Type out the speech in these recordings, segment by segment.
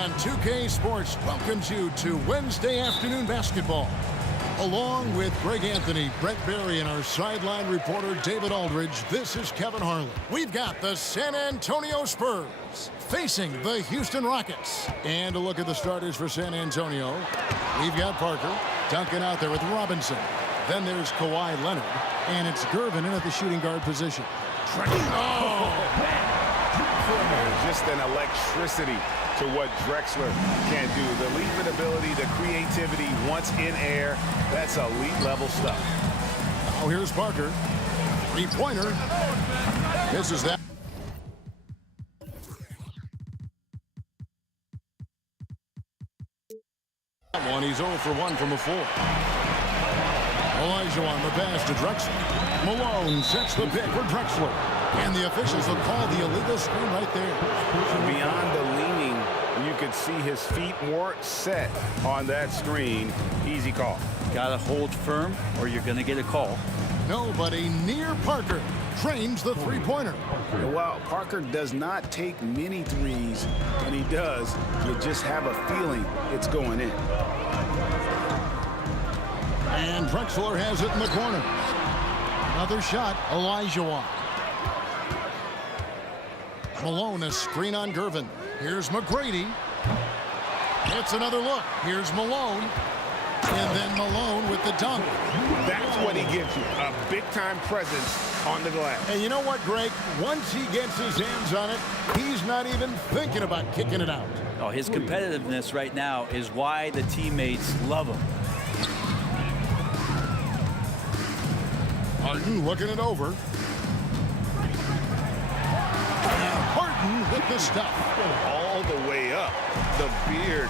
on 2K Sports welcomes you to Wednesday afternoon basketball. Along with Greg Anthony, Brett Barry, and our sideline reporter David Aldridge, this is Kevin Harlan. We've got the San Antonio Spurs facing the Houston Rockets. And a look at the starters for San Antonio. We've got Parker, Duncan out there with Robinson. Then there's Kawhi Leonard, and it's Gervin in at the shooting guard position. Just an electricity to what Drexler can do. The leaping ability, the creativity once in air, that's elite level stuff. Now here's Parker. Three-pointer. This is that. One, he's 0 for 1 from a 4. Olajuwon, the pass to Drexler. Malone sets the pick for Drexler. And the officials will call the illegal screen right there. Beyond the leaning, you could see his feet more set on that screen. Easy call. Got to hold firm or you're going to get a call. Nobody near Parker trains the three-pointer. Well, Parker does not take many threes. When he does, you just have a feeling it's going in. And Drexler has it in the corner. Another shot, Olajuwon. Malone, a screen on Gervin. Here's McGrady. It's another look. Here's Malone. And then Malone with the dunk. That's what he gives you, a big-time presence on the glass. And you know what, Greg? Once he gets his hands on it, he's not even thinking about kicking it out. Oh, his competitiveness right now is why the teammates love him. Harden looking it over. And Harden with the stuff. All the way up. The beard.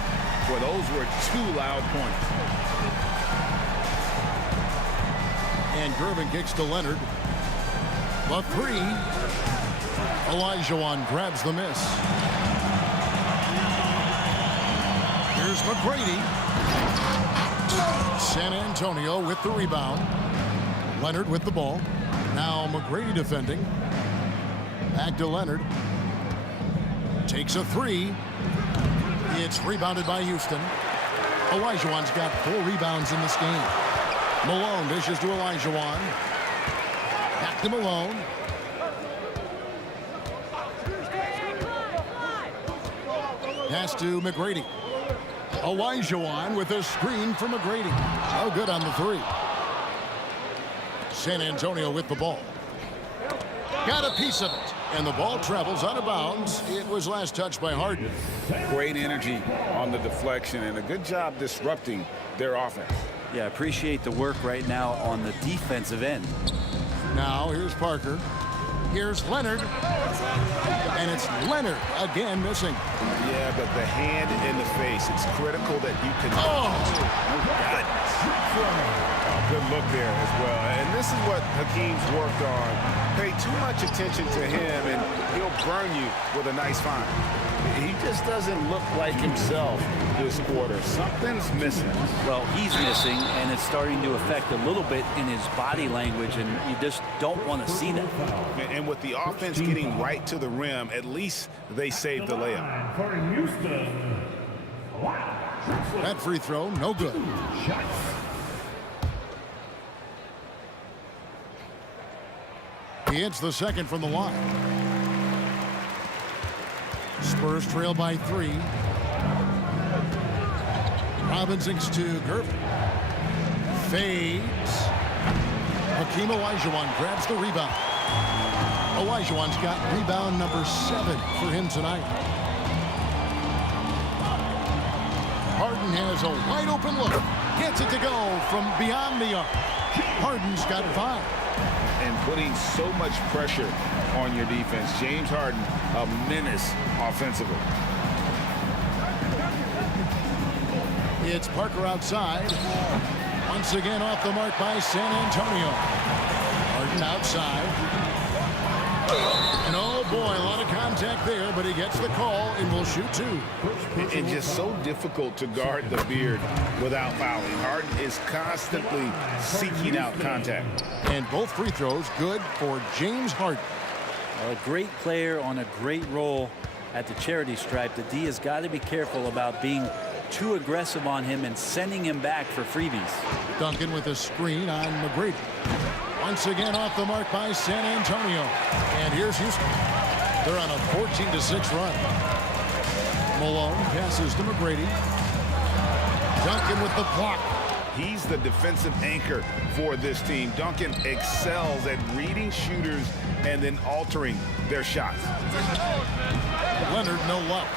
Well, those were 2 loud points. And Gervin kicks to Leonard. The 3. Olajuwon grabs the miss. Here's McGrady. San Antonio with the rebound. Leonard with the ball. Now McGrady defending. Back to Leonard. Takes a 3. It's rebounded by Houston. Olajuwon's got 4 rebounds in this game. Malone dishes to Olajuwon. Back to Malone. Pass to McGrady. Olajuwon with a screen for McGrady. Oh, good on the 3. San Antonio with the ball. Got a piece of it. And the ball travels out of bounds. It was last touched by Harden. Great energy on the deflection and a good job disrupting their offense. Yeah, appreciate the work right now on the defensive end. Now here's Parker. Here's Leonard. And it's Leonard again missing. Yeah, but the hand in the face, it's critical that you can... Oh! Good look there as well. And this is what Hakeem's worked on. Pay too much attention to him and he'll burn you with a nice find. He just doesn't look like himself this quarter. Something's missing. Well, he's missing, and it's starting to affect a little bit in his body language, and you just don't want to see that. And with the offense getting right to the rim, at least they saved the layup. That free throw, no good. He hits the second from the line. Spurs trail by 3. Robinson's to Gervin. Fades. Hakeem Olajuwon grabs the rebound. Olajuwon's got rebound number 7 for him tonight. Harden has a wide open look. Gets it to go from beyond the arc. Harden's got 5. And putting so much pressure on your defense. James Harden, a menace offensively. It's Parker outside. Once again off the mark by San Antonio. Harden outside. And oh boy, a lot of contact there, but he gets the call and will shoot 2. It's just so difficult to guard the beard without fouling. Harden is constantly seeking out contact. And both free throws good for James Harden. A great player on a great role. at the charity stripe, the D has got to be careful about being too aggressive on him and sending him back for freebies. Duncan with a screen on McGrady. Once again off the mark by San Antonio. And here's Houston. They're on a 14-6 run. Malone passes to McGrady. Duncan with the block. He's the defensive anchor for this team. Duncan excels at reading shooters and then altering their shots. Leonard, no luck.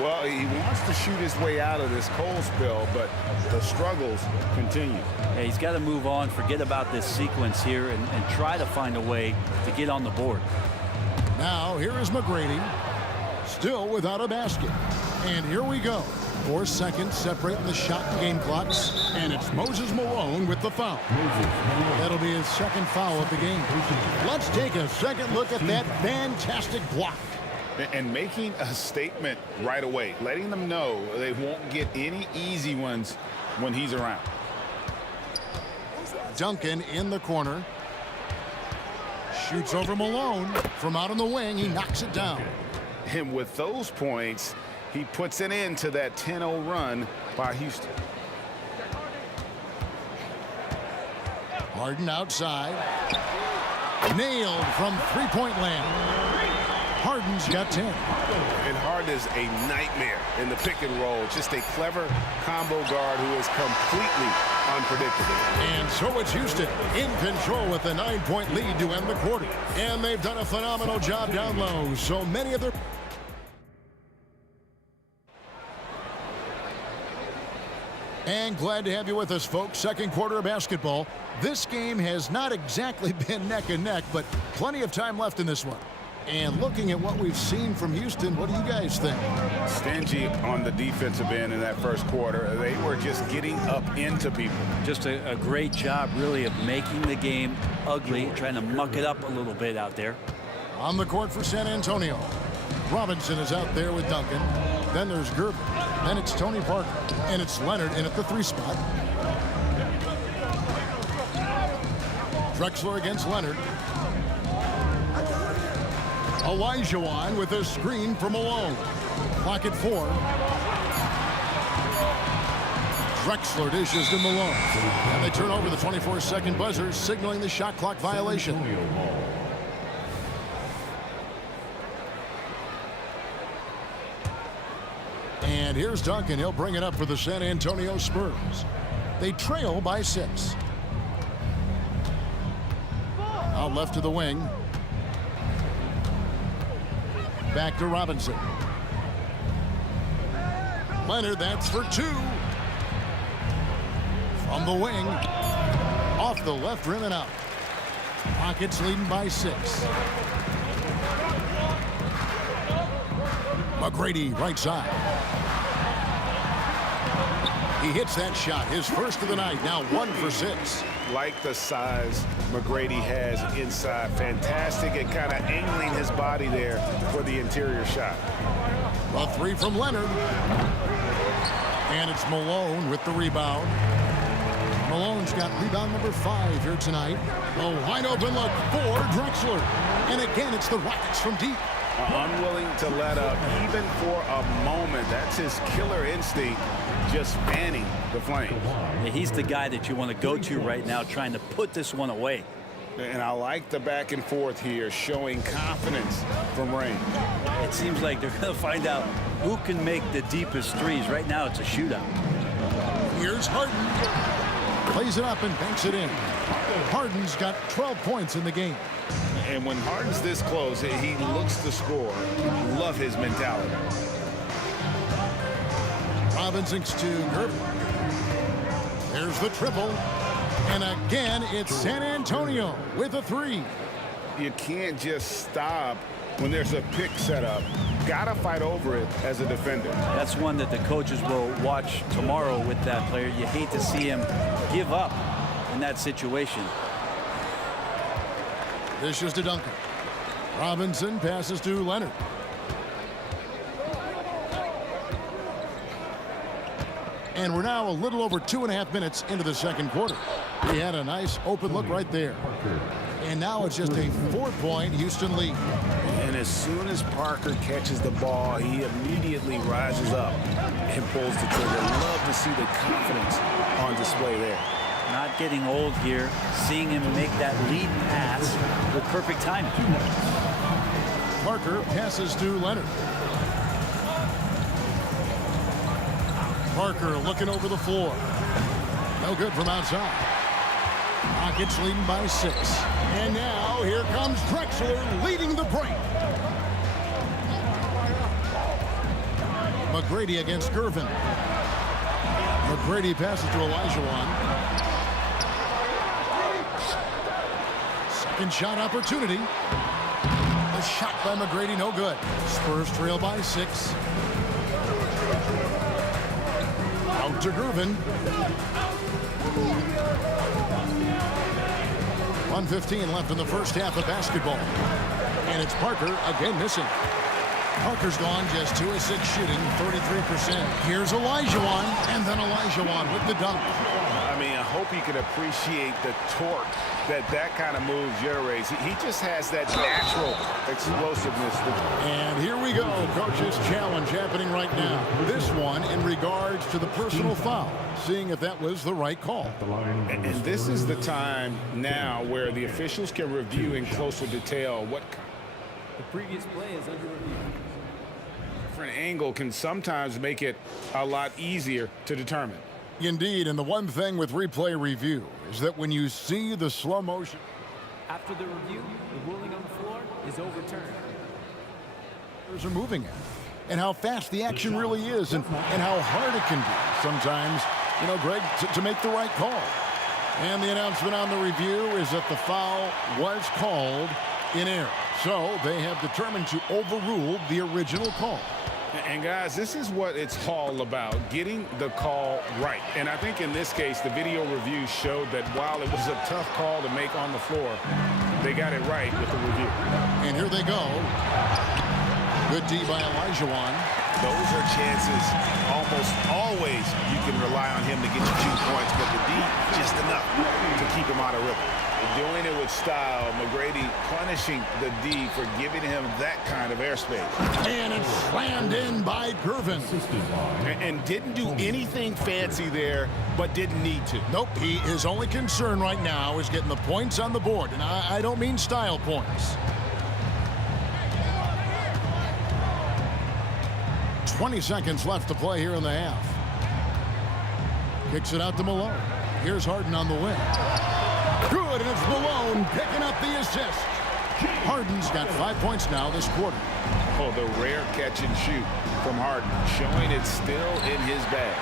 Well, he wants to shoot his way out of this cold spell, but the struggles continue. Yeah, he's got to move on, forget about this sequence here, and try to find a way to get on the board. Now, here is McGrady, still without a basket. And here we go. 4 seconds separating the shot and game clocks. And it's Moses Malone with the foul. That'll be his second foul of the game. Let's take a second look at that fantastic block. And making a statement right away, letting them know they won't get any easy ones when he's around. Duncan in the corner. Shoots over Malone. From out on the wing, he knocks it down. And with those points, he puts an end to that 10-0 run by Houston. Harden outside. Nailed from three-point land. Harden's got 10. And Harden is a nightmare in the pick and roll. Just a clever combo guard who is completely unpredictable. And so it's Houston in control with a 9-point lead to end the quarter. And they've done a phenomenal job down low. So many of their... And glad to have you with us, folks. Second quarter of basketball. This game has not exactly been neck and neck, but plenty of time left in this one. And looking at what we've seen from Houston, what do you guys think? Stingy on the defensive end in that first quarter. They were just getting up into people. Just a great job, really, of making the game ugly, trying to muck it up a little bit out there. On the court for San Antonio. Robinson is out there with Duncan. Then there's Gervin. Then it's Tony Parker. And it's Leonard in at the 3 spot. Drexler against Leonard. Olajuwon with a screen for Malone. Clock at 4. Drexler dishes to Malone. And they turn over the 24-second buzzer, signaling the shot clock violation. And here's Duncan. He'll bring it up for the San Antonio Spurs. They trail by 6. Out left to the wing. Back to Robinson. Leonard, that's for 2. From the wing. Off the left rim and out. Rockets leading by 6. McGrady, right side. He hits that shot, his first of the night, now 1 for 6. Like the size McGrady has inside. Fantastic at kind of angling his body there for the interior shot. A 3 from Leonard. And it's Malone with the rebound. Malone's got rebound number 5 here tonight. A wide open look for Drexler. And again, it's the Rockets from deep. Unwilling to let up even for a moment. That's his killer instinct, just fanning the flame. Yeah, he's the guy that you want to go to right now, trying to put this one away. And I like the back and forth here, showing confidence from Rain. It seems like they're going to find out who can make the deepest threes. Right now, it's a shootout. Here's Harden. Plays it up and banks it in. Harden's got 12 points in the game. And when Harden's this close, he looks to score. Love his mentality. Robinson's to Gervin. There's the triple. And again, it's San Antonio with a 3. You can't just stop when there's a pick set up. Gotta fight over it as a defender. That's one that the coaches will watch tomorrow with that player. You hate to see him give up in that situation. This is to Duncan. Robinson passes to Leonard. And we're now a little over 2.5 minutes into the second quarter. He had a nice open look right there. And now it's just a 4-point Houston lead. And as soon as Parker catches the ball, he immediately rises up and pulls the trigger. Love to see the confidence on display there. Not getting old here. Seeing him make that lead pass with perfect timing. Parker passes to Leonard. Parker looking over the floor. No good from outside. Rockets leading by 6. And now here comes Drexler leading the break. McGrady against Gervin. McGrady passes to Olajuwon. Second shot opportunity. A shot by McGrady, no good. Spurs trail by 6. Out to Gervin. 1:15 left in the first half of basketball. And it's Parker again missing. Parker's gone just 2 of 6 shooting, 33%. Here's Olajuwon, and then Olajuwon with the dunk. I mean, I hope you can appreciate the torque that kind of move generates. He just has that natural explosiveness. And here we go. Coach's challenge happening right now. This one in regards to the personal foul. Seeing if that was the right call. And this is the time now where the officials can review in closer detail what the previous play is under review. Different angle can sometimes make it a lot easier to determine. Indeed, and the one thing with replay review is that when you see the slow motion. After the review, the ruling on the floor is overturned. Are moving at, and how fast the action really is, and how hard it can be sometimes, you know, Greg, to make the right call. And the announcement on the review is that the foul was called in error. So they have determined to overrule the original call. And guys, this is what it's all about, getting the call right. And I think in this case, the video review showed that while it was a tough call to make on the floor, they got it right with the review. And here they go. Good D by Olajuwon. Those are chances almost always you can rely on him to get you 2 points, but the D, just enough to keep him out of rhythm. Doing it with style, McGrady punishing the D for giving him that kind of airspace. And it's slammed in by Gervin. And didn't do anything fancy there, but didn't need to. Nope, his only concern right now is getting the points on the board, and I don't mean style points. 20 seconds left to play here in the half. Kicks it out to Malone. Here's Harden on the wing. Good, and it's Malone picking up the assist. Harden's got 5 points now this quarter. Oh, the rare catch and shoot from Harden, showing it's still in his bag.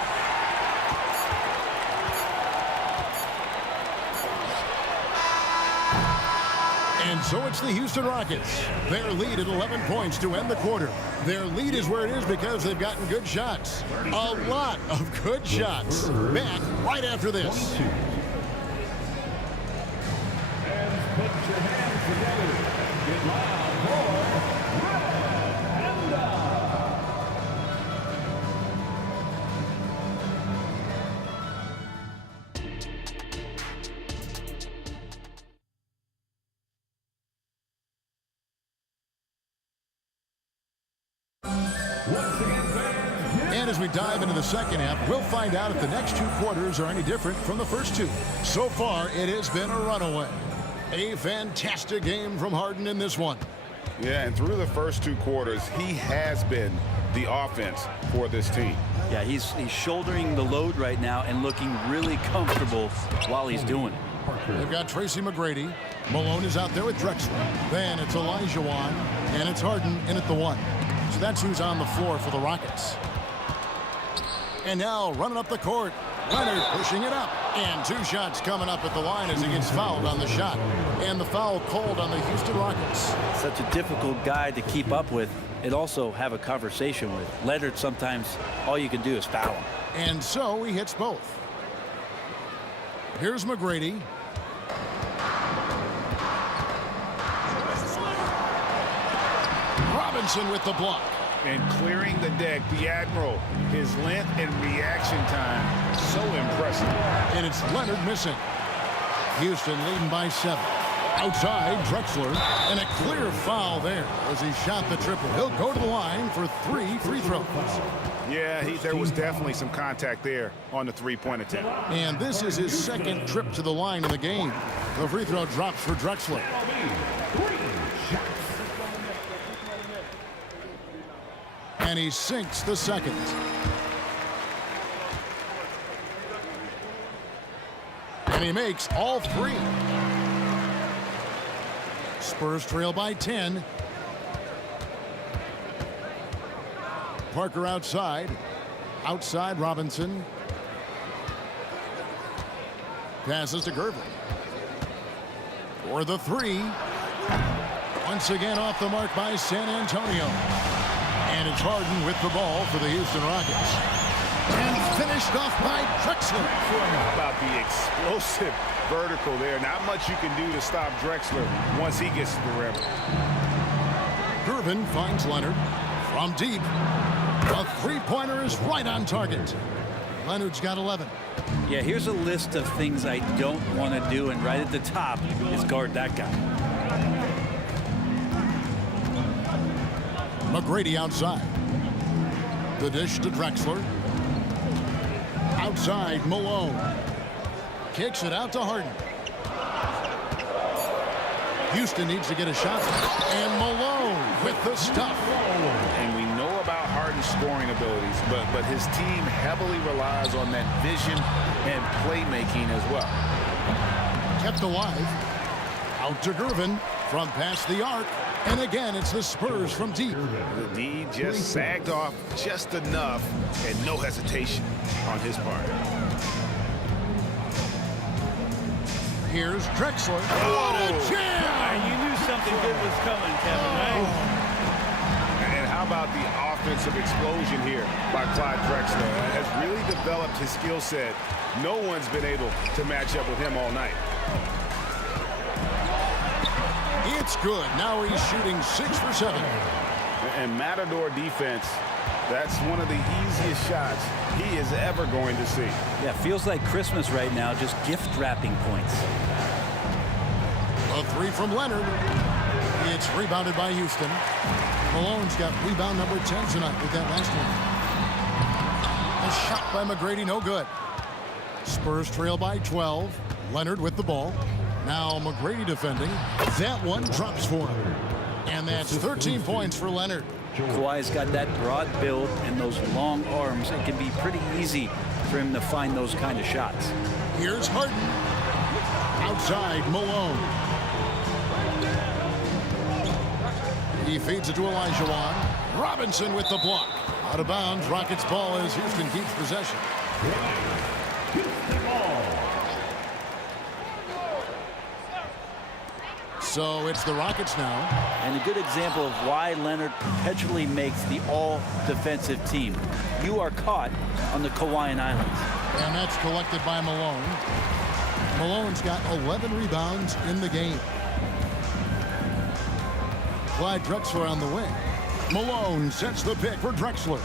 And so it's the Houston Rockets. Their lead at 11 points to end the quarter. Their lead is where it is because they've gotten good shots. A lot of good shots. Back right after this. And as we dive into the second half, we'll find out if the next 2 quarters are any different from the first 2. So far, it has been a runaway. A fantastic game from Harden in this one. Yeah, and through the first 2 quarters, he has been the offense for this team. Yeah, he's shouldering the load right now and looking really comfortable while he's doing it. They've got Tracy McGrady. Malone is out there with Drexler. Then it's Olajuwon, and it's Harden in at the 1. So that's who's on the floor for the Rockets. And now running up the court, Leonard pushing it up. And 2 shots coming up at the line as he gets fouled on the shot. And the foul called on the Houston Rockets. Such a difficult guy to keep up with and also have a conversation with. Leonard, sometimes all you can do is foul him. And so he hits both. Here's McGrady. Robinson with the block. And clearing the deck, the Admiral, his length and reaction time, so impressive. And it's Leonard missing. Houston leading by 7. Outside, Drexler, and a clear foul there as he shot the triple. He'll go to the line for 3 free throws. Yeah, there was definitely some contact there on the three-point attempt. And this is his second trip to the line in the game. The free throw drops for Drexler. And he sinks the second. And he makes all 3. Spurs trail by 10. Parker outside. Outside, Robinson. Passes to Gervin. For the 3. Once again off the mark by San Antonio. And it's Harden with the ball for the Houston Rockets. And finished off by Drexler. How about the explosive vertical there? Not much you can do to stop Drexler once he gets to the rim. Gervin finds Leonard from deep. The three-pointer is right on target. Leonard's got 11. Yeah, here's a list of things I don't want to do, and right at the top is guard that guy. McGrady outside. The dish to Drexler. Outside, Malone. Kicks it out to Harden. Houston needs to get a shot. And Malone with the stuff. And we know about Harden's scoring abilities, but his team heavily relies on that vision and playmaking as well. Kept alive. Out to Gervin from past the arc. And again, it's the Spurs from deep. The D just sagged off just enough and no hesitation on his part. Here's Drexler. What a jam! You knew something good was coming, Kevin, right? And how about the offensive explosion here by Clyde Drexler? Has really developed his skill set. No one's been able to match up with him all night. It's good. Now he's shooting 6 for 7. And Matador defense, that's one of the easiest shots he is ever going to see. Yeah, feels like Christmas right now, just gift wrapping points. A 3 from Leonard. It's rebounded by Houston. Malone's got rebound number 10 tonight with that last one. A shot by McGrady, no good. Spurs trail by 12. Leonard with the ball. Now McGrady defending. That one drops for him. And that's 13 points for Leonard. Kawhi's got that broad build and those long arms. It can be pretty easy for him to find those kind of shots. Here's Harden. Outside, Malone. He feeds it to Olajuwon. Robinson with the block. Out of bounds. Rockets ball as Houston keeps possession. So it's the Rockets now. And a good example of why Leonard perpetually makes the all-defensive team. You are caught on the Hawaiian Islands. And that's collected by Malone. Malone's got 11 rebounds in the game. Clyde Drexler on the wing. Malone sets the pick for Drexler.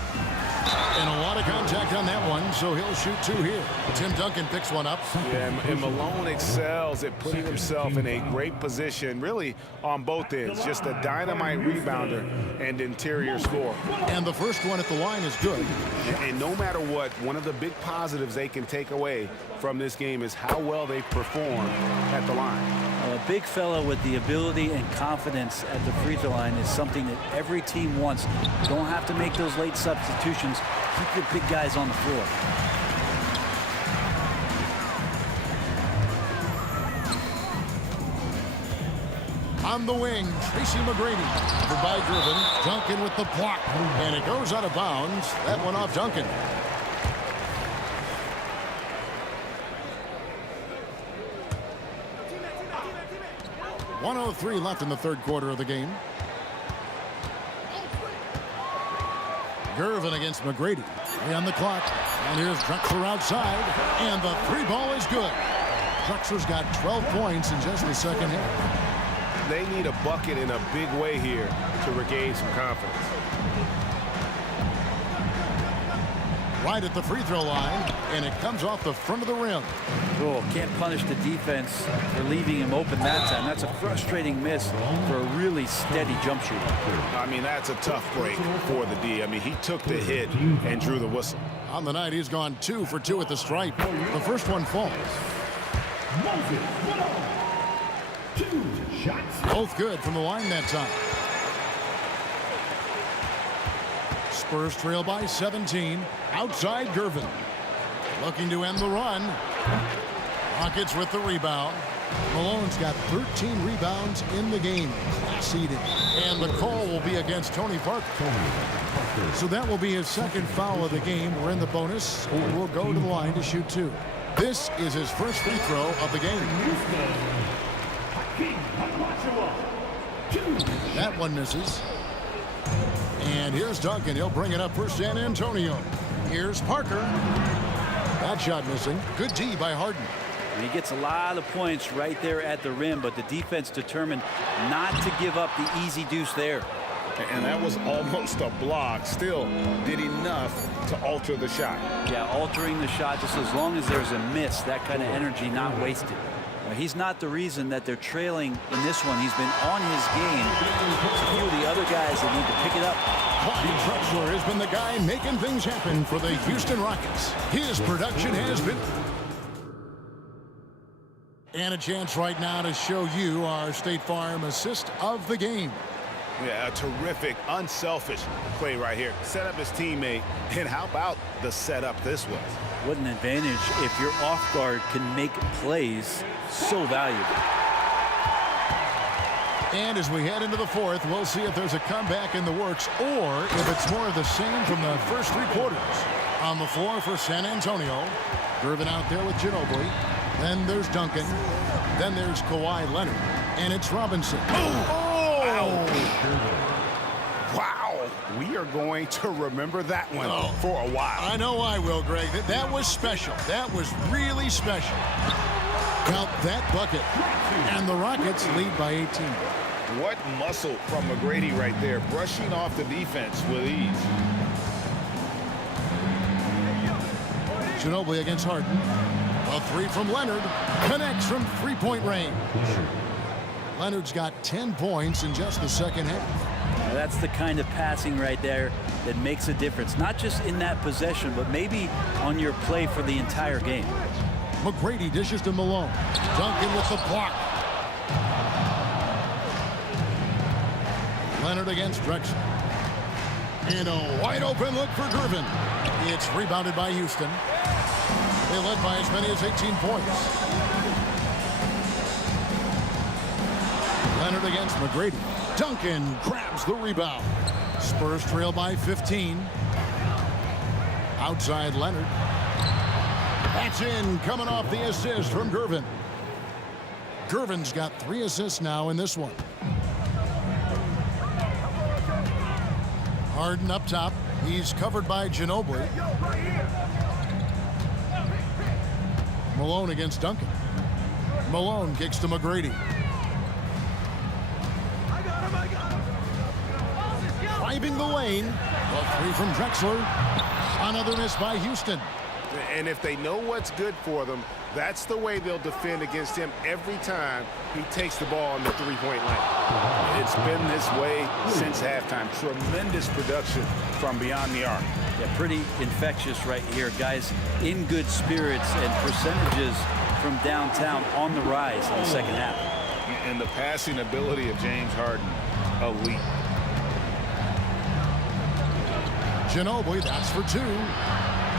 And a lot of contact on that one, so he'll shoot 2 here. Tim Duncan picks one up. Yeah, and Malone excels at putting himself in a great position, really on both ends. Just a dynamite rebounder and interior scorer. And the first one at the line is good. And no matter what, one of the big positives they can take away from this game is how well they perform at the line. A big fella with the ability and confidence at the free throw line is something that every team wants. You don't have to make those late substitutions. Keep your big guys on the floor. On the wing, Tracy McGrady. Covered by Gervin. Duncan with the block. And it goes out of bounds. That one off Duncan. .103 left in the third quarter of the game. Gervin against McGrady. 3 on the clock. And here's Drexler outside. And the 3 ball is good. Drexler's got 12 points in just the second half. They need a bucket in a big way here to regain some confidence. right at the free throw line, and it comes off the front of the rim. Oh, can't punish the defense for leaving him open that time. That's a frustrating miss for a really steady jump shooter. I mean, that's a tough break for the D. I mean, he took the hit and drew the whistle. On the night, he's gone 2 for 2 at the stripe. The first one falls. Both good from the line that time. Spurs trail by 17. Outside Gervin. Looking to end the run. Rockets with the rebound. Malone's got 13 rebounds in the game. Class eating. And the call will be against Tony Parker. So that will be his second foul of the game. We're in the bonus. We'll go to the line to shoot 2. This is his first free throw of the game. That one misses. And here's Duncan. He'll bring it up for San Antonio. Here's Parker. That shot missing. Good D by Harden. And he gets a lot of points right there at the rim, but the defense determined not to give up the easy deuce there. And that was almost a block. Still did enough to alter the shot. Yeah, altering the shot just as long as there's a miss, that kind of energy not wasted. He's not the reason that they're trailing in this one. He's been on his game. It's a few of the other guys that need to pick it up. Clyde Drexler has been the guy making things happen for the Houston Rockets. His production has been... And a chance right now to show you our State Farm assist of the game. Yeah, a terrific, unselfish play right here. Set up his teammate, and how about the setup this was? What an advantage if your off guard can make plays so valuable. And as we head into the fourth, we'll see if there's a comeback in the works or if it's more of the same from the first 3 quarters. On the floor for San Antonio, Gervin out there with Ginobili. Then there's Duncan. Then there's Kawhi Leonard. And it's Robinson. Wow, we are going to remember that one for a while. I know I will, Greg. That was special. That was really special. Count that bucket. And the Rockets lead by 18. What muscle from McGrady right there, brushing off the defense with ease. Ginobili against Harden. A 3 from Leonard. Connects from three-point range. Leonard's got 10 points in just the second half. Now that's the kind of passing right there that makes a difference. Not just in that possession, but maybe on your play for the entire game. McGrady dishes to Malone. Duncan with the block. Leonard against Drexler. And a wide open look for Gervin. It's rebounded by Houston. They led by as many as 18 points. Leonard against McGrady. Duncan grabs the rebound. Spurs trail by 15. Outside Leonard. That's in, coming off the assist from Gervin. Gervin's got 3 assists now in this one. Harden up top. He's covered by Ginobili. Malone against Duncan. Malone kicks to McGrady. Driving the lane. A 3 from Drexler. Another miss by Houston. And if they know what's good for them, that's the way they'll defend against him every time he takes the ball in the three-point line. It's been this way since halftime. Tremendous production from beyond the arc. Yeah, pretty infectious right here. Guys in good spirits and percentages from downtown on the rise in the second half. And the passing ability of James Harden, elite. Ginobili, that's for 2.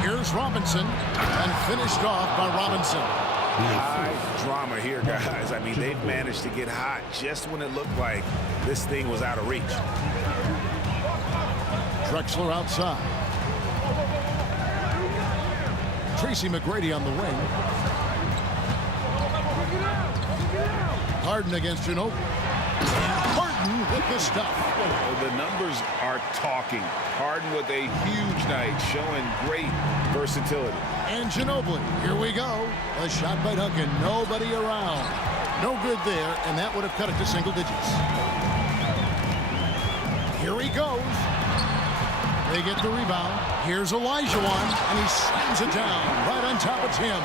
Here's Robinson, and finished off by Robinson. High drama here, guys. I mean, they've managed to get hot just when it looked like this thing was out of reach. Drexler outside. Tracy McGrady on the wing. Harden against Ginobili. Harden with the stuff. The numbers are talking. Harden with a huge night, showing great versatility. And Ginobili, here we go. A shot by Duncan, nobody around. No good there, and that would have cut it to single digits. Here he goes. They get the rebound. Here's Olajuwon, and he slams it down right on top of Tim.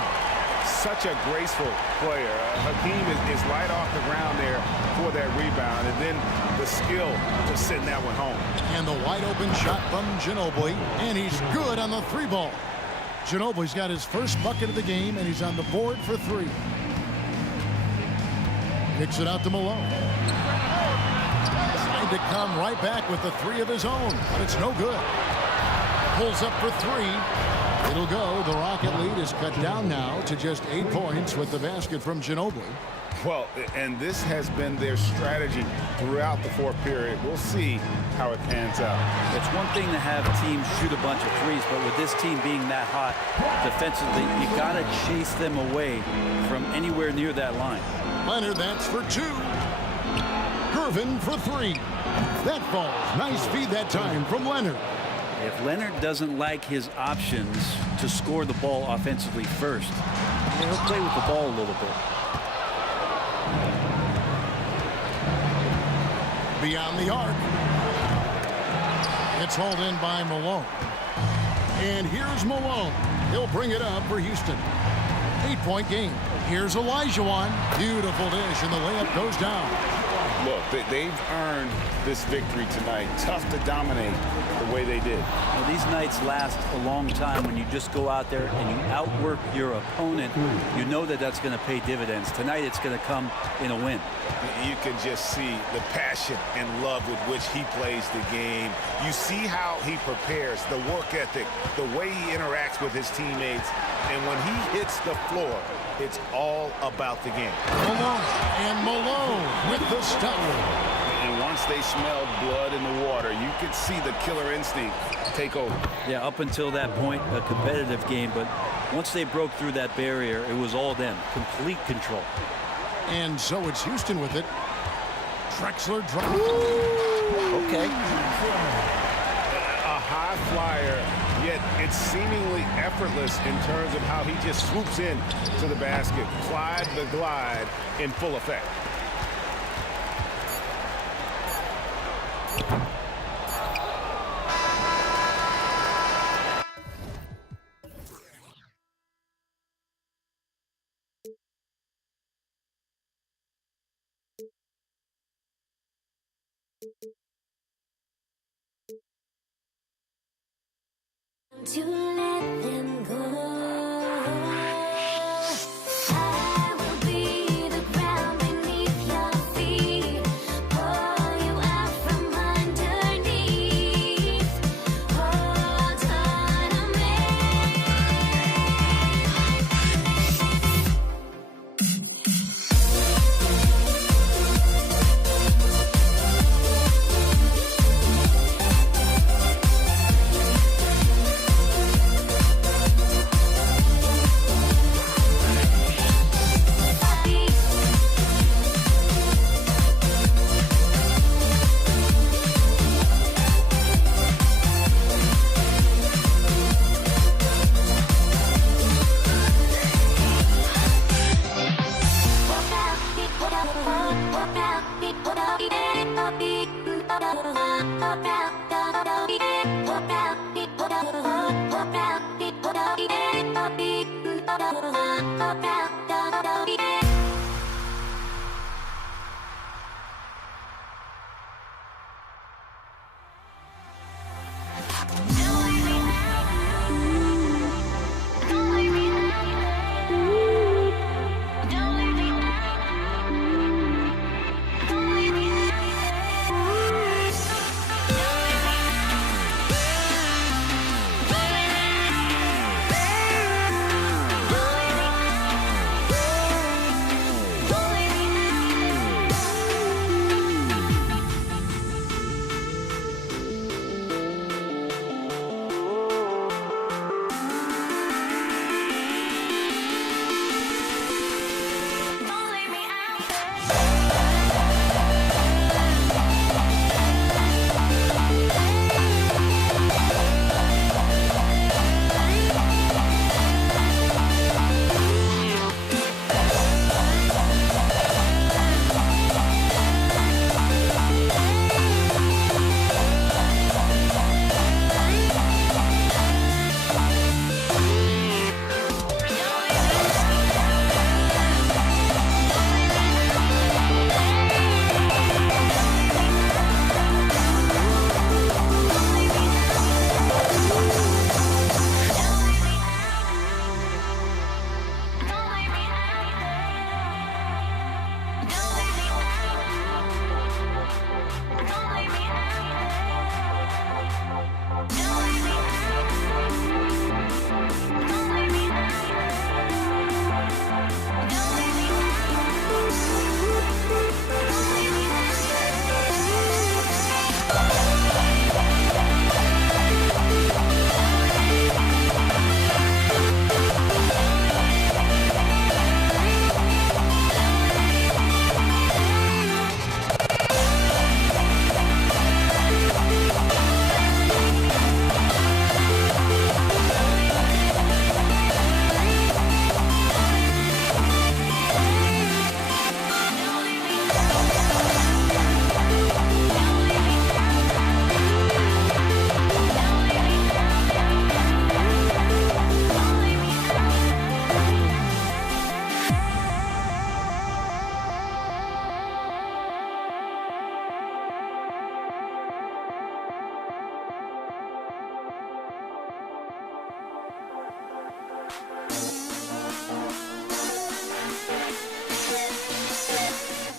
Such a graceful player. Hakeem is light off the ground there for that rebound, and then the skill to send that one home. And the wide open shot from Ginobili, and he's good on the three ball. Ginobili's got his first bucket of the game, and he's on the board for three. Kicks it out to Malone. Trying to come right back with the three of his own, but it's no good. Pulls up for three. It'll go. The Rocket lead is cut down now to just 8 points with the basket from Ginobili. Well, and this has been their strategy throughout the fourth period. We'll see how it pans out. It's one thing to have teams shoot a bunch of threes, but with this team being that hot defensively, you got to chase them away from anywhere near that line. Leonard, that's for two. Gervin for three. That falls. Nice feed that time from Leonard. If Leonard doesn't like his options to score the ball offensively first, he'll play with the ball a little bit. Beyond the arc. It's hauled in by Malone. And here's Malone. He'll bring it up for Houston. 8-point game. Here's Olajuwon. Beautiful dish, and the layup goes down. Look, they've earned this victory tonight. Tough to dominate the way they did. Well, these nights last a long time when you just go out there and you outwork your opponent. You know that that's going to pay dividends. Tonight it's going to come in a win. You can just see the passion and love with which he plays the game. You see how he prepares, the work ethic, the way he interacts with his teammates. And when he hits the floor, it's all about the game. Malone with the stop. And once they smelled blood in the water, you could see the killer instinct take over. Yeah, up until that point, a competitive game. But once they broke through that barrier, it was all them. Complete control. And so it's Houston with it. Drexler drops. Okay. A high flyer, yet it's seemingly effortless in terms of how he just swoops in to the basket. Clyde the Glide in full effect. To let them go. I will be the ground beneath your feet. Pull you out from underneath. Hold on to me.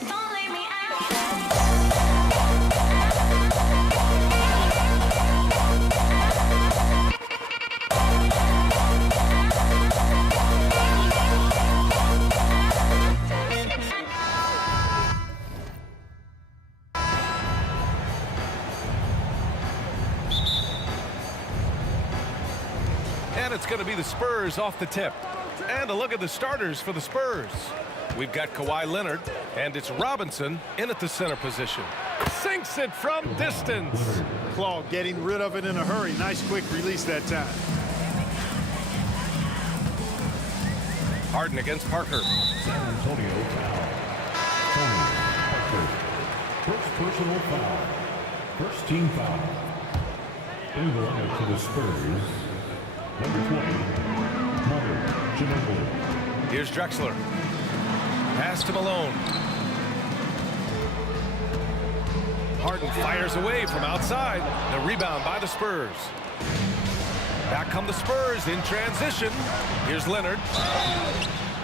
Don't leave me out. And it's going to be the Spurs off the tip. And a look at the starters for the Spurs. We've got Kawhi Leonard, and it's Robinson in at the center position. Sinks it from distance. Claw getting rid of it in a hurry. Nice quick release that time. Harden against Parker. San Antonio foul. Tony Parker. First personal foul. First team foul. In the lineup for the Spurs, number 20, Manu Ginobili. Here's Drexler. Pass to Malone. Harden fires away from outside. The rebound by the Spurs. Back come the Spurs in transition. Here's Leonard.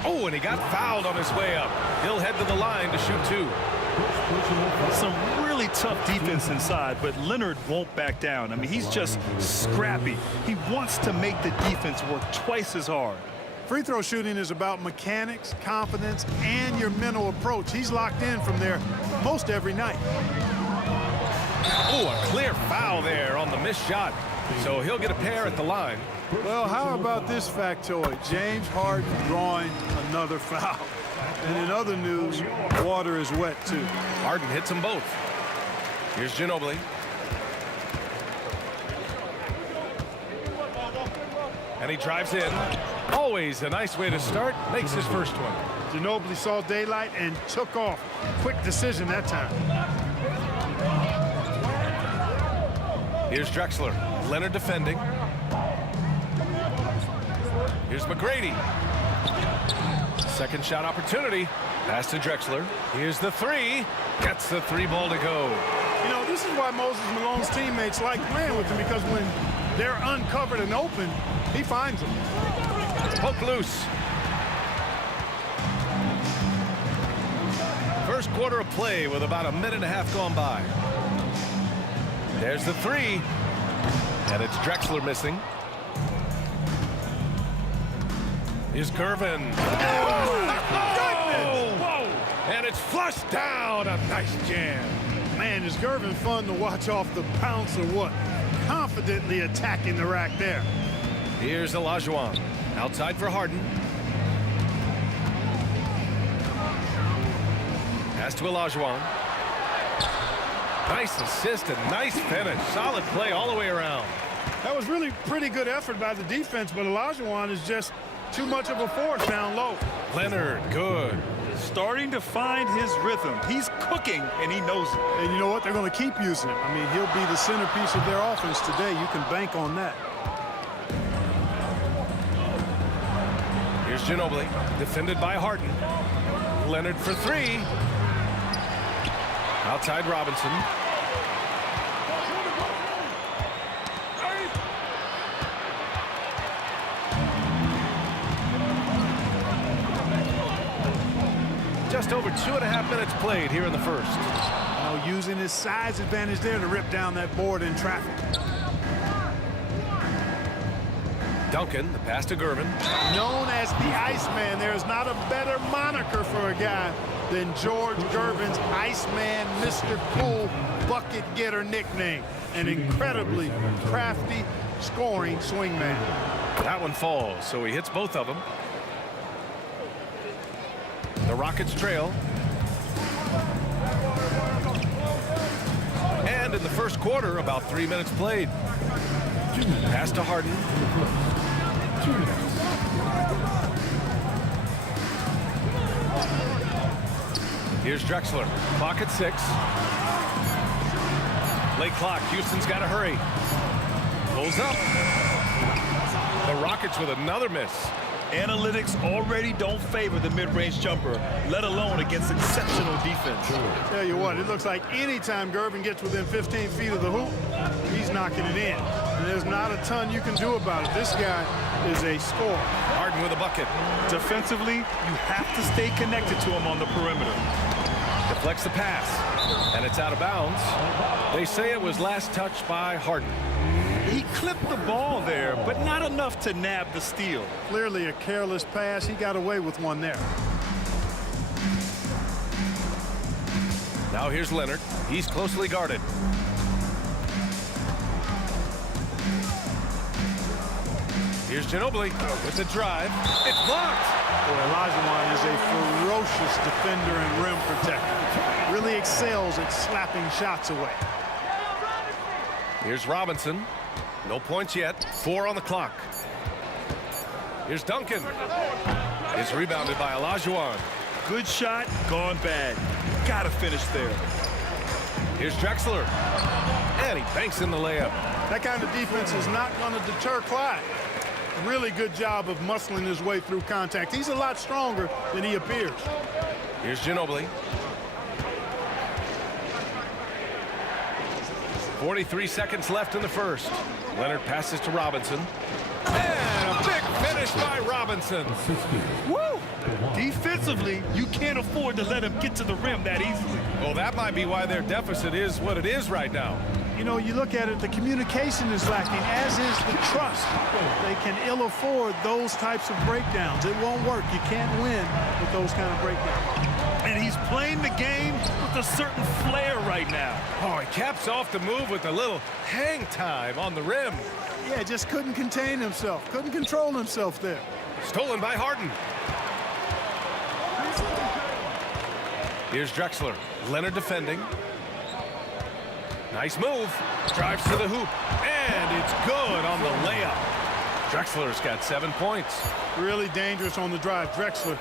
Oh, and he got fouled on his way up. He'll head to the line to shoot two. Some really tough defense inside, but Leonard won't back down. I mean, he's just scrappy. He wants to make the defense work twice as hard. Free throw shooting is about mechanics, confidence, and your mental approach. He's locked in from there most every night. Oh, a clear foul there on the missed shot. So he'll get a pair at the line. Well, how about this factoid? James Harden drawing another foul. And in other news, water is wet, too. Harden hits them both. Here's Ginobili. And he drives in. Always a nice way to start. Makes his first one. Ginobili saw daylight and took off. Quick decision that time. Here's Drexler. Leonard defending. Here's McGrady. Second shot opportunity. Pass to Drexler. Here's the three. Gets the three ball to go. You know, this is why Moses Malone's teammates like playing with him, because when they're uncovered and open, he finds them. Poke loose. First quarter of play with about a minute and a half gone by. There's the three. And it's Drexler missing. Here's Gervin. Whoa! And it's flushed down. A nice jam. Man, is Gervin fun to watch off the bounce or what? Confidently attacking the rack there. Here's Olajuwon. Outside for Harden. Pass to Olajuwon. Nice assist and nice finish. Solid play all the way around. That was really pretty good effort by the defense, but Olajuwon is just too much of a force down low. Leonard, good. Starting to find his rhythm. He's cooking, and he knows it. And you know what? They're going to keep using him. I mean, he'll be the centerpiece of their offense today. You can bank on that. Here's Ginobili, defended by Harden. Leonard for three. Outside Robinson. Just over 2.5 minutes played here in the first. Using his size advantage there to rip down that board in traffic. Duncan, the pass to Gervin. Known as the Iceman, there's not a better moniker for a guy than George Gervin's Iceman, Mr. Cool bucket getter nickname. An incredibly crafty scoring swingman. That one falls, so he hits both of them. The Rockets trail. And in the first quarter, about 3 minutes played. Pass to Harden. 2 minutes. Here's Drexler. Clock at 6. Late clock. Houston's got to hurry. Pulls up. The Rockets with another miss. Analytics already don't favor the mid-range jumper, let alone against exceptional defense. Tell you what, it looks like anytime Gervin gets within 15 feet of the hoop, he's knocking it in. And there's not a ton you can do about it. This guy is a score. Harden with a bucket. Defensively, you have to stay connected to him on the perimeter. Deflects the pass. And it's out of bounds. They say it was last touched by Harden. He clipped the ball there, but not enough to nab the steal. Clearly a careless pass. He got away with one there. Now here's Leonard. He's closely guarded. Here's Ginobili with the drive. It's blocked. Boy, Olajuwon is a ferocious defender and rim protector. Really excels at slapping shots away. Here's Robinson. No points yet. 4 on the clock. Here's Duncan. It's rebounded by Olajuwon. Good shot, gone bad. Gotta finish there. Here's Drexler. And he banks in the layup. That kind of defense is not going to deter Clyde. Really good job of muscling his way through contact. He's a lot stronger than he appears. Here's Ginobili. 43 seconds left in the first. Leonard passes to Robinson. And a big finish by Robinson. Woo! Defensively, you can't afford to let him get to the rim that easily. Well, that might be why their deficit is what it is right now. You know, you look at it, the communication is lacking, as is the trust. They can ill afford those types of breakdowns. It won't work. You can't win with those kind of breakdowns. And he's playing the game with a certain flair right now. Oh, he caps off the move with a little hang time on the rim. Yeah, just couldn't contain himself. Couldn't control himself there. Stolen by Harden. Here's Drexler. Leonard defending. Nice move. Drives to the hoop. And it's good on the layup. Drexler's got 7 points. Really dangerous on the drive. Drexler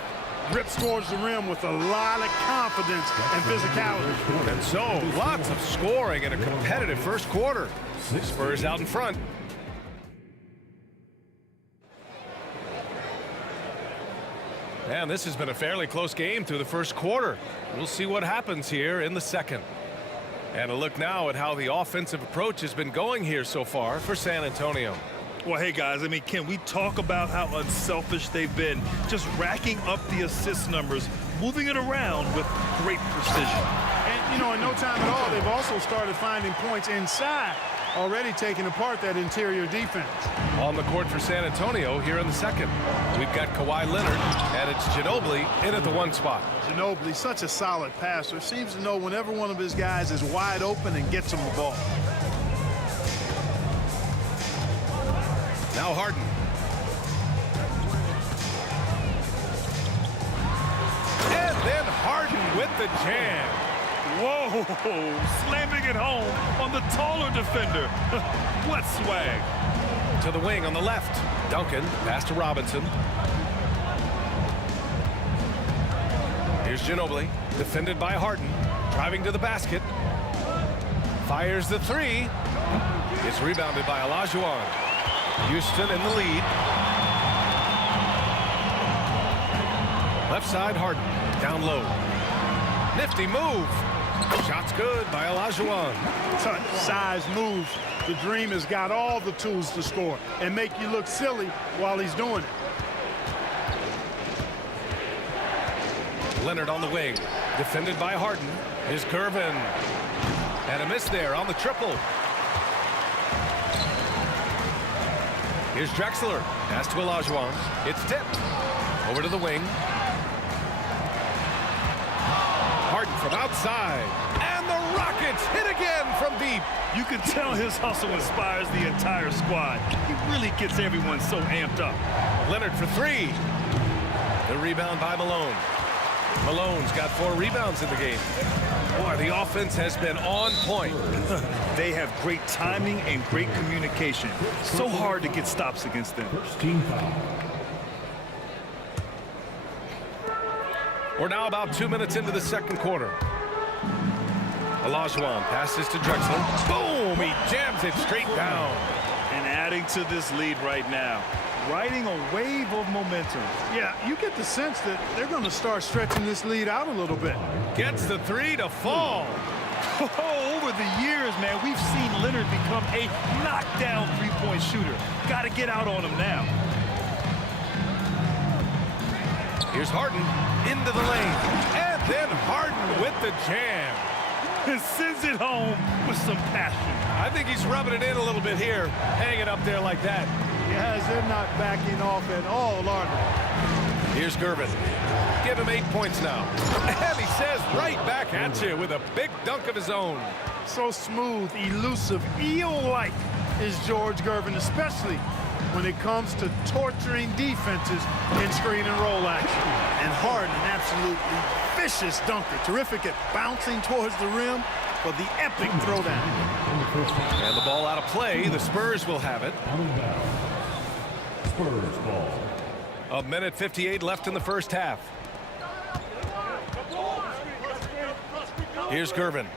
rips towards the rim with a lot of confidence and physicality. And so, lots of scoring in a competitive first quarter. Spurs out in front. And this has been a fairly close game through the first quarter. We'll see what happens here in the second. And a look now at how the offensive approach has been going here so far for San Antonio. Well, hey, guys, I mean, can we talk about how unselfish they've been? Just racking up the assist numbers, moving it around with great precision. And, you know, in no time at all, they've also started finding points inside, already taking apart that interior defense. On the court for San Antonio here in the second. We've got Kawhi Leonard, and it's Ginobili in at the 1 spot. Ginobili, such a solid passer, seems to know whenever one of his guys is wide open and gets him the ball. Now Harden. And then Harden with the jam. Whoa, slamming it home on the taller defender. What swag. To the wing on the left. Duncan, pass to Robinson. Here's Ginobili, defended by Harden. Driving to the basket. Fires the 3. It's rebounded by Olajuwon. Houston in the lead. Left side, Harden. Down low. Nifty move. Shot's good by Olajuwon. Size moves. The Dream has got all the tools to score and make you look silly while he's doing it. Leonard on the wing. Defended by Harden. Here's Gervin. And a miss there on the triple. Here's Drexler. Pass to Olajuwon. It's tipped. Over to the wing. Harden from outside. And the Rockets hit again from deep. You can tell his hustle inspires the entire squad. He really gets everyone so amped up. Leonard for 3. The rebound by Malone. Malone's got 4 rebounds in the game. Boy, the offense has been on point. They have great timing and great communication. So hard to get stops against them. First team foul. We're now about 2 minutes into the second quarter. Olajuwon passes to Drexler. Boom! He jams it straight down. And adding to this lead right now. Riding a wave of momentum. Yeah, you get the sense that they're going to start stretching this lead out a little bit. Gets the 3 to fall. Oh, over the years, man, we've seen Leonard become a knockdown three-point shooter. Got to get out on him now. Here's Harden into the lane. And then Harden with the jam. And sends it home with some passion. I think he's rubbing it in a little bit here, hanging up there like that. Guys, they're not backing off at all, are they? Here's Gervin. Give him 8 points now. And he says right back at you with a big dunk of his own. So smooth, elusive, eel-like is George Gervin, especially when it comes to torturing defenses in screen and roll action. And Harden, an absolutely vicious dunker. Terrific at bouncing towards the rim for the epic throwdown. And the ball out of play. The Spurs will have it. Spurs ball. 1:58 left in the first half. Here's Gervin.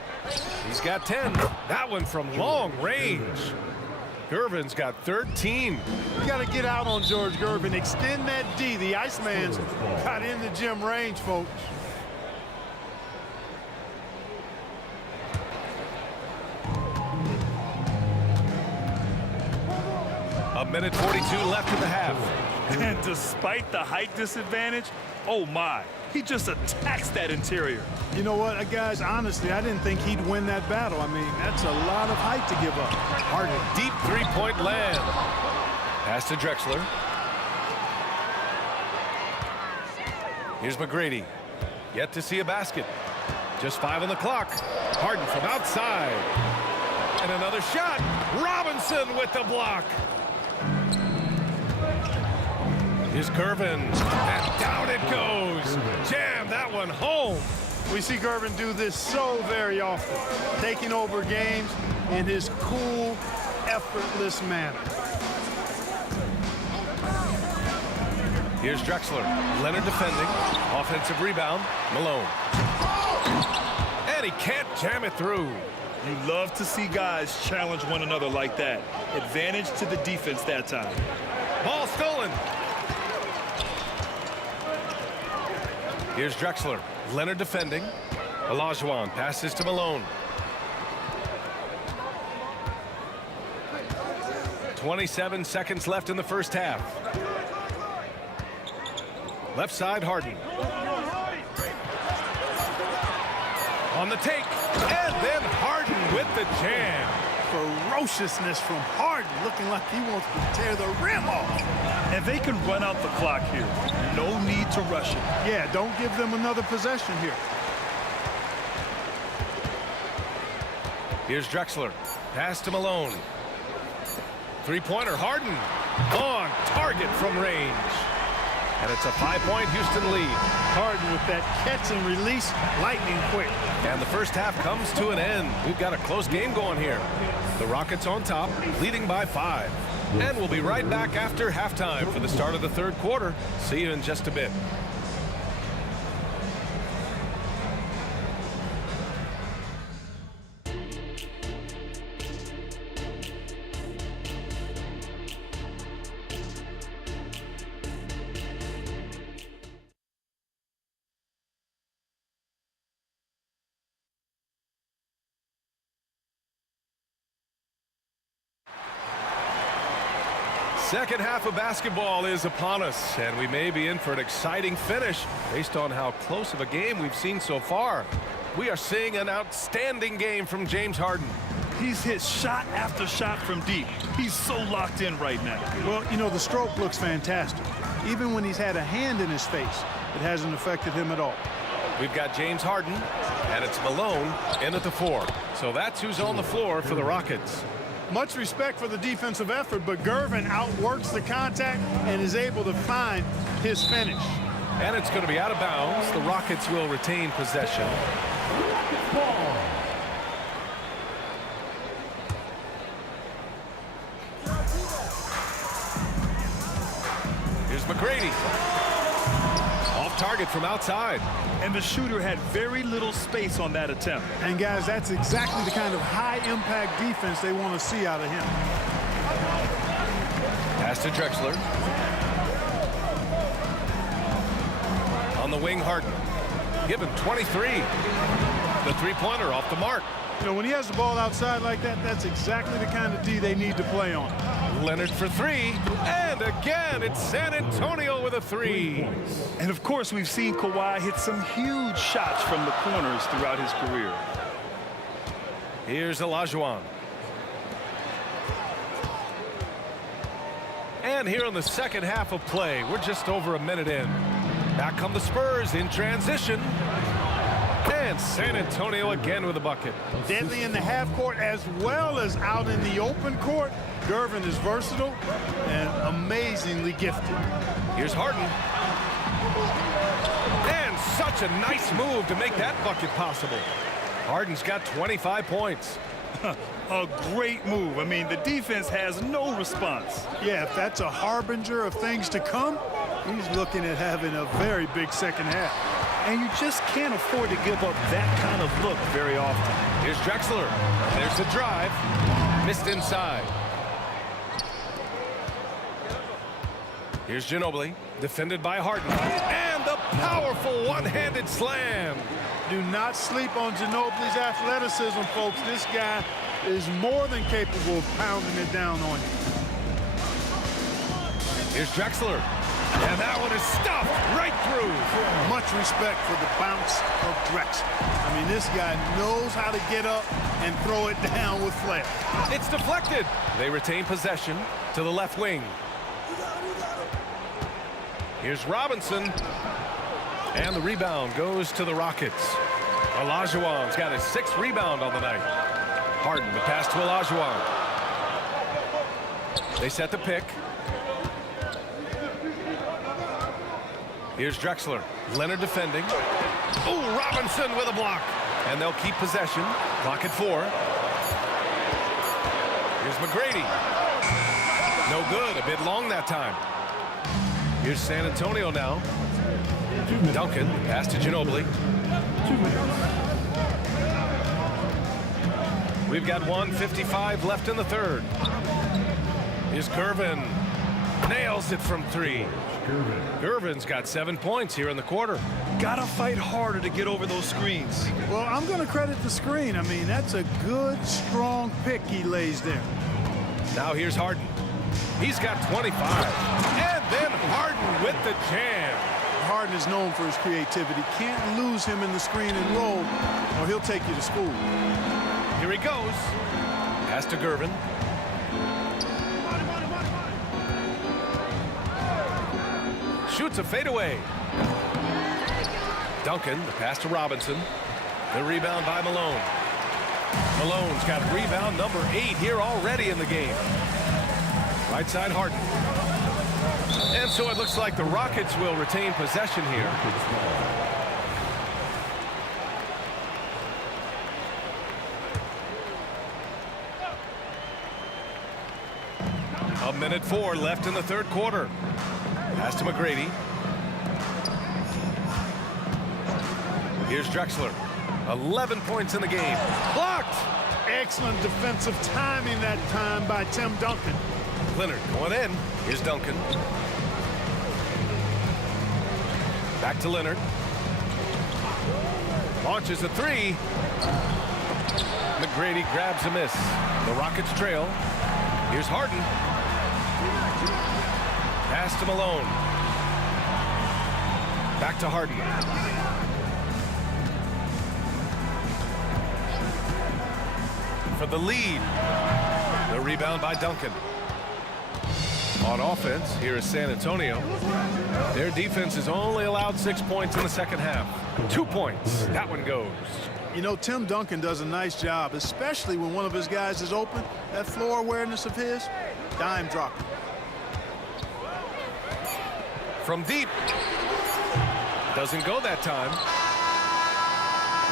He's got 10. That one from long range. Gervin's got 13. You got to get out on George Gervin. Extend that D. The Iceman's got in the gym range, folks. A minute 42 left in the half. And despite the height disadvantage, oh my, he just attacks that interior. You know what, guys, honestly, I didn't think he'd win that battle. I mean, that's a lot of height to give up. Harden, deep three-point land. Pass to Drexler. Here's McGrady. Yet to see a basket. Just 5 on the clock. Harden from outside. And another shot. Robinson with the block. Here's Gervin. And down it goes. Jam that one home. We see Gervin do this so very often, taking over games in his cool, effortless manner. Here's Drexler. Leonard defending. Offensive rebound. Malone. And he can't jam it through. You love to see guys challenge one another like that. Advantage to the defense that time. Ball stolen. Here's Drexler. Leonard defending. Olajuwon passes to Malone. 27 seconds left in the first half. Left side, Harden. On the take. And then Harden with the jam. Ferociousness from Harden, looking like he wants to tear the rim off. And they can run out the clock here. No need to rush it. Yeah, don't give them another possession here. Here's Drexler. Pass to Malone. Three-pointer, Harden. On target from range. And it's a 5-point Houston lead. Harden with that catch and release, lightning quick. And the first half comes to an end. We've got a close game going here. The Rockets on top, leading by 5. And we'll be right back after halftime for the start of the third quarter. See you in just a bit. Second half of basketball is upon us, and we may be in for an exciting finish based on how close of a game we've seen so far. We are seeing an outstanding game from James Harden. He's hit shot after shot from deep. He's so locked in right now. Well, you know, the stroke looks fantastic. Even when he's had a hand in his face, it hasn't affected him at all. We've got James Harden, and it's Malone in at the 4. So that's who's on the floor for the Rockets. Much respect for the defensive effort, but Gervin outworks the contact and is able to find his finish. And it's going to be out of bounds. The Rockets will retain possession. Here's McGrady. Off target from outside. And the shooter had very little space on that attempt. And guys, that's exactly the kind of high-impact defense they want to see out of him. Pass to Drexler. On the wing, Harden. Give him 23. The three-pointer off the mark. You know, when he has the ball outside like that, that's exactly the kind of D they need to play on. Leonard for three. And again, it's San Antonio with a three. And of course, we've seen Kawhi hit some huge shots from the corners throughout his career. Here's Olajuwon. And here in the second half of play, we're just over a minute in. Back come the Spurs in transition. And San Antonio again with a bucket. Deadly in the half court as well as out in the open court. Gervin is versatile and amazingly gifted. Here's Harden. And such a nice move to make that bucket possible. Harden's got 25 points. A great move. I mean, the defense has no response. Yeah, if that's a harbinger of things to come, he's looking at having a very big second half. And you just can't afford to give up that kind of look very often. Here's Drexler. There's the drive. Missed inside. Here's Ginobili, defended by Harden. And the powerful one-handed slam. Do not sleep on Ginobili's athleticism, folks. This guy is more than capable of pounding it down on you. Here's Drexler. And that one is stuffed right through. Much respect for the bounce of Drexler. I mean, this guy knows how to get up and throw it down with flair. It's deflected. They retain possession to the left wing. Here's Robinson. And the rebound goes to the Rockets. Olajuwon's got his 6th rebound on the night. Harden, the pass to Olajuwon. They set the pick. Here's Drexler. Leonard defending. Oh, Robinson with a block. And they'll keep possession. Clock at 4. Here's McGrady. No good. A bit long that time. Here's San Antonio now. Duncan, pass to Ginobili. 2 minutes. We've got 1:55 left in the third. Here's Gervin. Nails it from 3. Gervin's got 7 points here in the quarter. Gotta fight harder to get over those screens. Well, I'm going to credit the screen. I mean, that's a good, strong pick he lays there. Now here's Harden. He's got 25. And then Harden with the jam. Harden is known for his creativity. Can't lose him in the screen and roll, or he'll take you to school. Here he goes. Pass to Gervin. Shoots a fadeaway. Duncan, the pass to Robinson. The rebound by Malone. Malone's got rebound number 8 here already in the game. Right side Harden. And so it looks like the Rockets will retain possession here. A minute 4 left in the third quarter. Pass to McGrady. Here's Drexler. 11 points in the game. Blocked! Excellent defensive timing that time by Tim Duncan. Leonard going in. Here's Duncan. Back to Leonard. Launches a 3. McGrady grabs a miss. The Rockets trail. Here's Harden. Pass to Malone. Back to Harden. For the lead. The rebound by Duncan. On offense, here is San Antonio. Their defense has only allowed 6 points in the second half. 2 points. That one goes. You know, Tim Duncan does a nice job, especially when one of his guys is open. That floor awareness of his, dime dropping. From deep. Doesn't go that time.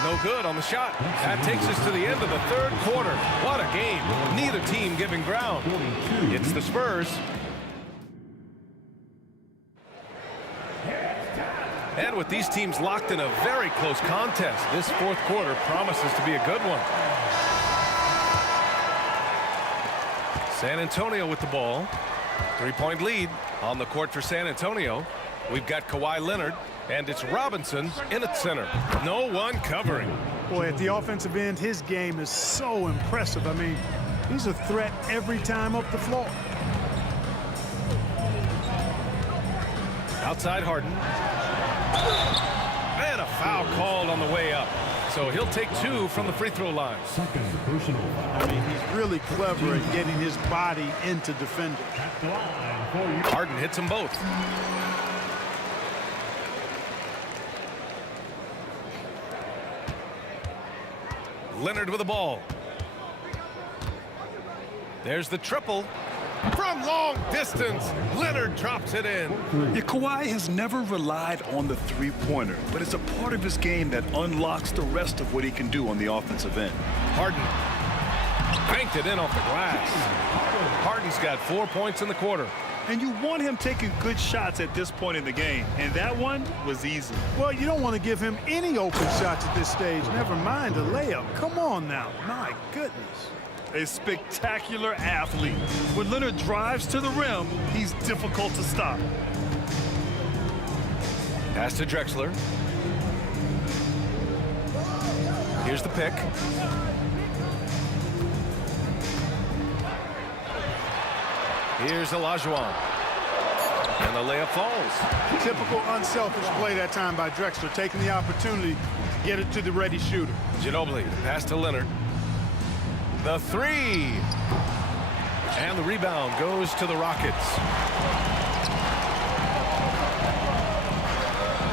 No good on the shot. That takes us to the end of the third quarter. What a game. Neither team giving ground. It's the Spurs. And with these teams locked in a very close contest, this fourth quarter promises to be a good one. San Antonio with the ball. 3-point lead on the court for San Antonio. We've got Kawhi Leonard, and it's Robinson in at center. No one covering. Boy, at the offensive end, his game is so impressive. I mean, he's a threat every time up the floor. Outside Harden. And a foul called on the way up. So he'll take 2 from the free throw line. Second personal foul. I mean, he's really clever at getting his body into defenders. At the line for you. Harden hits them both. Leonard with the ball. There's the triple. From long distance, Leonard drops it in. Yeah, Kawhi has never relied on the three-pointer, but it's a part of his game that unlocks the rest of what he can do on the offensive end. Harden banked it in off the glass. Harden's got 4 points in the quarter. And you want him taking good shots at this point in the game, and that one was easy. Well, you don't want to give him any open shots at this stage. Never mind a layup. Come on now. My goodness. A spectacular athlete. When Leonard drives to the rim, he's difficult to stop. Pass to Drexler. Here's the pick. Here's Olajuwon. And the layup falls. Typical unselfish play that time by Drexler, taking the opportunity to get it to the ready shooter. Ginobili, the pass to Leonard. The 3. And the rebound goes to the Rockets.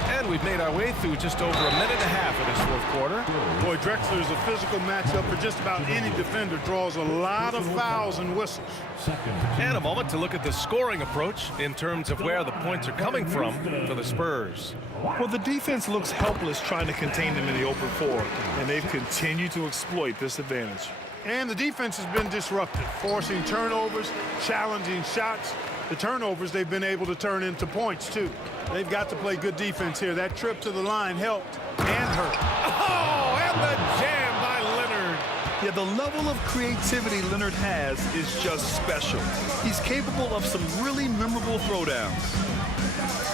And we've made our way through just over a minute and a half of this fourth quarter. Boy, Drexler is a physical matchup for just about any defender. Draws a lot of fouls and whistles. Second. And a moment to look at the scoring approach in terms of where the points are coming from for the Spurs. Well, the defense looks helpless trying to contain them in the open floor, and they've continued to exploit this advantage. And the defense has been disruptive, forcing turnovers, challenging shots. The turnovers they've been able to turn into points, too. They've got to play good defense here. That trip to the line helped and hurt. Oh, and the jam by Leonard. Yeah, the level of creativity Leonard has is just special. He's capable of some really memorable throwdowns.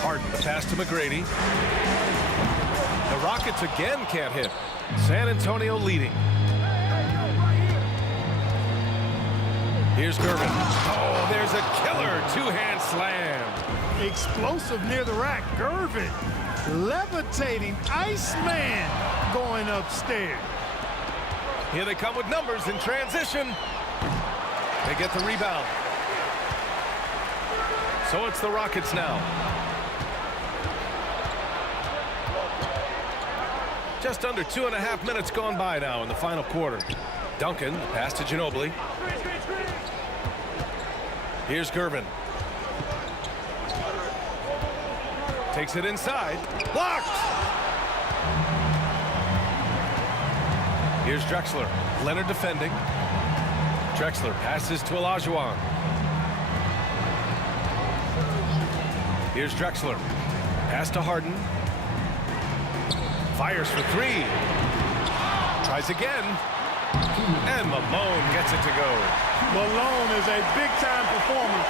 Harden, the pass to McGrady. The Rockets again can't hit. San Antonio leading. Here's Gervin. Oh, there's a killer two-hand slam. Explosive near the rack. Gervin levitating. Iceman going upstairs. Here they come with numbers in transition. They get the rebound. So it's the Rockets now. Just under 2.5 minutes gone by now in the final quarter. Duncan, pass to Ginobili. Here's Gervin. Takes it inside. Blocked! Here's Drexler. Leonard defending. Drexler passes to Olajuwon. Here's Drexler. Pass to Harden. Fires for 3. Tries again. And Malone gets it to go. Malone is a big-time performer,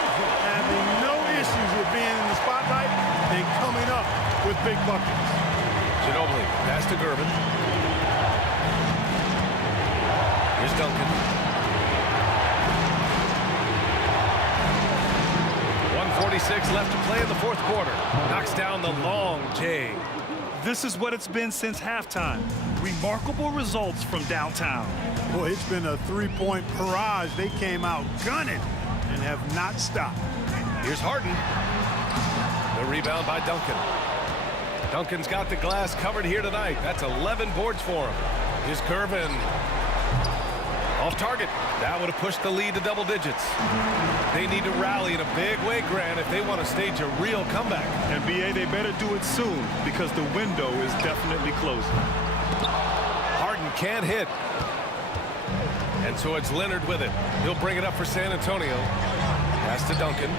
having no issues with being in the spotlight and coming up with big buckets. Ginobili, pass to Gervin. Here's Duncan. 1:46 left to play in the fourth quarter. Knocks down the long J. This is what it's been since halftime. Remarkable results from downtown. Boy, it's been a three-point barrage. They came out gunning and have not stopped. Here's Harden. The rebound by Duncan. Duncan's got the glass covered here tonight. That's 11 boards for him. Here's Gervin. Off target. That would have pushed the lead to double digits. They need to rally in a big way, Grant, if they want to stage a real comeback. And BA, they better do it soon because the window is definitely closing. Harden can't hit. And so it's Leonard with it. He'll bring it up for San Antonio. Pass to Duncan.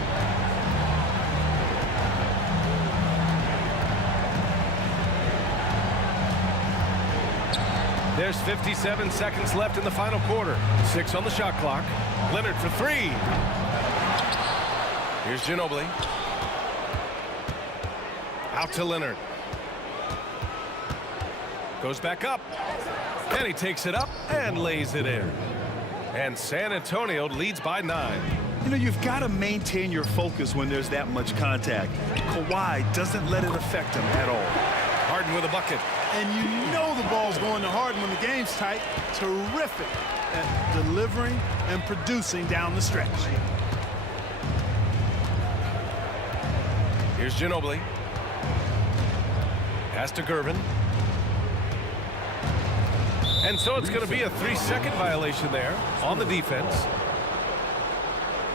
There's 57 seconds left in the final quarter. 6 on the shot clock. Leonard for 3. Here's Ginobili. Out to Leonard. Goes back up. And he takes it up and lays it in. And San Antonio leads by 9. You know, you've got to maintain your focus when there's that much contact. Kawhi doesn't let it affect him at all. Harden with a bucket. And you know the ball's going to Harden when the game's tight. Terrific at delivering and producing down the stretch. Here's Ginobili. Pass to Gervin. And so it's going to be a 3-second violation there on the defense.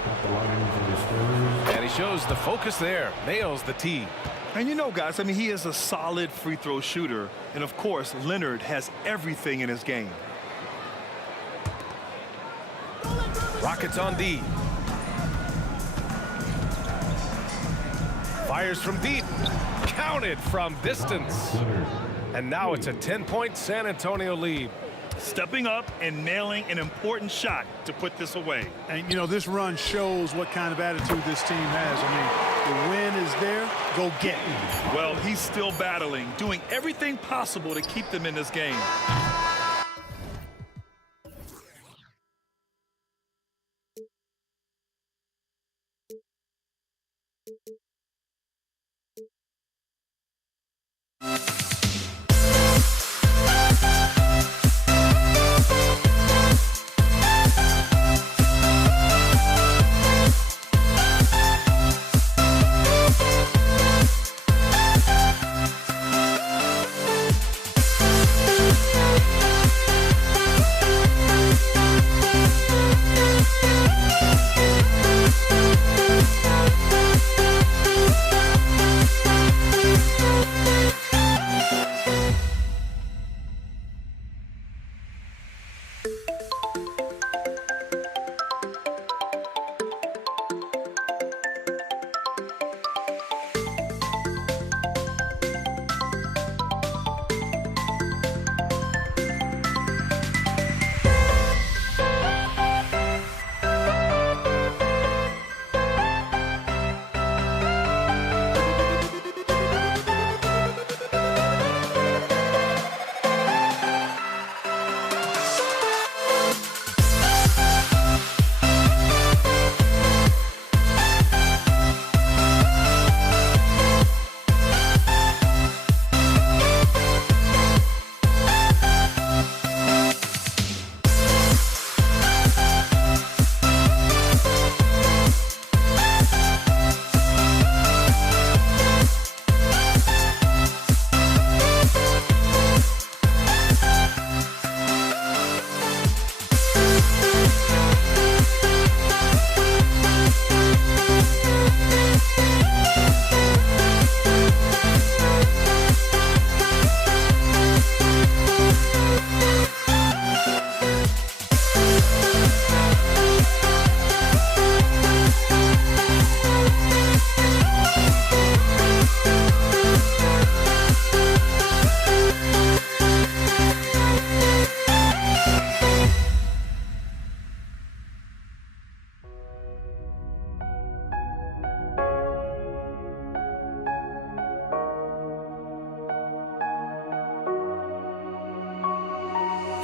At the line for the Spurs. And he shows the focus there. Nails the tee. And you know, guys, I mean, he is a solid free throw shooter. And, of course, Leonard has everything in his game. Rockets on D. Fires from deep. Counted from distance. And now it's a 10-point San Antonio lead. Stepping up and nailing an important shot to put this away. And, you know, this run shows what kind of attitude this team has. I mean, the win is there. Go get it. Well, he's still battling, doing everything possible to keep them in this game.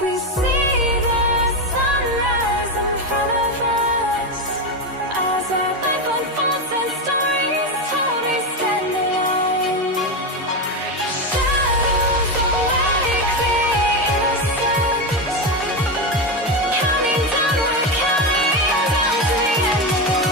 We see the sunrise in front of us as our life unfolds and stories told. We stand alone. Shadows away, clear innocence. Counting down, counting down to the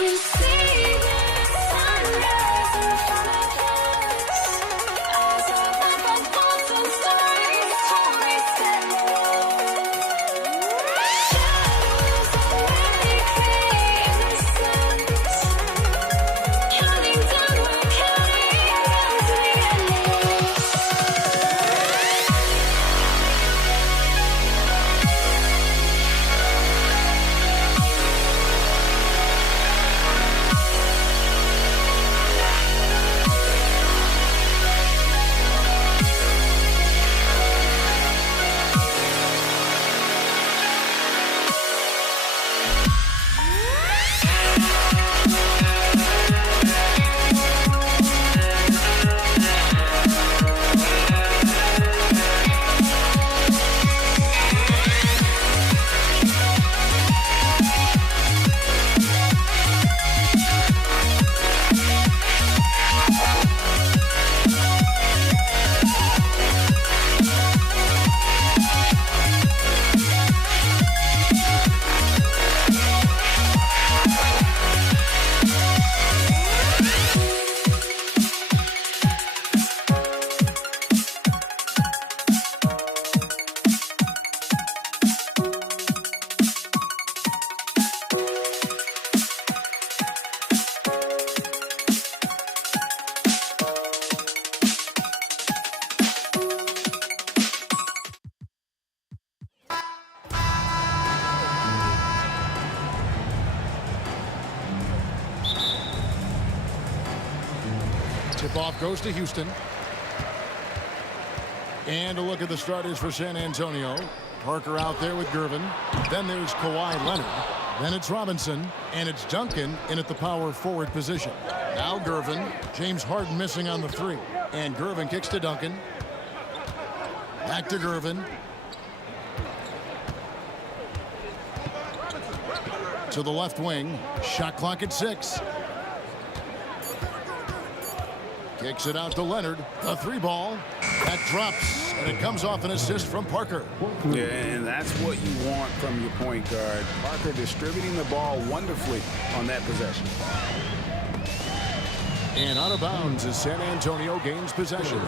We see the sunrise in front of us as our life unfolds and stories told stand alone. Shadows already create the suns, counting down, we're counting down to the endless. Tip-off goes to Houston. And a look at the starters for San Antonio. Parker out there with Gervin. Then there's Kawhi Leonard. Then it's Robinson. And it's Duncan in at the power forward position. Now Gervin. James Harden missing on the three. And Gervin kicks to Duncan. Back to Gervin. To the left wing. Shot clock at 6. Kicks it out to Leonard. The three ball. That drops. And it comes off an assist from Parker. Yeah, and that's what you want from your point guard. Parker distributing the ball wonderfully on that possession. And out of bounds as San Antonio gains possession.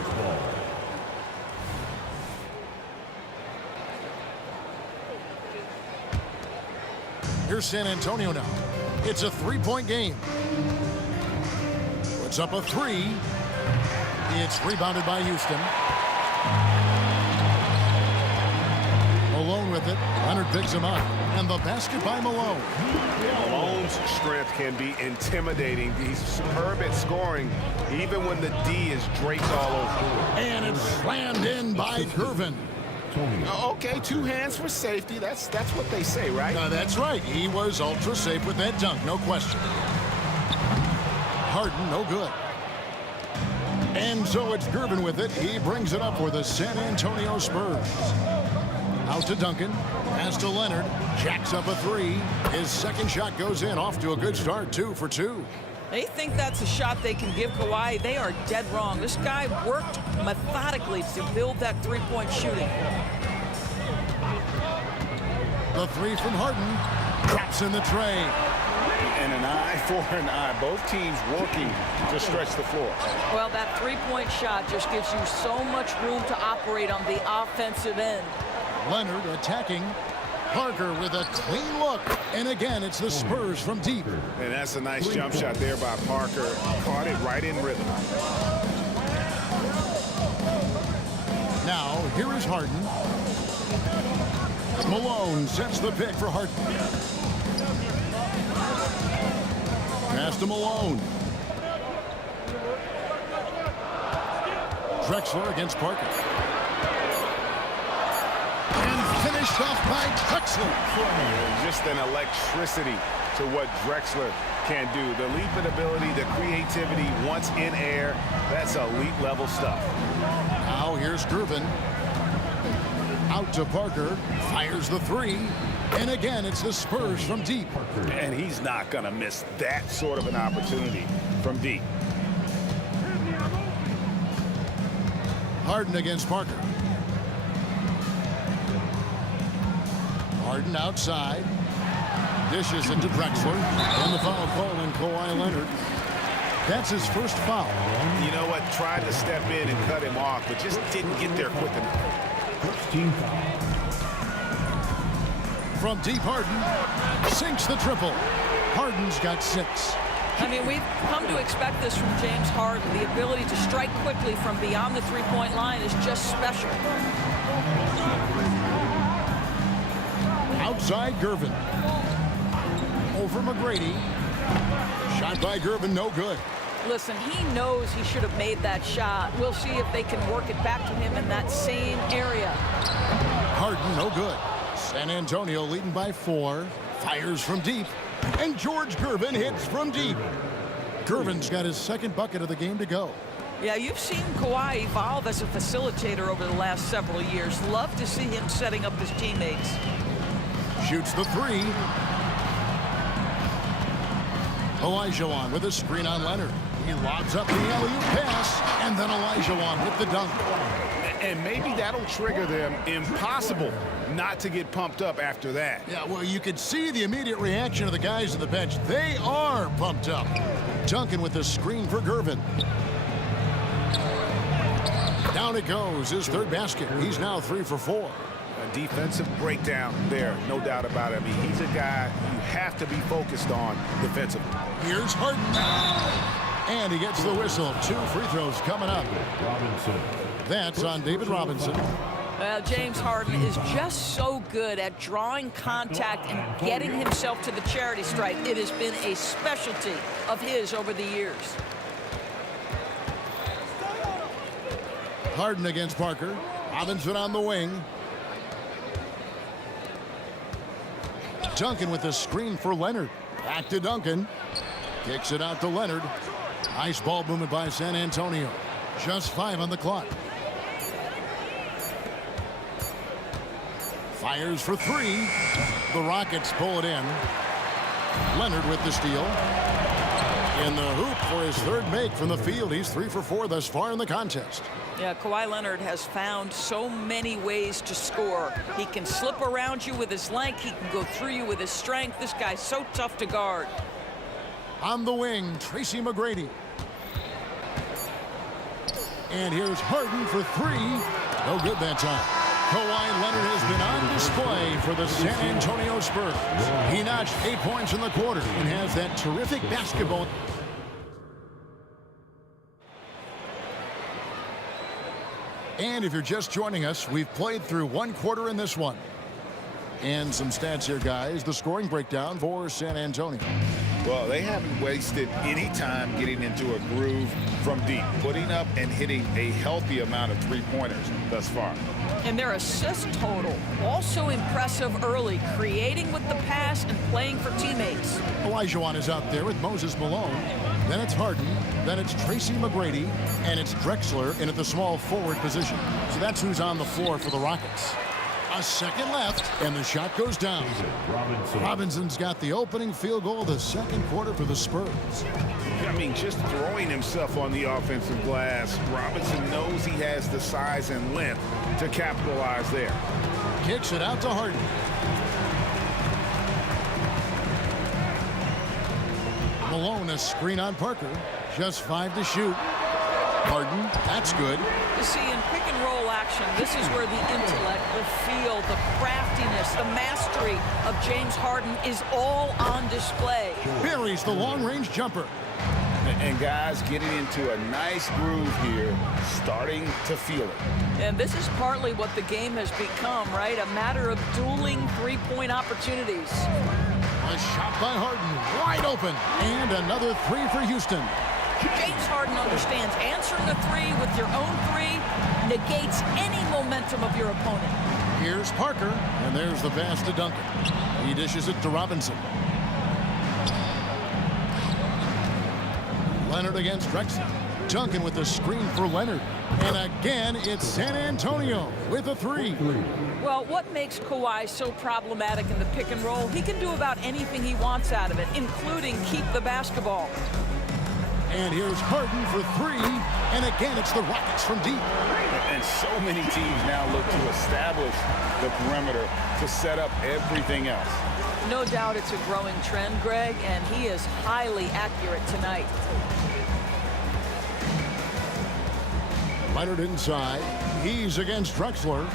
Here's San Antonio now. It's a three-point game. Puts up a three. It's rebounded by Houston. Malone with it. Leonard picks him up. And the basket by Malone. Malone's strength can be intimidating. He's superb at scoring, even when the D is draped all over. And it's slammed in by Gervin. Okay, 2 hands for safety. That's what they say, right? That's right. He was ultra safe with that dunk, no question. Harden, no good. And so it's Gervin with it. He brings it up for the San Antonio Spurs. Out to Duncan. Pass to Leonard. Jacks up a three. His second shot goes in. Off to a good start. 2 for 2. They think that's a shot they can give Kawhi. They are dead wrong. This guy worked methodically to build that three-point shooting. The three from Harden. Drops in the tray. And an eye for an eye. Both teams working to stretch the floor. Well, that three-point shot just gives you so much room to operate on the offensive end. Leonard attacking. Parker with a clean look. And again, it's the Spurs from deep. And that's a nice jump shot there by Parker. Caught it right in rhythm. Now, here is Harden. Malone sets the pick for Harden. Pass to Malone. Drexler against Parker. And finished off by Drexler. Just an electricity to what Drexler can do. The leaping ability, the creativity once in air, that's elite level stuff. Now here's Gervin. Out to Parker. Fires the three. And again, it's the Spurs from deep. And he's not going to miss that sort of an opportunity from deep. Harden against Parker. Harden outside. Dishes into Drexler. And the foul called on Kawhi Leonard. That's his first foul. You know what? Tried to step in and cut him off, but just didn't get there quick enough. Team foul. From deep, Harden sinks the triple. Harden's got 6. I mean, we've come to expect this from James Harden. The ability to strike quickly from beyond the three-point line is just special. Outside Gervin. Over McGrady. Shot by Gervin, no good. Listen, he knows he should have made that shot. We'll see if they can work it back to him in that same area. Harden, no good. San Antonio leading by 4. Fires from deep. And George Gervin hits from deep. Gervin's got his second bucket of the game to go. Yeah, you've seen Kawhi evolve as a facilitator over the last several years. Love to see him setting up his teammates. Shoots the 3. Olajuwon with a screen on Leonard. He lobs up the alley-oop pass, and then Olajuwon with the dunk. And maybe that'll trigger them. Impossible not to get pumped up after that. Yeah, well, you could see the immediate reaction of the guys on the bench. They are pumped up. Duncan with the screen for Gervin. Down it goes, his third basket. He's now 3 for 4. A defensive breakdown there, no doubt about it. I mean, he's a guy you have to be focused on defensively. Here's Harden. And he gets the whistle. 2 free throws coming up. Robinson. That's on David Robinson. Well, James Harden is just so good at drawing contact and getting himself to the charity stripe. It has been a specialty of his over the years. Harden against Parker. Robinson on the wing. Duncan with the screen for Leonard. Back to Duncan. Kicks it out to Leonard. Nice ball movement by San Antonio. Just 5 on the clock. Fires for 3. The Rockets pull it in. Leonard with the steal. In the hoop for his third make from the field. He's 3 for 4 thus far in the contest. Yeah, Kawhi Leonard has found so many ways to score. He can slip around you with his length. He can go through you with his strength. This guy's so tough to guard. On the wing, Tracy McGrady. And here's Harden for 3. No good that time. Kawhi Leonard has been on display for the San Antonio Spurs. He notched 8 points in the quarter and has that terrific basketball. And if you're just joining us, we've played through 1 quarter in this one. And some stats here, guys. The scoring breakdown for San Antonio. Well, they haven't wasted any time getting into a groove from deep, putting up and hitting a healthy amount of three-pointers thus far. And their assist total, also impressive early, creating with the pass and playing for teammates. Olajuwon is out there with Moses Malone. Then it's Harden. Then it's Tracy McGrady. And it's Drexler in at the small forward position. So that's who's on the floor for the Rockets. A second left, and the shot goes down. Robinson's got the opening field goal of the second quarter for the Spurs. I mean, just throwing himself on the offensive glass. Robinson knows he has the size and length to capitalize there. Kicks it out to Harden. Malone, a screen on Parker. Just 5 to shoot. Harden, that's good. You see, in pick and roll action, this is where the intellect, the feel, the craftiness, the mastery of James Harden is all on display. Buries the long-range jumper. And guys getting into a nice groove here, starting to feel it. And this is partly what the game has become, right? A matter of dueling three-point opportunities. A shot by Harden, wide open. And another 3 for Houston. James Harden understands answering a 3 with your own 3 negates any momentum of your opponent. Here's Parker, and there's the pass to Duncan. He dishes it to Robinson. Leonard against Drexler. Duncan with the screen for Leonard. And again, it's San Antonio with a three. Well, what makes Kawhi so problematic in the pick and roll? He can do about anything he wants out of it, including keep the basketball. And here's Harden for three. And again, it's the Rockets from deep. And so many teams now look to establish the perimeter to set up everything else. No doubt it's a growing trend, Greg, and he is highly accurate tonight. Leonard inside. He's against Drexler.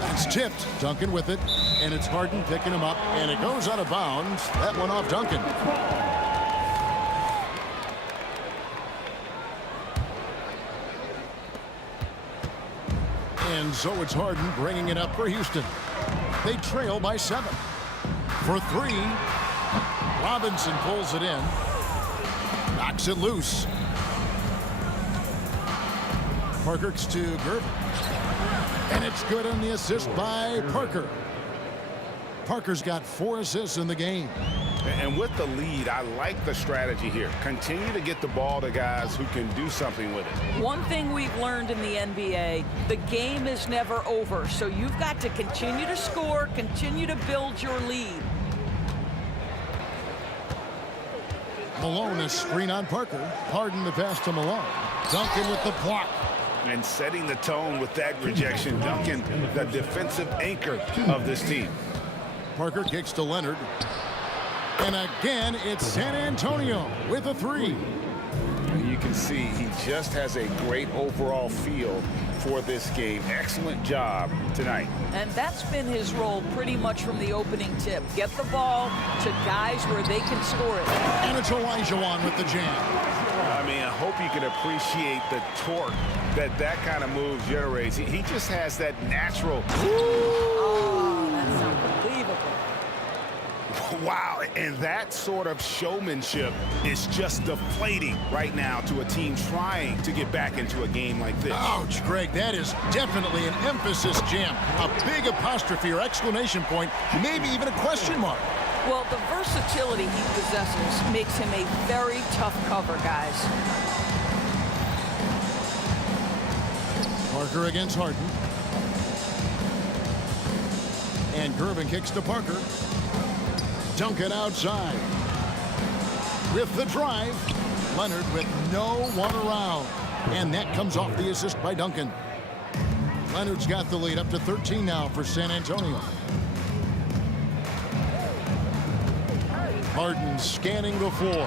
That's tipped. Duncan with it. And it's Harden picking him up. And it goes out of bounds. That one off Duncan. And so it's Harden bringing it up for Houston. They trail by 7. For three, Robinson pulls it in. Knocks it loose. Parker to Gervin. And it's good on the assist by Parker. Parker's got 4 assists in the game. And with the lead, I like the strategy here. Continue to get the ball to guys who can do something with it. One thing we've learned in the NBA, the game is never over. So you've got to continue to score, continue to build your lead. Malone is screen on Parker. Harden the pass to Malone. Duncan with the block. And setting the tone with that rejection. Duncan, the defensive anchor of this team. Parker kicks to Leonard. And again, it's San Antonio with a three. You can see he just has a great overall feel for this game. Excellent job tonight. And that's been his role pretty much from the opening tip. Get the ball to guys where they can score it. And it's Olajuwon with the jam. I mean, I hope you can appreciate the torque that kind of move generates. He just has that natural. Oh, that's unbelievable. Wow, and that sort of showmanship is just deflating right now to a team trying to get back into a game like this. Ouch, Greg, that is definitely an emphasis jam. A big apostrophe or exclamation point, maybe even a question mark. Well, the versatility he possesses makes him a very tough cover, guys. Parker against Harden. And Gervin kicks to Parker. Duncan outside. With the drive. Leonard with no one around. And that comes off the assist by Duncan. Leonard's got the lead up to 13 now for San Antonio. Harden scanning the floor.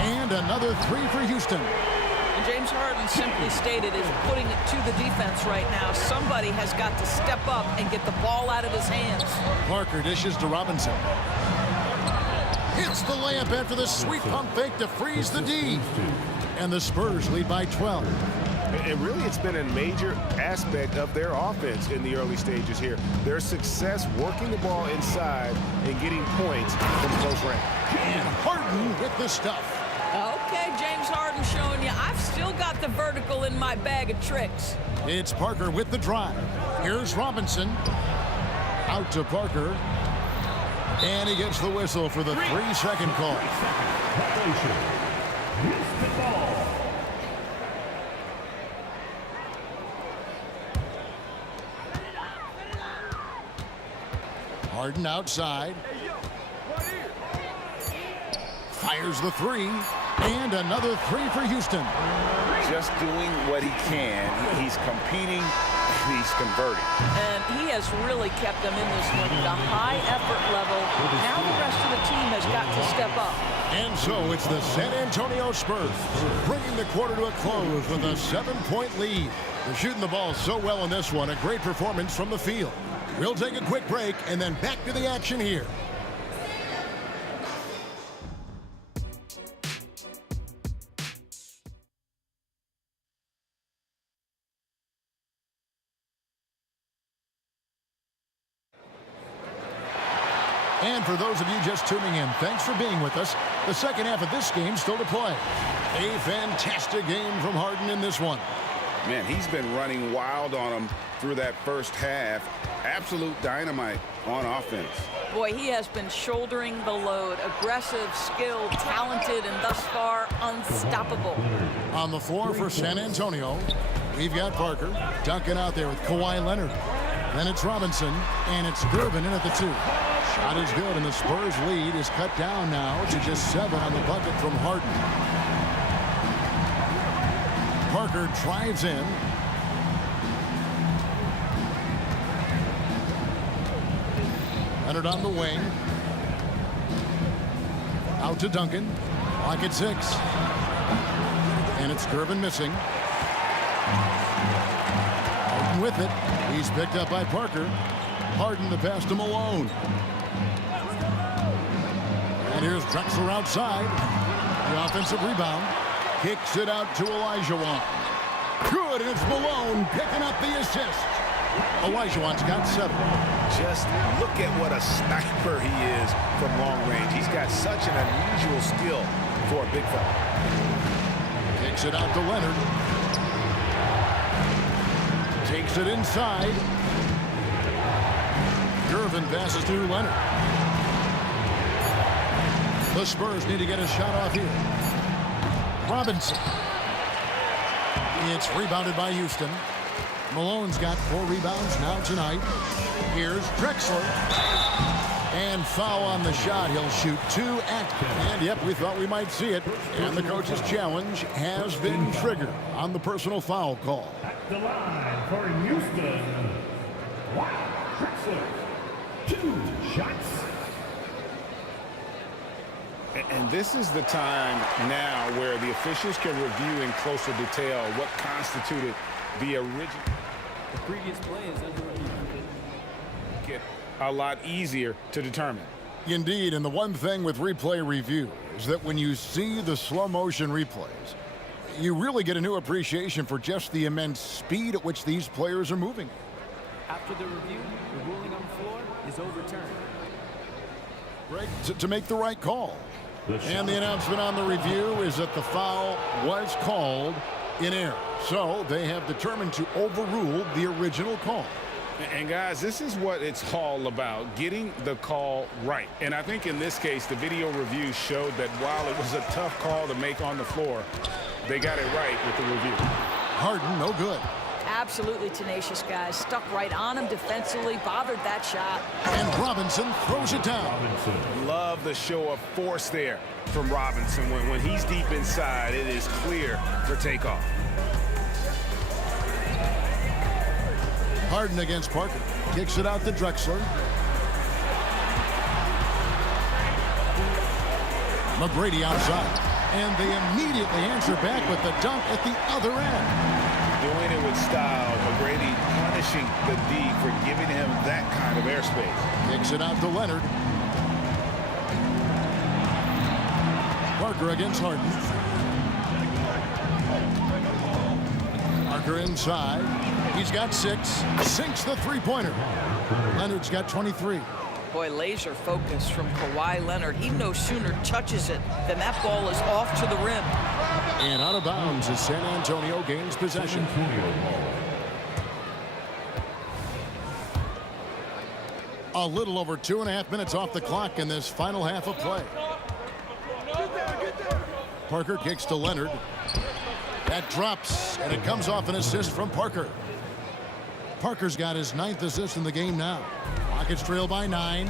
And another three for Houston. And James Harden simply stated is putting it to the defense right now. Somebody has got to step up and get the ball out of his hands. Parker dishes to Robinson. Hits the layup after the sweep pump fake to freeze the D. And the Spurs lead by 12. And really, it's been a major aspect of their offense in the early stages here. Their success working the ball inside and getting points from close range. And Harden with the stuff. Okay, James Harden showing you I've still got the vertical in my bag of tricks. It's Parker with the drive. Here's Robinson. Out to Parker. And he gets the whistle for the 3-second call. Harden outside. Fires the three. And another three for Houston. Just doing what he can. He's competing. He's converting. And he has really kept them in this one. The high effort level. Now the rest of the team has got to step up. And so it's the San Antonio Spurs bringing the quarter to a close with a 7-point lead. They're shooting the ball so well in this one. A great performance from the field. We'll take a quick break and then back to the action here. And for those of you just tuning in, thanks for being with us. The second half of this game still to play. A fantastic game from Harden in this one. Man, he's been running wild on him through that first half. Absolute dynamite on offense. Boy, he has been shouldering the load. Aggressive, skilled, talented, and thus far unstoppable. On the floor for San Antonio, we've got Parker. Duncan out there with Kawhi Leonard. Then it's Robinson, and it's Gervin in at the 2. Shot is good, and the Spurs lead is cut down now to just 7 on the bucket from Harden. Parker drives in. Leonard on the wing. Out to Duncan. Clock at 6. And it's Gervin missing. Harden with it. He's picked up by Parker. Harden the pass to Malone. And here's Drexler outside. The offensive rebound. Kicks it out to Olajuwon. Good, and it's Malone picking up the assist. Olajuwon's got 7. Just look at what a sniper he is from long range. He's got such an unusual skill for a big fella. Kicks it out to Leonard. Takes it inside. Gervin passes to Leonard. The Spurs need to get a shot off here. Robinson. It's rebounded by Houston. Malone's got 4 rebounds now tonight. Here's Drexler. And foul on the shot. He'll shoot 2 at. And yep, we thought we might see it. And the coach's challenge has been triggered on the personal foul call. At the line for Houston, Drexler. 2 shots. And this is the time now where the officials can review in closer detail what constituted the original. The previous play is under review. Get a lot easier to determine. Indeed, and the one thing with replay review is that when you see the slow motion replays, you really get a new appreciation for just the immense speed at which these players are moving. After the review, the ruling on the floor is overturned. Greg, to make the right call. And the announcement on the review is that the foul was called in error. So they have determined to overrule the original call. And guys, this is what it's all about, getting the call right. And I think in this case, the video review showed that while it was a tough call to make on the floor, they got it right with the review. Harden, no good. Absolutely tenacious, guys. Stuck right on him defensively, bothered that shot. And Robinson throws it down. Love the show of force there from Robinson. When he's deep inside, it is clear for takeoff. Harden against Parker. Kicks it out to Drexler. McGrady outside. And they immediately answer back with the dunk at the other end. Doing it with style. McGrady punishing the D for giving him that kind of airspace. Kicks it out to Leonard. Parker against Harden. Parker inside. He's got 6. Sinks the three-pointer. Leonard's got 23. Boy, laser focus from Kawhi Leonard. He no sooner touches it than that ball is off to the rim. And out of bounds as San Antonio gains possession. A little over 2.5 minutes off the clock in this final half of play. Parker kicks to Leonard. That drops, and it comes off an assist from Parker. Parker's got his 9th assist in the game now. Rockets trail by 9.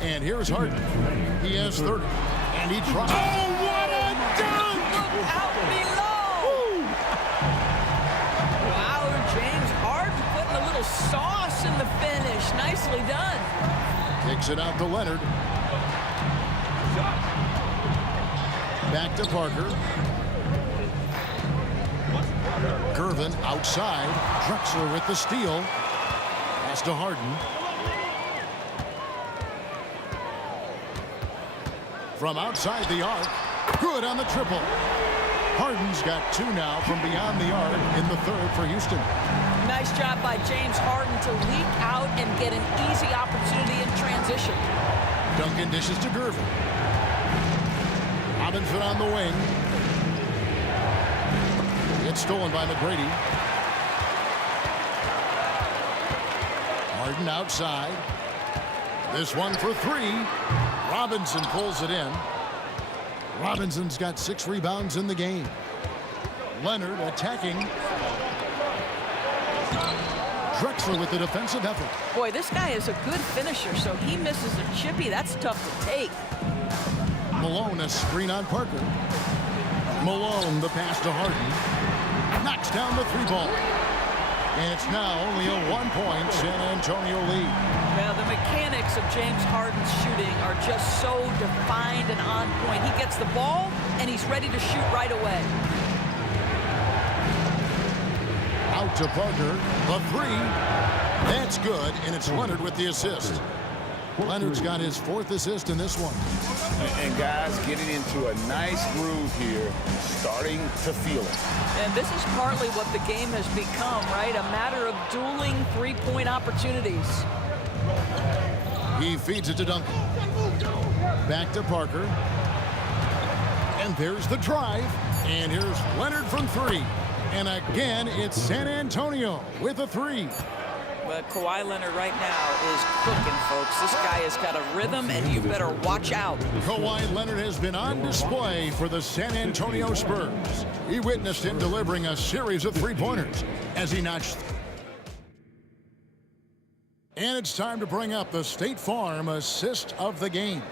And here's Harden. He has 30. And he drops. Oh, what a dunk! Look out below! Wow, James Harden putting a little sauce in the finish. Nicely done. Kicks it out to Leonard. Back to Parker. Gervin outside. Drexler with the steal. Pass to Harden. From outside the arc. Good on the triple. Harden's got 2 now from beyond the arc in the 3rd for Houston. Nice job by James Harden to leak out and get an easy opportunity in transition. Duncan dishes to Gervin. Robinson on the wing. It's stolen by McGrady. Harden outside. This one for three. Robinson pulls it in. Robinson's got 6 rebounds in the game. Leonard attacking. Drexler with the defensive effort. Boy, this guy is a good finisher, so he misses a chippy. That's tough to take. Malone, a screen on Parker. Malone, the pass to Harden. Knocks down the 3-ball. And it's now only a 1-point San Antonio lead. Now, the mechanics of James Harden's shooting are just so defined and on point. He gets the ball, and he's ready to shoot right away. Out to Parker, the 3. That's good, and it's Leonard with the assist. Leonard's got his 4th assist in this one. And guys getting into a nice groove here, starting to feel it. And this is partly what the game has become, right? A matter of dueling 3-point opportunities. He feeds it to Duncan. Back to Parker. And there's the drive. And here's Leonard from 3. And again, it's San Antonio with a 3. But Kawhi Leonard right now is cooking, folks. This guy has got a rhythm, and you better watch out. Kawhi Leonard has been on display for the San Antonio Spurs. He witnessed him delivering a series of 3-pointers as he notched. And it's time to bring up the State Farm assist of the game.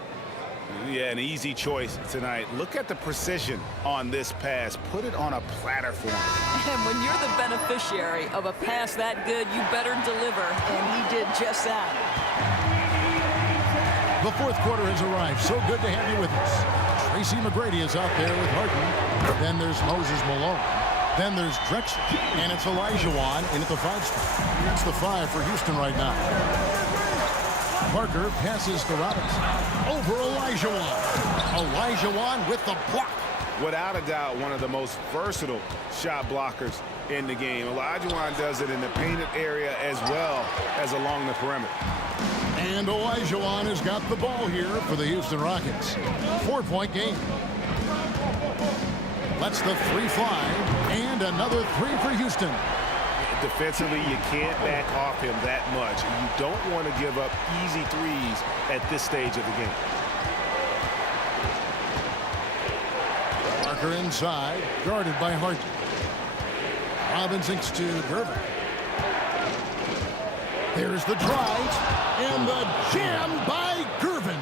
Yeah, an easy choice tonight. Look at the precision on this pass. Put it on a platter for him. And when you're the beneficiary of a pass that good, you better deliver, and he did just that. The 4th quarter has arrived. So good to have you with us. Tracy McGrady is out there with Harden. Then there's Moses Malone. Then there's Drexler. And it's Olajuwon in at the 5 spot. That's the 5 for Houston right now. Parker passes to Robinson. Over Olajuwon. Olajuwon with the block. Without a doubt, one of the most versatile shot blockers in the game. Olajuwon does it in the painted area as well as along the perimeter. And Olajuwon has got the ball here for the Houston Rockets. 4-point game. Lets the 3 fly. And another 3 for Houston. Defensively, you can't back off him that much. You don't want to give up easy threes at this stage of the game. Parker inside, guarded by Harden. Robinson to Gervin. There's the drive, and the jam by Gervin.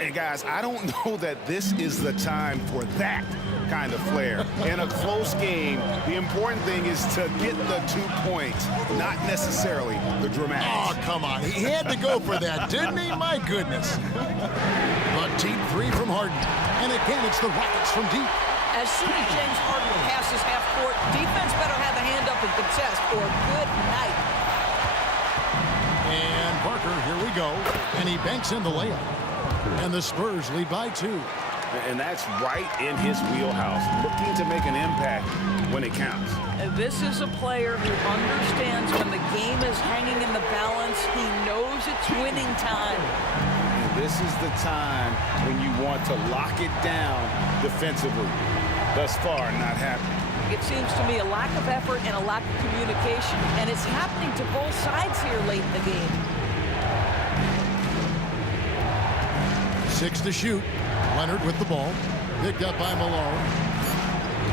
And guys, I don't know that this is the time for that kind of flair. In a close game, the important thing is to get the 2 points, not necessarily the dramatics. Oh, come on. He had to go for that, didn't he? My goodness. But deep 3 from Harden. And again, it's the Rockets from deep. As soon as James Harden passes half court, defense better have a hand up and contest, or good night. And Parker, here we go. And he banks in the layup. And the Spurs lead by 2. And that's right in his wheelhouse, looking to make an impact when it counts. And this is a player who understands when the game is hanging in the balance. He knows it's winning time. And this is the time when you want to lock it down defensively. Thus far, not happening. It seems to me a lack of effort and a lack of communication, and it's happening to both sides here late in the game. 6 to shoot. Leonard with the ball. Picked up by Malone.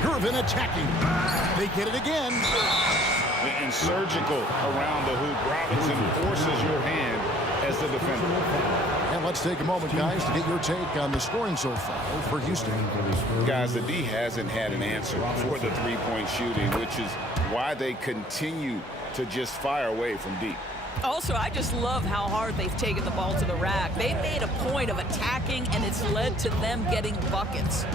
Gervin attacking. They get it again. And surgical around the hoop. Robinson forces your hand as the defender. And let's take a moment, guys, to get your take on the scoring so far for Houston. Guys, the D hasn't had an answer for the 3-point shooting, which is why they continue to just fire away from deep. Also, I just love how hard they've taken the ball to the rack. They made a point of attacking, and it's led to them getting buckets.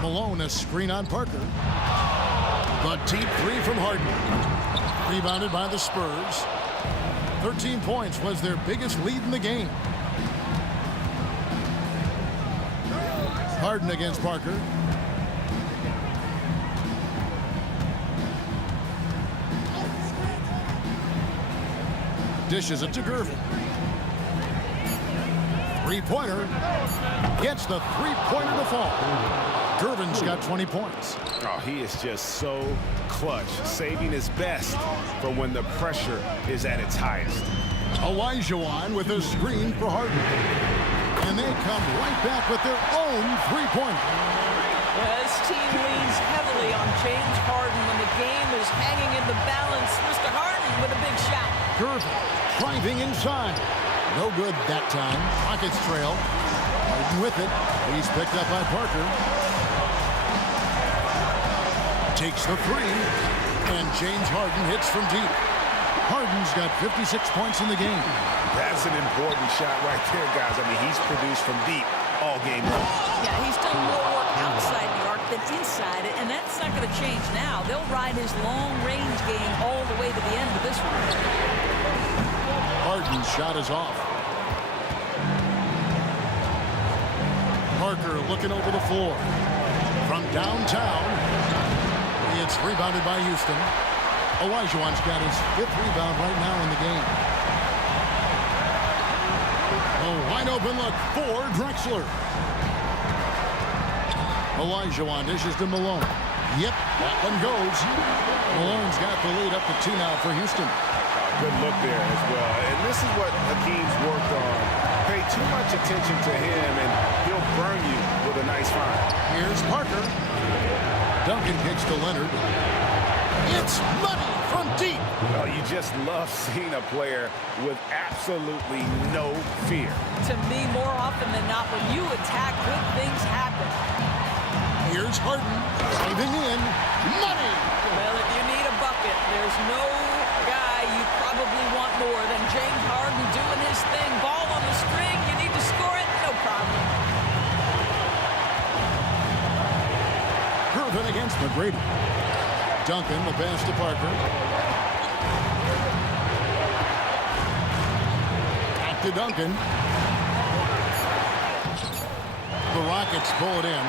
Malone, a screen on Parker. The deep 3 from Harden. Rebounded by the Spurs. 13 points was their biggest lead in the game. Harden against Parker. Dishes it to Gervin. 3-pointer. Gets the 3-pointer to fall. Gervin's got 20 points. Oh, he is just so clutch, saving his best for when the pressure is at its highest. Olajuwon with a screen for Harden. And they come right back with their own three-pointer. This team leans heavily on James Harden when the game is hanging in the balance. Mr. Harden with a big shot. Gervin driving inside. No good that time. Rockets trail. Harden with it. He's picked up by Parker. Takes the three. And James Harden hits from deep. Harden's got 56 points in the game. That's an important shot right there, guys. I mean, he's produced from deep all game long. Yeah, he's done more work outside the arc than inside it, and that's not going to change now. They'll ride his long-range game all the way to the end of this one. Harden's shot is off. Parker looking over the floor. From downtown, it's rebounded by Houston. Olajuwon's got his 5th rebound right now in the game. A wide open look for Drexler. Olajuwon dishes to Malone. Yep, that one goes. Malone's got the lead up to 2 now for Houston. Good look there as well. And this is what Hakeem's worked on. Pay too much attention to him, and he'll burn you with a nice find. Here's Parker. Duncan kicks to Leonard. It's money from deep. Oh, you just love seeing a player with absolutely no fear. To me, more often than not, when you attack, good things happen. Here's Harden driving in. Money. Well, if you need a bucket, there's no guy you probably want more than James Harden doing his thing. Ball on the string, you need to score it, no problem. Gervin against McGrady. Duncan, the pass to Parker. Back to Duncan. The Rockets pull it in.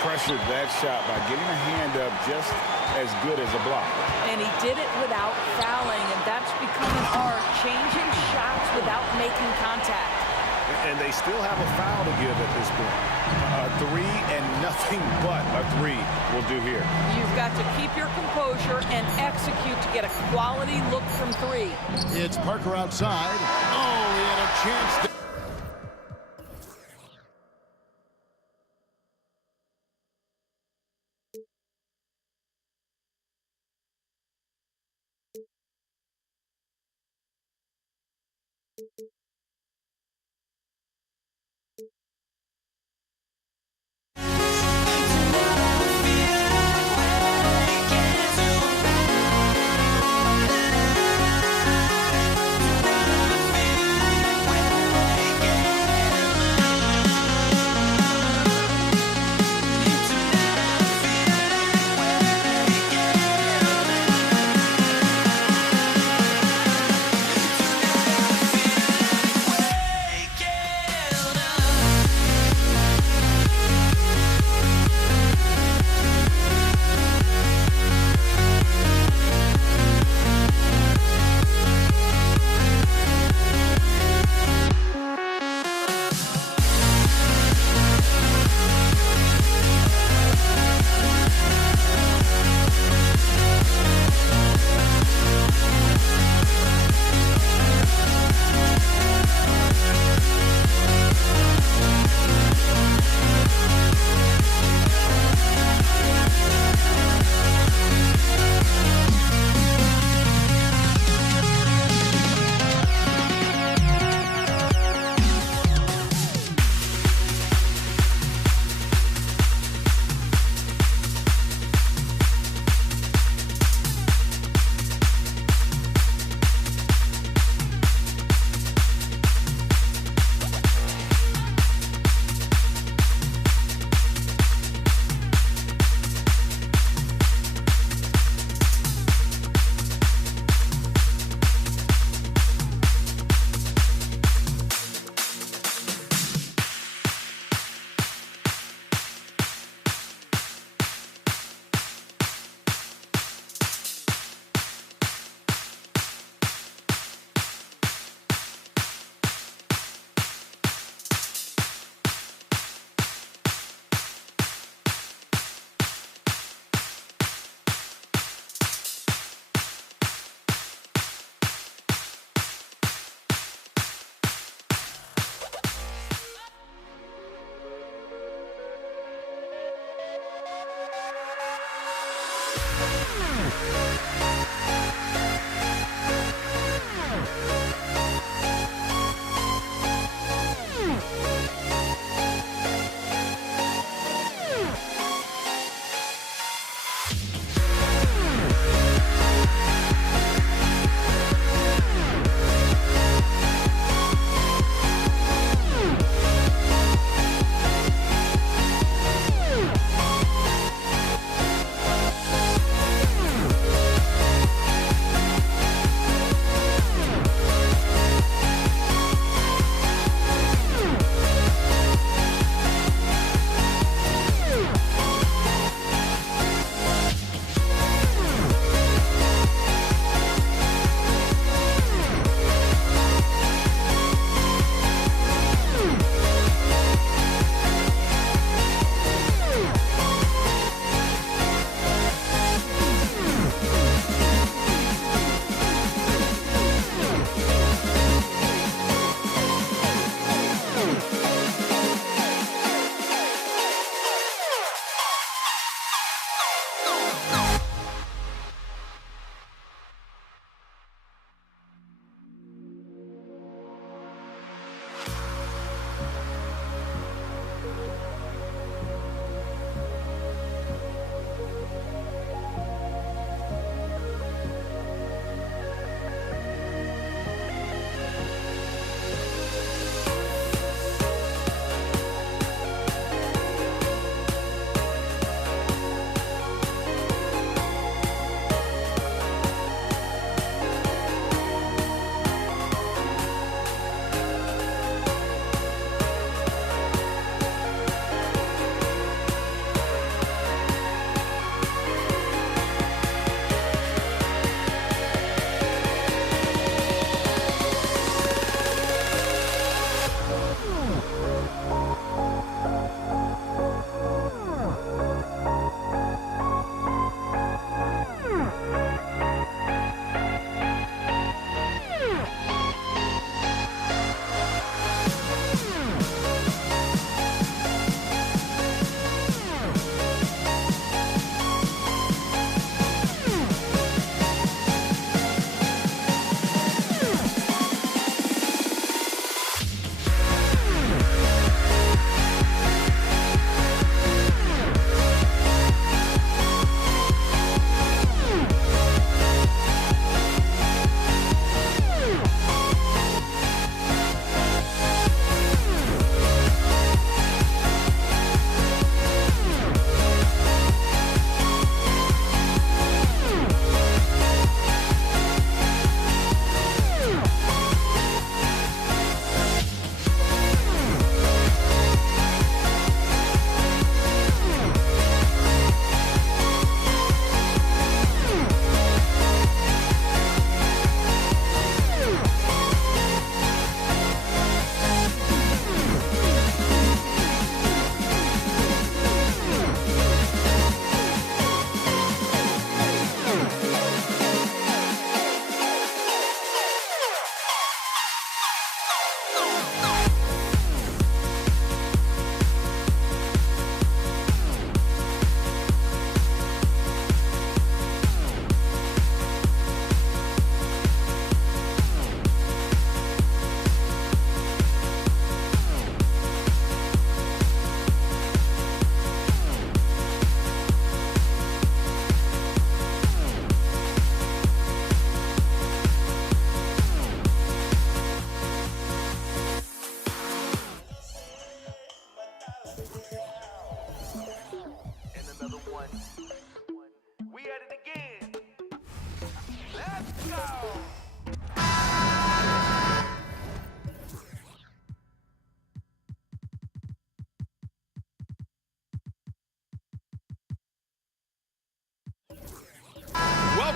Pressured that shot by getting a hand up just as good as a block. And he did it without fouling, and that's become an art, changing shots without making contact. And they still have a foul to give at this point. A 3 and nothing but a 3 will do here. You've got to keep your composure and execute to get a quality look from 3. It's Parker outside. Oh, he had a chance.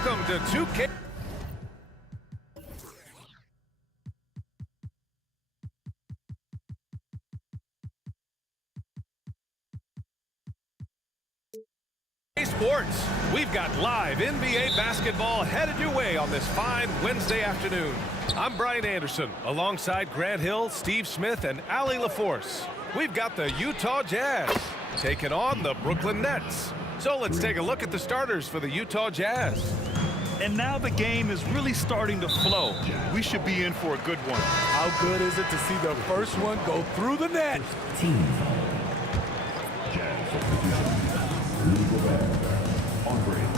Welcome to 2K. Sports. We've got live NBA basketball headed your way on this fine Wednesday afternoon. I'm Brian Anderson, alongside Grant Hill, Steve Smith, and Allie LaForce. We've got the Utah Jazz taking on the Brooklyn Nets. So let's take a look at the starters for the Utah Jazz. And now the game is really starting to flow. We should be in for a good one. How good is it to see the first one go through the net?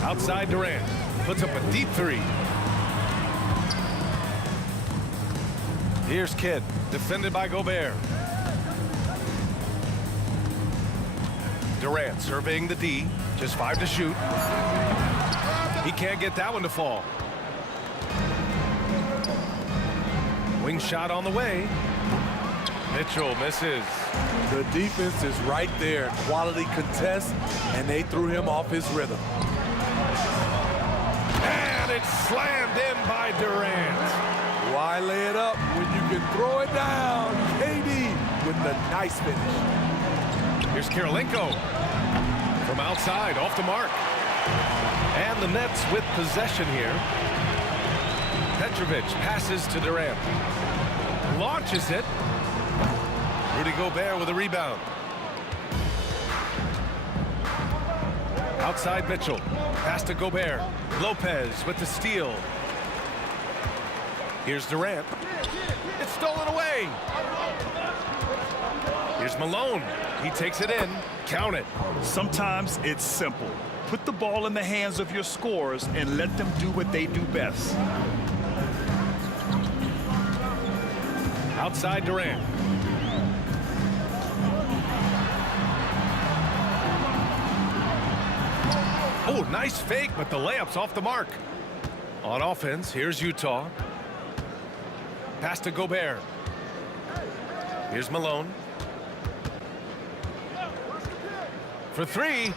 Outside Durant. Puts up a deep three. Here's Kidd. Defended by Gobert. Durant surveying the D. Just 5 to shoot. He can't get that one to fall. Wing shot on the way. Mitchell misses. The defense is right there. Quality contest, and they threw him off his rhythm. And it's slammed in by Durant. Why lay it up when you can throw it down? KD with the nice finish. Here's Kirilenko from outside, off the mark. And the Nets with possession here. Petrovic passes to Durant. Launches it. Rudy Gobert with a rebound. Outside Mitchell. Pass to Gobert. Lopez with the steal. Here's Durant. It's stolen away. Here's Malone. He takes it in. Count it. Sometimes it's simple. Put the ball in the hands of your scorers and let them do what they do best. Outside Durant. Oh, nice fake, but the layup's off the mark. On offense, here's Utah. Pass to Gobert. Here's Malone. For three.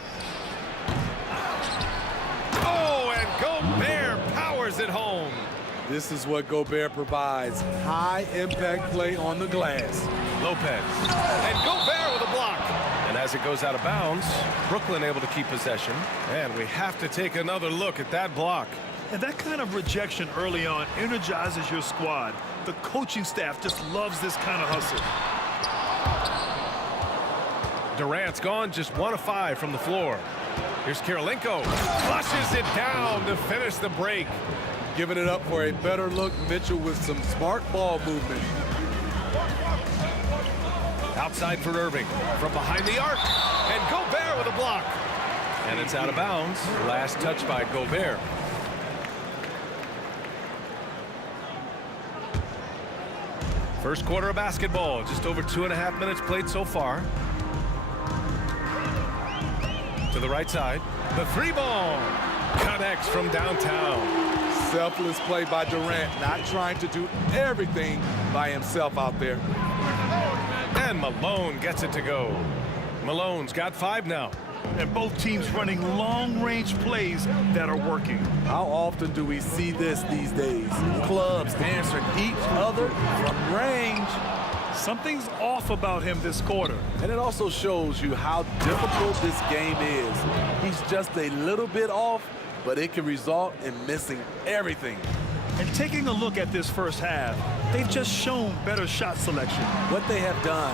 Oh, and Gobert powers it home. This is what Gobert provides. High impact play on the glass. Lopez. And Gobert with a block. And as it goes out of bounds, Brooklyn able to keep possession. And we have to take another look at that block. And that kind of rejection early on energizes your squad. The coaching staff just loves this kind of hustle. Durant's gone just 1 of 5 from the floor. Here's Kirilenko. Flushes it down to finish the break. Giving it up for a better look. Mitchell with some smart ball movement. Outside for Irving. From behind the arc. And Gobert with a block. And it's out of bounds. Last touch by Gobert. First quarter of basketball. Just over 2.5 minutes played so far. To the right side. The 3-ball connects from downtown. Selfless play by Durant, not trying to do everything by himself out there. And Malone gets it to go. Malone's got 5 now. And both teams running long-range plays that are working. How often do we see this these days? Clubs answering each other from range. Something's off about him this quarter. And it also shows you how difficult this game is. He's just a little bit off, but it can result in missing everything. And taking a look at this first half, they've just shown better shot selection. What they have done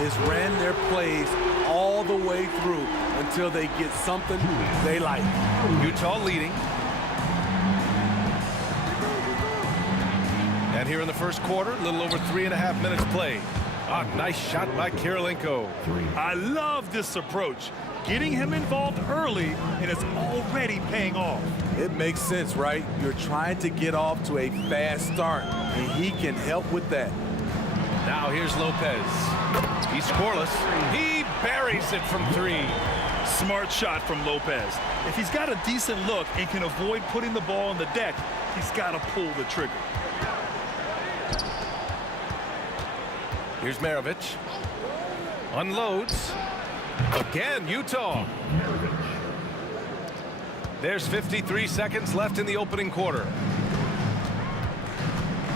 is ran their plays all the way through until they get something they like. Utah leading. And here in the first quarter, a little over 3.5 minutes played. A nice shot by Kirilenko. I love this approach. Getting him involved early, and it's already paying off. It makes sense, right? You're trying to get off to a fast start, and he can help with that. Now here's Lopez. He's scoreless. He buries it from 3. Smart shot from Lopez. If he's got a decent look and can avoid putting the ball on the deck, he's got to pull the trigger. Here's Maravich. Unloads. Again, Utah. There's 53 seconds left in the opening quarter.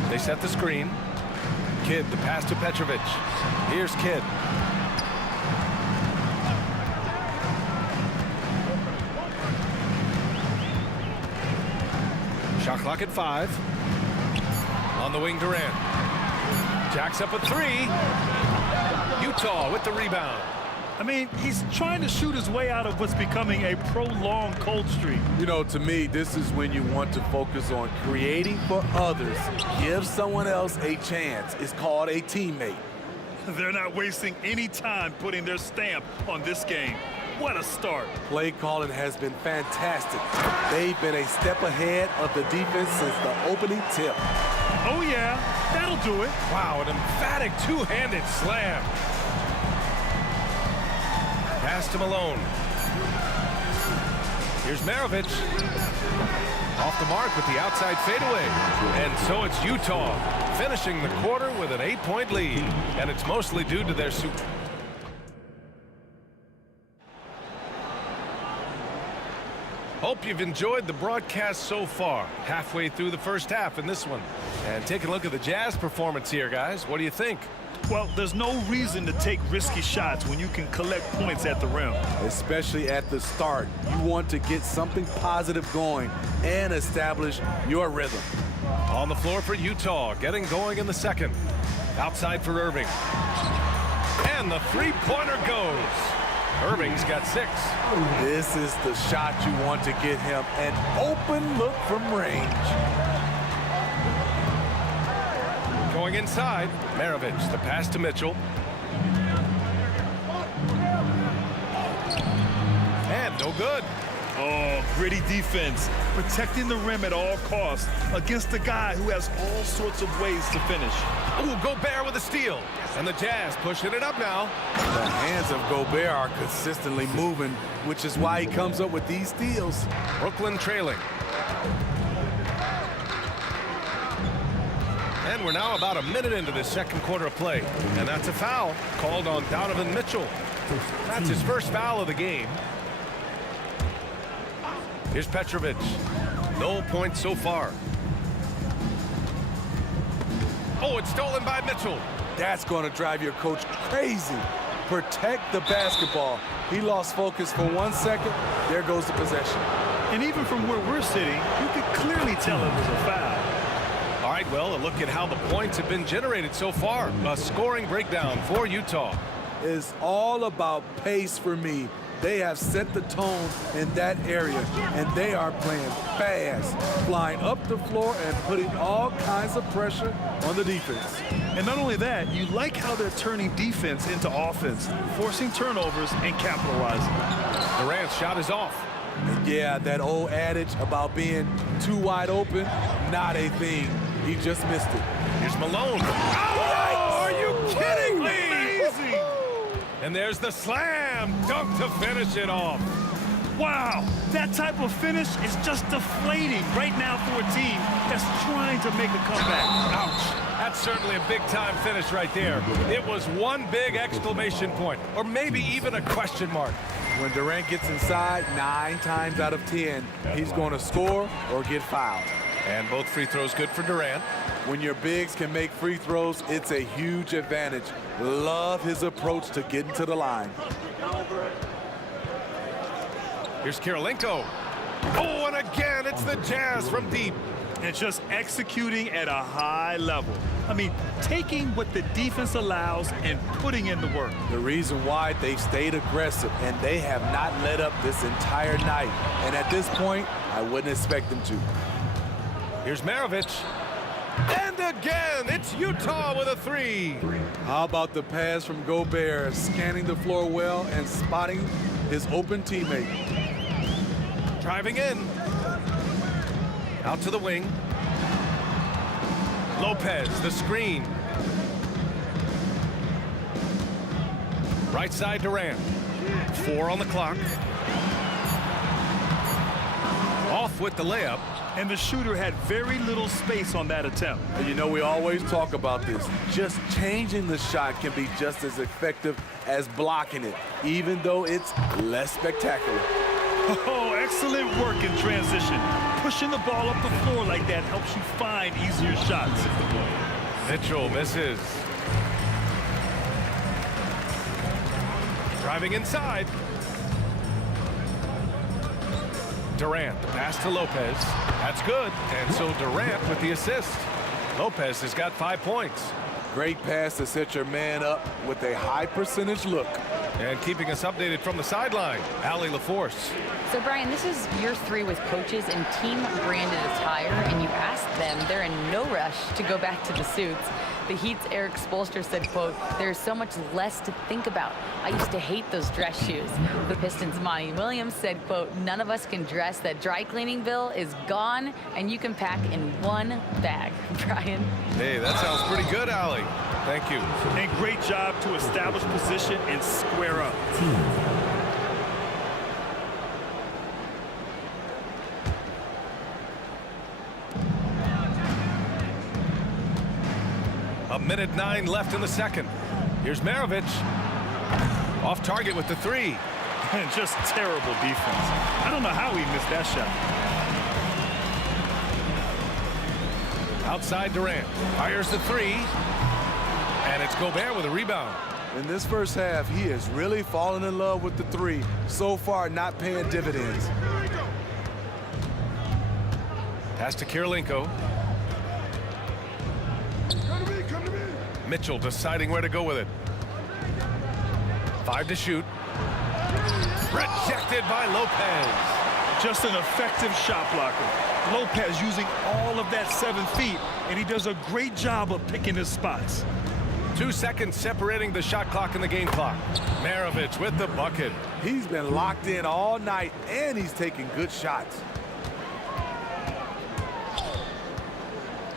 They set the screen. Kidd, the pass to Petrovic. Here's Kidd. Shot clock at 5. On the wing, Durant. Jacks up a 3. Utah with the rebound. I mean, he's trying to shoot his way out of what's becoming a prolonged cold streak. You know, to me, this is when you want to focus on creating for others. Give someone else a chance. It's called a teammate. They're not wasting any time putting their stamp on this game. What a start. Play calling has been fantastic. They've been a step ahead of the defense since the opening tip. Oh, yeah, that'll do it. Wow, an emphatic two-handed slam. Pass to Malone. Here's Maravich. Off the mark with the outside fadeaway. And so it's Utah finishing the quarter with an 8-point lead. And it's mostly due to their super. Hope you've enjoyed the broadcast so far. Halfway through the first half in this one. And take a look at the Jazz performance here, guys. What do you think? Well, there's no reason to take risky shots when you can collect points at the rim. Especially at the start. You want to get something positive going and establish your rhythm. On the floor for Utah, getting going in the second. Outside for Irving. And the three-pointer goes. Irving's got 6. This is the shot you want to get him. An open look from range. Going inside, Maravich, the pass to Mitchell. And no good. Oh, gritty defense, protecting the rim at all costs against a guy who has all sorts of ways to finish. Oh, Gobert with a steal. And the Jazz pushing it up now. The hands of Gobert are consistently moving, which is why he comes up with these steals. Brooklyn trailing. And we're now about a minute into the second quarter of play. And that's a foul called on Donovan Mitchell. That's his first foul of the game. Here's Petrovic. No points so far. Oh, it's stolen by Mitchell. That's going to drive your coach crazy. Protect the basketball. He lost focus for 1 second. There goes the possession. And even from where we're sitting, you could clearly tell it was a foul. All right, well, a look at how the points have been generated so far. A scoring breakdown for Utah. It's all about pace for me. They have set the tone in that area, and they are playing fast, flying up the floor and putting all kinds of pressure on the defense. And not only that, you like how they're turning defense into offense, forcing turnovers and capitalizing. Durant's shot is off. Yeah, that old adage about being too wide open, not a thing. He just missed it. Here's Malone. Oh, are you kidding me? Amazing! And there's the slam dunk to finish it off. Wow, that type of finish is just deflating right now for a team that's trying to make a comeback. Ouch. That's certainly a big-time finish right there. It was one big exclamation point, or maybe even a question mark. When Durant gets inside, 9 times out of 10, he's going to score or get fouled. And both free throws good for Durant. When your bigs can make free throws, it's a huge advantage. Love his approach to getting to the line. Here's Kirilenko. Oh, and again, it's the Jazz from deep. And just executing at a high level. I mean, taking what the defense allows and putting in the work. The reason why they've stayed aggressive, and they have not let up this entire night. And at this point, I wouldn't expect them to. Here's Maravich. And again, it's Utah with a 3. How about the pass from Gobert, scanning the floor well and spotting his open teammate. Driving in. Out to the wing. Lopez, the screen. Right side Durant. 4 on the clock. Off with the layup. And the shooter had very little space on that attempt. And you know, we always talk about this. Just changing the shot can be just as effective as blocking it, even though it's less spectacular. Oh, excellent work in transition. Pushing the ball up the floor like that helps you find easier shots. Mitchell misses. Driving inside. Durant, the pass to Lopez. That's good. And so Durant with the assist. Lopez has got 5 points. Great pass to set your man up with a high percentage look. And keeping us updated from the sideline, Allie LaForce. So, Brian, this is year 3 with coaches and team-branded attire, and you asked them, they're in no rush to go back to the suits. The Heat's Eric Spoelstra said, quote, "There's so much less to think about. I used to hate those dress shoes." The Pistons' Monty Williams said, quote, "None of us can dress. That dry cleaning bill is gone, and you can pack in one bag." Brian? Hey, that sounds pretty good, Allie. Thank you. And great job to establish position and square up. A minute 9 left in the second. Here's Maravich. Off target with the 3. And just terrible defense. I don't know how he missed that shot. Outside Durant. Fires the 3. And it's Gobert with a rebound. In this first half, he is really falling in love with the 3. So far, not paying dividends. Pass to Kirilenko. Mitchell deciding where to go with it. 5 to shoot. Rejected by Lopez. Just an effective shot blocker. Lopez using all of that 7 feet, and he does a great job of picking his spots. 2 seconds separating the shot clock and the game clock. Maravich with the bucket. He's been locked in all night, and he's taking good shots.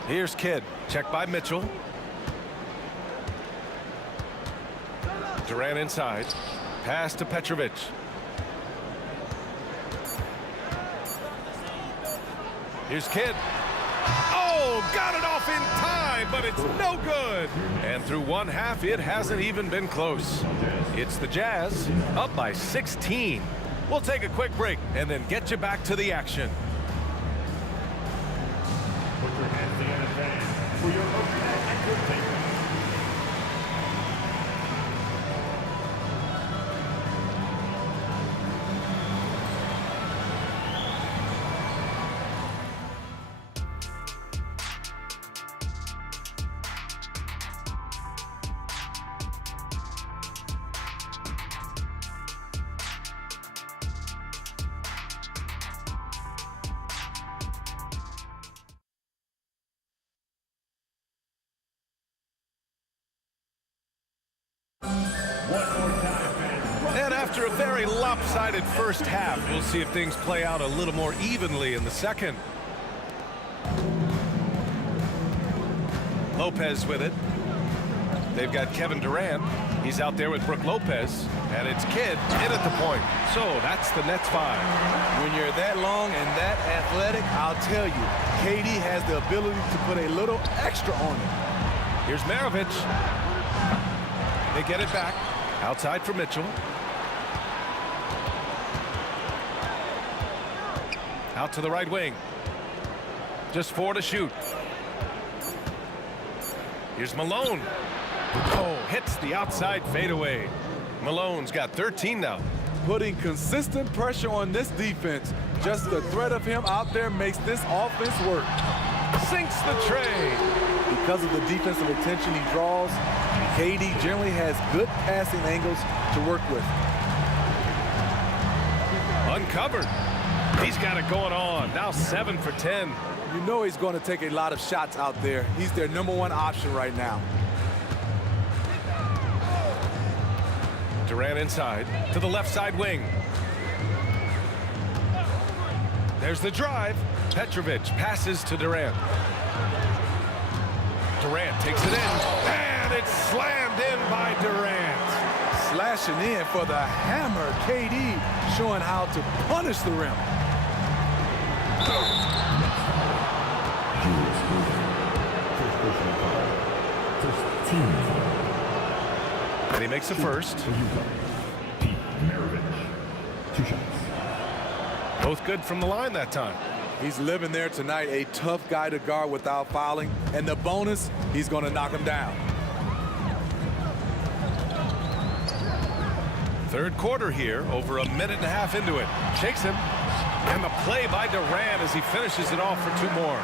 Here's Kidd. Checked by Mitchell. Durant inside. Pass to Petrovic. Here's Kidd. Oh, got it off in time, but it's no good. And through one half, it hasn't even been close. It's the Jazz up by 16. We'll take a quick break and then get you back to the action. Put your hands together, fans, for your opening entertainment. And after a very lopsided first half, we'll see if things play out a little more evenly in the second. Lopez with it. They've got Kevin Durant. He's out there with Brook Lopez. And it's Kidd in at the point. So that's the Nets 5. When you're that long and that athletic, I'll tell you, KD has the ability to put a little extra on it. Here's Maravich. They get it back. Outside for Mitchell. Out to the right wing. Just 4 to shoot. Here's Malone. Oh, hits the outside fadeaway. Malone's got 13 now. Putting consistent pressure on this defense. Just the threat of him out there makes this offense work. Sinks the tray. Because of the defensive attention he draws, KD generally has good passing angles to work with. Uncovered. He's got it going on. Now 7 for 10. You know he's going to take a lot of shots out there. He's their #1 option right now. Durant inside to the left side wing. There's the drive. Petrovic passes to Durant. Durant takes it in, and it's slammed in by Durant. Slashing in for the hammer. KD showing how to punish the rim. First team. And he makes the first. Pete Maravich. 2 shots. Both good from the line that time. He's living there tonight, a tough guy to guard without fouling. And the bonus, he's going to knock him down. Third quarter here, over a minute and a half into it. Shakes him. And the play by Durant as he finishes it off for 2 more.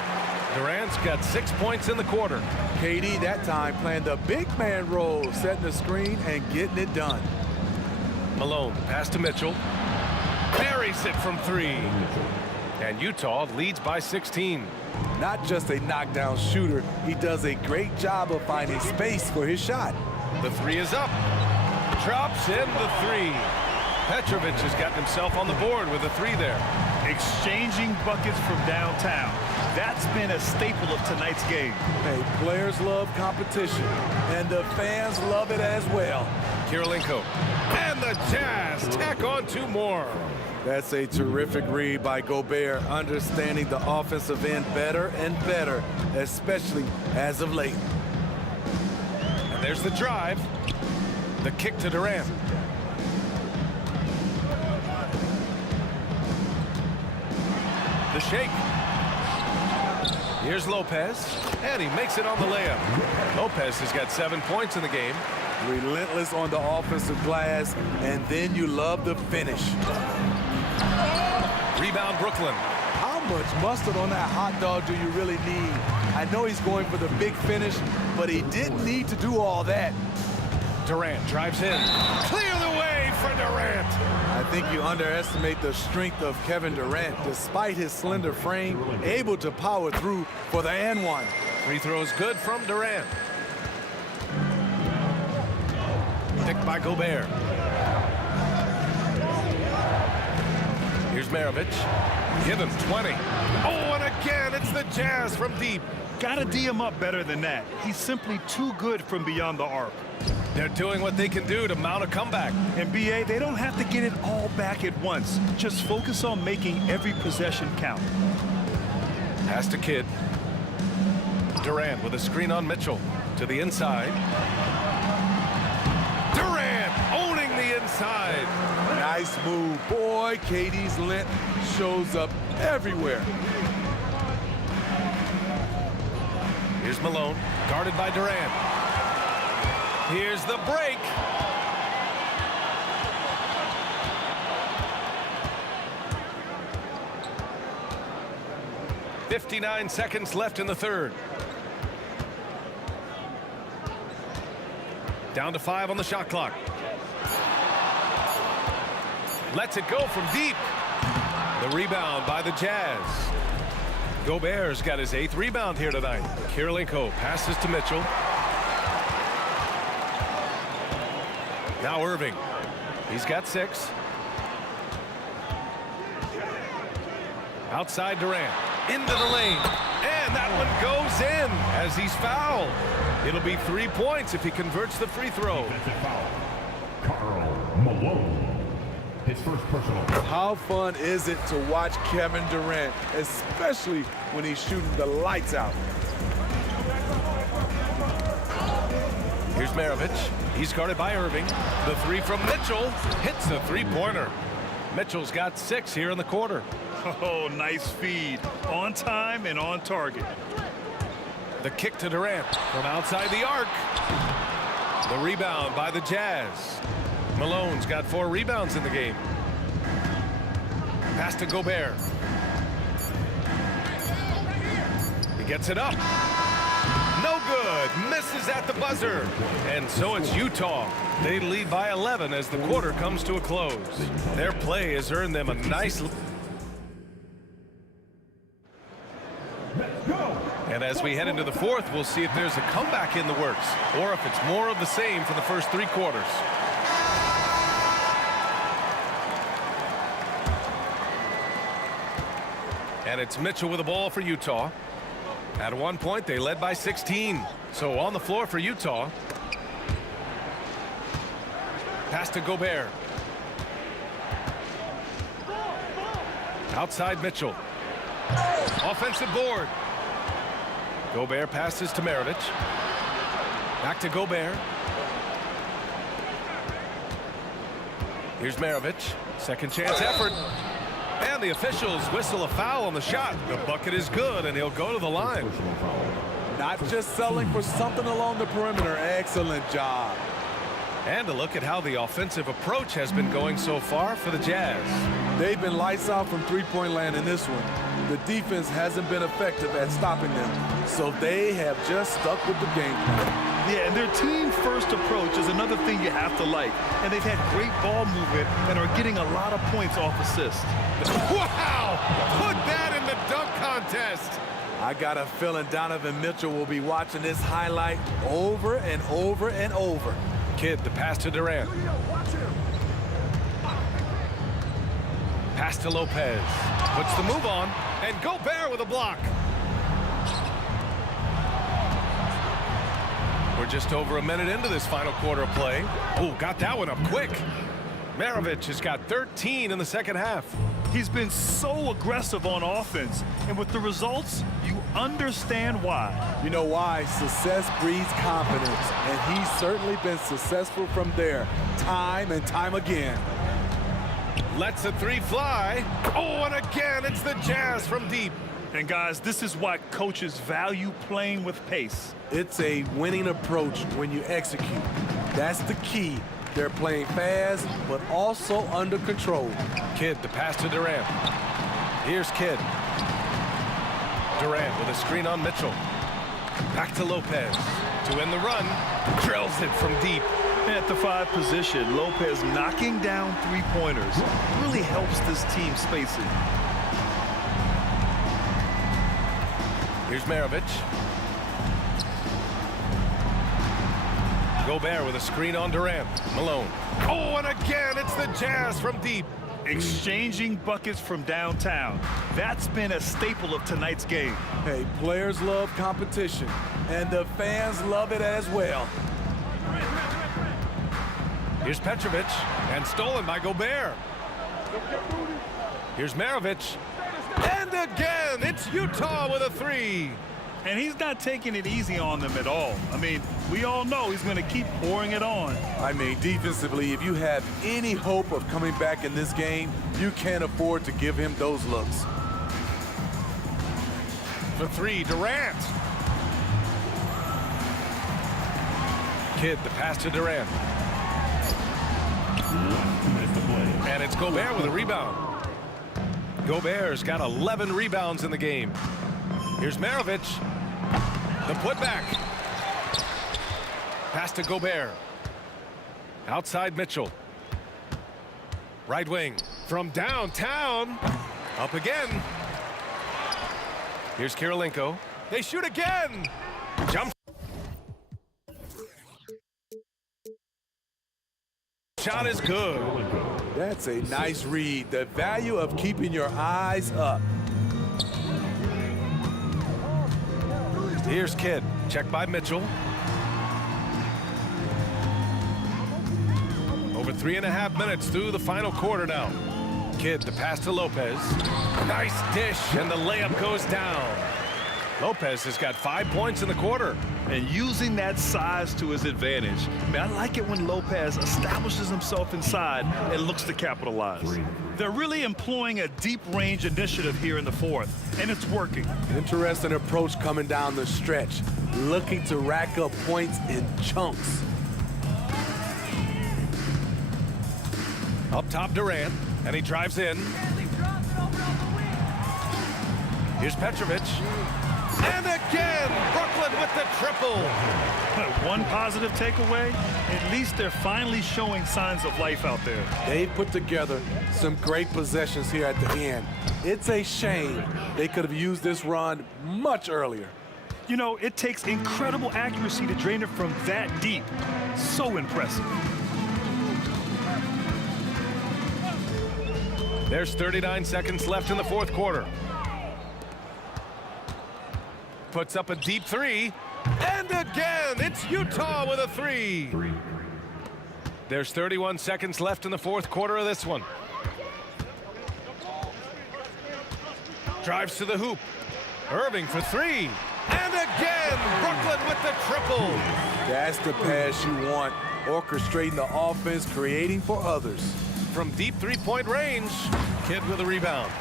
Durant's got 6 points in the quarter. KD that time playing the big man role, setting the screen and getting it done. Malone, pass to Mitchell. Buries it from 3. And Utah leads by 16. Not just a knockdown shooter, he does a great job of finding space for his shot. The 3 is up. Drops in the 3. Petrovic has gotten himself on the board with a 3 there. Exchanging buckets from downtown. That's been a staple of tonight's game. Hey, players love competition, and the fans love it as well. Kirilenko. And the Jazz tack on 2 more. That's a terrific read by Gobert, understanding the offensive end better and better, especially as of late. And there's the drive. The kick to Durant. The shake. Here's Lopez, and he makes it on the layup. Lopez has got 7 points in the game. Relentless on the offensive glass, and then you love the finish. Rebound Brooklyn. How much mustard on that hot dog do you really need? I know he's going for the big finish, but he didn't need to do all that. Durant drives in. Clear the way for Durant. I think you underestimate the strength of Kevin Durant. Despite his slender frame, able to power through for the and one. Free throws good from Durant. Picked by Gobert. Here's Maravich. Give him 20. Oh, and again, it's the Jazz from deep. Gotta D him up better than that. He's simply too good from beyond the arc. They're doing what they can do to mount a comeback. And BA, they don't have to get it all back at once. Just focus on making every possession count. Pass to Kidd. Durant with a screen on Mitchell. To the inside. Durant owning the inside. Nice move. Boy, KD's length shows up everywhere. Here's Malone, guarded by Durant. Here's the break. .59 seconds left in the third. Down to 5 on the shot clock. Lets it go from deep. The rebound by the Jazz. Gobert's got his 8th rebound here tonight. Kirilenko passes to Mitchell. Now Irving. He's got 6. Outside Durant. Into the lane. And that one goes in as he's fouled. It'll be 3 points if he converts the free throw. Karl Malone. His first personal. How fun is it to watch Kevin Durant, especially when he's shooting the lights out? Here's Maravich. He's guarded by Irving. The 3 from Mitchell hits the 3-pointer. Mitchell's got 6 here in the quarter. Oh, nice feed. On time and on target. The kick to Durant from outside the arc. The rebound by the Jazz. Malone's got 4 rebounds in the game. Pass to Gobert. He gets it up. No good. Misses at the buzzer. And so it's Utah. They lead by 11 as the quarter comes to a close. Their play has earned them a nice... And as we head into the fourth, we'll see if there's a comeback in the works or if it's more of the same for the first 3 quarters. And it's Mitchell with the ball for Utah. At one point, they led by 16. So on the floor for Utah. Pass to Gobert. Outside Mitchell. Offensive board. Gobert passes to Maravich. Back to Gobert. Here's Maravich. Second chance effort. And the officials whistle a foul on the shot. The bucket is good, and he'll go to the line. Not just selling for something along the perimeter. Excellent job. And a look at how the offensive approach has been going so far for the Jazz. They've been lights out from three-point land in this one. The defense hasn't been effective at stopping them, so they have just stuck with the game plan. Yeah, and their team-first approach is another thing you have to like. And they've had great ball movement and are getting a lot of points off assists. Wow! Put that in the dunk contest. I got a feeling Donovan Mitchell will be watching this highlight over and over and over. Kidd, the pass to Durant. Pass to Lopez. Puts the move on. And Gobert with a block. We're just over a minute into this final quarter of play. Oh, got that one up quick. Maravich has got 13 in the second half. He's been so aggressive on offense, and with the results, you understand why. You know why? Success breeds confidence, and he's certainly been successful from there, time and time again. Lets a three fly. Oh, and again, it's the Jazz from deep. And guys, this is why coaches value playing with pace. It's a winning approach when you execute. That's the key. They're playing fast, but also under control. Kidd, the pass to Durant. Here's Kidd. Durant with a screen on Mitchell. Back to Lopez. To end the run. Drills it from deep. At the 5 position, Lopez knocking down three-pointers really helps this team spacing. Here's Maravich. Gobert with a screen on Durant. Malone. Oh, and again, it's the Jazz from deep. Exchanging buckets from downtown. That's been a staple of tonight's game. Hey, players love competition, and the fans love it as well. Here's Petrovic, and stolen by Gobert. Here's Maravich. And again, it's Utah with a three. And he's not taking it easy on them at all. I mean, we all know he's going to keep pouring it on. I mean, defensively, if you have any hope of coming back in this game, you can't afford to give him those looks. For three, Durant. Kidd, the pass to Durant. And it's Gobert with a rebound. Gobert's got 11 rebounds in the game. Here's Maravich. The putback. Pass to Gobert. Outside Mitchell. Right wing from downtown. Up again. Here's Kirilenko. They shoot again. Jump. Shot is good. That's a nice read. The value of keeping your eyes up. Here's Kidd. Checked by Mitchell. Over 3.5 minutes through the final quarter now. Kidd, the pass to Lopez. Nice dish, and the layup goes down. Lopez has got 5 points in the quarter. And using that size to his advantage. I mean, I like it when Lopez establishes himself inside and looks to capitalize. They're really employing a deep range initiative here in the fourth, and it's working. Interesting approach coming down the stretch, looking to rack up points in chunks. Up top, Durant, and he drives in. Here's Petrovic. And again, Brooklyn with the triple. One positive takeaway, at least they're finally showing signs of life out there. They put together some great possessions here at the end. It's a shame they could have used this run much earlier. You know, it takes incredible accuracy to drain it from that deep. So impressive. There's 39 seconds left in the fourth quarter. Puts up a deep three. And again, it's Utah with a three. There's 31 seconds left in the fourth quarter of this one. Drives to the hoop. Irving for three. And again, Brooklyn with the triple. That's the pass you want. Orchestrating the offense, creating for others. From deep three-point range, Kidd with a rebound.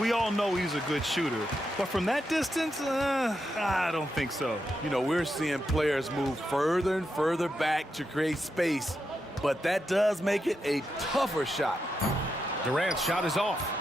We all know he's a good shooter, but from that distance, I don't think so. You know, we're seeing players move further and further back to create space, but that does make it a tougher shot. Durant's shot is off.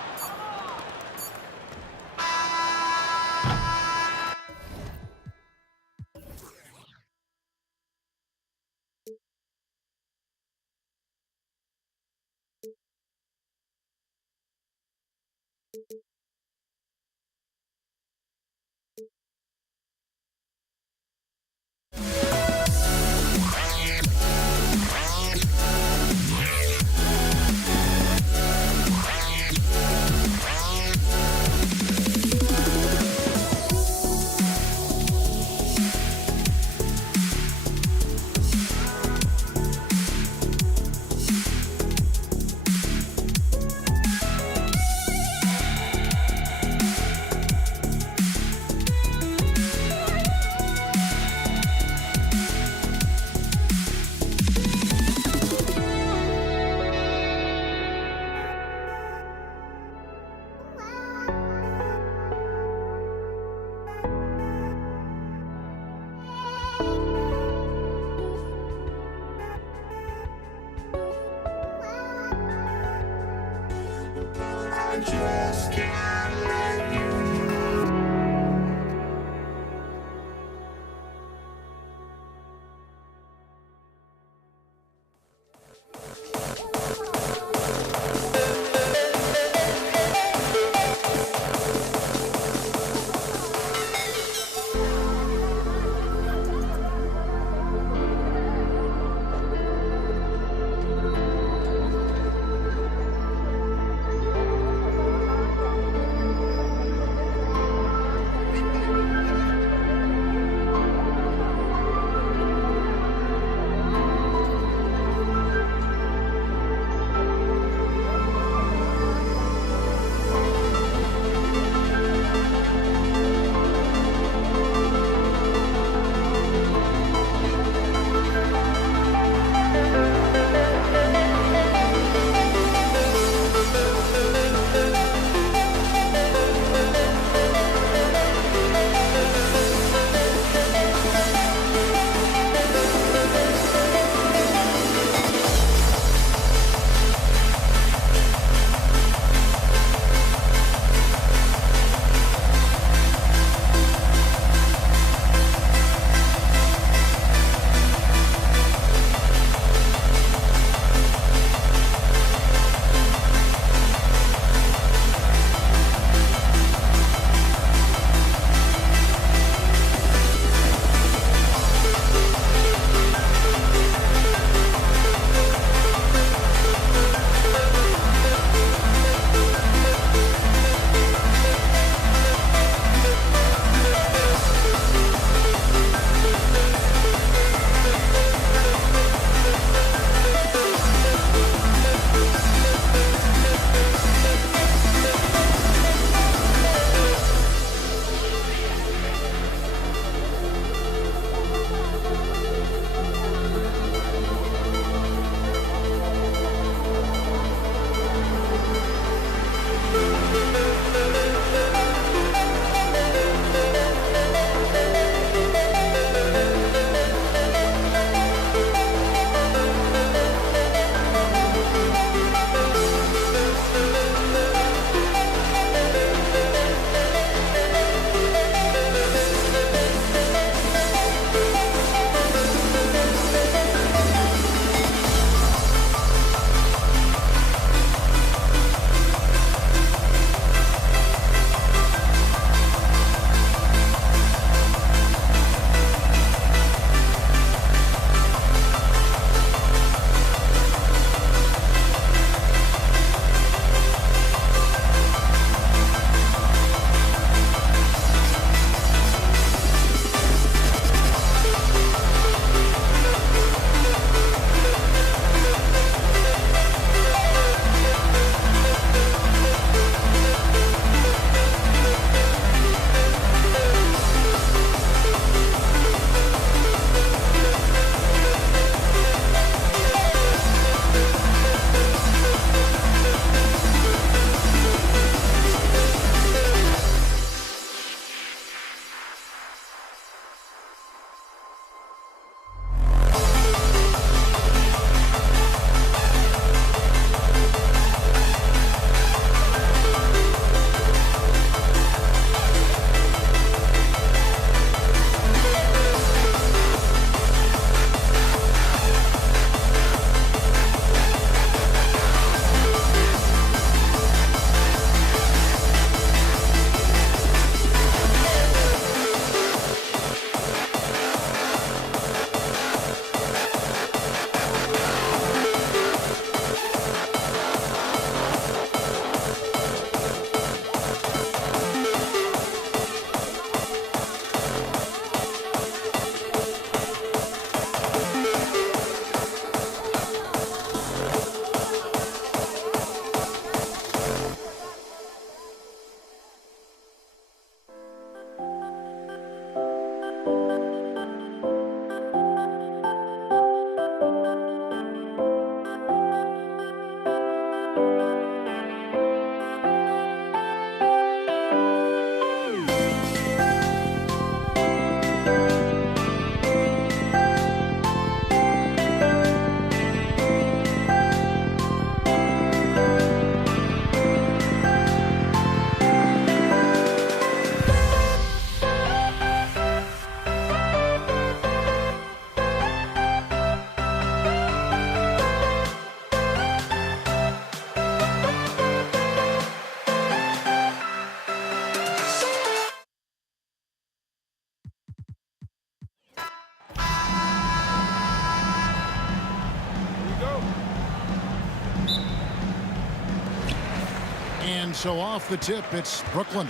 And so off the tip, it's Brooklyn.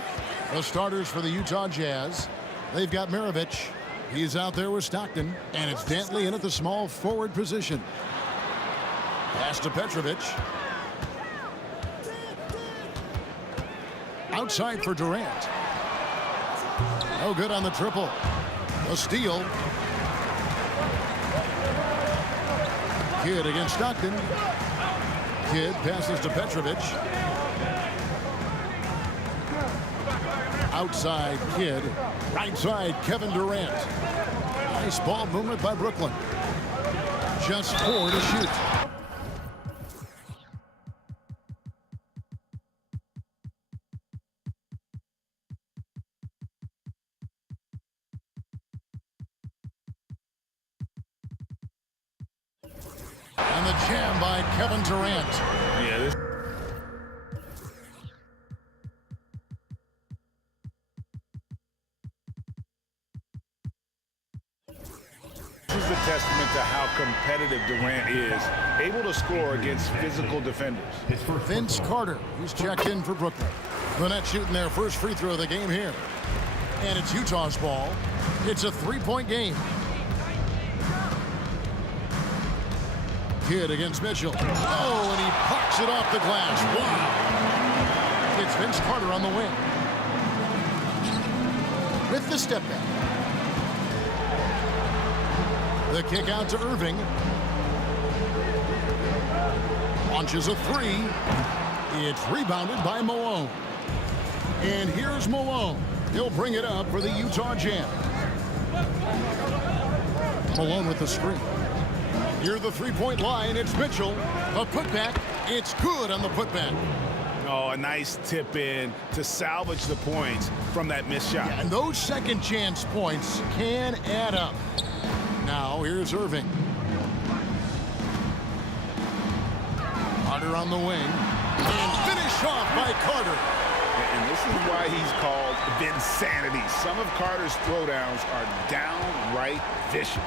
The starters for the Utah Jazz. They've got Maravich. He's out there with Stockton. And it's Dantley in at the small forward position. Pass to Petrovic. Outside for Durant. No good on the triple. A steal. Kidd against Stockton. Kidd passes to Petrovic. Outside Kidd. Right side Kevin Durant. Nice ball movement by Brooklyn. Just 4 to shoot. And the jam by Kevin Durant. Yeah, this is a testament to how competitive Durant is, able to score against physical defenders. Vince Carter, who's checked in for Brooklyn. The Nets shooting their first free throw of the game here. And it's Utah's ball. It's a 3-point game. Kidd against Mitchell. Oh, and he pucks it off the glass. Wow. It's Vince Carter on the wing. With the step back. The kick out to Irving. Launches a 3. It's rebounded by Malone. And here's Malone. He'll bring it up for the Utah Jazz. Malone with the screen. Near the three-point line, it's Mitchell. A putback. It's good on the putback. Oh, a nice tip in to salvage the points from that missed shot. Yeah, and those second chance points can add up. Now, here's Irving. Carter on the wing. And finish off by Carter. And this is why he's called Vinsanity. Some of Carter's throwdowns are downright vicious.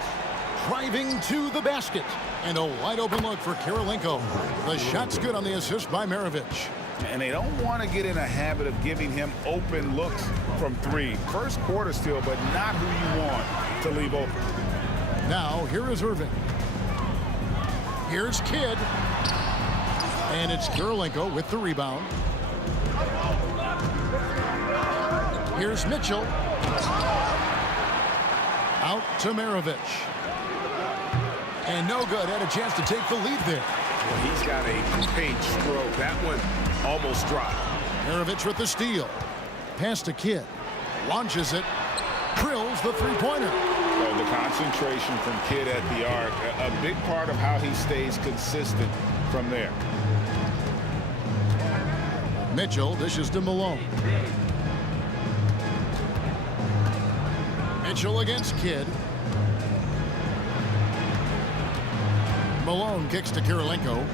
Driving to the basket. And a wide open look for Kirilenko. The shot's good on the assist by Maravich. And they don't want to get in a habit of giving him open looks from 3. First quarter still, but not who you want to leave open. Now, here is Irving. Here's Kidd. And it's Kirilenko with the rebound. Here's Mitchell. Out to Maravich. And no good. Had a chance to take the lead there. Well, he's got a great stroke. That one almost dropped. Maravich with the steal. Pass to Kidd. Launches it. Drills the three-pointer. So the concentration from Kidd at the arc, a big part of how he stays consistent from there. Mitchell dishes to Malone. Mitchell against Kidd. Malone kicks to Kirilenko.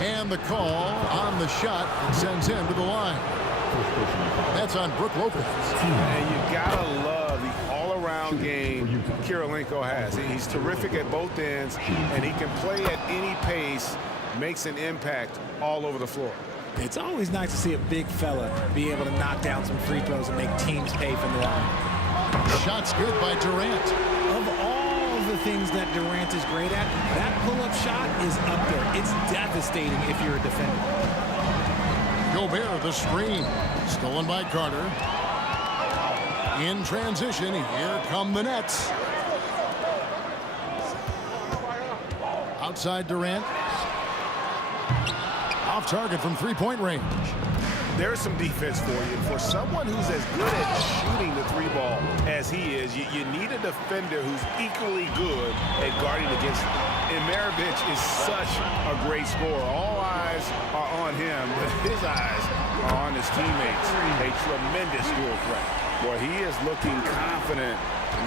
And the call on the shot that sends him to the line. That's on Brook Lopez. And you gotta love the all-around game Kirilenko has. He's terrific at both ends, and he can play at any pace, makes an impact all over the floor. It's always nice to see a big fella be able to knock down some free throws and make teams pay from the line. Shot's good by Durant. Of all the things that Durant is great at, that pull-up shot is up there. It's devastating if you're a defender. Gobert, the screen. Stolen by Carter. In transition, here come the Nets. Outside Durant. Off target from three-point range. There's some defense for you. For someone who's as good at shooting the 3-ball as he is, you need a defender who's equally good at guarding against him. And Maravich is such a great scorer. All eyes are on him, but his eyes are on his teammates. A tremendous dual threat. Boy, he is looking confident.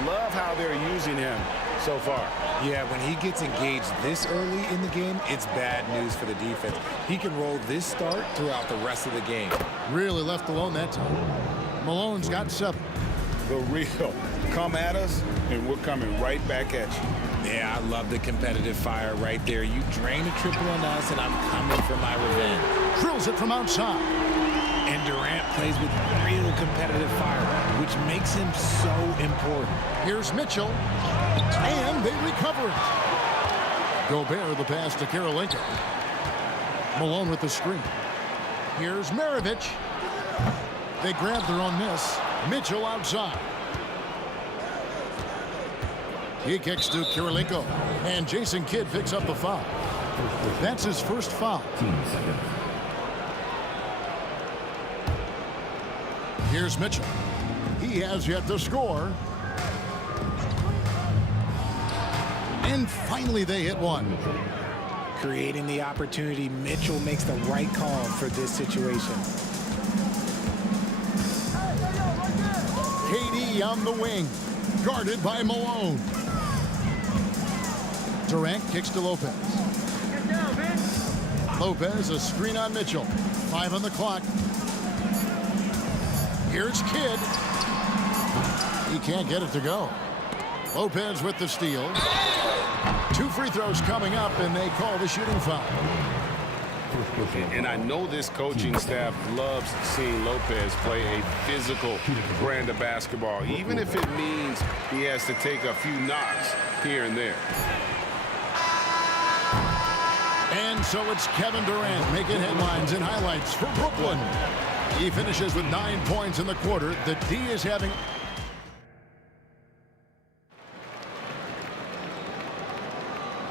Love how they're using him so far. Yeah, when he gets engaged this early in the game, it's bad news for the defense. He can roll this start throughout the rest of the game. Really left alone that time. Malone's got 7. the real. Come at us, and we're coming right back at you. Yeah, I love the competitive fire right there. You drain a triple on us, and I'm coming for my revenge. Drills it from outside. And Durant plays with real competitive fire, which makes him so important. Here's Mitchell, and they recover it. Gobert the pass to Karolinko. Malone with the screen. Here's Maravich. They grab their own miss. Mitchell outside. He kicks to Karolinko, and Jason Kidd picks up the foul. That's his first foul. Here's Mitchell. He has yet to score. And finally they hit one. Creating the opportunity, Mitchell makes the right call for this situation. KD on the wing, guarded by Malone. Durant kicks to Lopez. Lopez, a screen on Mitchell. 5 on the clock. Here's Kidd. He can't get it to go. Lopez with the steal. 2 free throws coming up, and they call the shooting foul. And I know this coaching staff loves seeing Lopez play a physical brand of basketball, even if it means he has to take a few knocks here and there. And so it's Kevin Durant making headlines and highlights for Brooklyn. He finishes with 9 points in the quarter. The D is having...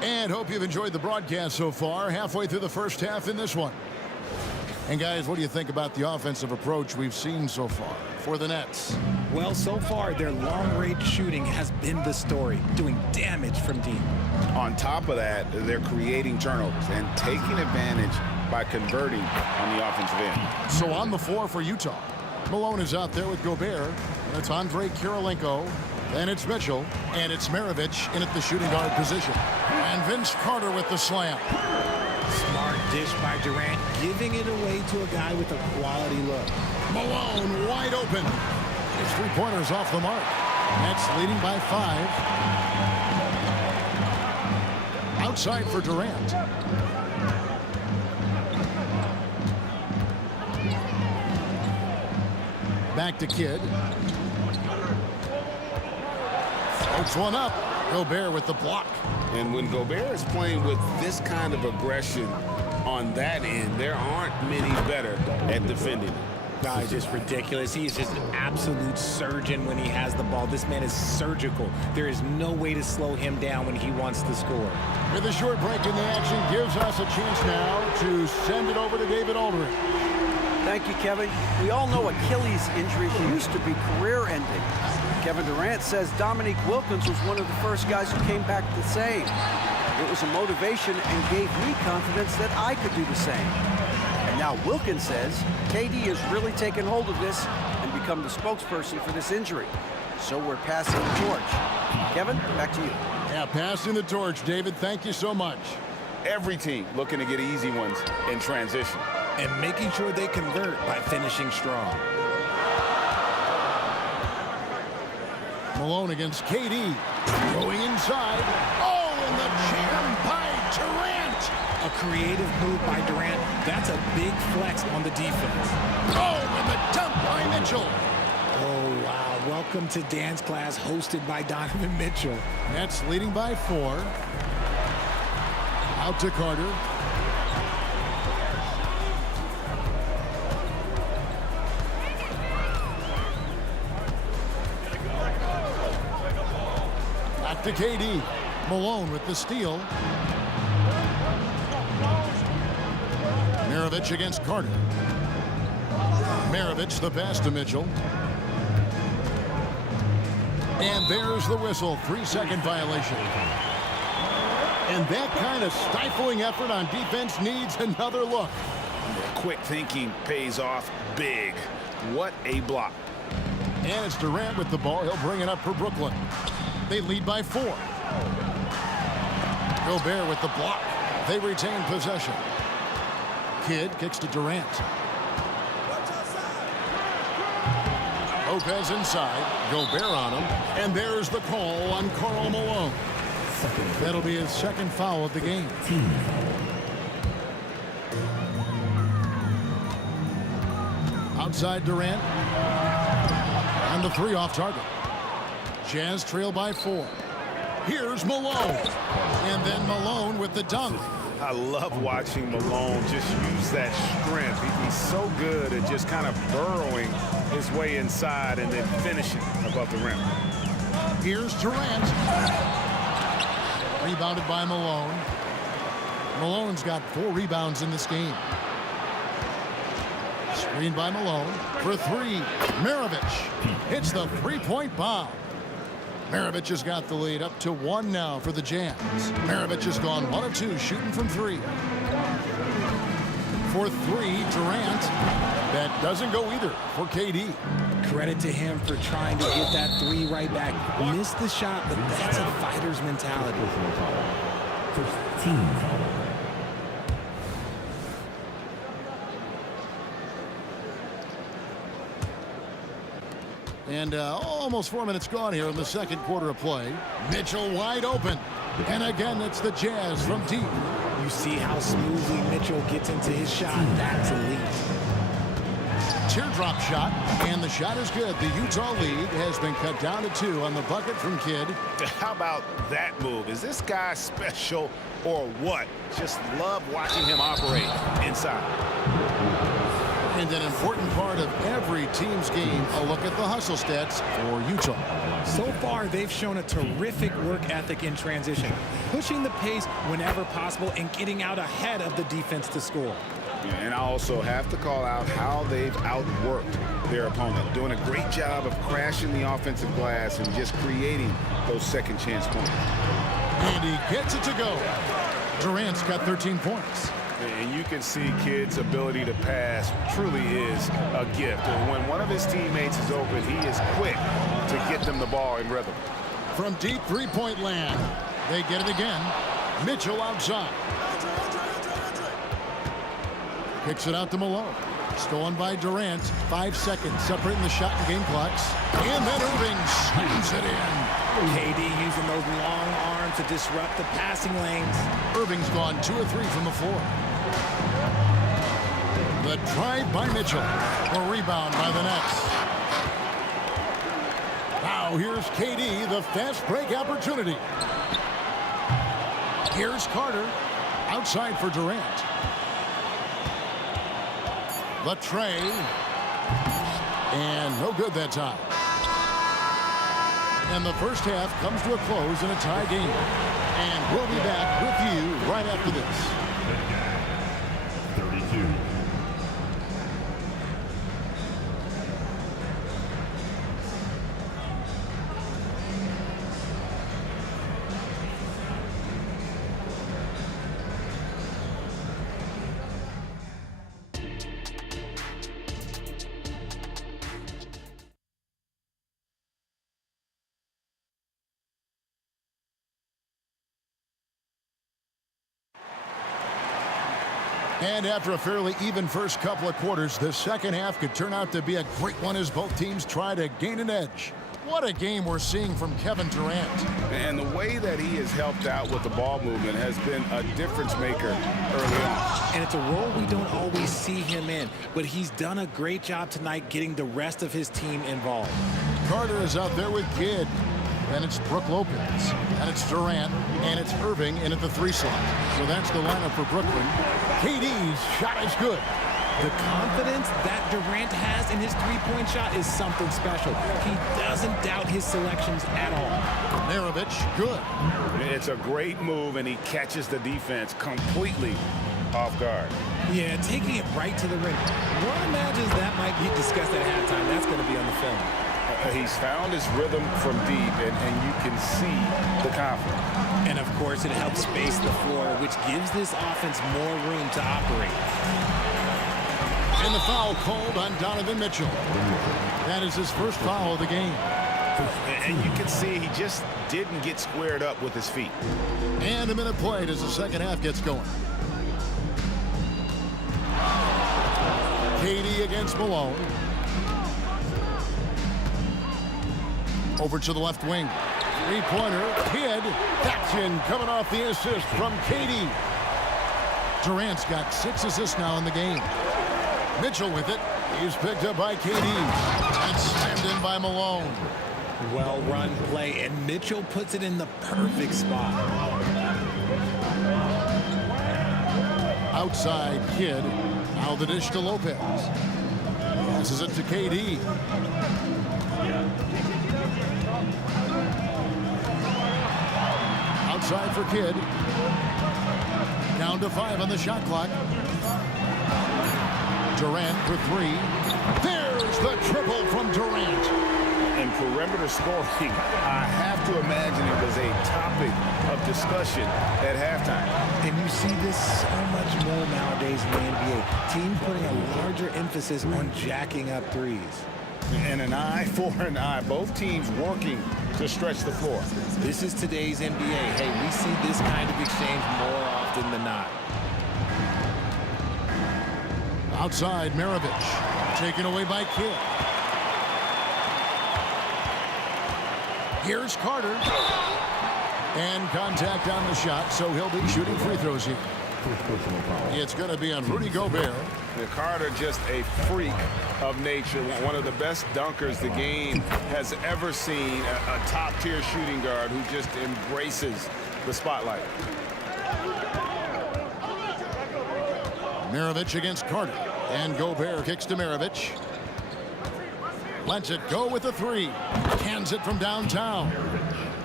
And hope you've enjoyed the broadcast so far. Halfway through the first half in this one. And guys, what do you think about the offensive approach we've seen so far for the Nets? Well, so far, their long-range shooting has been the story, doing damage from deep. On top of that, they're creating turnovers and taking advantage by converting on the offensive end. So on the floor for Utah, Malone is out there with Gobert, and it's Andre Karolinko, then it's Mitchell, and it's Maravich in at the shooting guard position. And Vince Carter with the slam. Smart dish by Durant, giving it away to a guy with a quality look. Malone wide open. His three-pointers off the mark. Nets leading by 5. Outside for Durant. Back to Kidd. Floats one up. Gobert with the block. And when Gobert is playing with this kind of aggression on that end, there aren't many better at defending it. Guy's just ridiculous. He is just an absolute surgeon when he has the ball. This man is surgical. There is no way to slow him down when he wants to score. With a short break in the action, gives us a chance now to send it over to David Aldridge. Thank you, Kevin. We all know Achilles injuries used to be career-ending. Kevin Durant says Dominique Wilkins was one of the first guys who came back the same. It was a motivation and gave me confidence that I could do the same. And now Wilkins says KD has really taken hold of this and become the spokesperson for this injury. So we're passing the torch. Kevin, back to you. Yeah, passing the torch, David. Thank you so much. Every team looking to get easy ones in transition. And making sure they convert by finishing strong. Malone against KD. Going inside. Oh, and the jam by Durant. A creative move by Durant. That's a big flex on the defense. Oh, and the dunk by Mitchell. Oh, wow. Welcome to dance class hosted by Donovan Mitchell. Nets leading by 4. Out to Carter. Back to KD. Malone with the steal. Maravich against Carter. Maravich the pass to Mitchell. And there's the whistle. 3-second violation. And that kind of stifling effort on defense needs another look. Quick thinking pays off big. What a block. And it's Durant with the ball. He'll bring it up for Brooklyn. They lead by 4. Gobert with the block. They retain possession. Kidd kicks to Durant. Lopez inside. Gobert on him. And there's the call on Karl Malone. That'll be his second foul of the game. Outside Durant. And the three off target. Jazz trail by 4. Here's Malone. And then Malone with the dunk. I love watching Malone just use that strength. He's so good at just kind of burrowing his way inside and then finishing above the rim. Here's Durant. Rebounded by Malone. Malone's got 4 rebounds in this game. Screen by Malone for 3. Maravich hits the three-point bomb. Maravich has got the lead up to 1 now for the Jazz. Maravich has gone 1 of 2 shooting from 3. For 3, Durant. That doesn't go either for KD. Credit to him for trying to get that 3 right back. Missed the shot, but that's a fighter's mentality. 15. And almost 4 minutes gone here in the second quarter of play. Mitchell wide open. And again, it's the Jazz from deep. You see how smoothly Mitchell gets into his shot. That's elite. Teardrop shot, and the shot is good. The Utah lead has been cut down to 2 on the bucket from Kidd. How about that move? Is this guy special or what? Just love watching him operate inside. And an important part of every team's game, a look at the hustle stats for Utah. So far, they've shown a terrific work ethic in transition, pushing the pace whenever possible and getting out ahead of the defense to score. Yeah, and I also have to call out how they've outworked their opponent, doing a great job of crashing the offensive glass and just creating those second chance points. And he gets it to go. Durant's got 13 points. And you can see Kidd's ability to pass truly is a gift. And when one of his teammates is open, he is quick to get them the ball in rhythm. From deep three-point land, they get it again. Mitchell outside. Kicks it out to Malone. Stolen by Durant. 5 seconds separating the shot and game clocks. And then Irving slams it in. KD using those long arms to disrupt the passing lanes. Irving's gone 2 of 3 from the floor. The drive by Mitchell. The rebound by the Nets. Now here's KD, the fast break opportunity. Here's Carter. Outside for Durant. The tray. And no good that time. And the first half comes to a close in a tie game. And we'll be back with you right after this. 32. And after a fairly even first couple of quarters, the second half could turn out to be a great one as both teams try to gain an edge. What a game we're seeing from Kevin Durant. And the way that he has helped out with the ball movement has been a difference maker early on. And it's a role we don't always see him in, but he's done a great job tonight getting the rest of his team involved. Carter is out there with Kidd. And it's Brook Lopez. And it's Durant. And it's Irving in at the 3 slot. So that's the lineup for Brooklyn. KD's shot is good. The confidence that Durant has in his three-point shot is something special. He doesn't doubt his selections at all. Maravich, good. It's a great move, and he catches the defense completely off guard. Yeah, taking it right to the rim. One imagines that might be discussed at halftime. That's going to be on the film. He's found his rhythm from deep, and you can see the confidence. And, of course, it helps space the floor, which gives this offense more room to operate. And the foul called on Donovan Mitchell. That is his first foul of the game. And you can see he just didn't get squared up with his feet. And a minute played as the second half gets going. KD against Malone. Over to the left wing. Three-pointer. Kidd. That's in, coming off the assist from KD. Durant's got 6 assists now in the game. Mitchell with it. He's picked up by KD. And slammed in by Malone. Well-run play, and Mitchell puts it in the perfect spot. Outside Kidd. Now the dish to Lopez. Passes it to KD. Outside for Kidd. Down to 5 on the shot clock. Durant for 3. There's the triple from Durant. And perimeter scoring, I have to imagine it was a topic of discussion at halftime. And you see this so much more nowadays in the NBA. Teams putting a larger emphasis on jacking up threes. And an eye for an eye. Both teams working to stretch the floor. This is today's NBA. Hey, we see this kind of exchange more often than not. Outside Maravich. Taken away by Kidd. Here's Carter. And contact on the shot, so he'll be shooting free throws here. It's going to be on Rudy Gobert. Carter just a freak of nature. One of the best dunkers the game has ever seen. A top-tier shooting guard who just embraces the spotlight. Maravich against Carter. And Gobert kicks to Maravich. Lets it go with the 3. Hands it from downtown.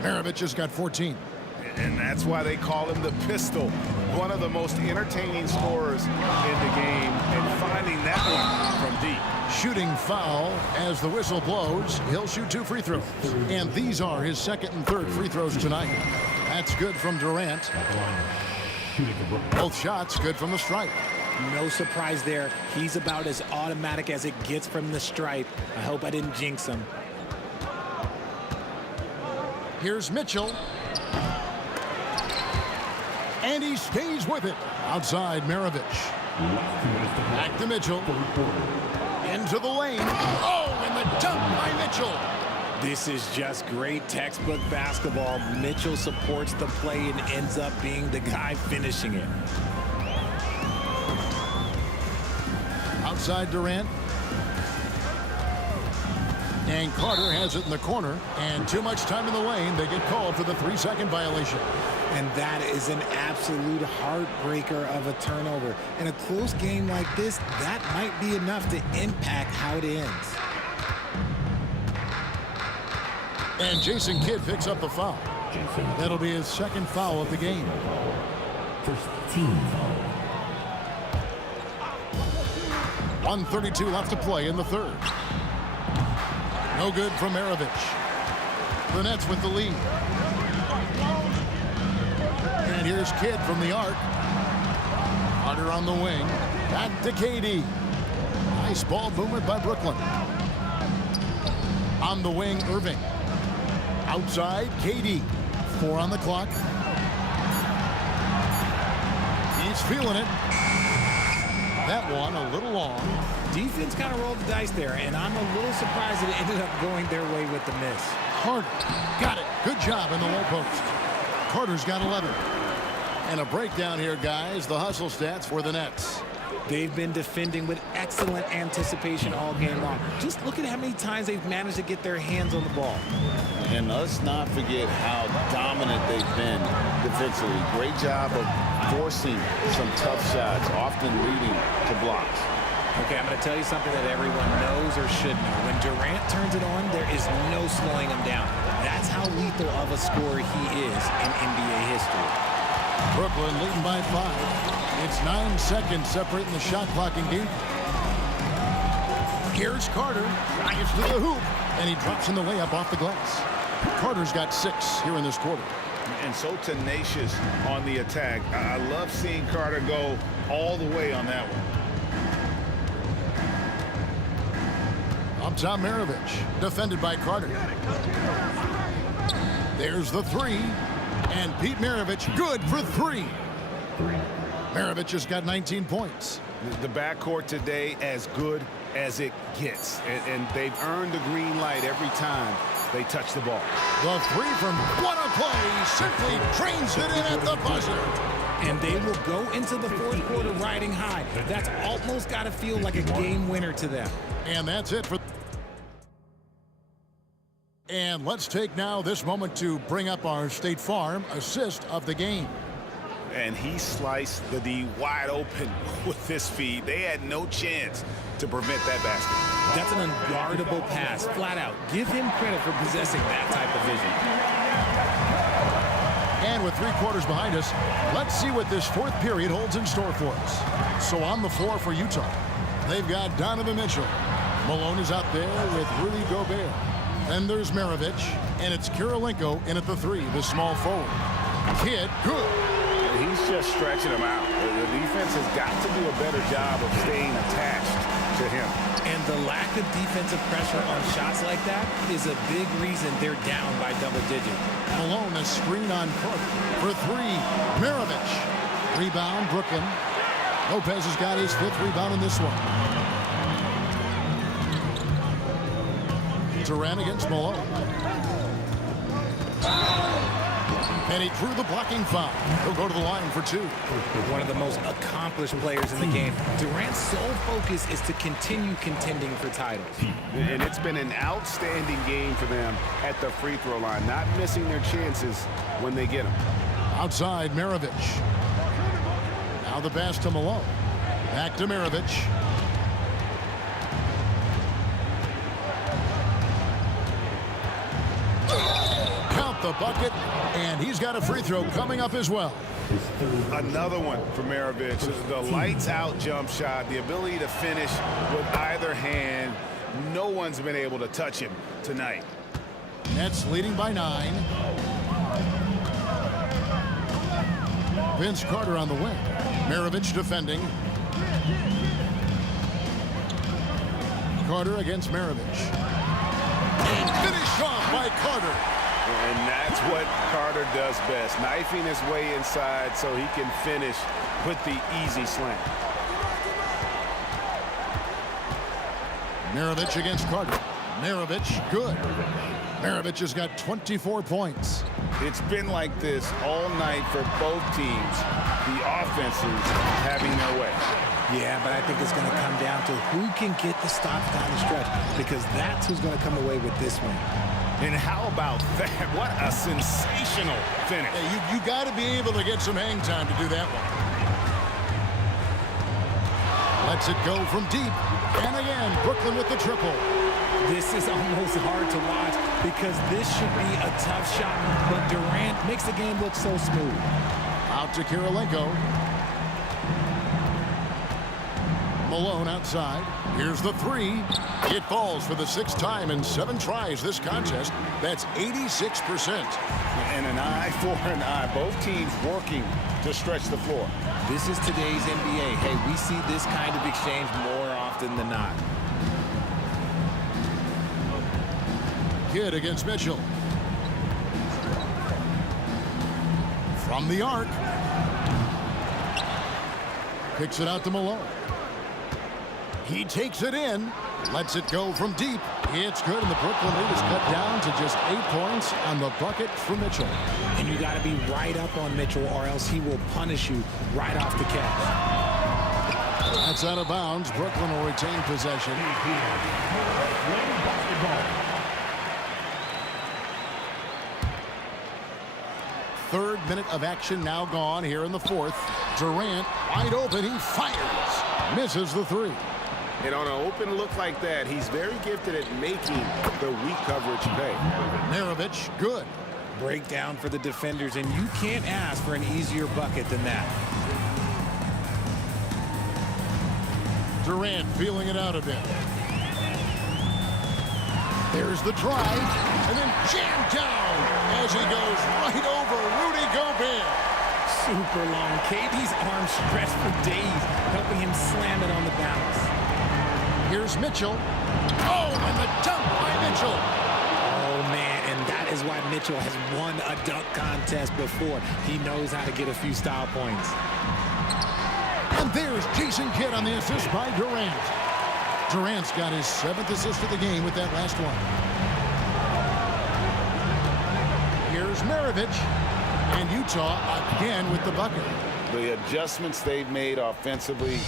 Maravich has got 14. And that's why they call him the pistol. One of the most entertaining scorers in the game. And finding that one from deep. Shooting foul as the whistle blows. He'll shoot 2 free throws. And these are his second and third free throws tonight. That's good from Durant. Both shots good from the stripe. No surprise there. He's about as automatic as it gets from the stripe. I hope I didn't jinx him. Here's Mitchell. And he stays with it. Outside Maravich. Back to Mitchell. Into the lane. Oh, and the dunk by Mitchell. This is just great textbook basketball. Mitchell supports the play and ends up being the guy finishing it. Outside Durant. And Carter has it in the corner. And too much time in the lane. They get called for the 3-second violation. And that is an absolute heartbreaker of a turnover. In a close game like this, that might be enough to impact how it ends. And Jason Kidd picks up the foul. That'll be his second foul of the game. First team foul. 1:32 left to play in the third. No good from Maravich. The Nets with the lead. And here's Kidd from the arc. Carter on the wing. Back to KD. Nice ball movement by Brooklyn. On the wing, Irving. Outside, KD. 4 on the clock. He's feeling it. That one a little long. Defense kind of rolled the dice there, and I'm a little surprised that it ended up going their way with the miss. Carter got it. Good job in the low post. Carter's got 11. And a breakdown here, guys. The hustle stats for the Nets. They've been defending with excellent anticipation all game long. Just look at how many times they've managed to get their hands on the ball. And let's not forget how dominant they've been defensively. Great job of forcing some tough shots, often leading to blocks. Okay, I'm going to tell you something that everyone knows or should know. When Durant turns it on, there is no slowing him down. That's how lethal of a scorer he is in NBA history. Brooklyn leading by 5. It's 9 seconds separating the shot clock and game. Here's Carter. Drives to the hoop. And he drops in the layup off the glass. Carter's got 6 here in this quarter. And so tenacious on the attack. I love seeing Carter go all the way on that one. Up top, Maravich. Defended by Carter. There's the 3. And Pete Maravich good for 3. Maravich has got 19 points. The backcourt today as good as it gets. And they've earned the green light every time they touch the ball. The three from what a play. Simply drains it in at the buzzer. And they will go into the fourth quarter riding high. That's almost got to feel like a game winner to them. And that's it for... And let's take now this moment to bring up our State Farm assist of the game. And he sliced the D wide open with this feed. They had no chance to prevent that basket. That's an unguardable pass, flat out. Give him credit for possessing that type of vision. And with 3 quarters behind us, let's see what this fourth period holds in store for us. So on the floor for Utah, they've got Donovan Mitchell. Malone is out there with Rudy Gobert. Then there's Maravich, and it's Kirilenko in at the 3, the small forward. Kidd, good. He's just stretching him out. The defense has got to do a better job of staying attached to him. And the lack of defensive pressure on shots like that is a big reason they're down by double digits. Malone a screen on Carter for 3. Maravich. Rebound, Brooklyn. Lopez has got his 5th rebound in this one. Durant against Malone. And he drew the blocking foul. He'll go to the line for 2. One of the most accomplished players in the game. Durant's sole focus is to continue contending for titles. And it's been an outstanding game for them at the free throw line, not missing their chances when they get them. Outside, Maravich. Now the pass to Malone. Back to Maravich. Count the bucket, and he's got a free throw coming up as well. Another one for Maravich. The lights out jump shot, the ability to finish with either hand. No one's been able to touch him tonight. Nets leading by 9. Vince Carter on the wing. Maravich defending. Carter against Maravich. And finished off by Carter. And that's what Carter does best, knifing his way inside so he can finish with the easy slam. Maravich against Carter. Maravich, good. Maravich has got 24 points. It's been like this all night for both teams. The offenses having their way. Yeah, but I think it's going to come down to who can get the stops down the stretch, because that's who's going to come away with this one. And how about that? What a sensational finish. Yeah, you got to be able to get some hang time to do that one. Lets it go from deep. And again, Brooklyn with the triple. This is almost hard to watch because this should be a tough shot, but Durant makes the game look so smooth. Out to Kirilenko. Malone outside. Here's the 3. It falls for the 6th time in 7 tries this contest. That's 86%. And an eye for an eye. Both teams working to stretch the floor. This is today's NBA. Hey, we see this kind of exchange more often than not. Kidd against Mitchell. From the arc. Kicks it out to Malone. He takes it in. Lets it go from deep. It's good, and the Brooklyn lead is cut down to just 8 points on the bucket for Mitchell. And you got to be right up on Mitchell, or else he will punish you right off the catch. That's out of bounds. Brooklyn will retain possession. Third minute of action now gone here in the 4th. Durant wide open. He fires. Misses the 3. And on an open look like that, he's very gifted at making the weak coverage pay. Maravich, good. Breakdown for the defenders, and you can't ask for an easier bucket than that. Durant feeling it out a bit. There's the drive, and then jammed down as he goes right over Rudy Gobert. Super long. KD's arms stretched for days, helping him slam it on the bounce. Here's Mitchell. Oh, and the dunk by Mitchell. Oh, man, and that is why Mitchell has won a dunk contest before. He knows how to get a few style points. And there's Jason Kidd on the assist by Durant. Durant's got his 7th assist of the game with that last one. Here's Maravich. And Utah again with the bucket. The adjustments they've made offensively,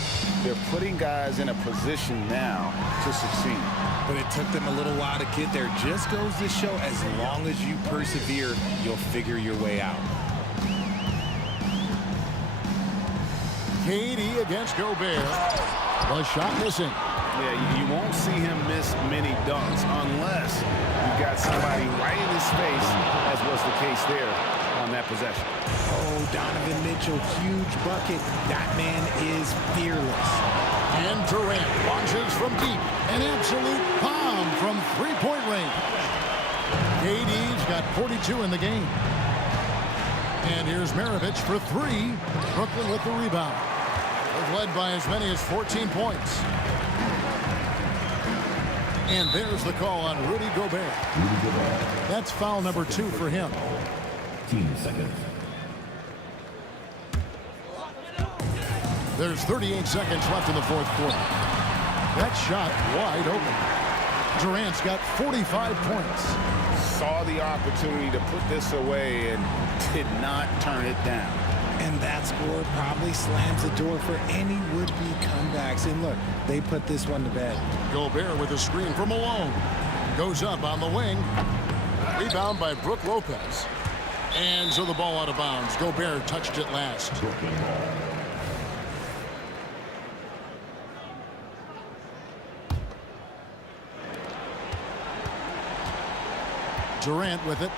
they're putting guys in a position now to succeed. But it took them a little while to get there. Just goes to show, as long as you persevere, you'll figure your way out. KD against Gobert. The shot missing. Yeah, you won't see him miss many dunks unless you've got somebody right in his face, as was the case there on that possession. Oh, Donovan Mitchell, huge bucket. That man is fearless. And Durant launches from deep. An absolute bomb from three-point range. KD's got 42 in the game. And here's Maravich for three. Brooklyn with the rebound. They've led by as many as 14 points. And there's the call on Rudy Gobert. That's foul number 2 for him. 15 seconds. There's 38 seconds left in the fourth quarter. That shot wide open. Durant's got 45 points. Saw the opportunity to put this away and did not turn it down. And that score probably slams the door for any would-be comebacks. And look, they put this one to bed. Gobert with a screen for Malone. Goes up on the wing. Rebound by Brook Lopez. And so the ball out of bounds. Gobert touched it last. Durant with it.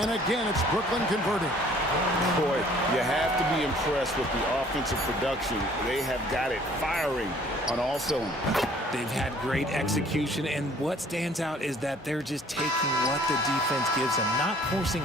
And again, it's Brooklyn converting. Boy, you have to be impressed with the offensive production. They have got it firing on all cylinders. They've had great execution, and what stands out is that they're just taking what the defense gives them, not forcing.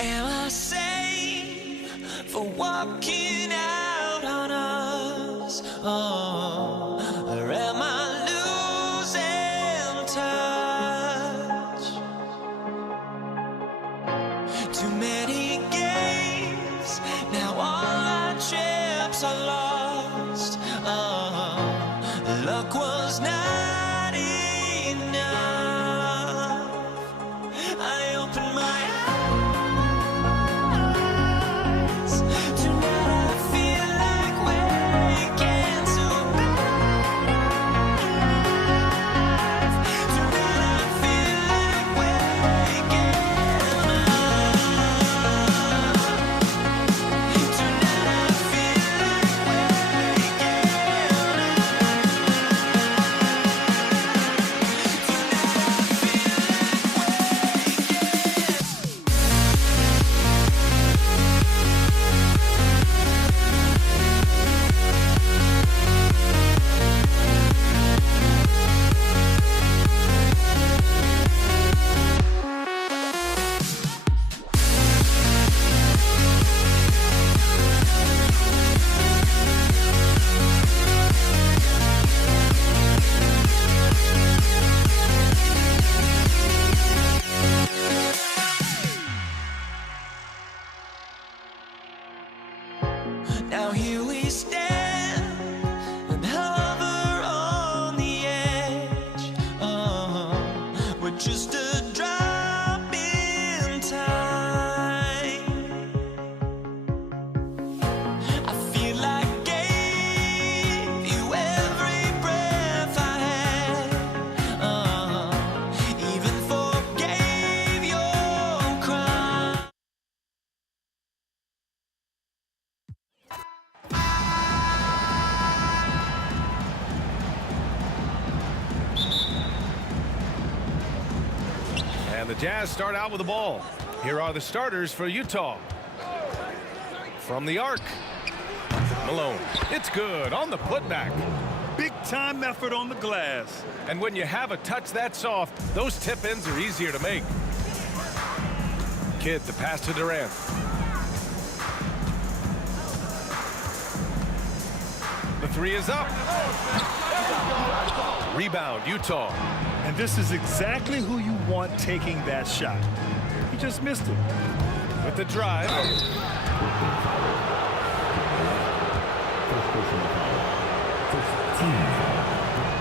Am I sane for walking out on us? Oh, or am I losing touch? Too many games Now all our chips are lost. Luck was not enough. I opened my eyes. Tonight I feel like waking to life. Tonight I feel like waking up. Tonight I feel like now here we stand and hover on the edge. We're just a drop in time. I feel like I gave you every breath I had. Even forgave your crime. And the Jazz start out with the ball. Here are the starters for Utah. From the arc, Malone. It's good on the putback. Big time effort on the glass. And when you have a touch that soft, those tip-ins are easier to make. Kidd, the pass to Durant. The three is up. Rebound, Utah. And this is exactly who you want taking that shot. He just missed it. With the drive.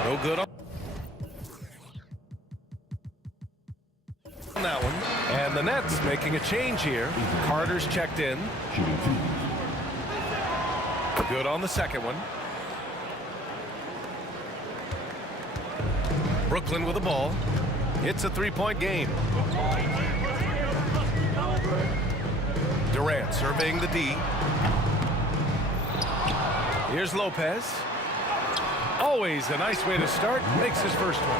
No good on that one. And the Nets making a change here. Carter's checked in. Good on the second one. Brooklyn with the ball. It's a three-point game. Durant surveying the D. Here's Lopez. Always a nice way to start. Makes his first one.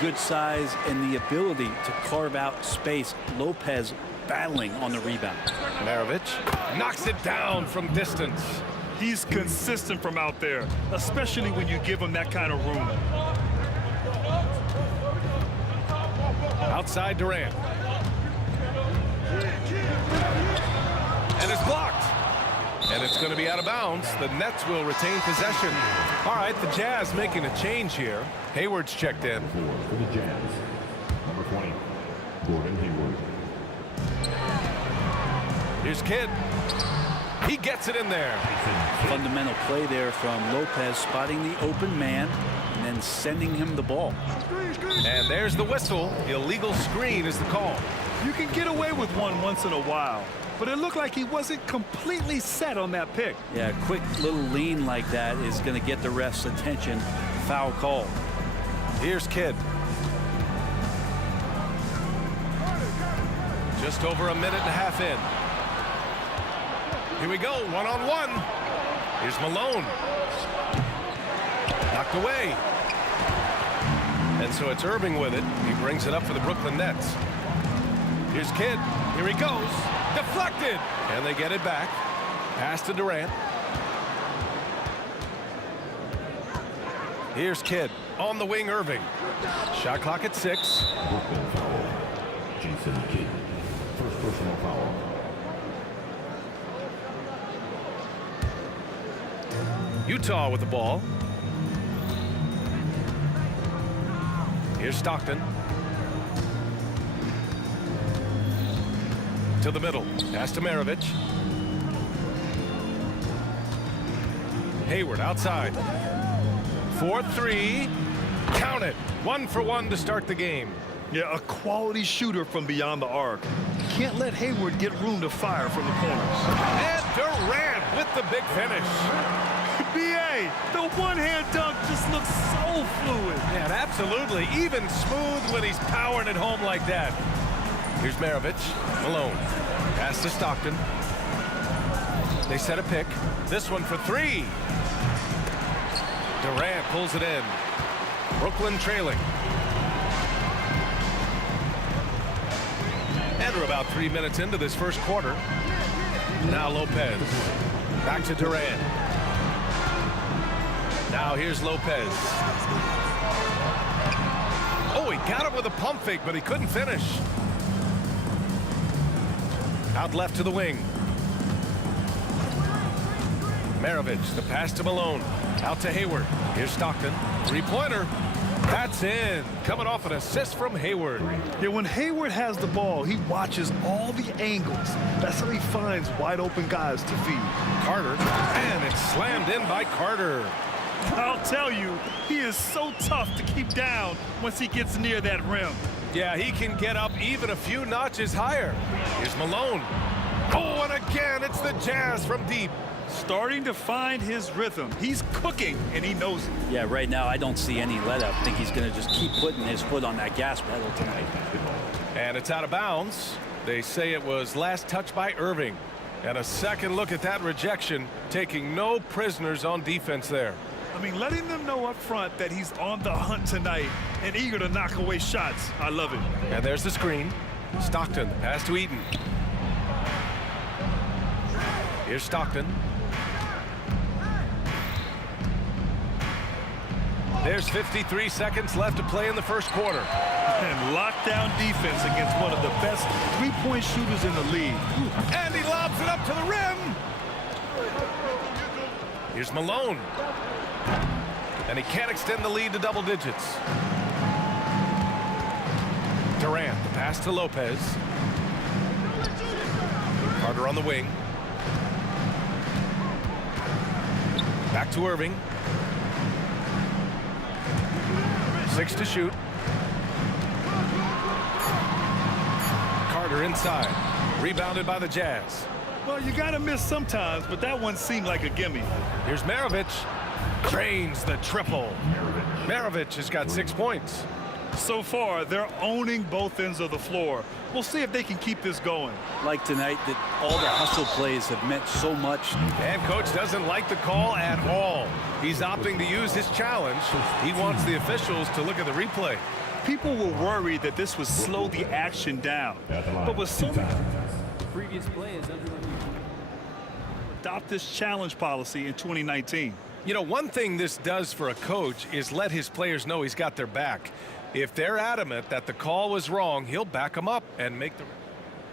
Good size and the ability to carve out space. Lopez battling on the rebound. Maravich knocks it down from distance. He's consistent from out there, especially when you give him that kind of room. Outside Durant. And it's blocked. And it's going to be out of bounds. The Nets will retain possession. All right, the Jazz making a change here. Hayward's checked in. For the Jazz, number 20, Gordon Hayward. Here's Kidd. He gets it in there. Fundamental play there from Lopez, spotting the open man and then sending him the ball. And there's the whistle. Illegal screen is the call. You can get away with one once in a while, but it looked like he wasn't completely set on that pick. Yeah, a quick little lean like that is going to get the ref's attention. Foul call. Here's Kidd. Just over a minute and a half in. Here we go, one-on-one. Here's Malone. Knocked away. And so it's Irving with it. He brings it up for the Brooklyn Nets. Here's Kidd. Here he goes. Deflected. And they get it back. Pass to Durant. Here's Kidd. On the wing, Irving. Shot clock at 6. Brooklyn foul. Jason Kidd. First personal foul. Utah with the ball. Here's Stockton. To the middle. Pass to Maravich. Hayward outside. 4-3. Count it. 1 for 1 to start the game. Yeah, a quality shooter from beyond the arc. Can't let Hayward get room to fire from the corners. And Durant with the big finish. B.A., the one-hand dunk just looks so fluid. Man, absolutely. Even smooth when he's powering it home like that. Here's Maravich. Malone. Pass to Stockton. They set a pick. This one for 3. Durant pulls it in. Brooklyn trailing. And we're about 3 minutes into this first quarter. Now Lopez. Back to Durant. Now here's Lopez. Oh, he got it with a pump fake, but he couldn't finish. Out left to the wing. Maravich, the pass to Malone. Out to Hayward. Here's Stockton. Three-pointer. That's in. Coming off an assist from Hayward. Yeah, when Hayward has the ball, he watches all the angles. That's how he finds wide open guys to feed. Carter. And it's slammed in by Carter. I'll tell you, he is so tough to keep down once he gets near that rim. Yeah, he can get up even a few notches higher. Here's Malone. Oh, and again, it's the Jazz from deep. Starting to find his rhythm. He's cooking, and he knows it. Yeah, right now I don't see any let up. I think he's going to just keep putting his foot on that gas pedal tonight. And it's out of bounds. They say it was last touched by Irving. And a second look at that rejection, taking no prisoners on defense there. I mean, letting them know up front that he's on the hunt tonight and eager to knock away shots. I love it. And there's the screen. Stockton, pass to Eaton. Here's Stockton. There's 53 seconds left to play in the first quarter. And lockdown defense against one of the best three-point shooters in the league. And he lobs it up to the rim. Here's Malone. And he can't extend the lead to double digits. Durant, the pass to Lopez. Carter on the wing. Back to Irving. 6 to shoot. Carter inside. Rebounded by the Jazz. Well, you got to miss sometimes, but that one seemed like a gimme. Here's Maravich. Drains the triple. Maravich has got 6 points. So far, they're owning both ends of the floor. We'll see if they can keep this going. Like tonight, that all the hustle plays have meant so much. And coach doesn't like the call at all. He's opting to use his challenge. He wants the officials to look at the replay. People were worried that this would slow the action down. But with so many... The previous play is under review. Adopt this challenge policy in 2019. You know, one thing this does for a coach is let his players know he's got their back. If they're adamant that the call was wrong, he'll back them up and make the...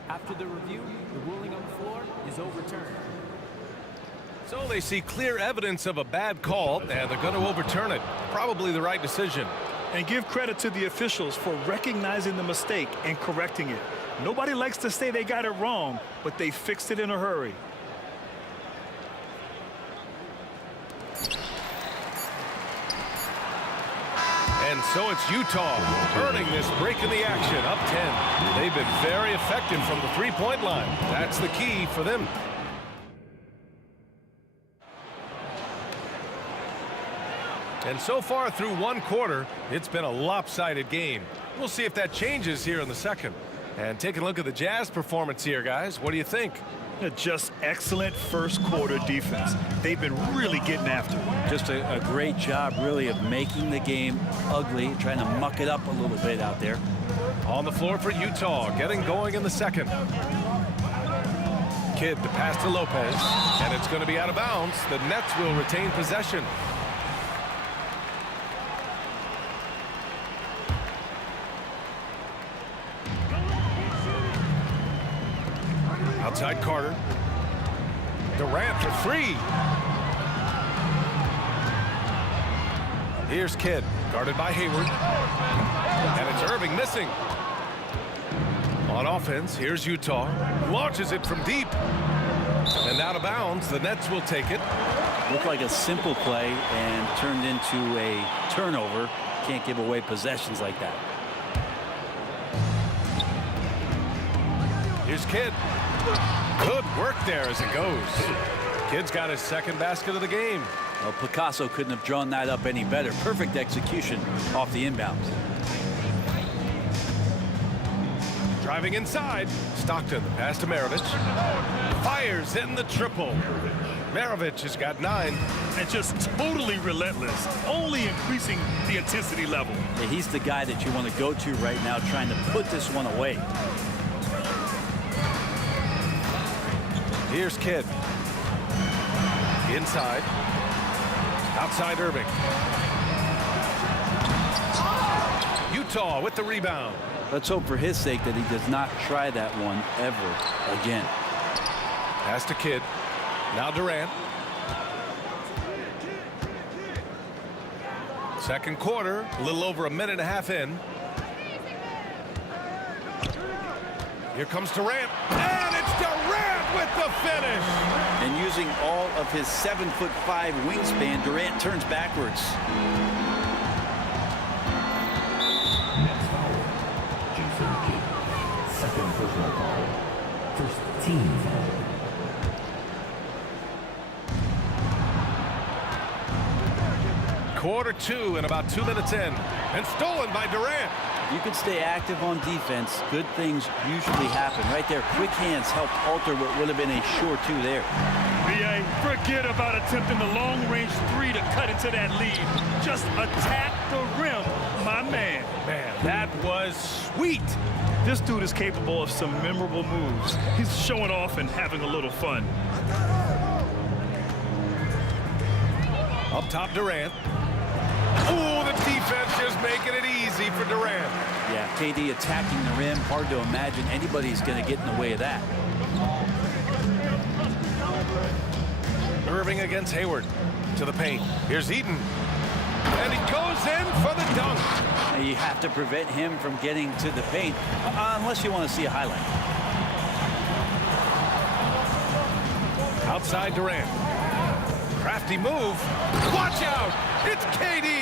After the review, the ruling on the floor is overturned. So they see clear evidence of a bad call, and they're going to overturn it. Probably the right decision. And give credit to the officials for recognizing the mistake and correcting it. Nobody likes to say they got it wrong, but they fixed it in a hurry. And so it's Utah earning this break in the action, up 10. They've been very effective from the three-point line. That's the key for them. And so far through one quarter, it's been a lopsided game. We'll see if that changes here in the second. And taking a look at the Jazz performance here, guys. What do you think? Just excellent first quarter defense. They've been really getting after it. Just a great job, really, of making the game ugly, trying to muck it up a little bit out there. On the floor for Utah, getting going in the second. Kidd, the pass to Lopez, and it's going to be out of bounds. The Nets will retain possession. Outside Carter. Durant for three. Here's Kidd, guarded by Hayward. And it's Irving missing. On offense, here's Utah. Launches it from deep. And out of bounds, the Nets will take it. Looked like a simple play and turned into a turnover. Can't give away possessions like that. Here's Kidd. Good work there as it goes. Kidd's got his second basket of the game. Well, Picasso couldn't have drawn that up any better. Perfect execution off the inbounds. Driving inside. Stockton, pass to Maravich. Fires in the triple. Maravich has got 9. And just totally relentless, only increasing the intensity level. Yeah, he's the guy that you want to go to right now, trying to put this one away. Here's Kidd. Inside. Outside Irving. Utah with the rebound. Let's hope for his sake that he does not try that one ever again. Pass to Kidd. Now Durant. Second quarter, a little over a minute and a half in. Here comes Durant. And it's Durant with the finish. And using all of his 7'5" wingspan, Durant turns backwards. Next foul, Jason Kidd. Second personal foul. First team foul. Quarter 2 and about 2 minutes in. And stolen by Durant. You can stay active on defense. Good things usually happen. Right there, quick hands helped alter what would have been a sure 2 there. BA, forget about attempting the long-range 3 to cut into that lead. Just attack the rim, my man. Man, that was sweet. This dude is capable of some memorable moves. He's showing off and having a little fun. Up top, Durant. Oh, the defense just making it easy for Durant. Yeah, KD attacking the rim. Hard to imagine anybody's going to get in the way of that. Irving against Hayward. To the paint. Here's Eaton. And he goes in for the dunk. And you have to prevent him from getting to the paint, unless you want to see a highlight. Outside Durant. Crafty move. Watch out! It's KD!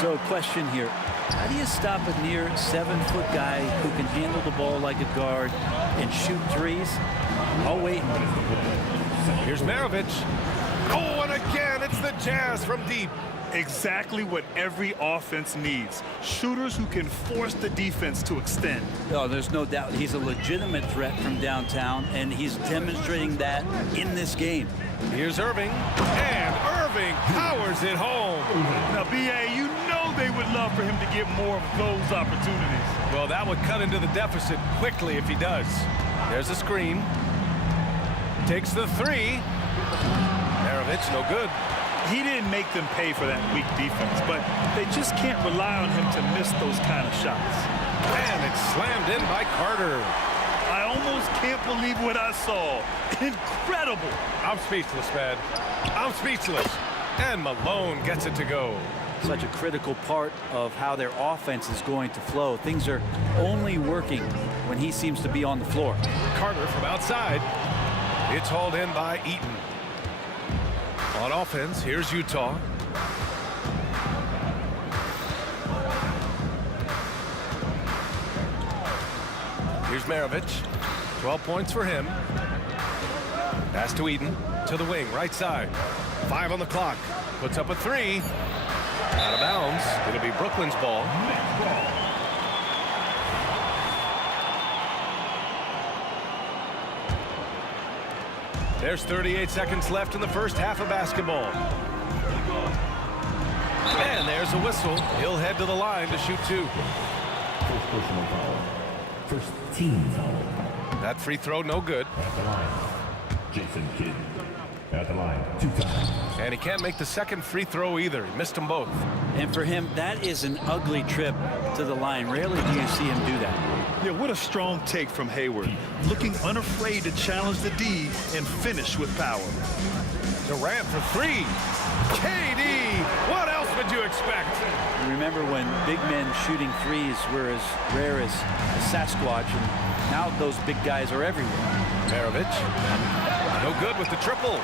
So question here. How do you stop a near 7-foot guy who can handle the ball like a guard and shoot threes? I'll wait. Here's Maravich. Oh, and again, it's the Jazz from deep. Exactly what every offense needs. Shooters who can force the defense to extend. Oh, there's no doubt. He's a legitimate threat from downtown, and he's demonstrating that in this game. Here's Irving. And Irving powers it home. Now, BA, you know they would love for him to get more of those opportunities. Well, that would cut into the deficit quickly if he does. There's a screen. Takes the 3. Maravich, no good. He didn't make them pay for that weak defense, but they just can't rely on him to miss those kind of shots. And it's slammed in by Carter. I almost can't believe what I saw. Incredible. I'm speechless, man. I'm speechless. And Malone gets it to go. Such a critical part of how their offense is going to flow. Things are only working when he seems to be on the floor. Carter from outside. It's hauled in by Eaton. On offense, here's Utah. Here's Maravich. 12 points for him. Pass to Eaton. To the wing, right side. 5 on the clock. Puts up a 3. Out of bounds. It'll be Brooklyn's ball. There's 38 seconds left in the first half of basketball. And there's a whistle. He'll head to the line to shoot 2. First personal foul. First team foul. That free throw, no good. At the line, Jason Kidd. At the line, 2 times. And he can't make the second free throw either. He missed them both. And for him, that is an ugly trip to the line. Rarely do you see him do that. Yeah, what a strong take from Hayward. Looking unafraid to challenge the D and finish with power. Durant for 3. KD! What else would you expect? Remember when big men shooting threes were as rare as a Sasquatch, and now those big guys are everywhere. Maravich. No good with the triple.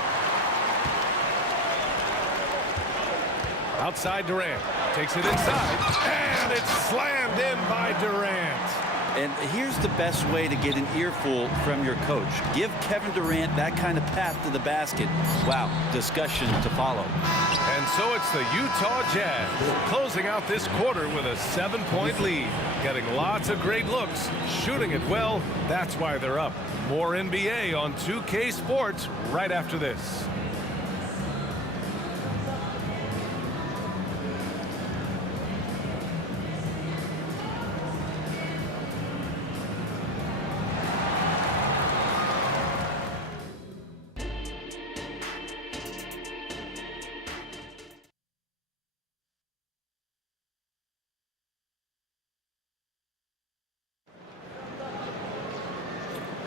Outside Durant. Takes it inside. And it's slammed in by Durant. And here's the best way to get an earful from your coach. Give Kevin Durant that kind of path to the basket. Wow, discussion to follow. And so it's the Utah Jazz closing out this quarter with a 7-point lead. Getting lots of great looks, shooting it well. That's why they're up. More NBA on 2K Sports right after this.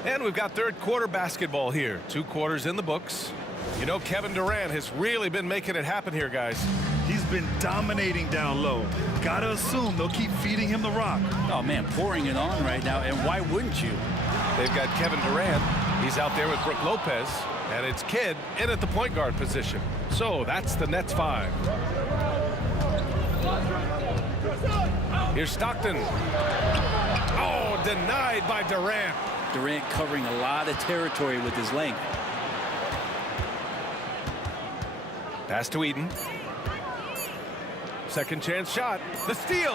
And we've got third quarter basketball here. 2 quarters in the books. You know, Kevin Durant has really been making it happen here, guys. He's been dominating down low. Gotta assume they'll keep feeding him the rock. Oh, man, pouring it on right now. And why wouldn't you? They've got Kevin Durant. He's out there with Brook Lopez. And it's Kidd in at the point guard position. So that's the Nets 5. Here's Stockton. Oh, denied by Durant. Durant covering a lot of territory with his length. Pass to Eden. Second chance shot. The steal.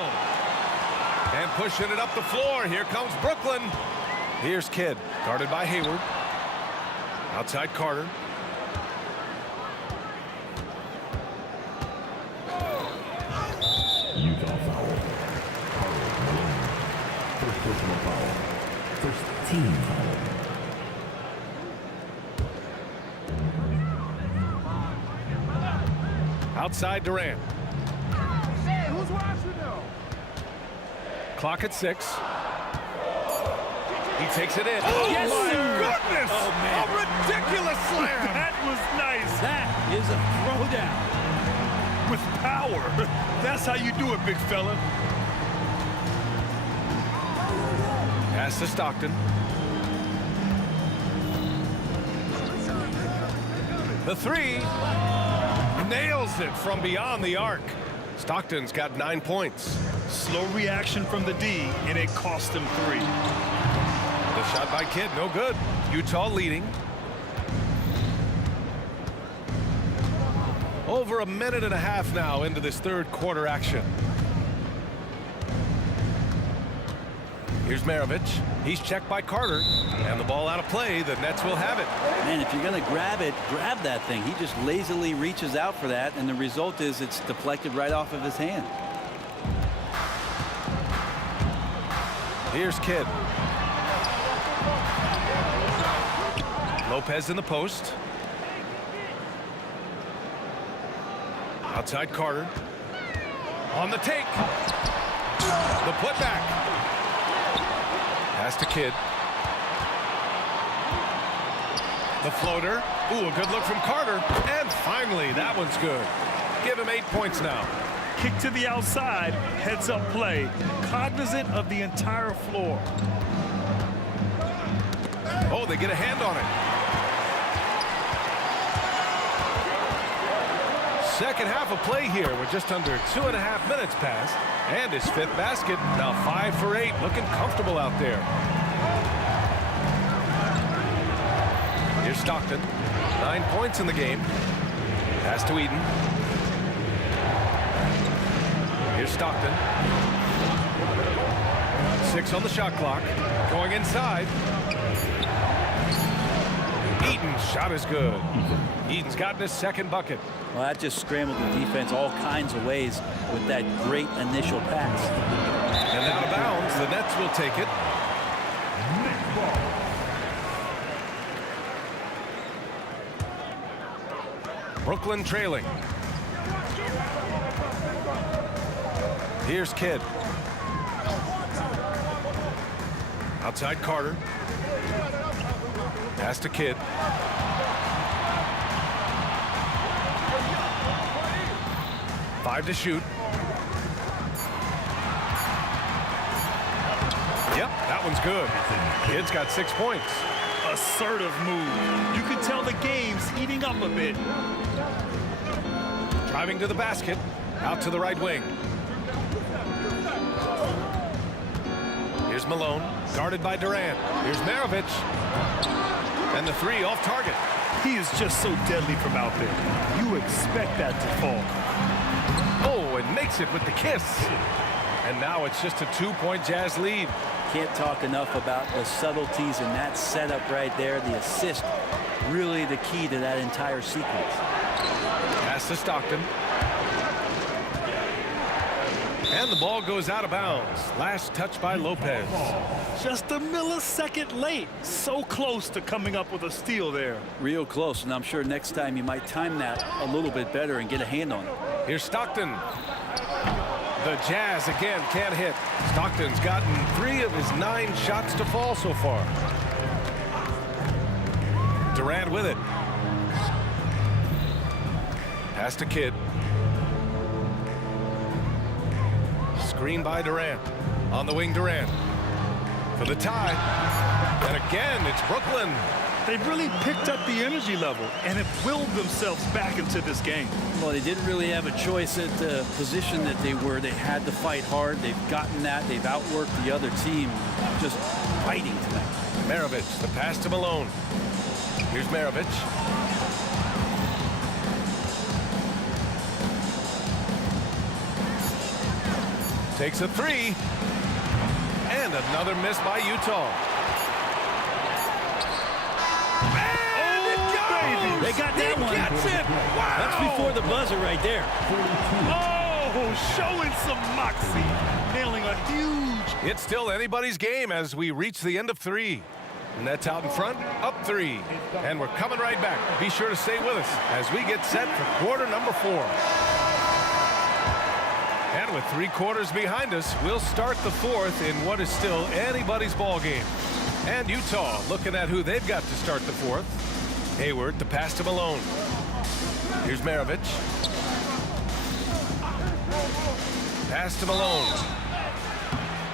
And pushing it up the floor. Here comes Brooklyn. Here's Kidd. Guarded by Hayward. Outside Carter. Utah foul. First personal foul. First team foul. Outside Durant. Who's watching though? Clock at 6. He takes it in. Oh, Yes, my sir. goodness! Oh, man. A ridiculous slam! That was nice. That is a throwdown. With power. That's how you do it, big fella. Pass to Stockton. The 3. Nails it from beyond the arc. Stockton's got 9 points. Slow reaction from the D, and it cost him 3. The shot by Kidd, no good. Utah leading. Over a minute and a half now into this third quarter action. Here's Maravich. He's checked by Carter. And the ball out of play. The Nets will have it. Man, if you're going to grab it, grab that thing. He just lazily reaches out for that, and the result is it's deflected right off of his hand. Here's Kidd. Lopez in the post. Outside Carter. On the take. The putback. Pass to Kidd. The floater. Ooh, a good look from Carter. And finally, that one's good. Give him 8 points now. Kick to the outside, heads up play, cognizant of the entire floor. Oh, they get a hand on it. Second half of play here with just under 2.5 minutes passed. And his 5th basket, now 5 for 8, looking comfortable out there. Here's Stockton, 9 points in the game. Pass to Eden. Here's Stockton. 6 on the shot clock. Going inside. Eden's shot is good. Eden's gotten his 2nd bucket. Well, that just scrambled the defense all kinds of ways with that great initial pass. And out of bounds, the Nets will take it. Brooklyn trailing. Here's Kidd. Outside Carter. Pass to Kidd. Five to shoot. Yep, that one's good. Kidd's got 6 points. Assertive move. You can tell the game's heating up a bit. Driving to the basket. Out to the right wing. Here's Malone, guarded by Durant. Here's Maravich. And the three off target. He is just so deadly from out there. You expect that to fall. Oh, and makes it with the kiss. And now it's just a 2-point Jazz lead. Can't talk enough about the subtleties in that setup right there. The assist, really the key to that entire sequence. Pass to Stockton. And the ball goes out of bounds. Last touch by Lopez. Just a millisecond late. So close to coming up with a steal there. Real close, and I'm sure next time you might time that a little bit better and get a hand on it. Here's Stockton. The Jazz again can't hit. Stockton's gotten 3 of his 9 shots to fall so far. Durant with it. Pass to Kidd. Screen by Durant. On the wing, Durant. For the tie. And again, it's Brooklyn. They've really picked up the energy level and have willed themselves back into this game. Well, they didn't really have a choice at the position that they were. They had to fight hard. They've gotten that. They've outworked the other team, just fighting tonight. Maravich, the pass to Malone. Here's Maravich. Takes a 3. And another miss by Utah. They got that one. Gets it. Wow. That's before the buzzer right there. Oh, showing some moxie. Nailing a huge. It's still anybody's game as we reach the end of 3. Nets out in front, up 3. And we're coming right back. Be sure to stay with us as we get set for quarter number 4. And with 3 quarters behind us, we'll start the 4th in what is still anybody's ball game. And Utah looking at who they've got to start the 4th. Hayward, the pass to Malone. Here's Maravich. Pass to Malone.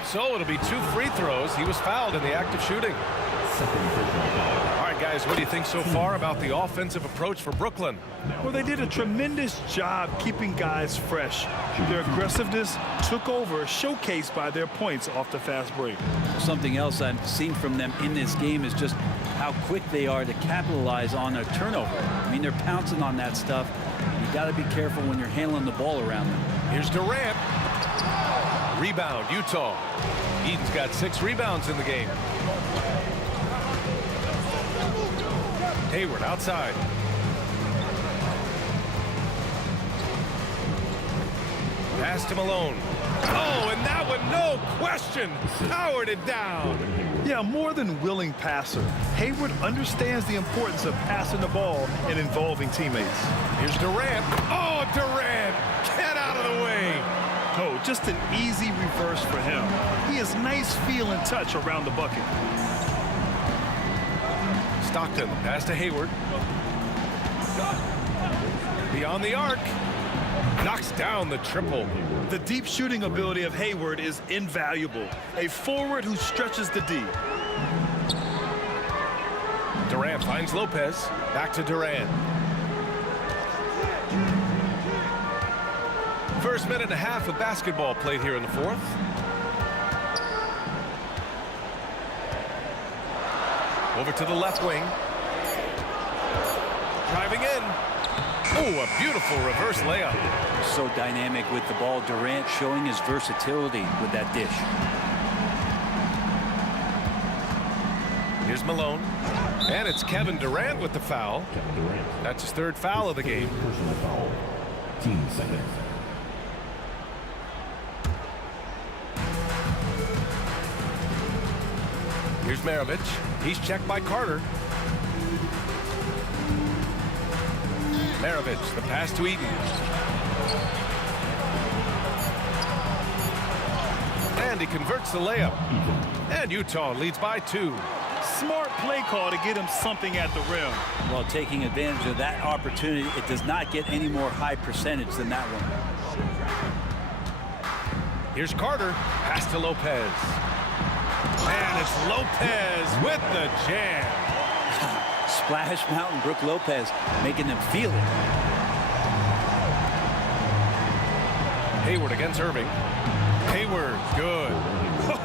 So it'll be 2 free throws. He was fouled in the act of shooting. All right, guys, what do you think so far about the offensive approach for Brooklyn? Well, they did a tremendous job keeping guys fresh. Their aggressiveness took over, showcased by their points off the fast break. Something else I've seen from them in this game is just how quick they are to capitalize on a turnover. I mean, they're pouncing on that stuff. You got to be careful when you're handling the ball around them. Here's Durant. Rebound, Utah. Eden's got 6 rebounds in the game. Hayward outside. Pass to Malone. Oh, and that one, no question, powered it down. Yeah, more than willing passer. Hayward understands the importance of passing the ball and involving teammates. Here's Durant. Oh, Durant, get out of the way. Oh, just an easy reverse for him. He has nice feel and touch around the bucket. Stockton, pass to Hayward. Beyond the arc. Knocks down the triple. The deep shooting ability of Hayward is invaluable. A forward who stretches the D. Durant finds Lopez. Back to Durant. First minute and a half of basketball played here in the 4th. Over to the left wing. Driving in. Oh, a beautiful reverse layup. So dynamic with the ball. Durant showing his versatility with that dish. Here's Malone. And it's Kevin Durant with the foul. That's his 3rd foul of the game. Personal foul. Team second. Here's Maravich. He's checked by Carter. Maravich, the pass to Eden. And he converts the layup. And Utah leads by 2. Smart play call to get him something at the rim. Well, taking advantage of that opportunity, it does not get any more high percentage than that one. Here's Carter. Pass to Lopez. And it's Lopez with the jam. Splash Mountain, Brook Lopez making them feel it. Hayward against Irving. Hayward, good.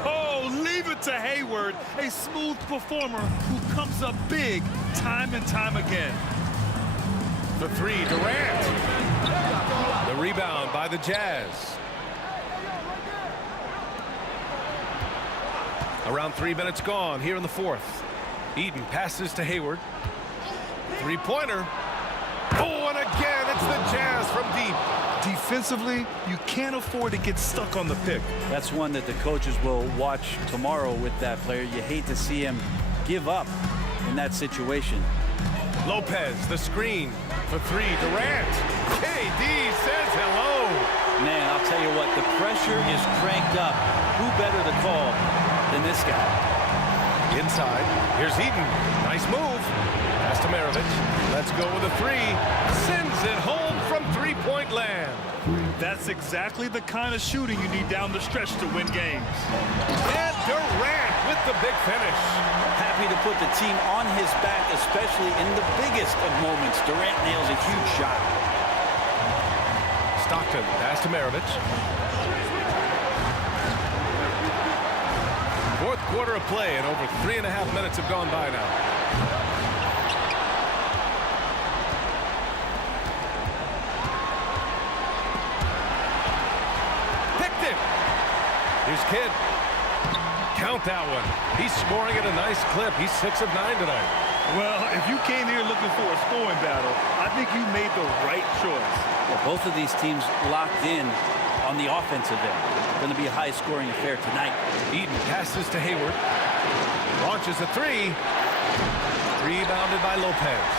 Oh, leave it to Hayward, a smooth performer who comes up big time and time again. The three, Durant. The rebound by the Jazz. Around 3 minutes gone here in the fourth. Eden passes to Hayward. Three-pointer. Oh, and again, it's the Jazz from deep. Defensively, you can't afford to get stuck on the pick. That's one that the coaches will watch tomorrow with that player. You hate to see him give up in that situation. Lopez, the screen for three. Durant. KD says hello. Man, I'll tell you what, the pressure is cranked up. Who better to call than this guy? Inside, here's Eden. Nice move. Pass to Maravich. Let's go with a three. Sends it home from three-point land. That's exactly the kind of shooting you need down the stretch to win games. And Durant with the big finish. Happy to put the team on his back, especially in the biggest of moments. Durant nails a huge shot. Stockton, pass to Maravich. Fourth quarter of play, and over 3.5 minutes have gone by now. Picked it. Here's Kidd. Count that one. He's scoring at a nice clip. He's 6 of 9 tonight. Well, if you came here looking for a scoring battle, I think you made the right choice. Well, both of these teams locked in on the offensive end. Going to be a high-scoring affair tonight. Eden passes to Hayward. Launches a three. Rebounded by Lopez.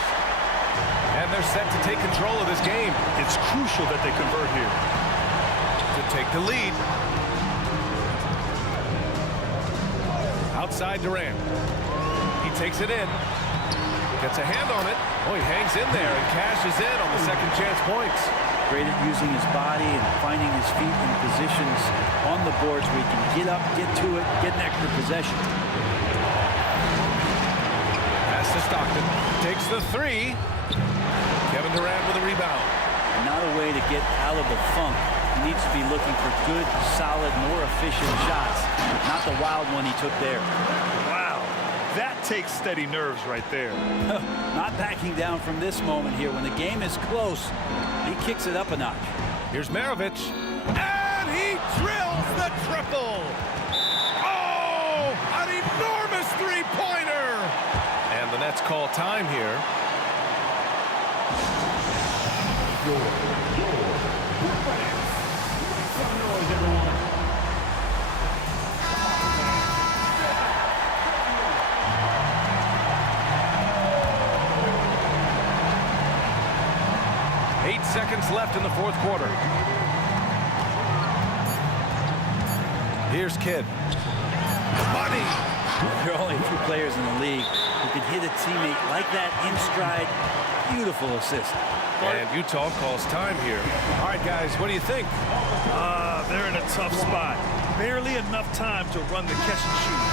And they're set to take control of this game. It's crucial that they convert here. To take the lead. Outside Durant. He takes it in. Gets a hand on it. Oh, he hangs in there and cashes in on the second chance points. Great at using his body and finding his feet in positions on the boards where he can get up, get to it, get an extra possession. Pass to Stockton. Takes the three. Kevin Durant with a rebound. Not a way to get out of the funk. He needs to be looking for good, solid, more efficient shots. Not the wild one he took there. Wow, that takes steady nerves right there. Not backing down from this moment here. When the game is close, he kicks it up a notch. Here's Maravich. And he drills the triple. Oh, an enormous three-pointer. And the Nets call time here. Seconds left in the fourth quarter. Here's Kidd. Money. There are only a few players in the league who can hit a teammate like that in stride. Beautiful assist. And Utah calls time here. All right, guys, what do you think? They're in a tough spot. Barely enough time to run the catch and shoot.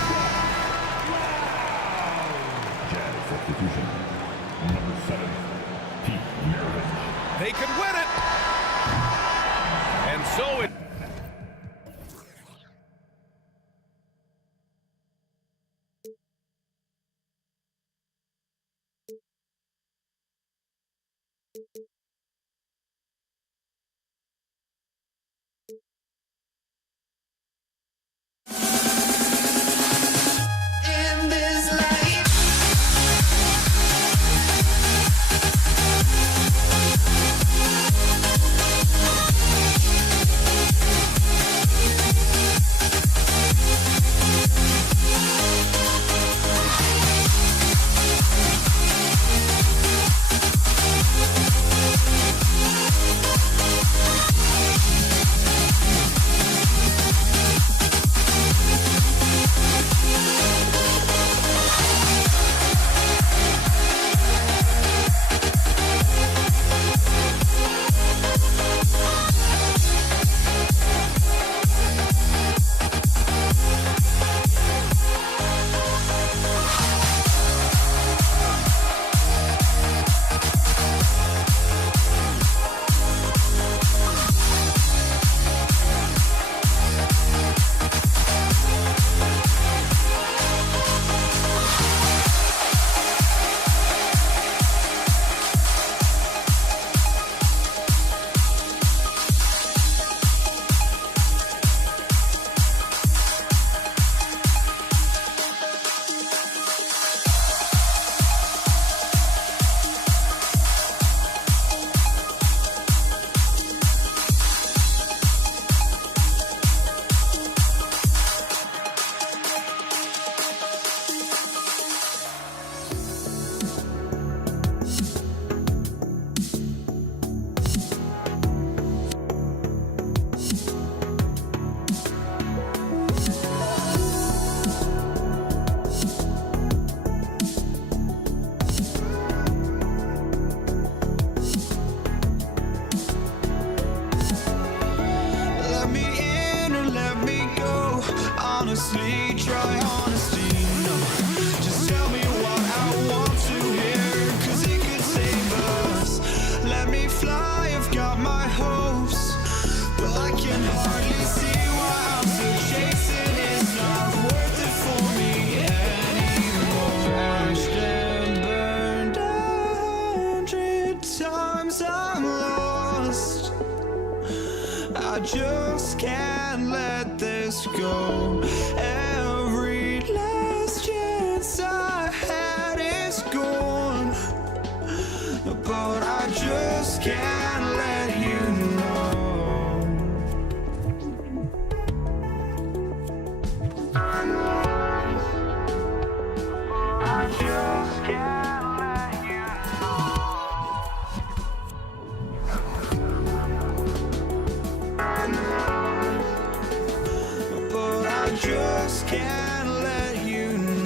Jazz substitution. Number 7, Pete Maravich. They can win it. And so it. In this life. I just can't let this go. Every last chance I had is gone, but I just can't let you know. I just can't let you know. But I just can't let you know.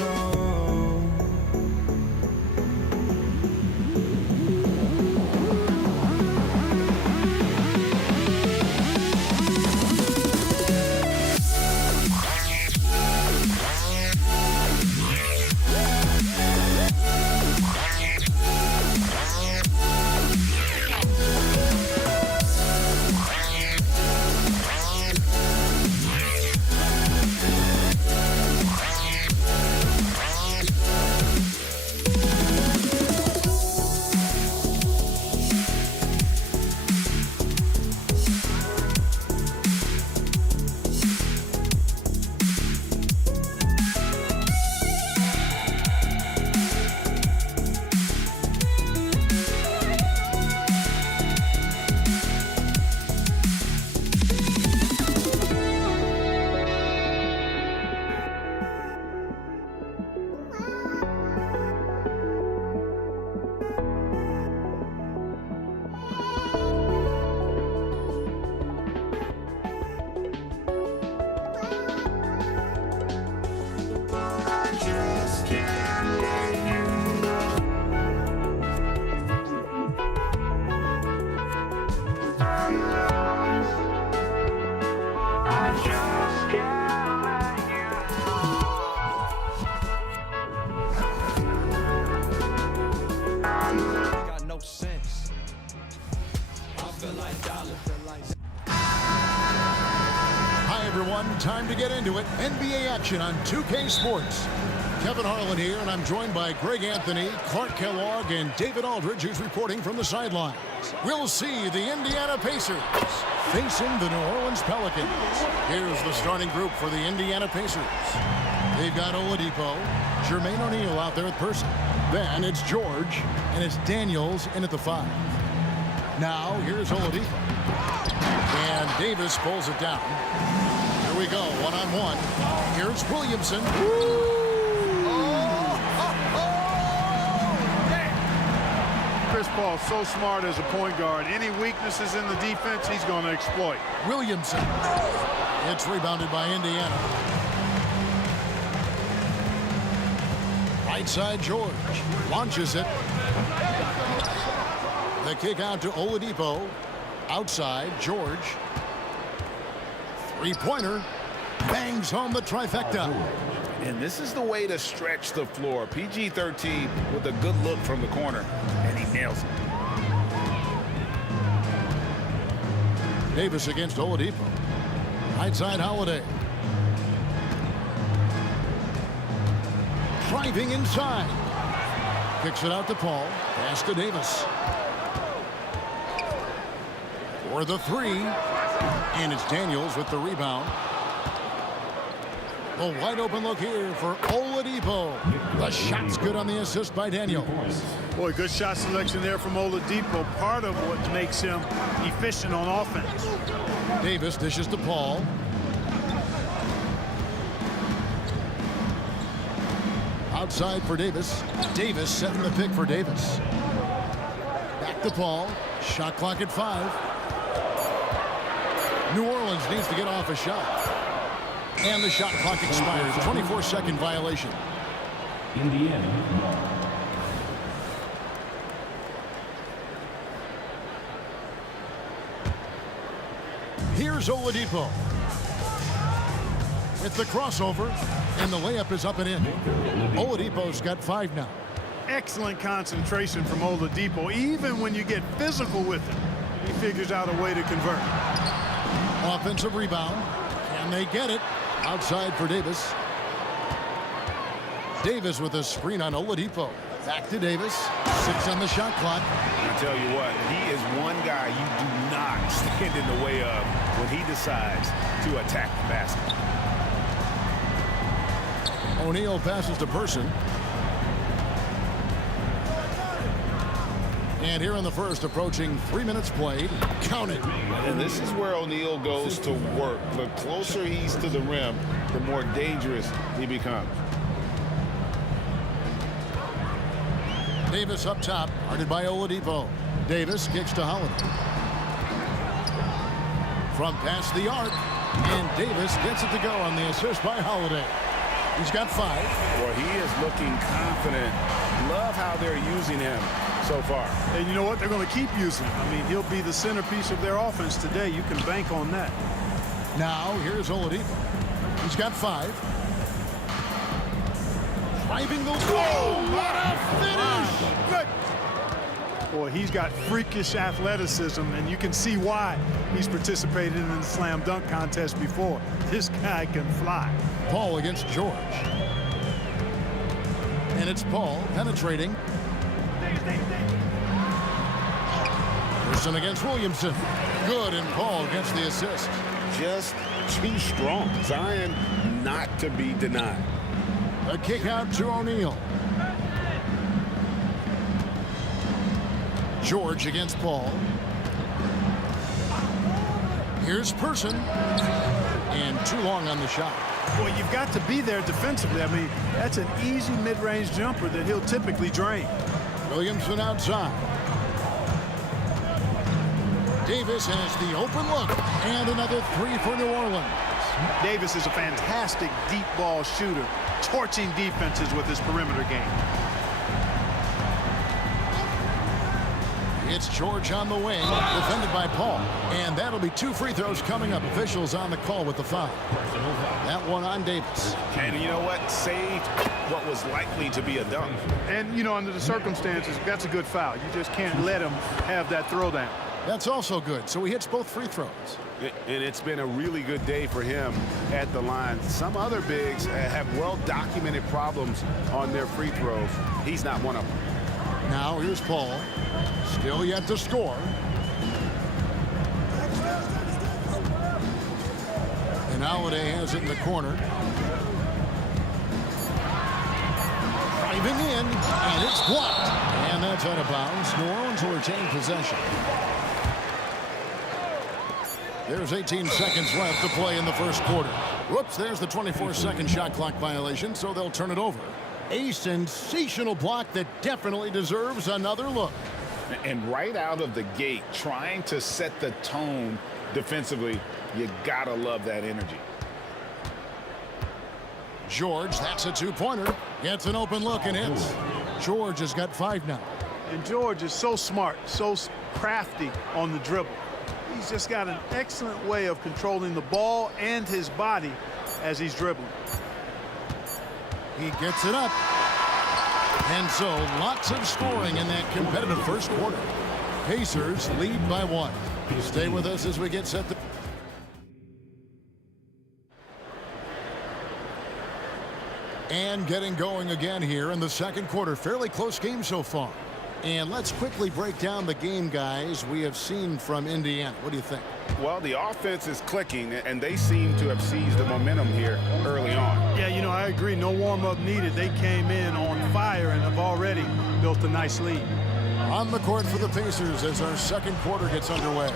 Got no sense. I feel like dollar. Hi, everyone. Time to get into it. NBA action on 2K Sports. Kevin Harlan here, and I'm joined by Greg Anthony, Clark Kellogg, and David Aldridge, who's reporting from the sidelines. We'll see the Indiana Pacers facing the New Orleans Pelicans. Here's the starting group for the Indiana Pacers. They've got Oladipo, Jermaine O'Neal out there at Person. Then it's George, and it's Daniels in at the 5. Now, here's Oladipo. And Davis pulls it down. Here we go, one-on-one. Here's Williamson. Chris Paul so smart as a point guard. Any weaknesses in the defense, he's going to exploit. Williamson. It's rebounded by Indiana. Right side, George launches it. The kick out to Oladipo. Outside, George. Three-pointer. Bangs home the trifecta. And this is the way to stretch the floor. PG-13 with a good look from the corner, and he nails it. Davis against Oladipo. Right side, Holiday. Driving inside. Kicks it out to Paul. Pass to Davis. For the 3. And it's Daniels with the rebound. A wide open look here for Oladipo. The shot's good on the assist by Daniels. Boy, good shot selection there from Oladipo. Part of what makes him efficient on offense. Davis dishes to Paul. Outside for Davis. Davis setting the pick for Davis. Back to Paul. Shot clock at 5. New Orleans needs to get off a shot. And the shot clock expires. 24-second violation. Indiana. Here's Oladipo. It's the crossover, and the layup is up and in. Oladipo's got 5 now. Excellent concentration from Oladipo. Even when you get physical with him, he figures out a way to convert. Offensive rebound. Can they get it? Outside for Davis. Davis with a screen on Oladipo. Back to Davis. 6 on the shot clock. I tell you what, he is one guy you do not stand in the way of when he decides to attack the basket. O'Neal passes to Person. And here in the first, approaching 3 minutes played. Count it. And this is where O'Neal goes to work. The closer he's to the rim, the more dangerous he becomes. Davis up top, guarded by Oladipo. Davis kicks to Holiday. From past the arc, and Davis gets it to go on the assist by Holiday. He's got 5. Well, he is looking confident. Love how they're using him so far. And you know what? They're going to keep using him. I mean, he'll be the centerpiece of their offense today. You can bank on that. Now, here's Oladipo. He's got 5. Driving the wall. What a finish! Good. Boy, he's got freakish athleticism, and you can see why he's participated in the slam dunk contest before. This guy can fly. Paul against George. And it's Paul penetrating. Person against Williamson. Good, and Paul gets the assist. Just too strong. Zion not to be denied. A kick out to O'Neal. George against Paul. Here's Person. And too long on the shot. Boy, you've got to be there defensively. I mean, that's an easy mid-range jumper that he'll typically drain. Williamson outside. Davis has the open look. And another 3 for New Orleans. Davis is a fantastic deep ball shooter, torching defenses with his perimeter game. It's George on the wing, defended by Paul. And that'll be 2 free throws coming up. Officials on the call with the foul. That one on Davis. And you know what? Saved what was likely to be a dunk. And, you know, under the circumstances, that's a good foul. You just can't let him have that throwdown. That's also good. So he hits both free throws. And it's been a really good day for him at the line. Some other bigs have well-documented problems on their free throws. He's not one of them. Now here's Paul. Still yet to score. And Holiday has it in the corner. Driving in, and it's blocked. And that's out of bounds. New Orleans will retain possession. There's 18 seconds left to play in the first quarter. Whoops, there's the 24-second shot clock violation, so they'll turn it over. A sensational block that definitely deserves another look. And right out of the gate, trying to set the tone defensively, you gotta love that energy. George, that's a 2-pointer. Gets an open look and hits. George has got 5 now. And George is so smart, so crafty on the dribble. He's just got an excellent way of controlling the ball and his body as he's dribbling. He gets it up. And so lots of scoring in that competitive first quarter. Pacers lead by 1. Stay with us as we get set to... And getting going again here in the second quarter. Fairly close game so far. And let's quickly break down the game, guys, we have seen from Indiana. What do you think? Well, the offense is clicking, and they seem to have seized the momentum here early on. Yeah, you know, I agree. No warm-up needed. They came in on fire and have already built a nice lead. On the court for the Pacers as our second quarter gets underway.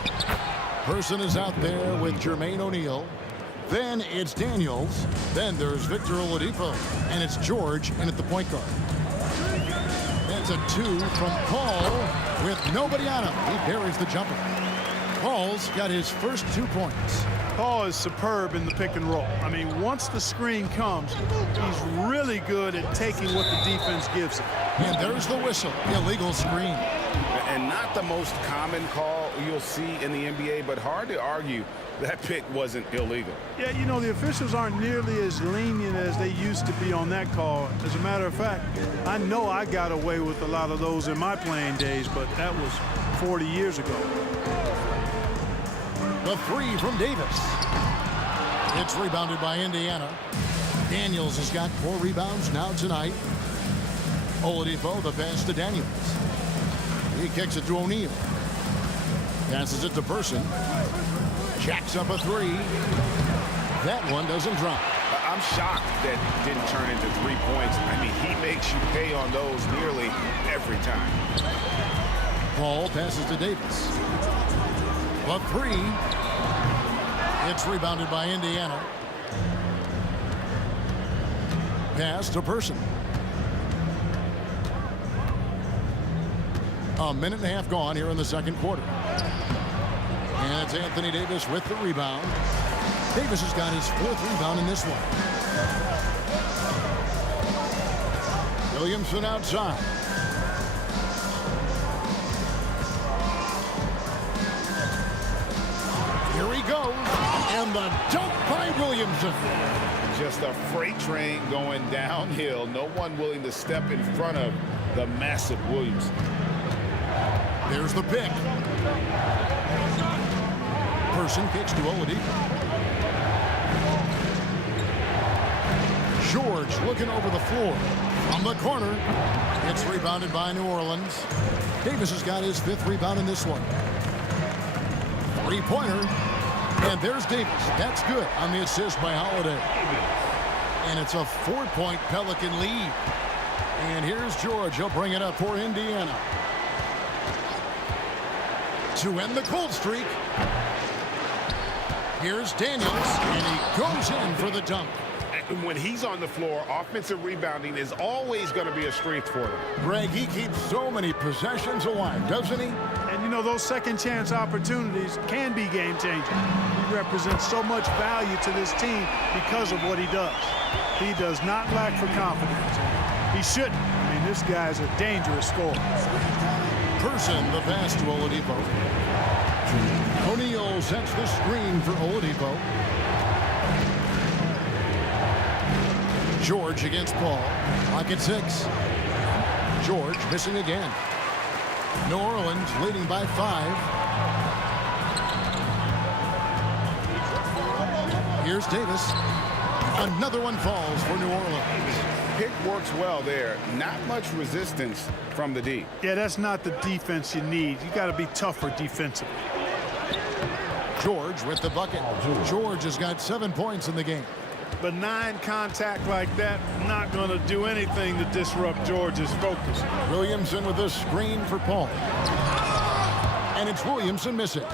Person is out there with Jermaine O'Neal. Then it's Daniels. Then there's Victor Oladipo. And it's George in at the point guard. That's a 2 from Paul with nobody on him. He buries the jumper. Paul's got his first 2 points. Paul is superb in the pick and roll. I mean, once the screen comes, he's really good at taking what the defense gives him. And there's the whistle, illegal screen. And not the most common call you'll see in the NBA, but hard to argue that pick wasn't illegal. Yeah, you know, the officials aren't nearly as lenient as they used to be on that call. As a matter of fact, I know I got away with a lot of those in my playing days, but that was 40 years ago. The 3 from Davis. It's rebounded by Indiana. Daniels has got 4 rebounds now tonight. Oladipo, the pass to Daniels. He kicks it to O'Neal. Passes it to Person. Jacks up a three. That one doesn't drop. I'm shocked that didn't turn into 3 points. I mean, he makes you pay on those nearly every time. Paul passes to Davis. A three. It's rebounded by Indiana. Pass to Person. A minute and a half gone here in the second quarter. And it's Anthony Davis with the rebound. Davis has got his 4th rebound in this one. Williamson outside. Here he goes. And the dunk by Williamson. Just a freight train going downhill. No one willing to step in front of the massive Williamson. There's the pick. Person kicks to Oladipo. George looking over the floor. From the corner. It's rebounded by New Orleans. Davis has got his 5th rebound in this one. 3-pointer. And there's Davis. That's good on the assist by Holiday. And it's a 4-point Pelican lead. And here's George. He'll bring it up for Indiana. To end the cold streak. Here's Daniels. And he goes in for the dunk. When he's on the floor, offensive rebounding is always going to be a strength for them. Greg, he keeps so many possessions alive, doesn't he? And, you know, those second chance opportunities can be game-changing. He represents so much value to this team because of what he does. He does not lack for confidence. He shouldn't. I mean, this guy's a dangerous scorer. Person, the pass to Oladipo. O'Neal sets the screen for Oladipo. George against Paul. Clock at 6. George missing again. New Orleans leading by 5. Here's Davis. Another one falls for New Orleans. Pick works well there. Not much resistance from the D. Yeah, that's not the defense you need. You got to be tougher defensively. George with the bucket. George has got 7 points in the game. Benign contact like that, not going to do anything to disrupt George's focus. Williamson with a screen for Paul. And it's Williamson missing.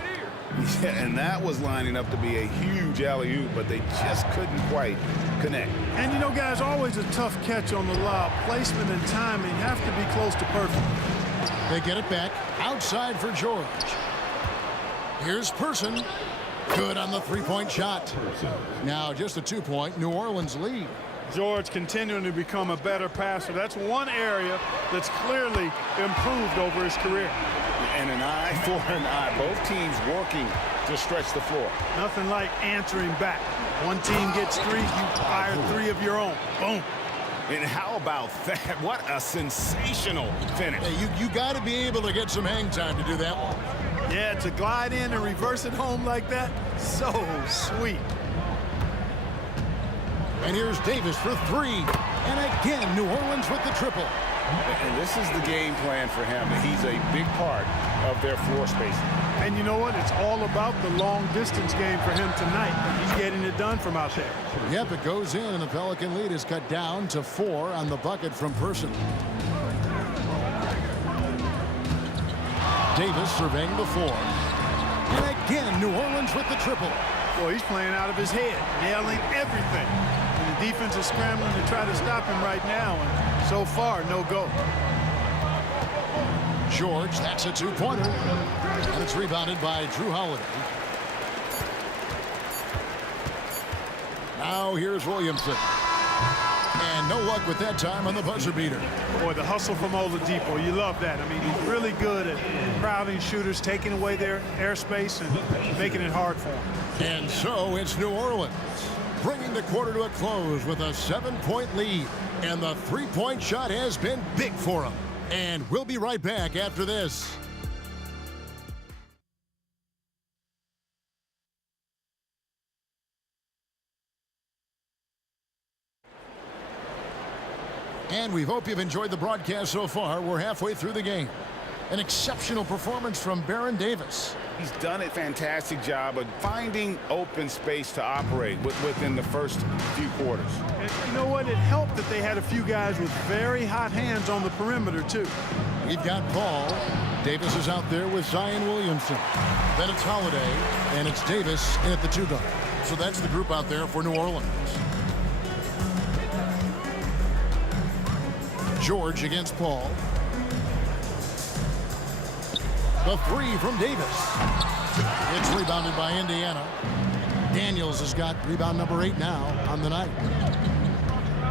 Yeah, and that was lining up to be a huge alley-oop, but they just couldn't quite connect. And, you know, guys, always a tough catch on the lob. Placement and timing have to be close to perfect. They get it back outside for George. Here's Person. Good on the 3-point shot. Now just a 2-point New Orleans lead. George continuing to become a better passer. That's one area that's clearly improved over his career. And an eye for an eye. Both teams working to stretch the floor. Nothing like answering back. One team gets 3, you fire 3 of your own. Boom. And how about that? What a sensational finish. Hey, you got to be able to get some hang time to do that one. Yeah, to glide in and reverse it home like that, so sweet. And here's Davis for 3. And again, New Orleans with the triple. And this is the game plan for him. He's a big part of their floor spacing. And you know what? It's all about the long-distance game for him tonight. He's getting it done from out there. Yep, it goes in, and the Pelican lead is cut down to 4 on the bucket from Person. Davis surveying the floor. And again, New Orleans with the triple. Boy, he's playing out of his head, nailing everything. And the defense is scrambling to try to stop him right now, and so far, no go. George, that's a 2-pointer. And it's rebounded by Drew Holiday. Now here's Williamson. And no luck with that time on the buzzer beater. Boy, the hustle from Oladipo, you love that. I mean, he's really good at crowding shooters, taking away their airspace and making it hard for them. And so it's New Orleans bringing the quarter to a close with a 7-point lead. And the 3-point shot has been big for them. And we'll be right back after this. And we hope you've enjoyed the broadcast so far. We're halfway through the game. An exceptional performance from Baron Davis. He's done a fantastic job of finding open space to operate within the first few quarters. And you know what? It helped that they had a few guys with very hot hands on the perimeter, too. We've got Paul. Davis is out there with Zion Williamson. Then it's Holiday, and it's Davis in at the 2 guard. So that's the group out there for New Orleans. George against Paul. The 3 from Davis. It's rebounded by Indiana. Daniels has got rebound number 8 now on the night.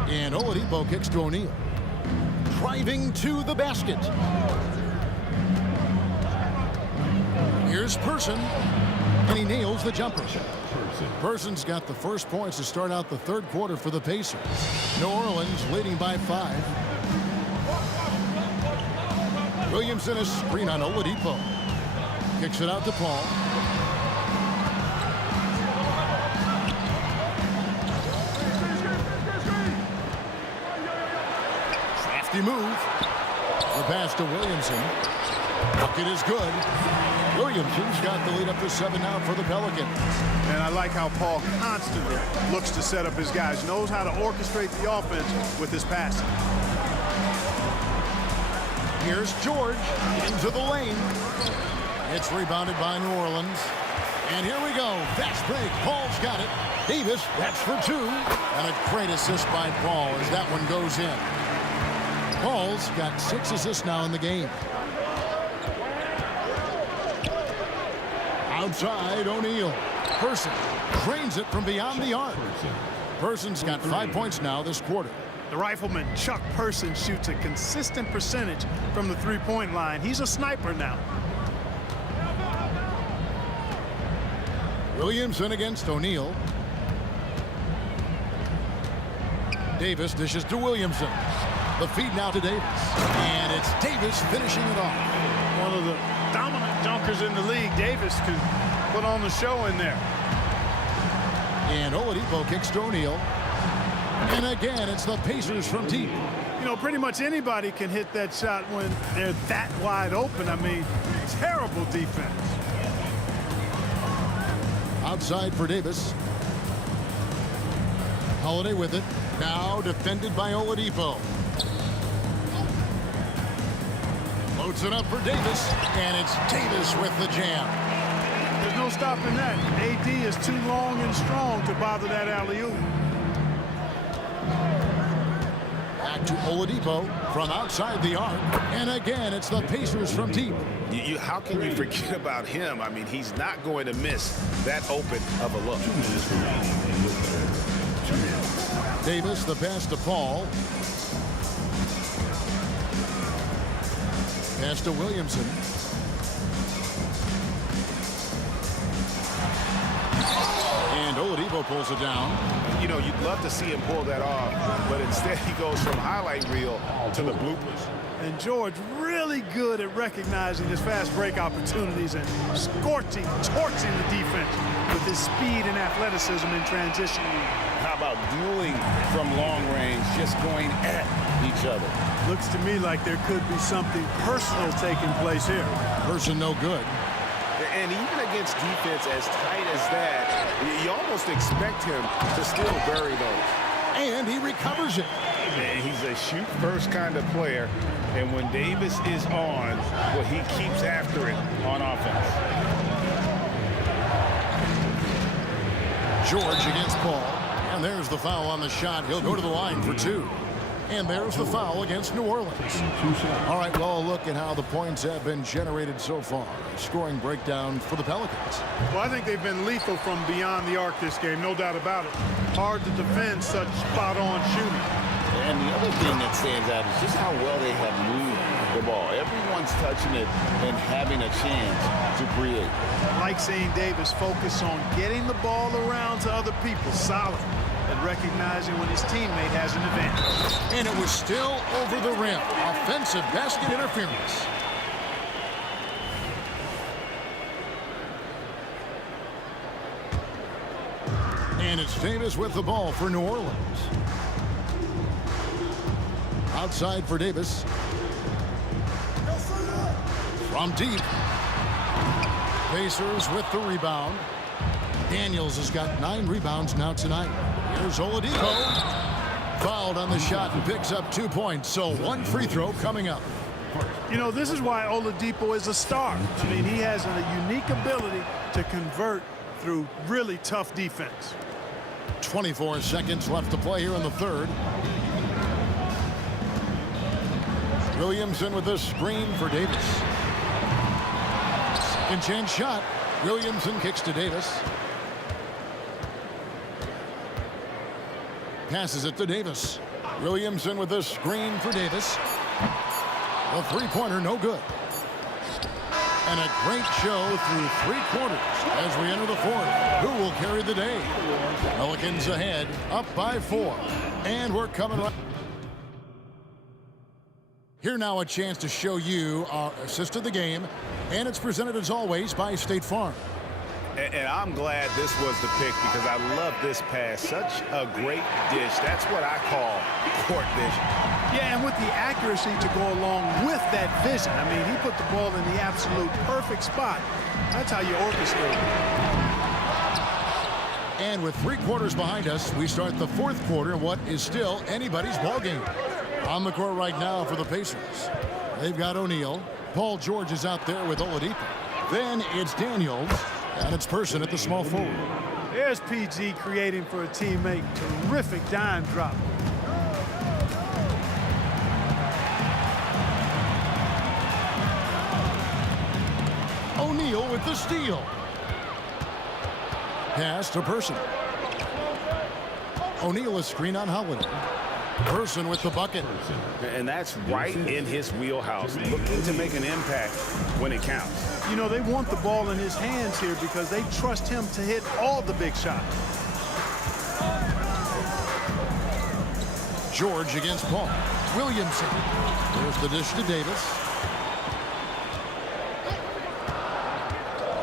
And Oladipo kicks to O'Neal. Driving to the basket. Here's Person, and he nails the jumper. Person's got the first points to start out the third quarter for the Pacers. New Orleans leading by 5. Williamson is screen on Oladipo. Kicks it out to Paul. Crafty move. The pass to Williamson. Bucket is good. Williamson's got the lead up to 7 now for the Pelicans. And I like how Paul constantly looks to set up his guys, knows how to orchestrate the offense with his passing. Here's George into the lane. It's rebounded by New Orleans. And here we go. Fast break. Paul's got it. Davis, that's for 2. And a great assist by Paul as that one goes in. Paul's got 6 assists now in the game. Outside, O'Neal. Person drains it from beyond the arc. Person's got 5 points now this quarter. The rifleman Chuck Person shoots a consistent percentage from the three-point line. He's a sniper now. Williamson against O'Neal. Davis dishes to Williamson. The feed now to Davis. And it's Davis finishing it off. One of the dominant dunkers in the league. Davis could put on the show in there. And Oladipo kicks to O'Neal. And again, it's the Pacers from deep. You know, pretty much anybody can hit that shot when they're that wide open. I mean, terrible defense. Outside for Davis. Holiday with it. Now defended by Oladipo. Loads it up for Davis. And it's Davis with the jam. There's no stopping that. AD is too long and strong to bother that alley-oop. Back to Oladipo from outside the arc. And again, it's the Pacers from deep. How can you forget about him? I mean, he's not going to miss that open of a look. Davis, the pass to Paul. Pass to Williamson. And Oladipo pulls it down. You know, you'd love to see him pull that off, but instead he goes from highlight reel to the bloopers. And George really good at recognizing his fast break opportunities and torching the defense with his speed and athleticism in transition. How about dueling from long range, just going at each other? Looks to me like there could be something personal taking place here. Person no good. And even against defense as tight as that, you almost expect him to still bury those. And he recovers it. And he's a shoot-first kind of player. And when Davis is on, well, he keeps after it on offense. George against Paul. And there's the foul on the shot. He'll go to the line for 2. And there's the foul against New Orleans. All right, well, look at how the points have been generated so far. Scoring breakdown for the Pelicans. Well, I think they've been lethal from beyond the arc this game, no doubt about it. Hard to defend such spot-on shooting. And the other thing that stands out is just how well they have moved the ball. Everyone's touching it and having a chance to create. I like seeing Davis focus on getting the ball around to other people, solid, and recognizing when his teammate has an advantage. And it was still over the rim. Offensive basket interference. And it's Davis with the ball for New Orleans. Outside for Davis. From deep. Pacers with the rebound. Daniels has got 9 rebounds now tonight. Here's Oladipo. Fouled on the shot and picks up 2 points. So 1 free throw coming up. You know, this is why Oladipo is a star. I mean, he has a unique ability to convert through really tough defense. 24 seconds left to play here in the third. Williamson with the screen for Davis. Second chance shot. Williamson kicks to Davis. Passes it to Davis. Williamson with the screen for Davis. The three-pointer no good. And a great show through 3 quarters as we enter the fourth. Who will carry the day? Pelicans ahead, up by 4. And we're coming right. Here now a chance to show you our assist of the game. And it's presented as always by State Farm. And I'm glad this was the pick because I love this pass. Such a great dish. That's what I call court vision. Yeah, and with the accuracy to go along with that vision. I mean, he put the ball in the absolute perfect spot. That's how you orchestrate it. And with 3 quarters behind us, we start the fourth quarter in what is still anybody's ball game. On the court right now for the Pacers. They've got O'Neal. Paul George is out there with Oladipo. Then it's Daniels. And it's Person at the small forward. There's PG creating for a teammate. Terrific dime drop. O'Neal with the steal. Pass to Person. O'Neal a screen on Holiday. Person with the bucket. And that's right in his wheelhouse. Looking to make an impact when it counts. You know, they want the ball in his hands here because they trust him to hit all the big shots. George against Paul. Williamson. There's the dish to Davis.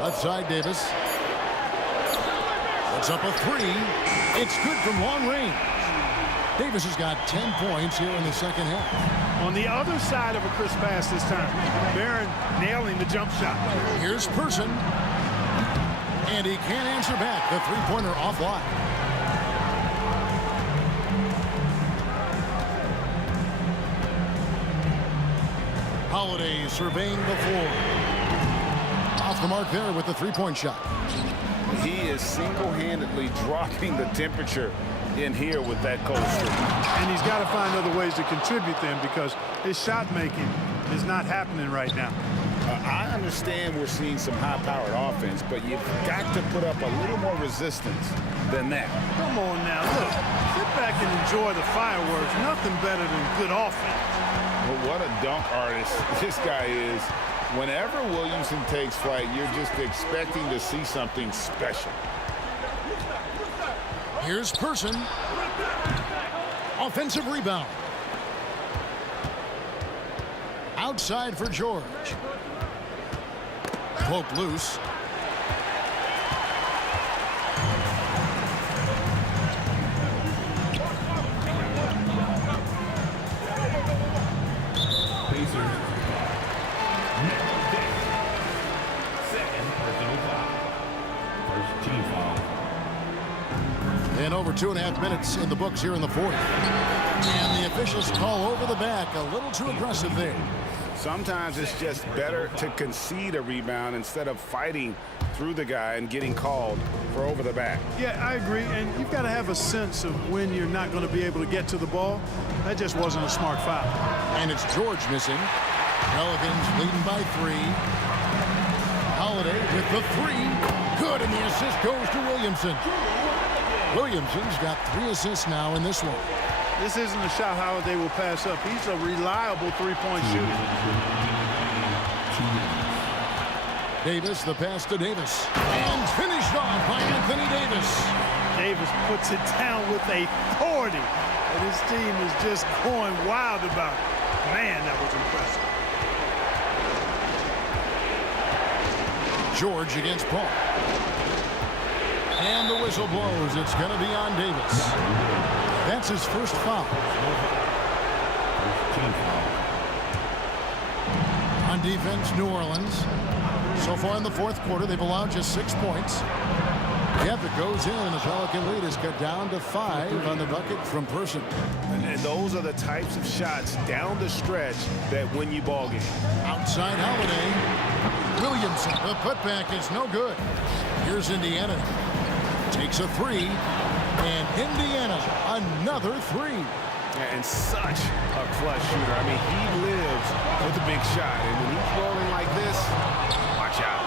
Left side Davis. Puts up a 3. It's good from long range. Davis has got 10 points here in the second half. On the other side of a crisp pass this time. Barron nailing the jump shot. Here's Person. And he can't answer back. The three-pointer offline. Holiday surveying the floor. Off the mark there with the three-point shot. He is single-handedly dropping the temperature in here with that cold streak. And he's got to find other ways to contribute them because his shot making is not happening right now. I understand we're seeing some high-powered offense, but you've got to put up a little more resistance than that. Come on now, look. Sit back and enjoy the fireworks. Nothing better than good offense. Well, what a dunk artist this guy is. Whenever Williamson takes flight, you're just expecting to see something special. Here's Person. Offensive rebound. Outside for George. Poked loose. And over 2.5 minutes in the books here in the fourth. And the officials call over the back. A little too aggressive there. Sometimes it's just better to concede a rebound instead of fighting through the guy and getting called for over the back. Yeah, I agree. And you've got to have a sense of when you're not going to be able to get to the ball. That just wasn't a smart foul. And it's George missing. Pelicans leading by 3. Holiday with the 3. Good, and the assist goes to Williamson. Williamson's got 3 assists now in this one. This isn't a shot Holiday will pass up. He's a reliable three-point shooter. Davis, the pass to Davis. And finished off by Anthony Davis. Davis puts it down with authority. And his team is just going wild about it. Man, that was impressive. George against Paul. And the whistle blows. It's going to be on Davis. That's his first foul. defense, New Orleans. So far in the fourth quarter, they've allowed just 6 points. Yep, it goes in, and the Pelican lead is cut down to 5 on the bucket from Person. And those are the types of shots down the stretch that win you ball games. Outside Holiday. Williamson, the putback is no good. Here's Indiana. Takes a 3. And Indiana, another 3. And such a clutch shooter. I mean, he lives with a big shot. And when he's rolling like this, watch out.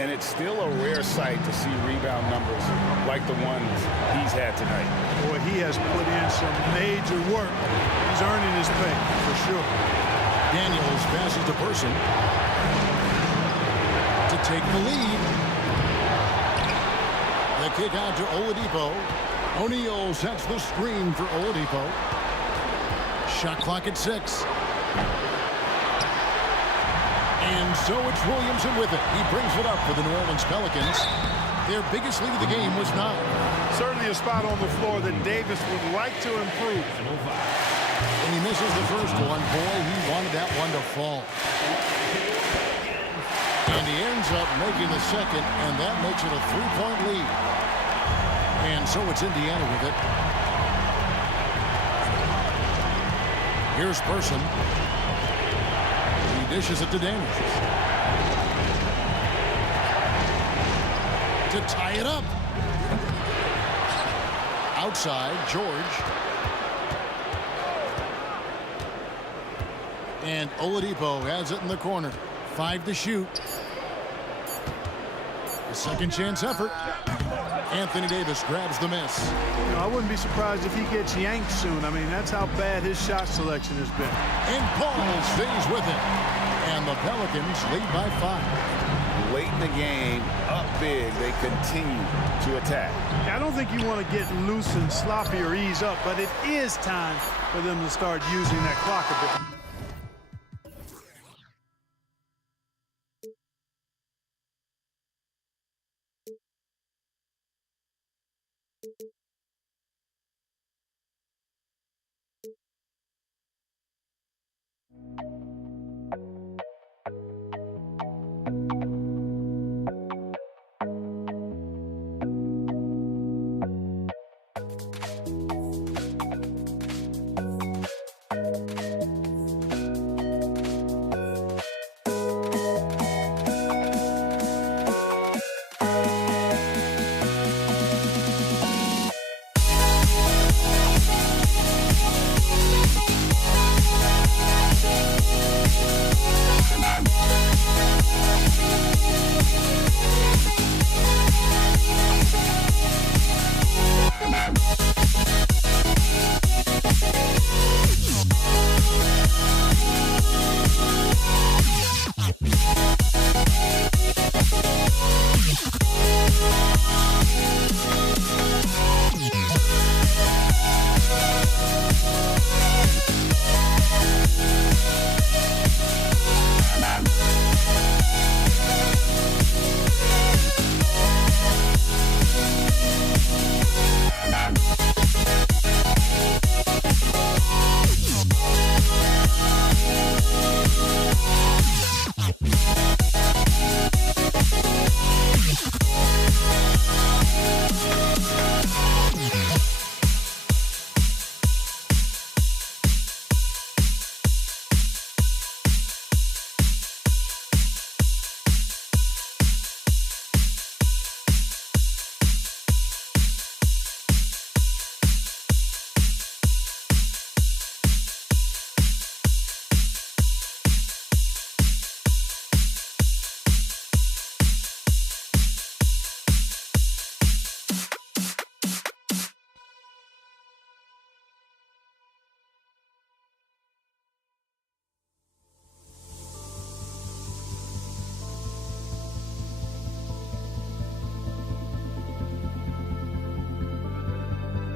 And it's still a rare sight to see rebound numbers like the ones he's had tonight. Boy, he has put in some major work. He's earning his pay, for sure. Daniels passes to Person to take the lead. The kick out to Oladipo. O'Neal sets the screen for Oladipo. Shot clock at 6. And so it's Williamson with it. He brings it up for the New Orleans Pelicans. Their biggest lead of the game was 9. Certainly a spot on the floor that Davis would like to improve. And he misses the first one. Boy, he wanted that one to fall. And he ends up making the second, and that makes it a 3-point lead. And so it's Indiana with it. Here's Person. He dishes it to Daniels. To tie it up. Outside, George. And Oladipo has it in the corner. 5 to shoot. A second chance effort. Anthony Davis grabs the miss. You know, I wouldn't be surprised if he gets yanked soon. I mean, that's how bad his shot selection has been. And Paul stays with it. And the Pelicans lead by 5. Late in the game, up big, they continue to attack. I don't think you want to get loose and sloppy or ease up, but it is time for them to start using that clock a bit.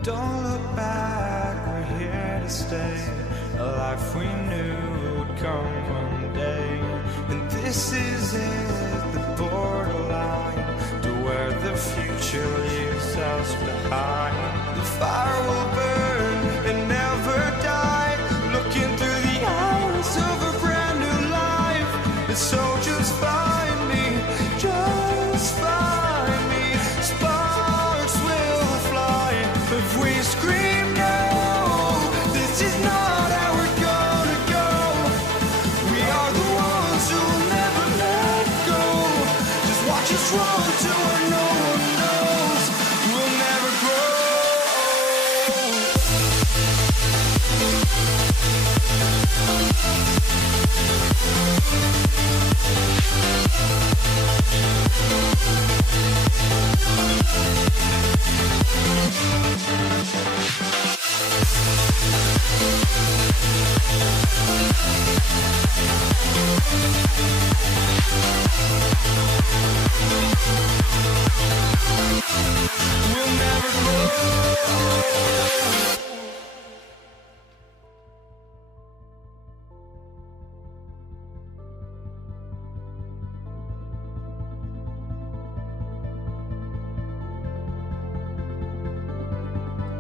Don't look back, we're here to stay. A life we knew would come one day. And this is it, the borderline to where the future leaves us behind. The fire will burn and never die, looking through the eyes of a brand new life. And so just find me, just find me. Sparks will fly if we scream no. This is not how we're gonna go. We are the ones who will never let go. Just watch us run to where no one knows. We'll never grow. We'll never grow.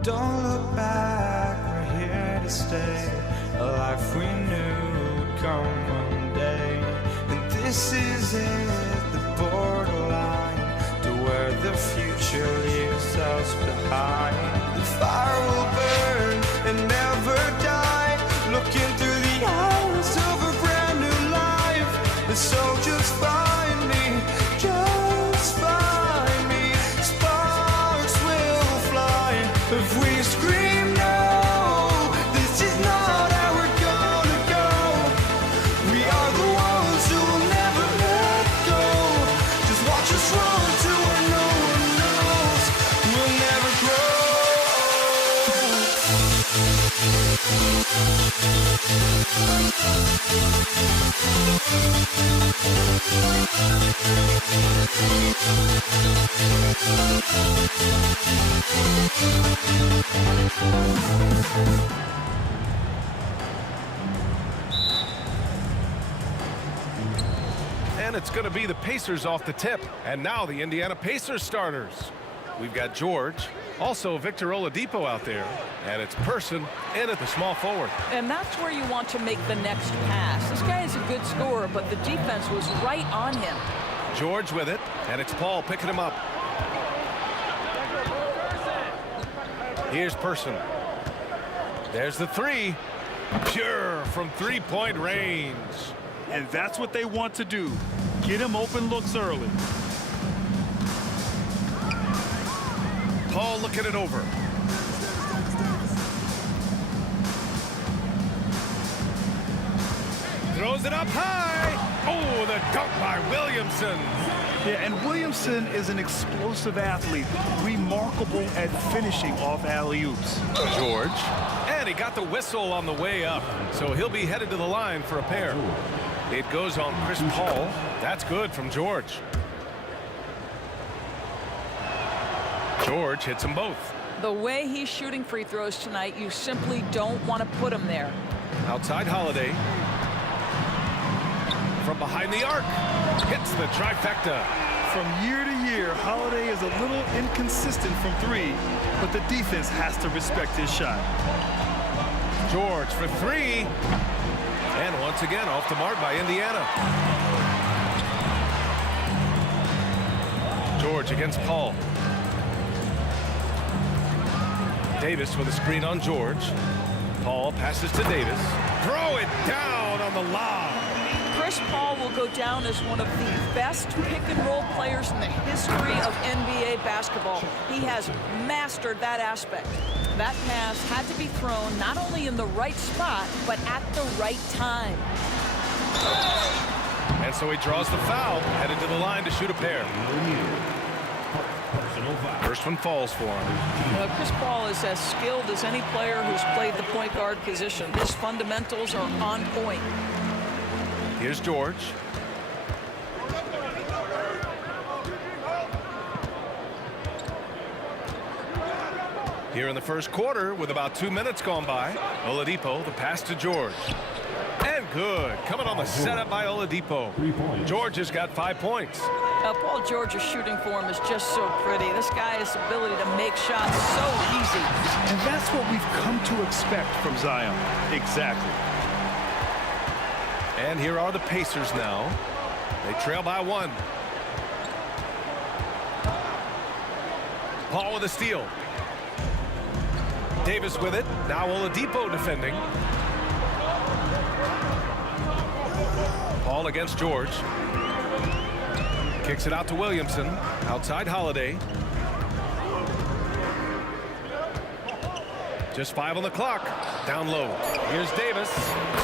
Don't look back, we're here to stay. A life we knew would come one day. And this is it, the borderline to where the future leaves us behind. The fire will burn and never die, looking through the eyes of a brand new life. And so just find me, just find me. Sparks will fly if we scream no. This is not how we're gonna go. We are the ones who will never let go. Just watch us run to where no one knows. We'll never grow. And it's going to be the Pacers off the tip. And now the Indiana Pacers starters. We've got George, also Victor Oladipo out there. And it's Person in at the small forward. And that's where you want to make the next pass. This guy is a good scorer, but the defense was right on him. George with it, and it's Paul picking him up. Here's Person. There's the three. Pure from three-point range. And that's what they want to do. Get him open looks early. Paul looking it over. Throws it up high. Oh, the dunk by Williamson. Yeah, and Williamson is an explosive athlete, remarkable at finishing off alley-oops. George. And he got the whistle on the way up, so he'll be headed to the line for a pair. It goes on Chris Paul. That's good from George. George hits them both. The way he's shooting free throws tonight, you simply don't want to put him there. Outside Holiday. From behind the arc. Hits the trifecta. From year to year, Holiday is a little inconsistent from three, but the defense has to respect his shot. George for three. And once again off the mark by Indiana. George against Paul. Davis with a screen on George. Paul passes to Davis. Throw it down on the lob. Chris Paul will go down as one of the best pick-and-roll players in the history of NBA basketball. He has mastered that aspect. That pass had to be thrown not only in the right spot, but at the right time. And so he draws the foul, headed to the line to shoot a pair. First one falls for him. Chris Paul is as skilled as any player who's played the point guard position. His fundamentals are on point. Here's George. Here in the first quarter, with about 2 minutes gone by, Oladipo, the pass to George. And good. Coming on the setup by Oladipo. George has got 5 points. Paul George's shooting form is just so pretty. This guy's ability to make shots so easy. And that's what we've come to expect from Zion. Exactly. And here are the Pacers now. They trail by 1. Paul with a steal. Davis with it. Now Oladipo defending. Paul against George. Kicks it out to Williamson. Outside Holiday. Just 5 on the clock. Down low. Here's Davis.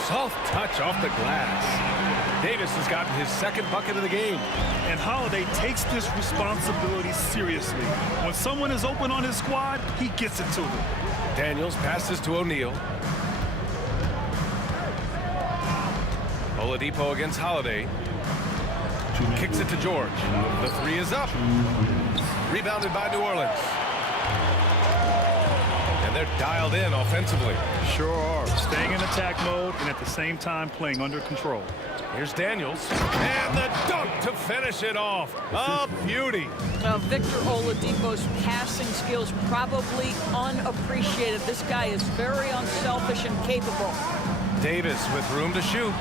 Soft touch off the glass. Davis has gotten his second bucket of the game. And Holiday takes this responsibility seriously. When someone is open on his squad, he gets it to them. Daniels passes to O'Neal. Oladipo against Holiday. Kicks it to George. The 3 is up. Rebounded by New Orleans. And they're dialed in offensively. Sure are. Staying in attack mode and at the same time playing under control. Here's Daniels. And the dunk to finish it off. A beauty. Victor Oladipo's passing skills probably unappreciated. This guy is very unselfish and capable. Davis with room to shoot.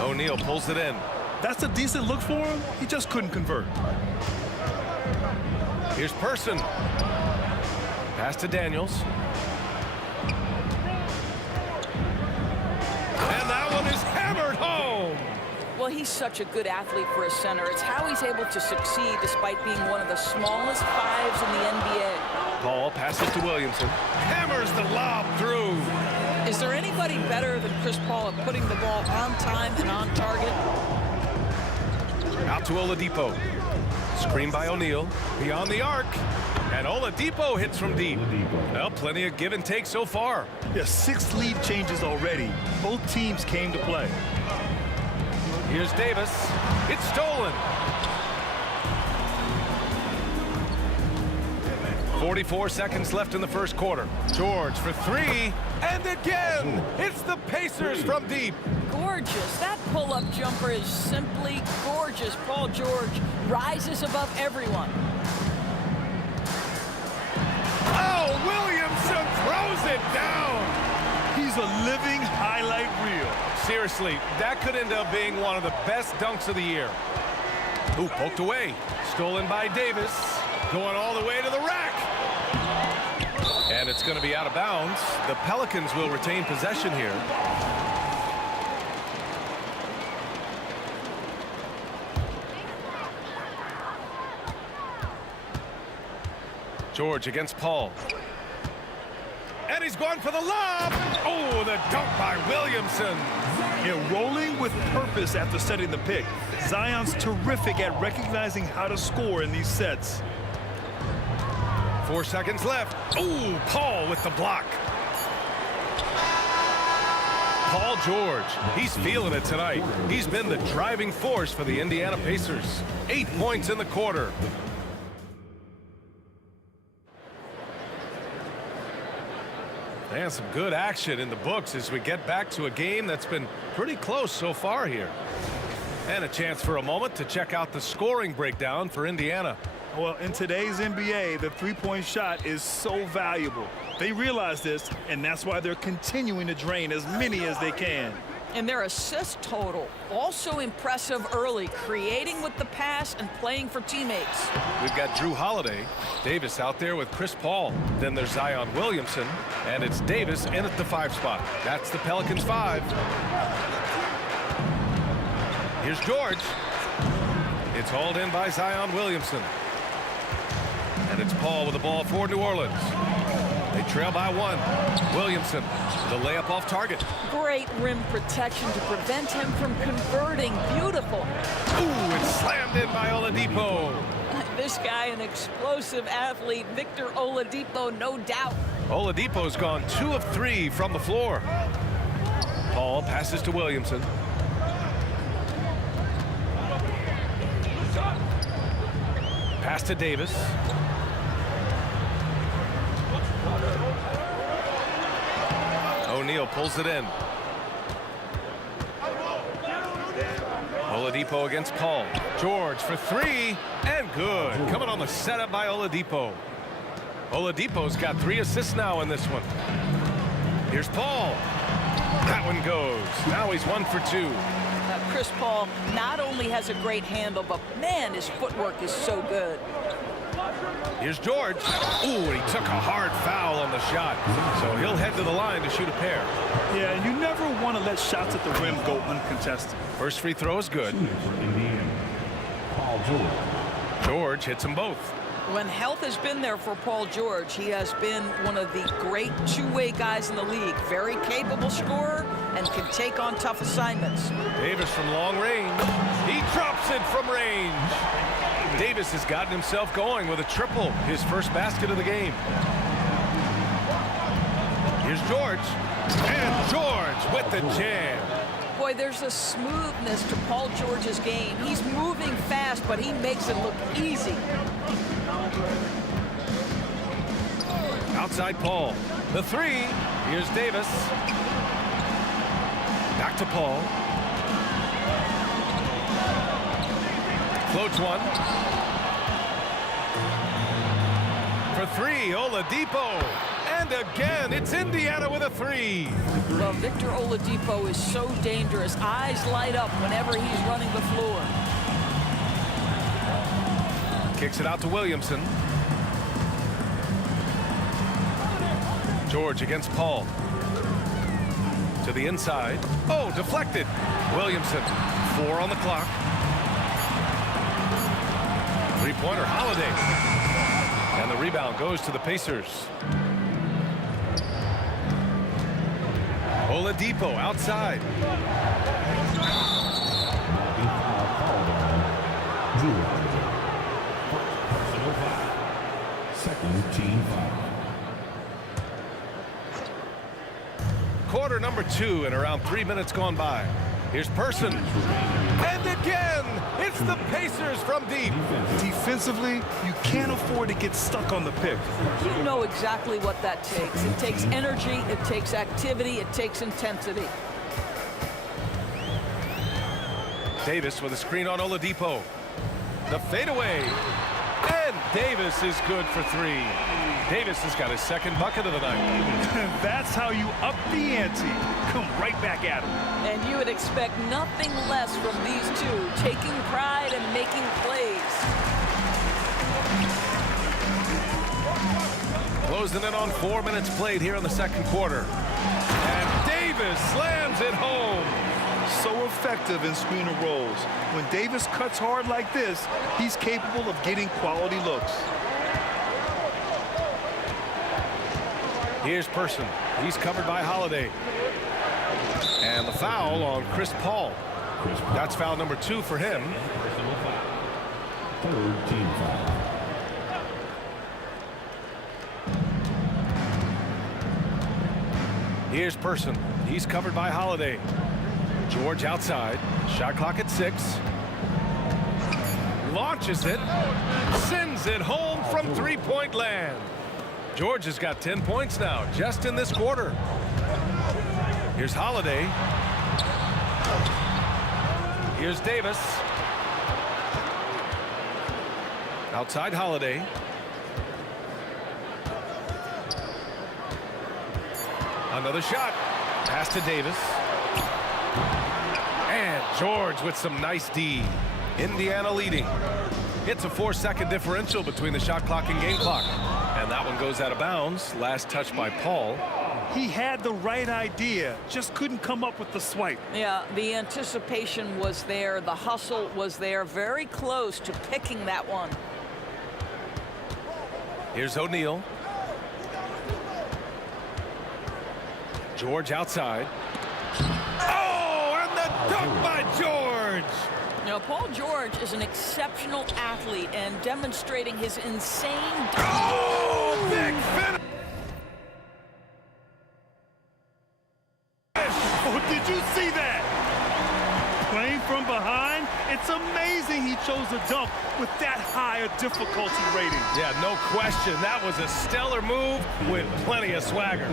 O'Neal pulls it in. That's a decent look for him. He just couldn't convert. Here's Person. Pass to Daniels. And that one is hammered home. Well, he's such a good athlete for a center. It's how he's able to succeed despite being one of the smallest 5s in the NBA. Paul passes to Williamson. Hammers the lob through. Is there anybody better than Chris Paul at putting the ball on time and on target? Out to Oladipo. Screen by O'Neal. Beyond the arc. And Oladipo hits from deep. Well, plenty of give and take so far. Yeah, 6 lead changes already. Both teams came to play. Here's Davis. It's stolen. 44 seconds left in the first quarter. George for 3. And again, it's the Pacers from deep. Gorgeous. That pull-up jumper is simply gorgeous. Paul George rises above everyone. Oh, Williamson throws it down. He's a living highlight reel. Seriously, that could end up being one of the best dunks of the year. Ooh, poked away. Stolen by Davis. Going all the way to the rack. And it's going to be out of bounds. The Pelicans will retain possession here. George against Paul. And he's going for the lob. Oh, the dunk by Williamson. Yeah, rolling with purpose after setting the pick. Zion's terrific at recognizing how to score in these sets. 4 seconds left. Oh, Paul with the block. Paul George, he's feeling it tonight. He's been the driving force for the Indiana Pacers. 8 points in the quarter. And some good action in the books as we get back to a game that's been pretty close so far here. And a chance for a moment to check out the scoring breakdown for Indiana. Well, in today's NBA, the three-point shot is so valuable. They realize this, and that's why they're continuing to drain as many as they can. And their assist total, also impressive early, creating with the pass and playing for teammates. We've got Drew Holiday, Davis out there with Chris Paul. Then there's Zion Williamson, and it's Davis in at the 5 spot. That's the Pelicans 5. Here's George. It's hauled in by Zion Williamson. And it's Paul with the ball for New Orleans. They trail by 1. Williamson, the layup off target. Great rim protection to prevent him from converting. Beautiful. Ooh, it's slammed in by Oladipo. This guy, an explosive athlete, Victor Oladipo, no doubt. Oladipo's gone 2 of 3 from the floor. Paul passes to Williamson. Pass to Davis. O'Neal pulls it in. Oladipo against Paul. George for 3, and good. Coming on the setup by Oladipo. Oladipo's got 3 assists now in this one. Here's Paul. That one goes. Now he's 1 for 2. Chris Paul not only has a great handle, but man, his footwork is so good. Here's George. Ooh, and he took a hard foul on the shot. So he'll head to the line to shoot a pair. Yeah, you never want to let shots at the rim go uncontested. First free throw is good. George hits them both. When health has been there for Paul George, he has been one of the great two-way guys in the league. Very capable scorer and can take on tough assignments. Davis from long range. He drops it from range. Davis has gotten himself going with a triple, his first basket of the game. Here's George. And George with the jam. Boy, there's a smoothness to Paul George's game. He's moving fast, but he makes it look easy. Outside Paul. The three. Here's Davis. Back to Paul. Floats one. For three, Oladipo. And again, it's Indiana with a three. Well, Victor Oladipo is so dangerous. Eyes light up whenever he's running the floor. Kicks it out to Williamson. George against Paul. To the inside. Oh, deflected. Williamson. 4 on the clock. Three-pointer, Holiday. And the rebound goes to the Pacers. Oladipo outside. Second team foul. Quarter number 2 and around 3 minutes gone by. Here's Person. And again, it's the Pacers from deep. Defensively, you can't afford to get stuck on the pick. You know exactly what that takes. It takes energy, it takes activity, it takes intensity. Davis with a screen on Oladipo. The fadeaway. And Davis is good for 3. Davis has got his second bucket of the night. That's how you up the ante. Come right back at him. And you would expect nothing less from these two, taking pride and making plays. Closing in on 4 minutes played here in the second quarter. And Davis slams it home. So effective in screener rolls. When Davis cuts hard like this, he's capable of getting quality looks. Here's Person. He's covered by Holiday. And the foul on Chris Paul. That's foul number 2 for him. Third team foul. Here's Person. He's covered by Holiday. George outside. Shot clock at 6. Launches it. Sends it home from three-point land. George has got 10 points now, just in this quarter. Here's Holiday. Here's Davis. Outside Holiday. Another shot. Pass to Davis. And George with some nice D. Indiana leading. It's a 4-second differential between the shot clock and game clock. And that one goes out of bounds. Last touch by Paul. He had the right idea, just couldn't come up with the swipe. Yeah, the anticipation was there. The hustle was there. Very close to picking that one. Here's O'Neal. George outside. Oh, and the dunk by George! Now, Paul George is an exceptional athlete and demonstrating his insane... Oh, big finish! Oh, did you see that? Playing from behind, it's amazing he chose a dunk with that high a difficulty rating. Yeah, no question. That was a stellar move with plenty of swagger.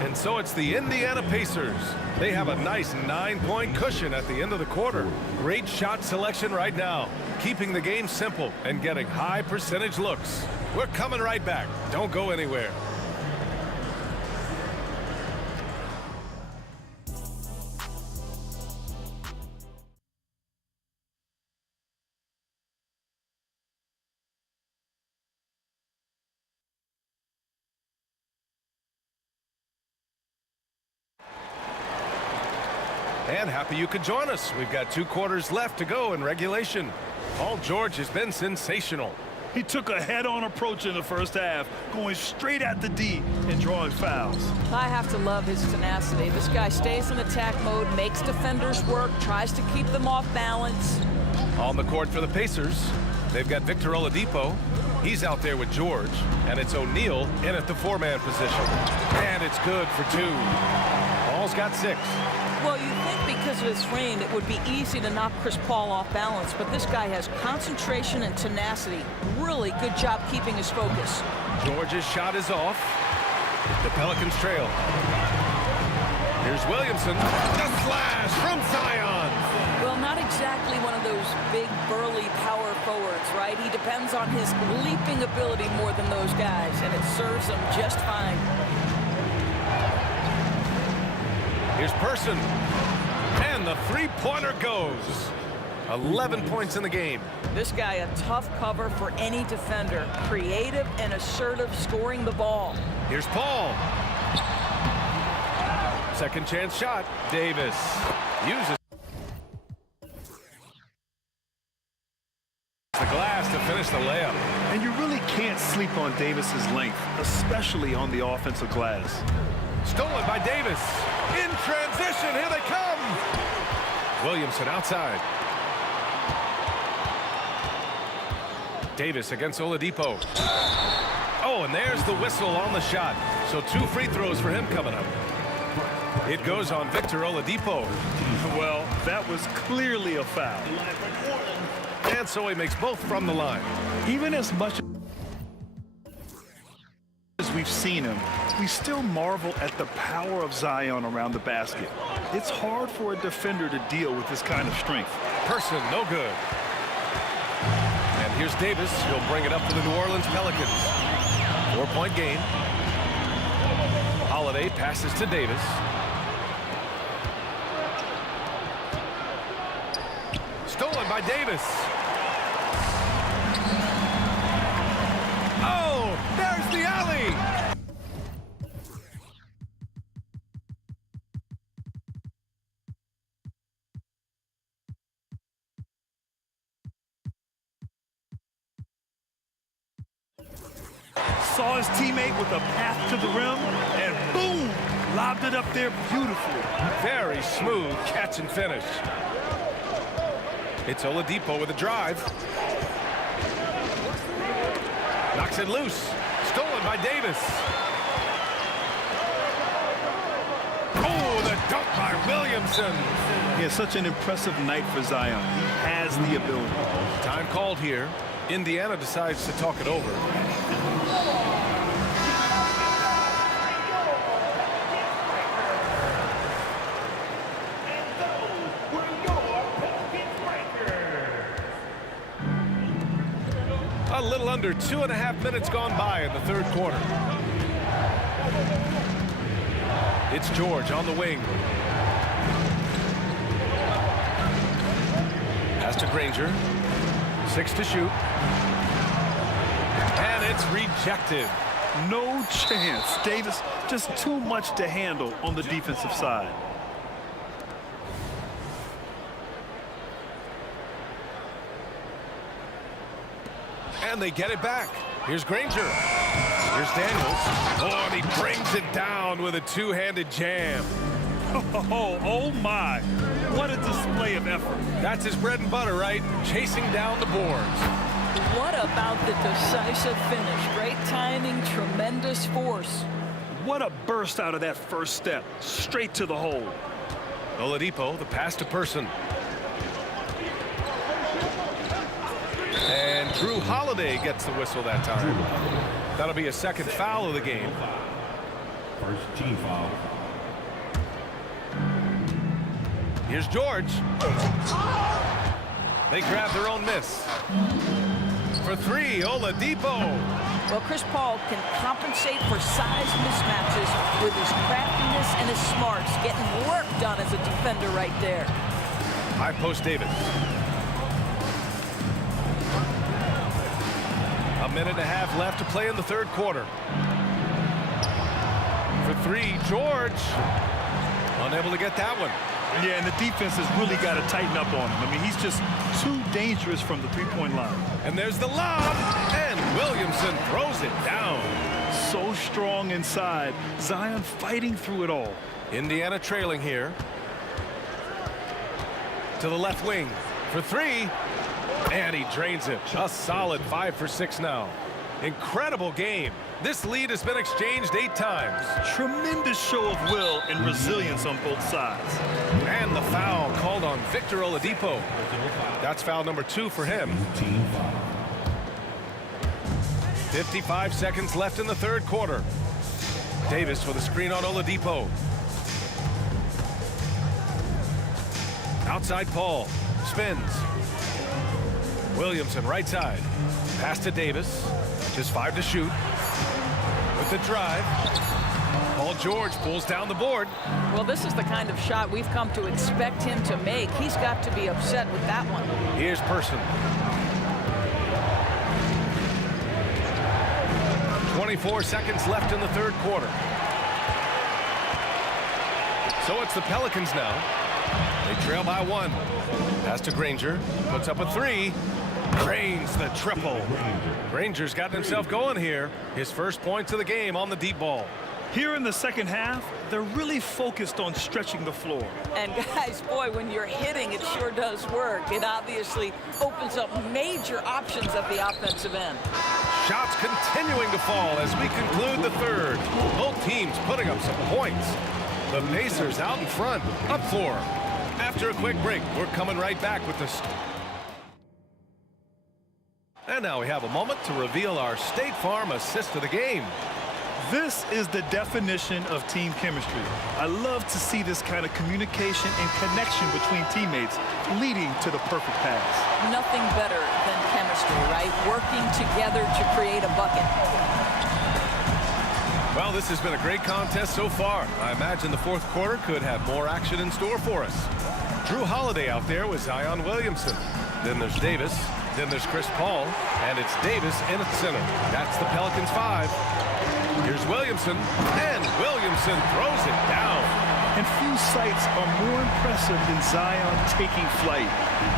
And so it's the Indiana Pacers. They have a nice 9-point cushion at the end of the quarter. Great shot selection right now, keeping the game simple and getting high percentage looks. We're coming right back. Don't go anywhere. And happy you could join us. We've got 2 quarters left to go in regulation. Paul George has been sensational. He took a head-on approach in the first half, going straight at the D and drawing fouls. I have to love his tenacity. This guy stays in attack mode, makes defenders work, tries to keep them off balance. On the court for the Pacers, they've got Victor Oladipo. He's out there with George, and it's O'Neal in at the 4-man position. And it's good for 2. Paul's got 6. Well, you think because of his frame, it would be easy to knock Chris Paul off balance, but this guy has concentration and tenacity. Really good job keeping his focus. George's shot is off. The Pelicans trail. Here's Williamson. The slash from Zion. Well, not exactly one of those big, burly power forwards, right? He depends on his leaping ability more than those guys, and it serves him just fine. Here's Person. And the 3-pointer goes. 11 points in the game. This guy a tough cover for any defender. Creative and assertive scoring the ball. Here's Paul. Second chance shot. Davis uses the glass to finish the layup. And you really can't sleep on Davis's length, especially on the offensive glass. Stolen by Davis. In transition, here they come. Williamson outside. Davis against Oladipo. Oh, and there's the whistle on the shot. So 2 free throws for him coming up. It goes on Victor Oladipo. Well, that was clearly a foul. And so he makes both from the line. Even as much as we've seen him, we still marvel at the power of Zion around the basket. It's hard for a defender to deal with this kind of strength. Person, no good. And here's Davis. He'll bring it up to the New Orleans Pelicans. 4-point game. Holiday passes to Davis. Stolen by Davis. Oh, there's the alley. Saw his teammate with a path to the rim, and boom, lobbed it up there beautifully. Very smooth catch and finish. It's Oladipo with a drive. Knocks it loose. Stolen by Davis. Oh, the dunk by Williamson. He has such an impressive night for Zion. He has the ability. Time called here. Indiana decides to talk it over. A little under 2.5 minutes gone by in the 3rd quarter. It's George on the wing. Pass to Granger. 6 to shoot. And it's rejected. No chance. Davis just too much to handle on the defensive side. And they get it back. Here's Granger. Here's Daniels. Oh, and he brings it down with a 2-handed jam. Oh my. What a display of effort. That's his bread and butter, right? Chasing down the boards. What about the decisive finish? Great timing, tremendous force. What a burst out of that first step. Straight to the hole. Oladipo, the pass to Person. And Drew Holiday gets the whistle that time. That'll be a 2nd foul of the game. First team foul. Here's George. They grab their own miss. For 3, Oladipo. Well, Chris Paul can compensate for size mismatches with his craftiness and his smarts, getting work done as a defender right there. High post Davis. A minute and a half left to play in the 3rd quarter. For 3, George. Unable to get that one. Yeah, and the defense has really got to tighten up on him. I mean, he's just too dangerous from the three-point line. And there's the lob, and Williamson throws it down. So strong inside. Zion fighting through it all. Indiana trailing here. To the left wing for three, and he drains it. A solid 5 for 6 now. Incredible game. This lead has been exchanged 8 times. Tremendous show of will and resilience on both sides. And the foul called on Victor Oladipo. That's foul number 2 for him. 55 seconds left in the third quarter. Davis with a screen on Oladipo. Outside Paul. Spins. Williamson right side. Pass to Davis. Just 5 to shoot. With the drive. Paul George pulls down the board. Well, this is the kind of shot we've come to expect him to make. He's got to be upset with that one. Here's Person. 24 seconds left in the third quarter. So it's the Pelicans now. They trail by 1. Pass to Granger. Puts up a 3. Drains the triple. Granger's got himself going here. His first points of the game on the deep ball. Here in the second half, they're really focused on stretching the floor. And guys, boy, when you're hitting, it sure does work. It obviously opens up major options at the offensive end. Shots continuing to fall as we conclude the third. Both teams putting up some points. The Pacers out in front, up floor. After a quick break, we're coming right back with this. And now we have a moment to reveal our State Farm assist of the game. This is the definition of team chemistry. I love to see this kind of communication and connection between teammates leading to the perfect pass. Nothing better than chemistry, right? Working together to create a bucket. Well, this has been a great contest so far. I imagine the fourth quarter could have more action in store for us. Drew Holiday out there with Zion Williamson. Then there's Davis. Then there's Chris Paul. And it's Davis in at center. That's the Pelicans 5. Here's Williamson. And Williamson throws it down. And few sights are more impressive than Zion taking flight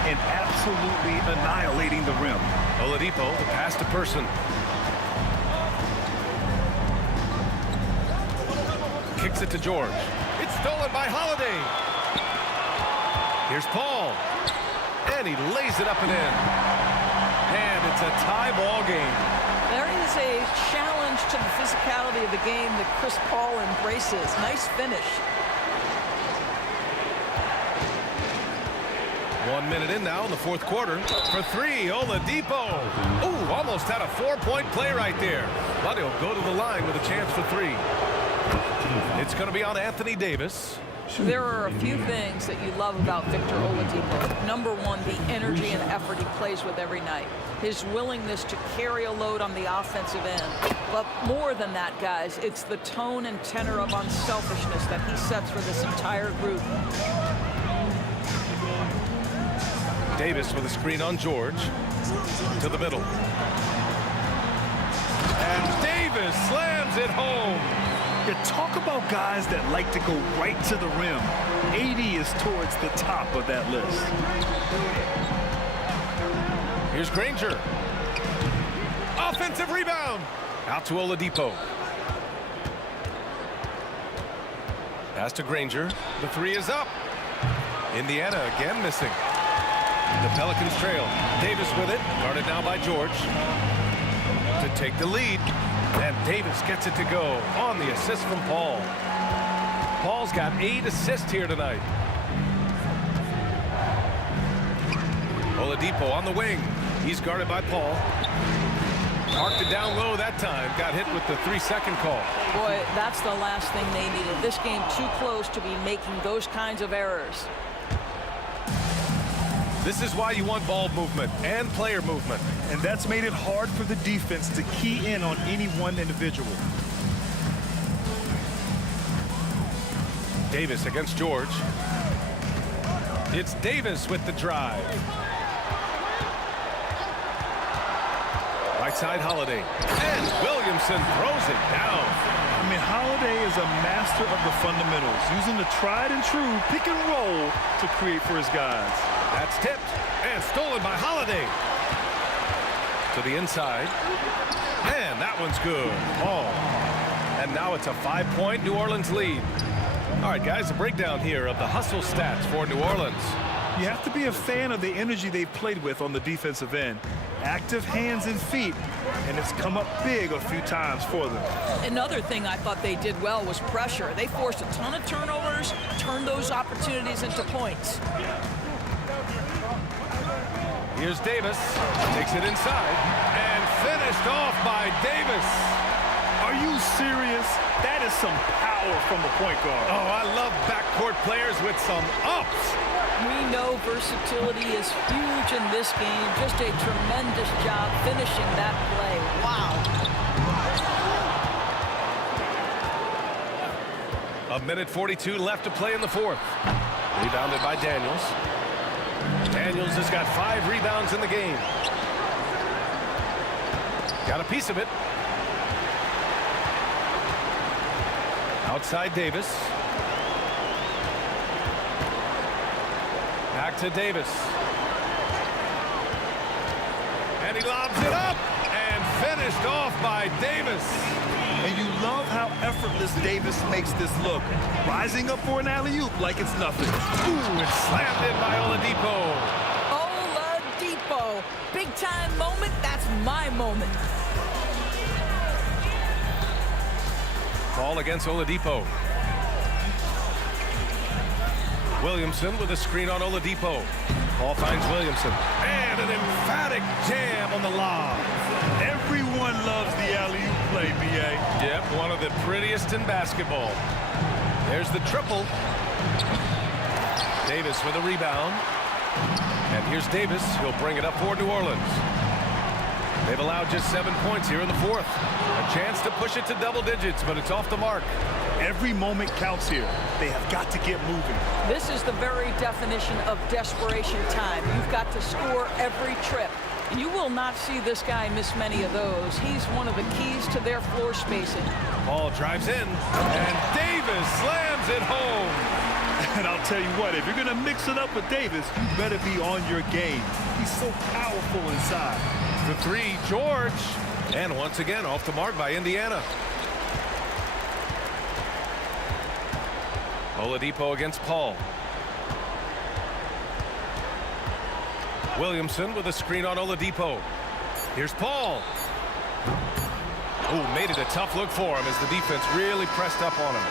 and absolutely annihilating the rim. Oladipo, the pass to Person. Kicks it to George. It's stolen by Holiday. Here's Paul. And he lays it up and in. And it's a tie ball game. There is a challenge to the physicality of the game that Chris Paul embraces. Nice finish. 1 minute in now in the fourth quarter. For 3, Oladipo. Ooh, almost had a 4-point play right there. But he'll go to the line with a chance for 3. It's going to be on Anthony Davis. There are a few things that you love about Victor Oladipo. Number one, the energy and effort he plays with every night. His willingness to carry a load on the offensive end. But more than that, guys, it's the tone and tenor of unselfishness that he sets for this entire group. Davis with a screen on George. To the middle. And Davis slams it home. You talk about guys that like to go right to the rim. 80 is towards the top of that list. Here's Granger. Offensive rebound. Out to Oladipo. Pass to Granger. The 3 is up. Indiana again missing. The Pelicans trail. Davis with it. Guarded now by George. To take the lead. And Davis gets it to go on the assist from Paul. Paul's got 8 assists here tonight. Oladipo on the wing. He's guarded by Paul. Marked it down low that time. Got hit with the 3-second call. Boy, that's the last thing they needed. This game too close to be making those kinds of errors. This is why you want ball movement and player movement. And that's made it hard for the defense to key in on any one individual. Davis against George. It's Davis with the drive. Right side Holiday. And Williamson throws it down. I mean, Holiday is a master of the fundamentals, using the tried and true pick and roll to create for his guys. That's tipped and stolen by Holiday. To the inside. And that one's good. Oh. And now it's a 5-point New Orleans lead. All right, guys, a breakdown here of the hustle stats for New Orleans. You have to be a fan of the energy they've played with on the defensive end. Active hands and feet, and it's come up big a few times for them. Another thing I thought they did well was pressure. They forced a ton of turnovers, turned those opportunities into points. Here's Davis, takes it inside, and finished off by Davis. Are you serious? That is some power from the point guard. Oh, I love backcourt players with some ups. We know versatility is huge in this game. Just a tremendous job finishing that play. Wow. A minute 42 left to play in the fourth. Rebounded by Daniels. Daniels has got 5 rebounds in the game. Got a piece of it. Outside Davis. Back to Davis. And he lobs it up and finished off by Davis. And you love how effortless Davis makes this look. Rising up for an alley-oop like it's nothing. Ooh, it's slammed in by Oladipo. Oladipo. Big time moment. That's my moment. Ball against Oladipo. Williamson with a screen on Oladipo. Ball finds Williamson. And an emphatic jam on the lob. Everyone loves the alley-oop play, B.A. Yep, one of the prettiest in basketball. There's the triple. Davis with a rebound. And here's Davis. He'll bring it up for New Orleans. They've allowed just 7 points here in the fourth. A chance to push it to double digits, but it's off the mark. Every moment counts here. They have got to get moving. This is the very definition of desperation time. You've got to score every trip. You will not see this guy miss many of those. He's one of the keys to their floor spacing. Ball drives in, and Davis slams it home. And I'll tell you what, if you're going to mix it up with Davis, you better be on your game. He's so powerful inside. The 3, George. And once again, off the mark by Indiana. Oladipo against Paul. Williamson with a screen on Oladipo. Here's Paul. Oh, made it a tough look for him as the defense really pressed up on him.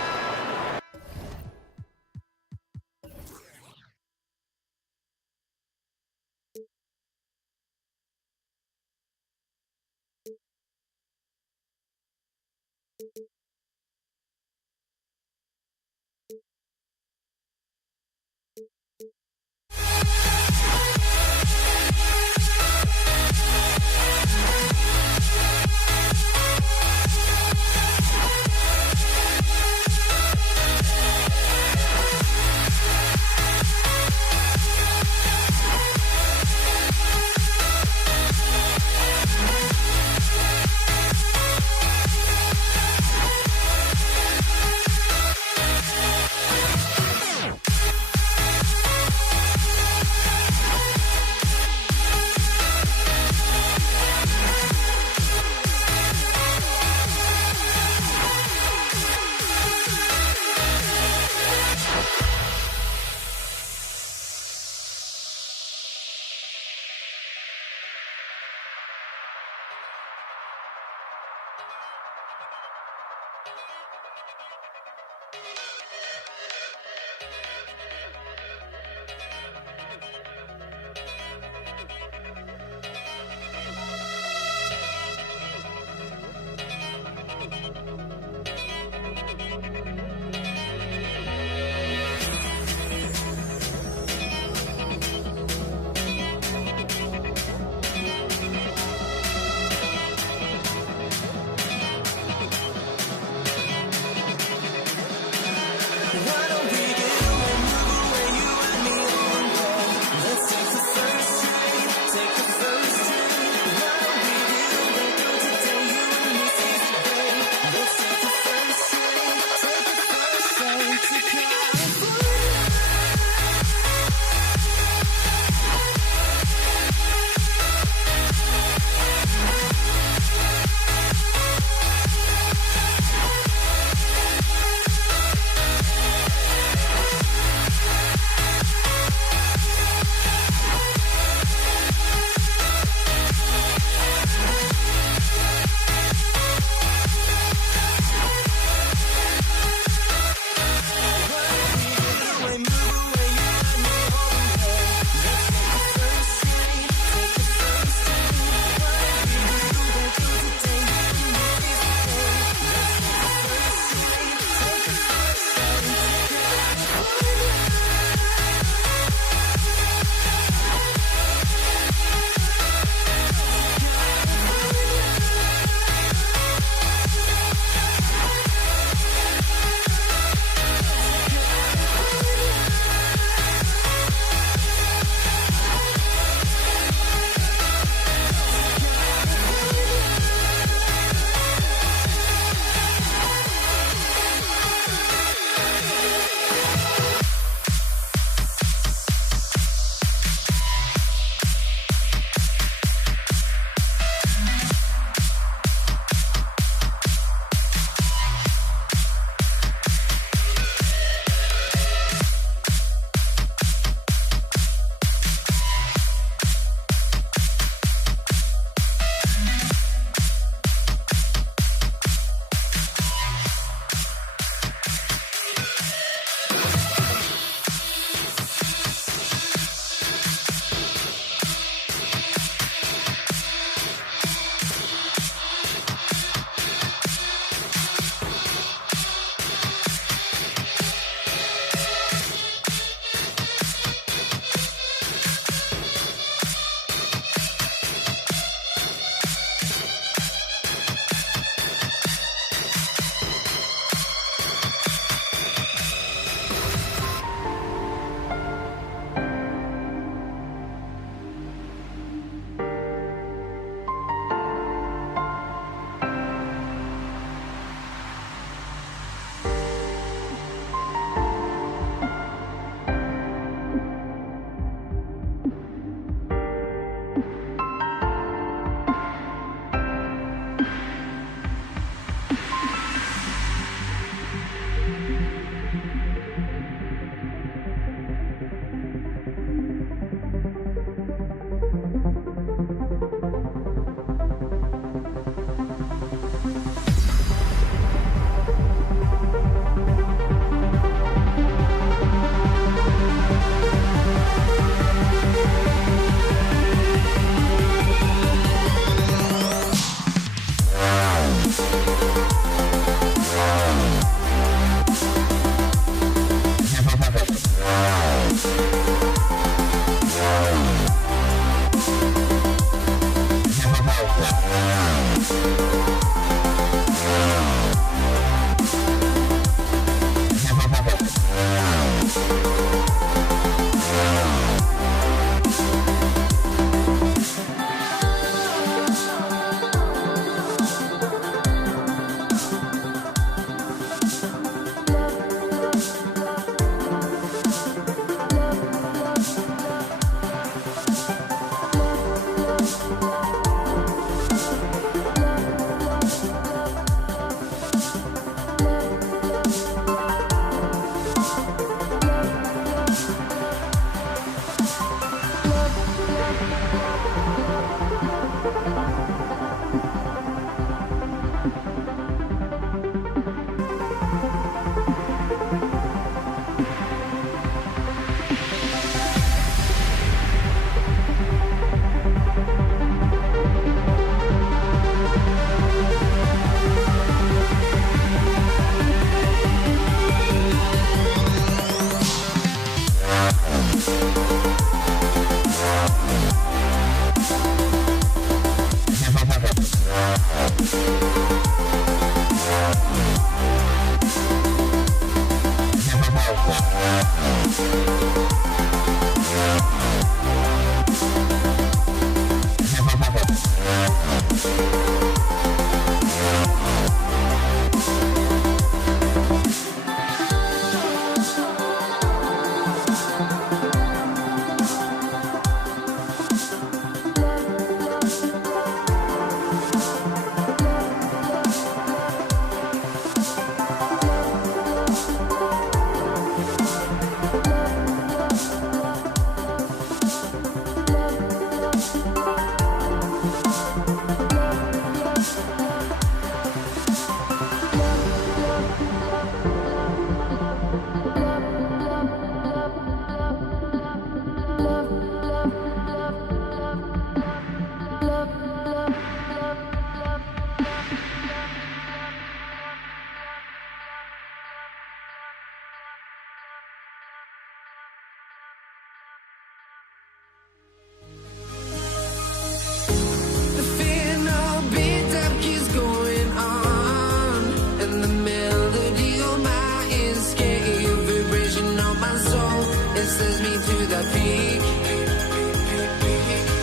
The fear no beat up keeps going on, and the melody on my ears getting a vibration on my soul. It sends me to the peak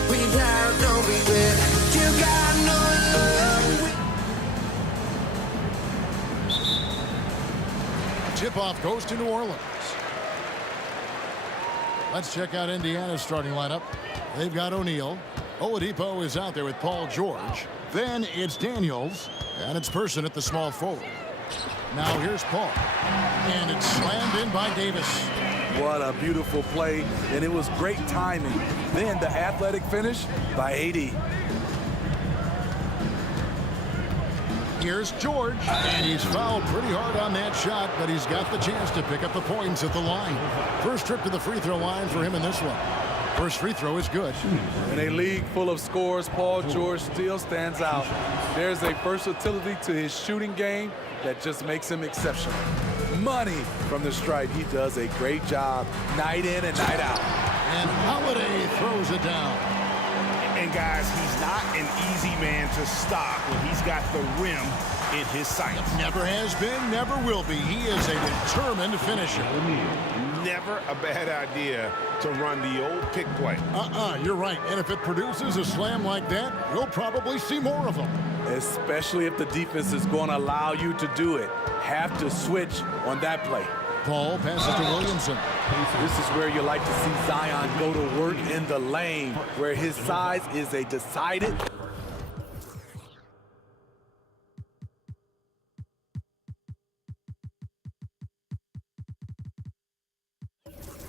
without no regret. You got no love. Tip-off goes to New Orleans. Let's check out Indiana's starting lineup. They've got O'Neal. Oladipo is out there with Paul George. Then it's Daniels, and it's Person at the small forward. Now here's Paul, and it's slammed in by Davis. What a beautiful play, and it was great timing. Then the athletic finish by AD. Here's George, and he's fouled pretty hard on that shot, but he's got the chance to pick up the points at the line. First trip to the free throw line for him in this one. First free throw is good. In a league full of scores, Paul George still stands out. There's a versatility to his shooting game that just makes him exceptional. Money from the stripe. He does a great job night in and night out. And Holiday throws it down. And guys, he's not an easy man to stop when he's got the rim in his sights. Never has been, never will be. He is a determined finisher. Never a bad idea to run the old pick play. You're right. And if it produces a slam like that, we'll probably see more of them. Especially if the defense is going to allow you to do it. Have to switch on that play. Paul passes to Williamson. This is where you like to see Zion go to work in the lane, where his size is a decided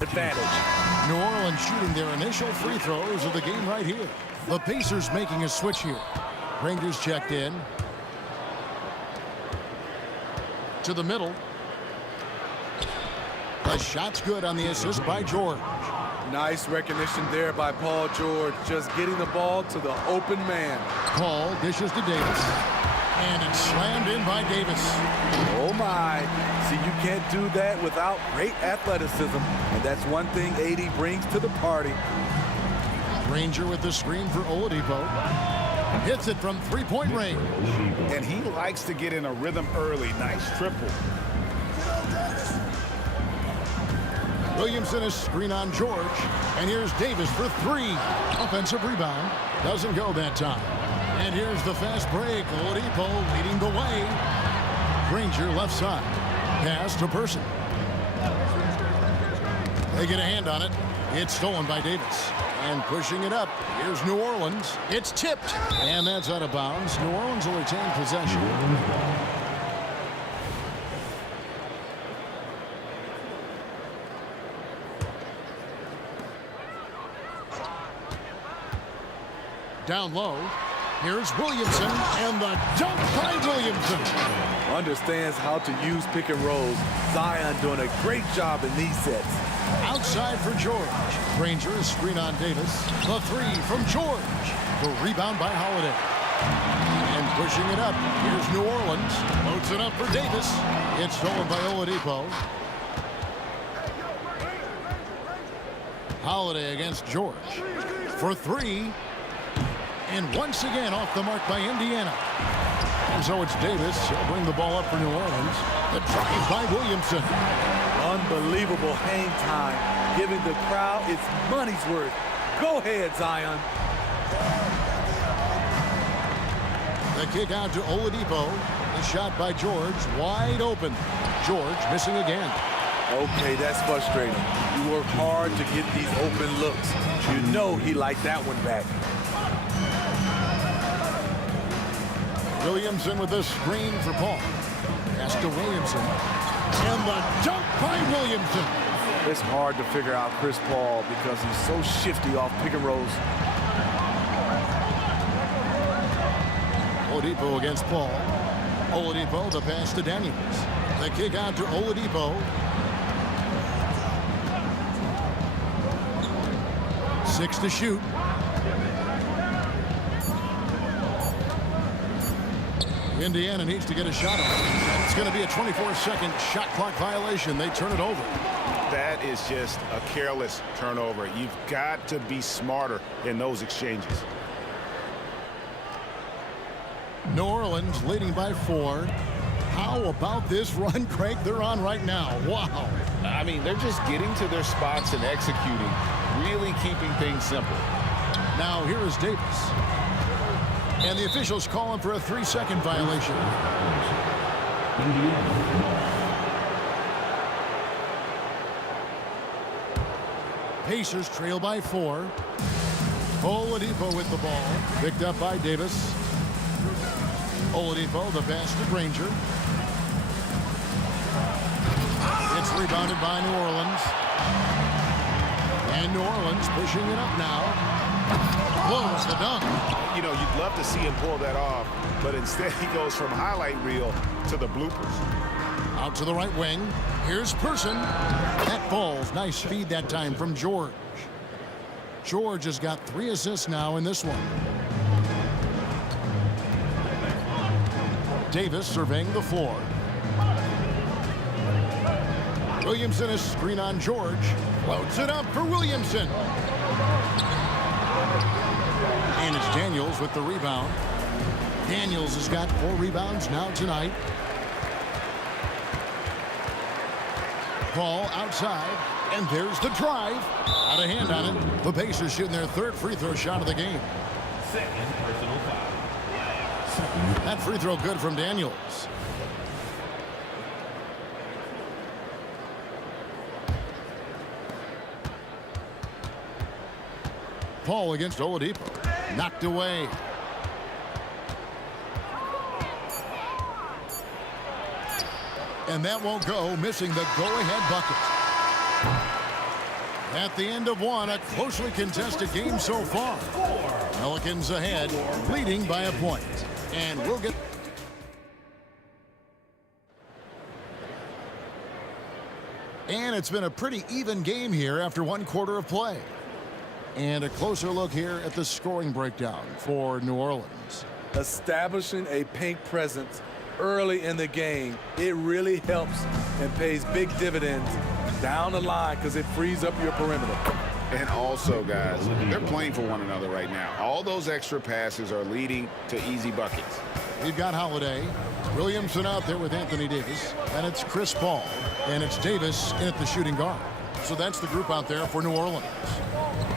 advantage. New Orleans shooting their initial free throws of the game right here. The Pacers making a switch here. Rangers checked in. To the middle. The shot's good on the assist by George. Nice recognition there by Paul George, just getting the ball to the open man. Paul dishes to Davis. And it's slammed in by Davis. Oh my. See, you can't do that without great athleticism. And that's one thing AD brings to the party. Ranger with the screen for Oladipo. Hits it from three-point range. And he likes to get in a rhythm early. Nice triple. Williamson is screen on George. And here's Davis for three. Offensive rebound. Doesn't go that time. And here's the fast break. Oladipo leading the way. Granger left side. Pass to Person. They get a hand on it. It's stolen by Davis. And pushing it up. Here's New Orleans. It's tipped. And that's out of bounds. New Orleans will retain possession. Down low. Here's Williamson, and the dunk by Williamson. Understands how to use pick and rolls. Zion doing a great job in these sets. Outside for George. Granger is screen on Davis. The three from George. The rebound by Holiday. And pushing it up. Here's New Orleans. Loads it up for Davis. It's stolen by Oladipo. Holiday against George. For three. And once again off the mark by Indiana. And so it's Davis. He'll bring the ball up for New Orleans. The drive by Williamson. Unbelievable hang time, giving the crowd its money's worth. Go ahead, Zion. The kick out to Oladipo. The shot by George, wide open. George missing again. Okay, that's frustrating. You work hard to get these open looks. You know he liked that one back. Williamson with the screen for Paul. Pass to Williamson. And the dunk by Williamson. It's hard to figure out Chris Paul because he's so shifty off pick and rolls. Oladipo against Paul. Oladipo, the pass to Daniels. The kick out to Oladipo. 6 to shoot. Indiana needs to get a shot on. It's going to be a 24-second shot clock violation. They turn it over. That is just a careless turnover. You've got to be smarter in those exchanges. New Orleans leading by 4. How about this run, Craig, they're on right now? Wow. I mean, they're just getting to their spots and executing, really keeping things simple. Now here is Davis. And the officials call him for a 3-second violation. Pacers trail by 4. Oladipo with the ball. Picked up by Davis. Oladipo, the pass to Granger. It's rebounded by New Orleans. And New Orleans pushing it up now. Blows the dunk. You know, you'd love to see him pull that off, but instead he goes from highlight reel to the bloopers. Out to the right wing. Here's Person. That falls. Nice feed that time from George. George has got 3 assists now in this one. Davis surveying the floor. Williamson is screen on George. Floats it up for Williamson. And it's Daniels with the rebound. Daniels has got 4 rebounds now tonight. Ball outside, and there's the drive. Out of hand on it. The Pacers shooting their 3rd free throw shot of the game. Second personal foul. That free throw good from Daniels. Paul against Oladipo. Knocked away. And that won't go, missing the go-ahead bucket. At the end of one, a closely contested game so far. Pelicans ahead, leading by a point. And we'll get... And it's been a pretty even game here after 1 quarter of play. And a closer look here at the scoring breakdown for New Orleans. Establishing a paint presence early in the game, it really helps and pays big dividends down the line because it frees up your perimeter. And also, guys, they're playing for one another right now. All those extra passes are leading to easy buckets. We've got Holiday, Williamson out there with Anthony Davis, and it's Chris Paul, and it's Davis in at the shooting guard. So that's the group out there for New Orleans.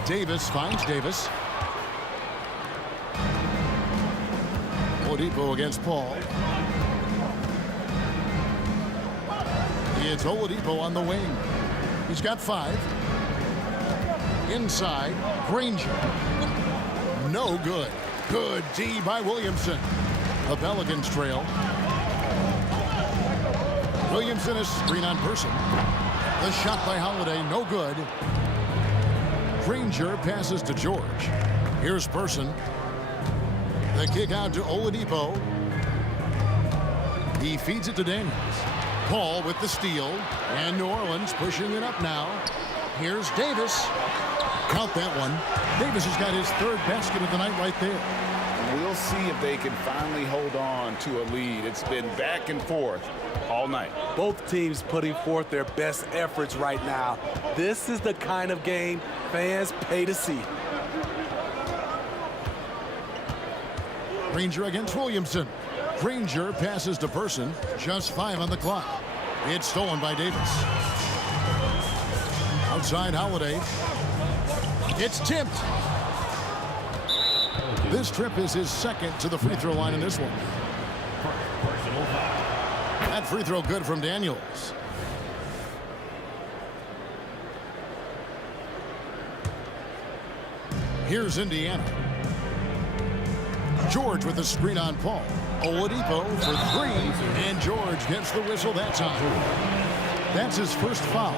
Davis finds Davis. Oladipo against Paul. It's Oladipo on the wing. He's got 5. Inside, Granger. No good. Good D by Williamson. The Pelicans trail. Williamson is screen on Person. The shot by Holiday, no good. Granger passes to George. Here's Person. The kick out to Oladipo. He feeds it to Daniels. Paul with the steal. And New Orleans pushing it up now. Here's Davis. Count that one. Davis has got his 3rd basket of the night right there. And we'll see if they can finally hold on to a lead. It's been back and forth all night. Both teams putting forth their best efforts right now. This is the kind of game fans pay to see. Granger against Williamson. Granger passes to Person. Just 5 on the clock. It's stolen by Davis. Outside Holiday. It's tipped. This trip is his 2nd to the free throw line in this one. That free throw good from Daniels. Here's Indiana. George with the screen on Paul. Oladipo for 3, and George gets the whistle that time. That's his 1st foul.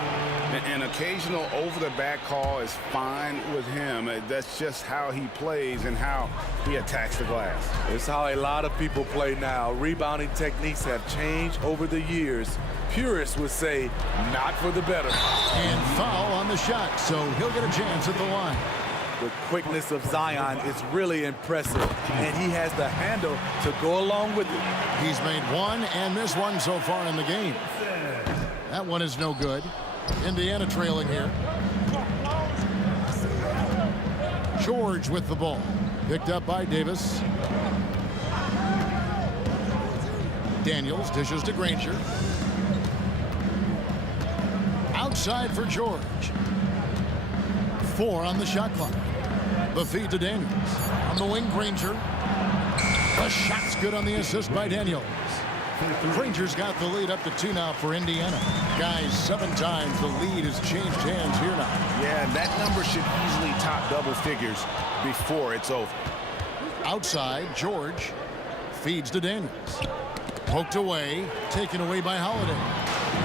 An occasional over-the-back call is fine with him. That's just how he plays and how he attacks the glass. It's how a lot of people play now. Rebounding techniques have changed over the years. Purists would say, not for the better. And foul on the shot, so he'll get a chance at the line. The quickness of Zion is really impressive, and he has the handle to go along with it. He's made one and missed one so far in the game. That one is no good. Indiana trailing here. George with the ball. Picked up by Davis. Daniels dishes to Granger. Outside for George. 4 on the shot clock. The feed to Daniels. On the wing, Granger. The shot's good on the assist by Daniels. Granger's got the lead up to 2 now for Indiana. Guys, 7 times the lead has changed hands here now. Yeah, that number should easily top double figures before it's over. Outside, George feeds to Daniels. Poked away, taken away by Holiday.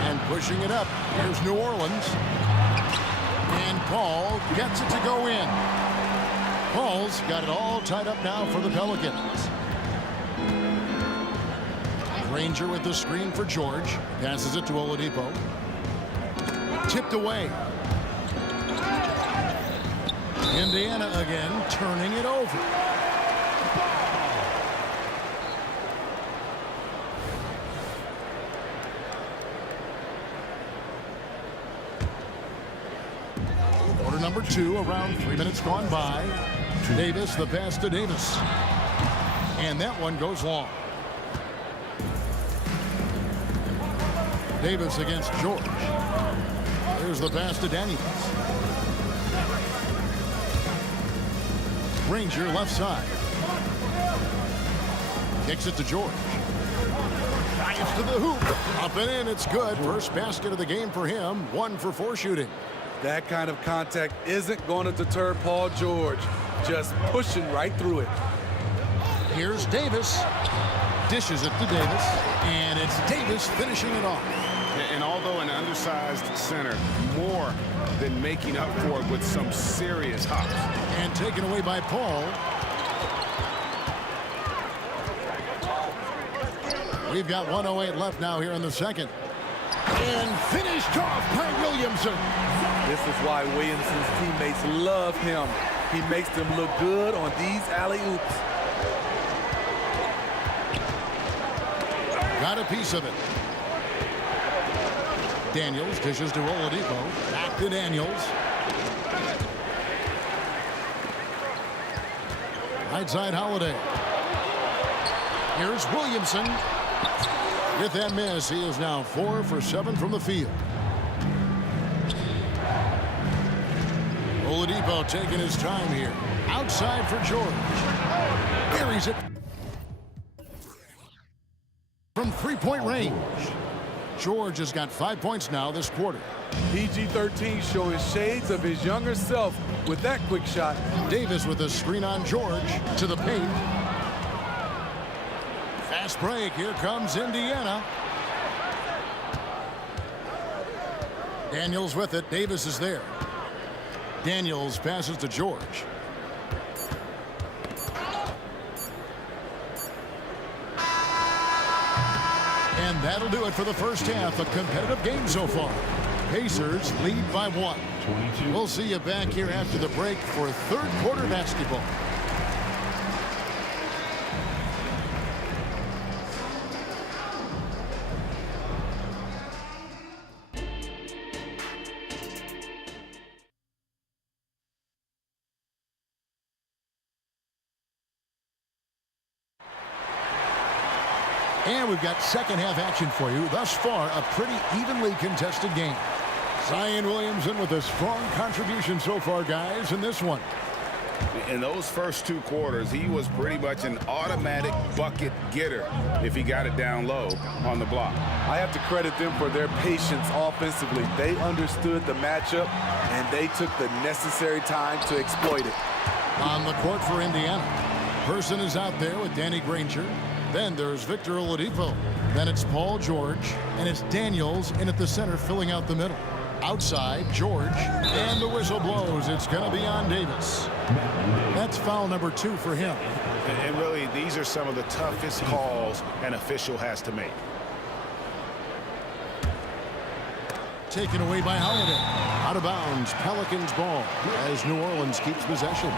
And pushing it up. Here's New Orleans. And Paul gets it to go in. Paul's got it all tied up now for the Pelicans. Granger with the screen for George. Passes it to Oladipo. Tipped away. Indiana again turning it over. Quarter number 2, around 3 minutes gone by. Davis, the pass to Davis. And that one goes long. Davis against George. There's the pass to Daniels. Granger left side. Kicks it to George. Drives to the hoop. Up and in, it's good. First basket of the game for him. 1 for 4 shooting. That kind of contact isn't going to deter Paul George. Just pushing right through it. Here's Davis. Dishes it to Davis. And it's Davis finishing it off. And although an undersized center, more than making up for it with some serious hops. And taken away by Paul. We've got 1:08 left now here in the second. And finished off by Williamson. This is why Williamson's teammates love him. He makes them look good on these alley-oops. Got a piece of it. Daniels dishes to Oladipo. Back to Daniels. Right side, Holiday. Here's Williamson. With that miss, he is now 4 for 7 from the field. Oladipo taking his time here. Outside for George. Buries it. From 3-point range. George has got 5 points now this quarter. PG-13 showing shades of his younger self with that quick shot. Davis with a screen on George to the paint. Fast break. Here comes Indiana. Daniels with it. Davis is there. Daniels passes to George. And that'll do it for the first half. A competitive game so far. Pacers lead by 1. We'll see you back here after the break for third quarter basketball. And we've got second half action for you. Thus far, a pretty evenly contested game. Zion Williamson with a strong contribution so far, guys, in this one. In those first 2 quarters, he was pretty much an automatic bucket getter if he got it down low on the block. I have to credit them for their patience offensively. They understood the matchup, and they took the necessary time to exploit it. On the court for Indiana. Person is out there with Danny Granger. Then there's Victor Oladipo. Then it's Paul George. And it's Daniels in at the center filling out the middle. Outside, George. And the whistle blows. It's going to be on Davis. That's foul number 2 for him. And really, these are some of the toughest calls an official has to make. Taken away by Holiday. Out of bounds, Pelicans ball as New Orleans keeps possession.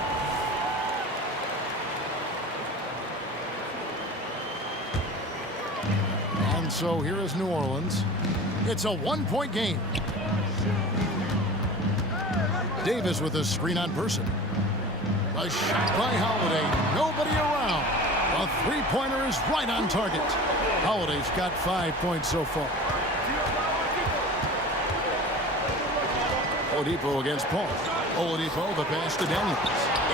And so here is New Orleans. It's a one-point game. Davis with a screen on Person. A shot by Holiday. Nobody around. A three-pointer is right on target. Holiday's got 5 points so far. Oladipo against Paul. Oladipo, the pass to Daniels.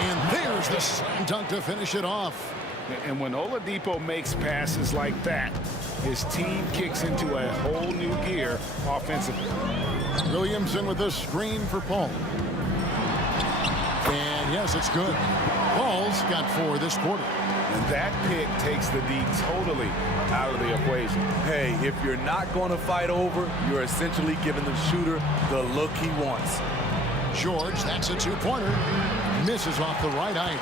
And there's the slam dunk to finish it off. And when Oladipo makes passes like that, his team kicks into a whole new gear offensively. Williamson with a screen for Paul. And yes, it's good. Paul's got 4 this quarter. And that pick takes the D totally out of the equation. Hey, if you're not going to fight over, you're essentially giving the shooter the look he wants. George, that's a two-pointer. Misses off the right eye.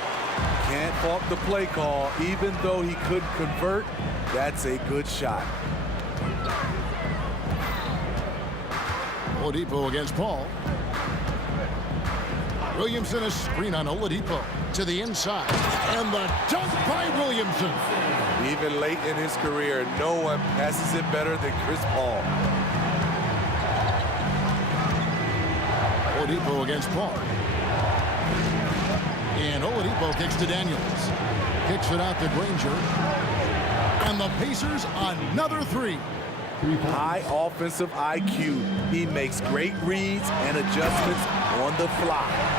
Can't fault the play call. Even though he couldn't convert, that's a good shot. Oladipo against Paul. Williamson a screen on Oladipo to the inside. And the dunk by Williamson. Even late in his career, no one passes it better than Chris Paul. Oladipo against Paul. And Oladipo kicks to Daniels. Kicks it out to Granger. And the Pacers another 3. High offensive IQ. He makes great reads and adjustments on the fly.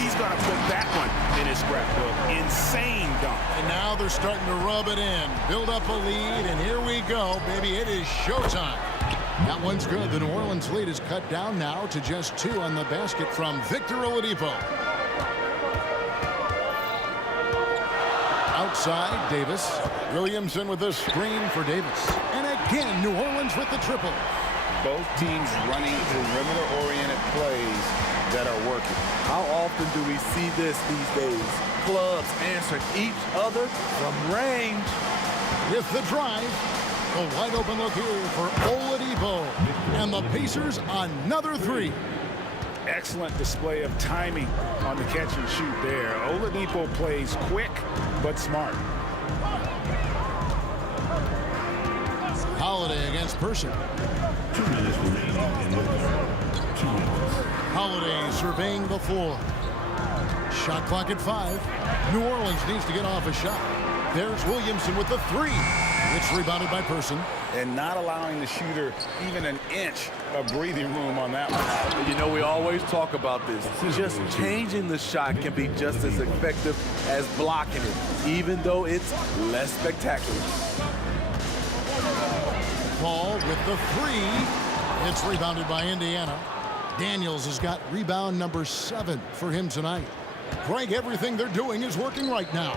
He's going to put that one in his scrapbook. Insane dunk. And now they're starting to rub it in. Build up a lead, and here we go, baby. It is showtime. That one's good. The New Orleans lead is cut down now to just 2 on the basket from Victor Oladipo. Outside, Davis. Williamson with the screen for Davis. And again, New Orleans with the triple. Both teams running perimeter-oriented plays that are working. How often do we see this these days? Clubs answering each other from range. With the drive, a wide open look here for Oladipo. And the Pacers another 3. Excellent display of timing on the catch and shoot there. Oladipo plays quick but smart. Holiday against Person. 2 minutes remaining in the third. 2 minutes. Holiday surveying the floor. Shot clock at 5. New Orleans needs to get off a shot. There's Williamson with the 3. It's rebounded by Person. And not allowing the shooter even an inch of breathing room on that one. You know, we always talk about this. Just changing the shot can be just as effective as blocking it, even though it's less spectacular. Paul with the 3. It's rebounded by Indiana. Daniels has got rebound number 7 for him tonight. Greg, everything they're doing is working right now.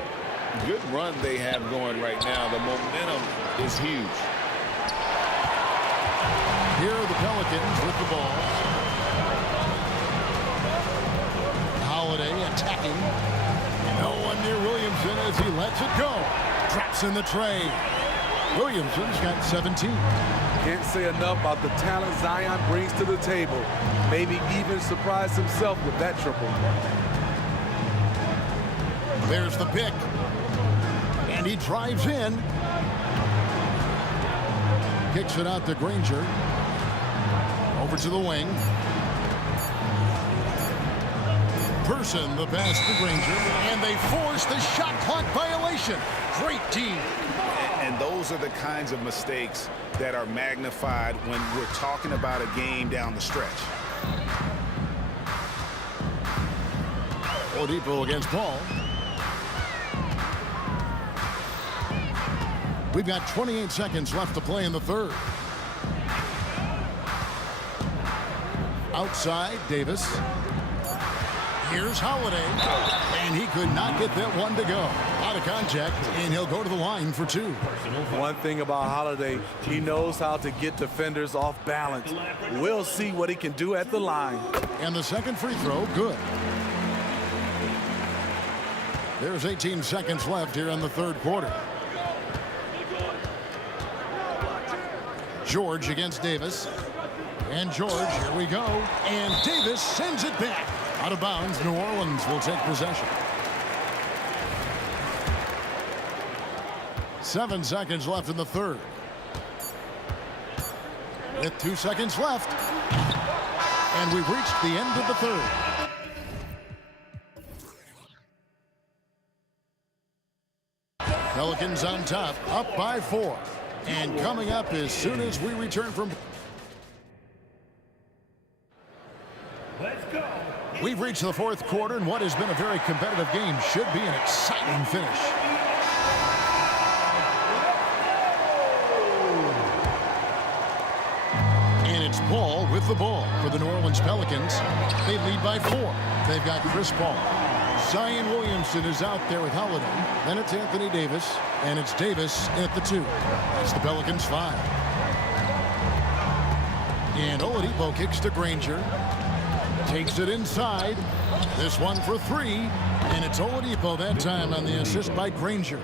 Good run they have going right now. The momentum is huge. Here are the Pelicans with the ball. Holiday attacking. No one near Williamson as he lets it go. Drops in the tray. Williamson's got 17. Can't say enough about the talent Zion brings to the table. Maybe even surprise himself with that triple. There's the pick. And he drives in. Kicks it out to Granger. Over to the wing. Person, the pass to Granger. And they force the shot clock violation. Great team. And those are the kinds of mistakes that are magnified when we're talking about a game down the stretch. Oladipo against Paul. We've got 28 seconds left to play in the third. Outside, Davis. Here's Holiday. And he could not get that one to go. Out of contact, and he'll go to the line for 2. One thing about Holiday, he knows how to get defenders off balance. We'll see what he can do at the line. And the second free throw, good. There's 18 seconds left here in the third quarter. George against Davis. And George, here we go. And Davis sends it back. Out of bounds, New Orleans will take possession. 7 seconds left in the third. With 2 seconds left. And we've reached the end of the third. Pelicans on top, up by 4. And coming up as soon as we return from... Let's go. We've reached the fourth quarter, and what has been a very competitive game should be an exciting finish. And it's Paul with the ball for the New Orleans Pelicans. They lead by 4. They've got Chris Paul. Zion Williamson is out there with Holiday. Then it's Anthony Davis, and it's Davis at the 2. It's the Pelicans 5. And Oladipo kicks to Granger. Takes it inside. This one for 3. And it's Oladipo that time on the assist by Granger.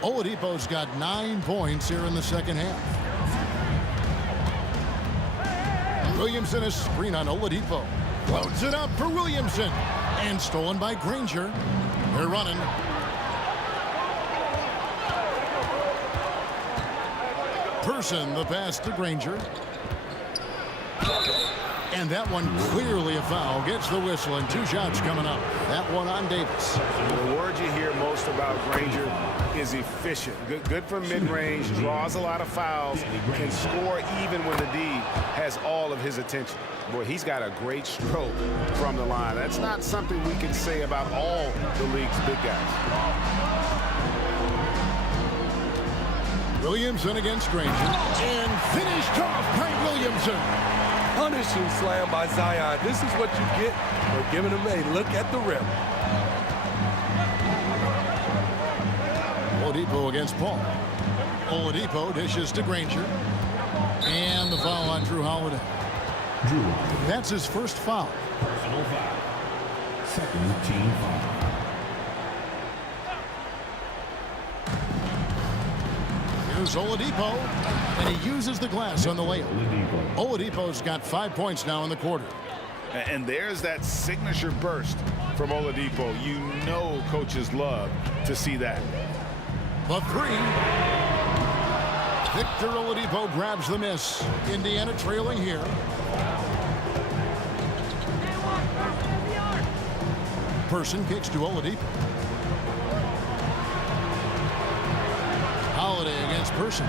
Oladipo's got 9 points here in the second half. Williamson is screen on Oladipo. Floats it up for Williamson. And stolen by Granger. They're running. Person the pass to Granger. And that one clearly a foul. Gets the whistle and 2 shots coming up. That one on Davis. The word you hear most about Granger is efficient. Good from mid-range, draws a lot of fouls, can score even when the D has all of his attention. Boy, he's got a great stroke from the line. That's not something we can say about all the league's big guys. Williamson against Granger. And finished off by Williamson. Punishing slam by Zion. This is what you get for giving him a look at the rim. Oladipo against Paul. Oladipo dishes to Granger. And the foul on Drew Holiday. That's his first foul. Personal foul. Second team foul. Here's Oladipo, and he uses the glass on the layup. Oladipo's got 5 points now in the quarter. And there's that signature burst from Oladipo. You know coaches love to see that. The 3. Victor Oladipo grabs the miss. Indiana trailing here. Person kicks to Oladipo. Holiday against Person.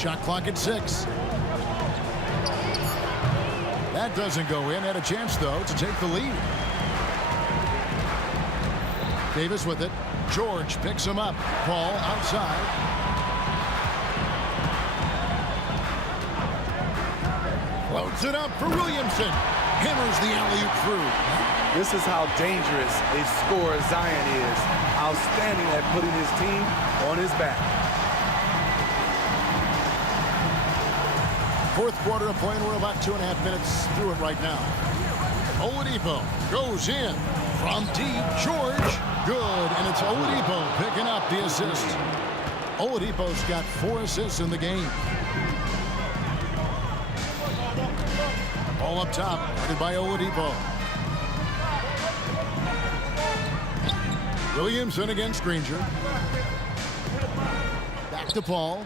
Shot clock at 6. That doesn't go in. Had a chance, though, to take the lead. Davis with it. George picks him up. Paul outside. Floats it up for Williamson. Hammers the alley-oop through. This is how dangerous a scorer Zion is. Outstanding at putting his team on his back. Fourth quarter of play, and we're about 2.5 minutes through it right now. Oladipo goes in from deep. George, good, and it's Oladipo picking up the assist. Oladipo's got 4 assists in the game. All up top, headed by Oladipo. Williamson against Granger. Back to Paul.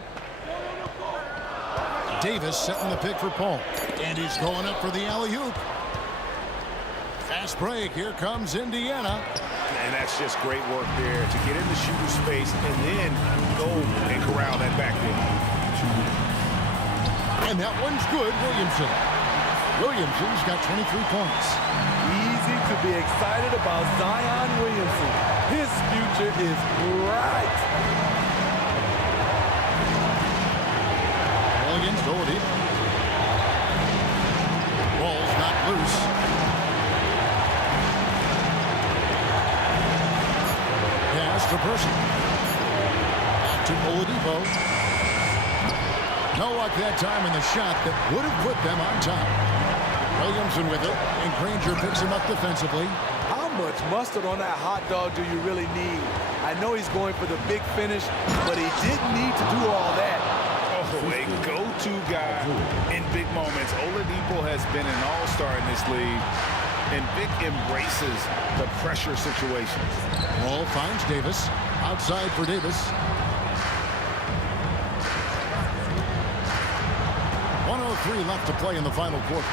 Davis setting the pick for Paul. And he's going up for the alley-oop. Fast break. Here comes Indiana. And that's just great work there to get in the shooter space and then go and corral that back there. And that one's good, Williamson. Williamson's got 23 points. Easy to be excited about Zion Williamson. His future is bright. Ball against Oladipo. Ball's not loose. Pass to Person. Back to Oladipo. No luck that time in the shot that would have put them on top. Williamson with it, and Granger picks him up defensively. How much mustard on that hot dog do you really need? I know he's going for the big finish, but he didn't need to do all that. a go-to guy in big moments. Oladipo has been an all-star in this league, and Vic embraces the pressure situations. Ball finds Davis. Outside for Davis. 1:03 left to play in the final quarter.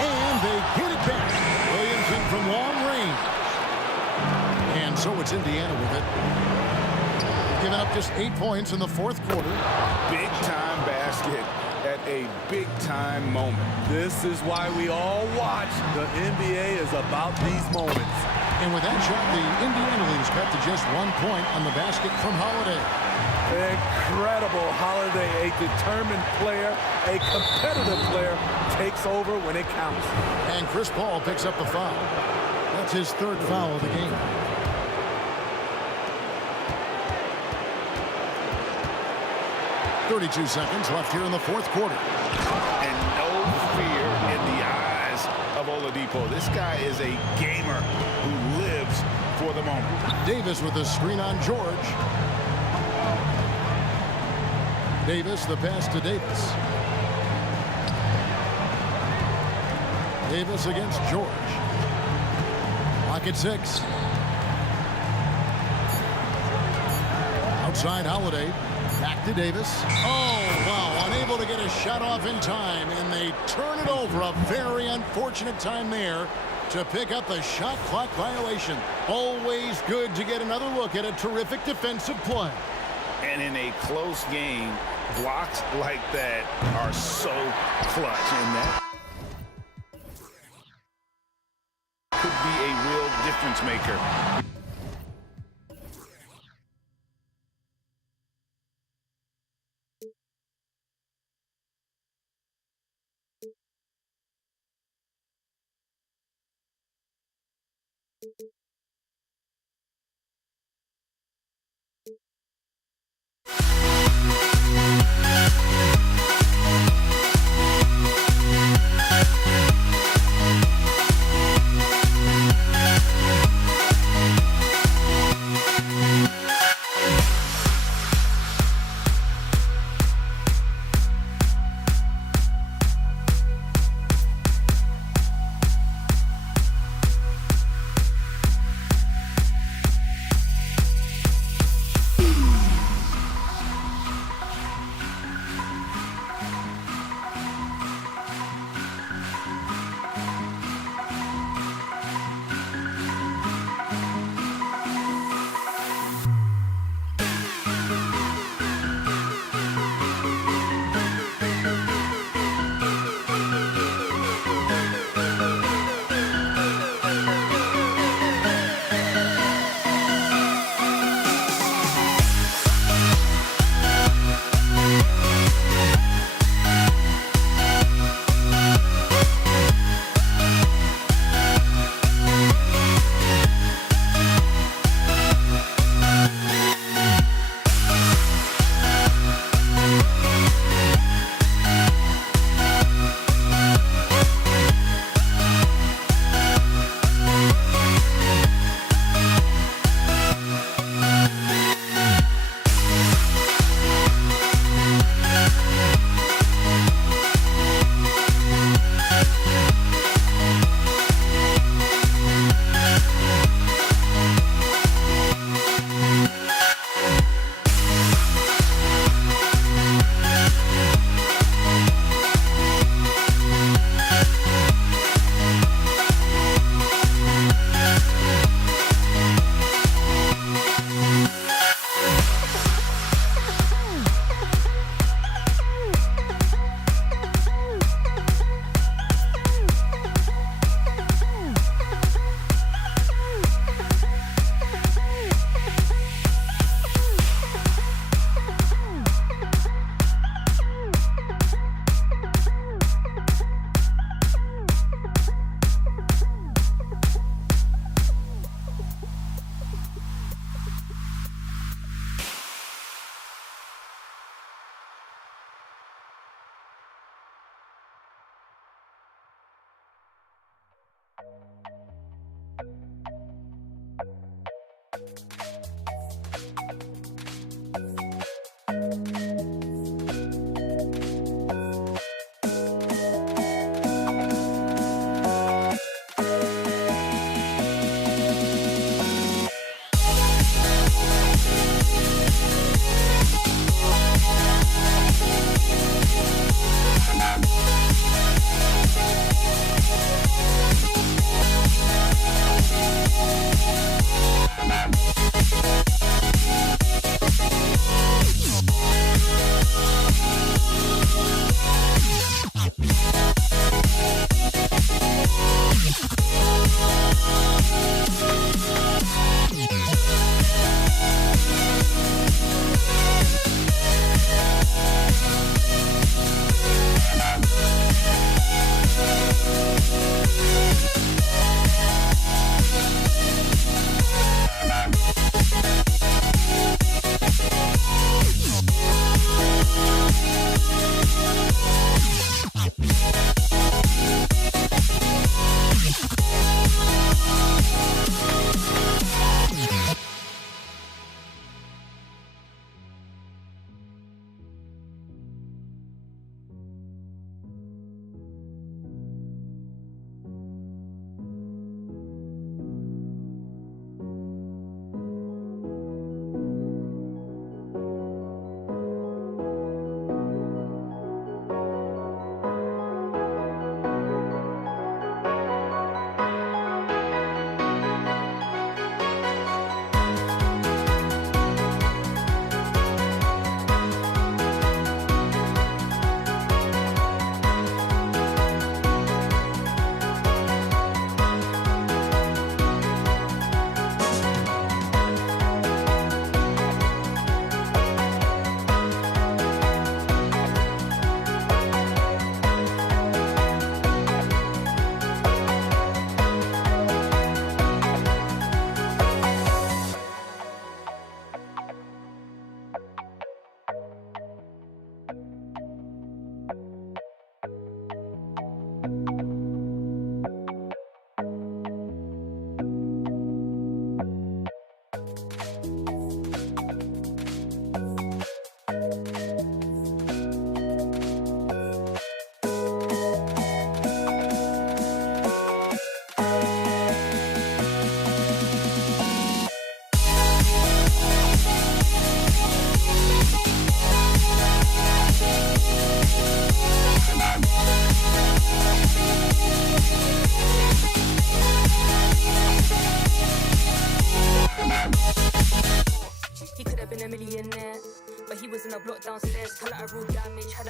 And they get it back. Williamson from long range. And so it's Indiana with it. Giving up just 8 points in the fourth quarter. Big-time basket at a big-time moment. This is why we all watch. The NBA is about these moments. And with that shot, the Indiana lead is cut to just 1 point on the basket from Holiday. Incredible. Holiday, a determined player, a competitive player, takes over when it counts. And Chris Paul picks up the foul. That's his third foul of the game. .32 seconds left here in the fourth quarter. And no fear in the eyes of Oladipo. This guy is a gamer who lives for the moment. Davis with a screen on George. Davis, the pass to Davis. Davis against George. Clock at 6. Outside Holiday. Back to Davis. Oh, wow. Unable to get a shot off in time, and they turn it over. A very unfortunate time there to pick up the shot clock violation. Always good to get another look at a terrific defensive play. And in a close game, blocks like that are so clutch. And that could be a real difference maker.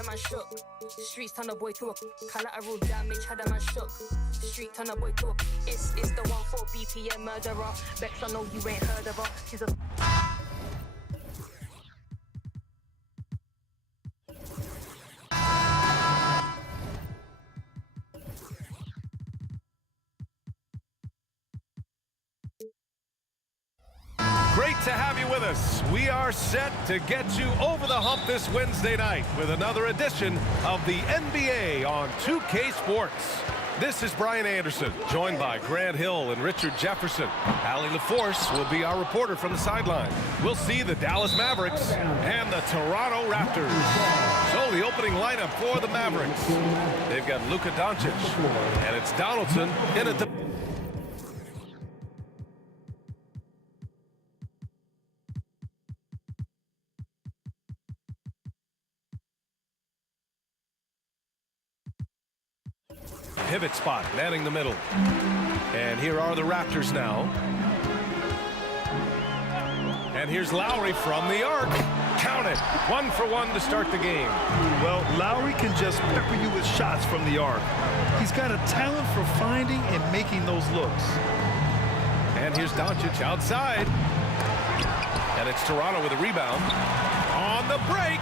man shook. Streets turn a boy to a collateral damage, had a man shook. Street turn a boy to a it's the 1-4 BPM murderer. Bex, I know you ain't heard of her. She's a Great to have you with us. We are set to get you over the hump this Wednesday night with another edition of the NBA on 2K Sports. This is Brian Anderson, joined by Grant Hill and Richard Jefferson. Allie LaForce will be our reporter from the sideline. We'll see the Dallas Mavericks and the Toronto Raptors. So the opening lineup for the Mavericks. They've got Luka Doncic, and it's Donaldson in at the... pivot spot, manning the middle. And here are the Raptors now. And here's Lowry from the arc. Count it. 1 for 1 to start the game. Well, Lowry can just pepper you with shots from the arc. He's got a talent for finding and making those looks. And here's Doncic outside. And it's Toronto with a rebound. On the break.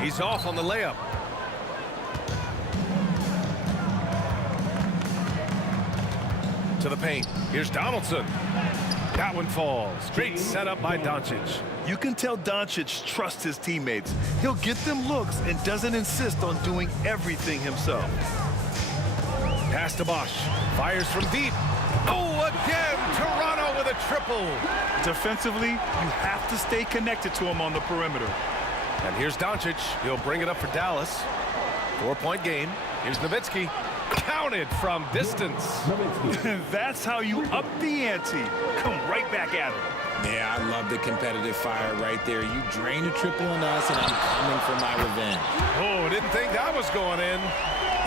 He's off on the layup. To the paint. Here's Donaldson. That one falls. Great setup by Doncic. You can tell Doncic trusts his teammates. He'll get them looks and doesn't insist on doing everything himself. Pass to Bosch. Fires from deep. Oh, again, Toronto with a triple. Defensively, you have to stay connected to him on the perimeter. And here's Doncic. He'll bring it up for Dallas. 4-point game. Here's Nowitzki. Counted from distance. That's how you up the ante. Come right back at him. Yeah, I love the competitive fire right there. You drain a triple on us, and I'm coming for my revenge. Oh, didn't think that was going in.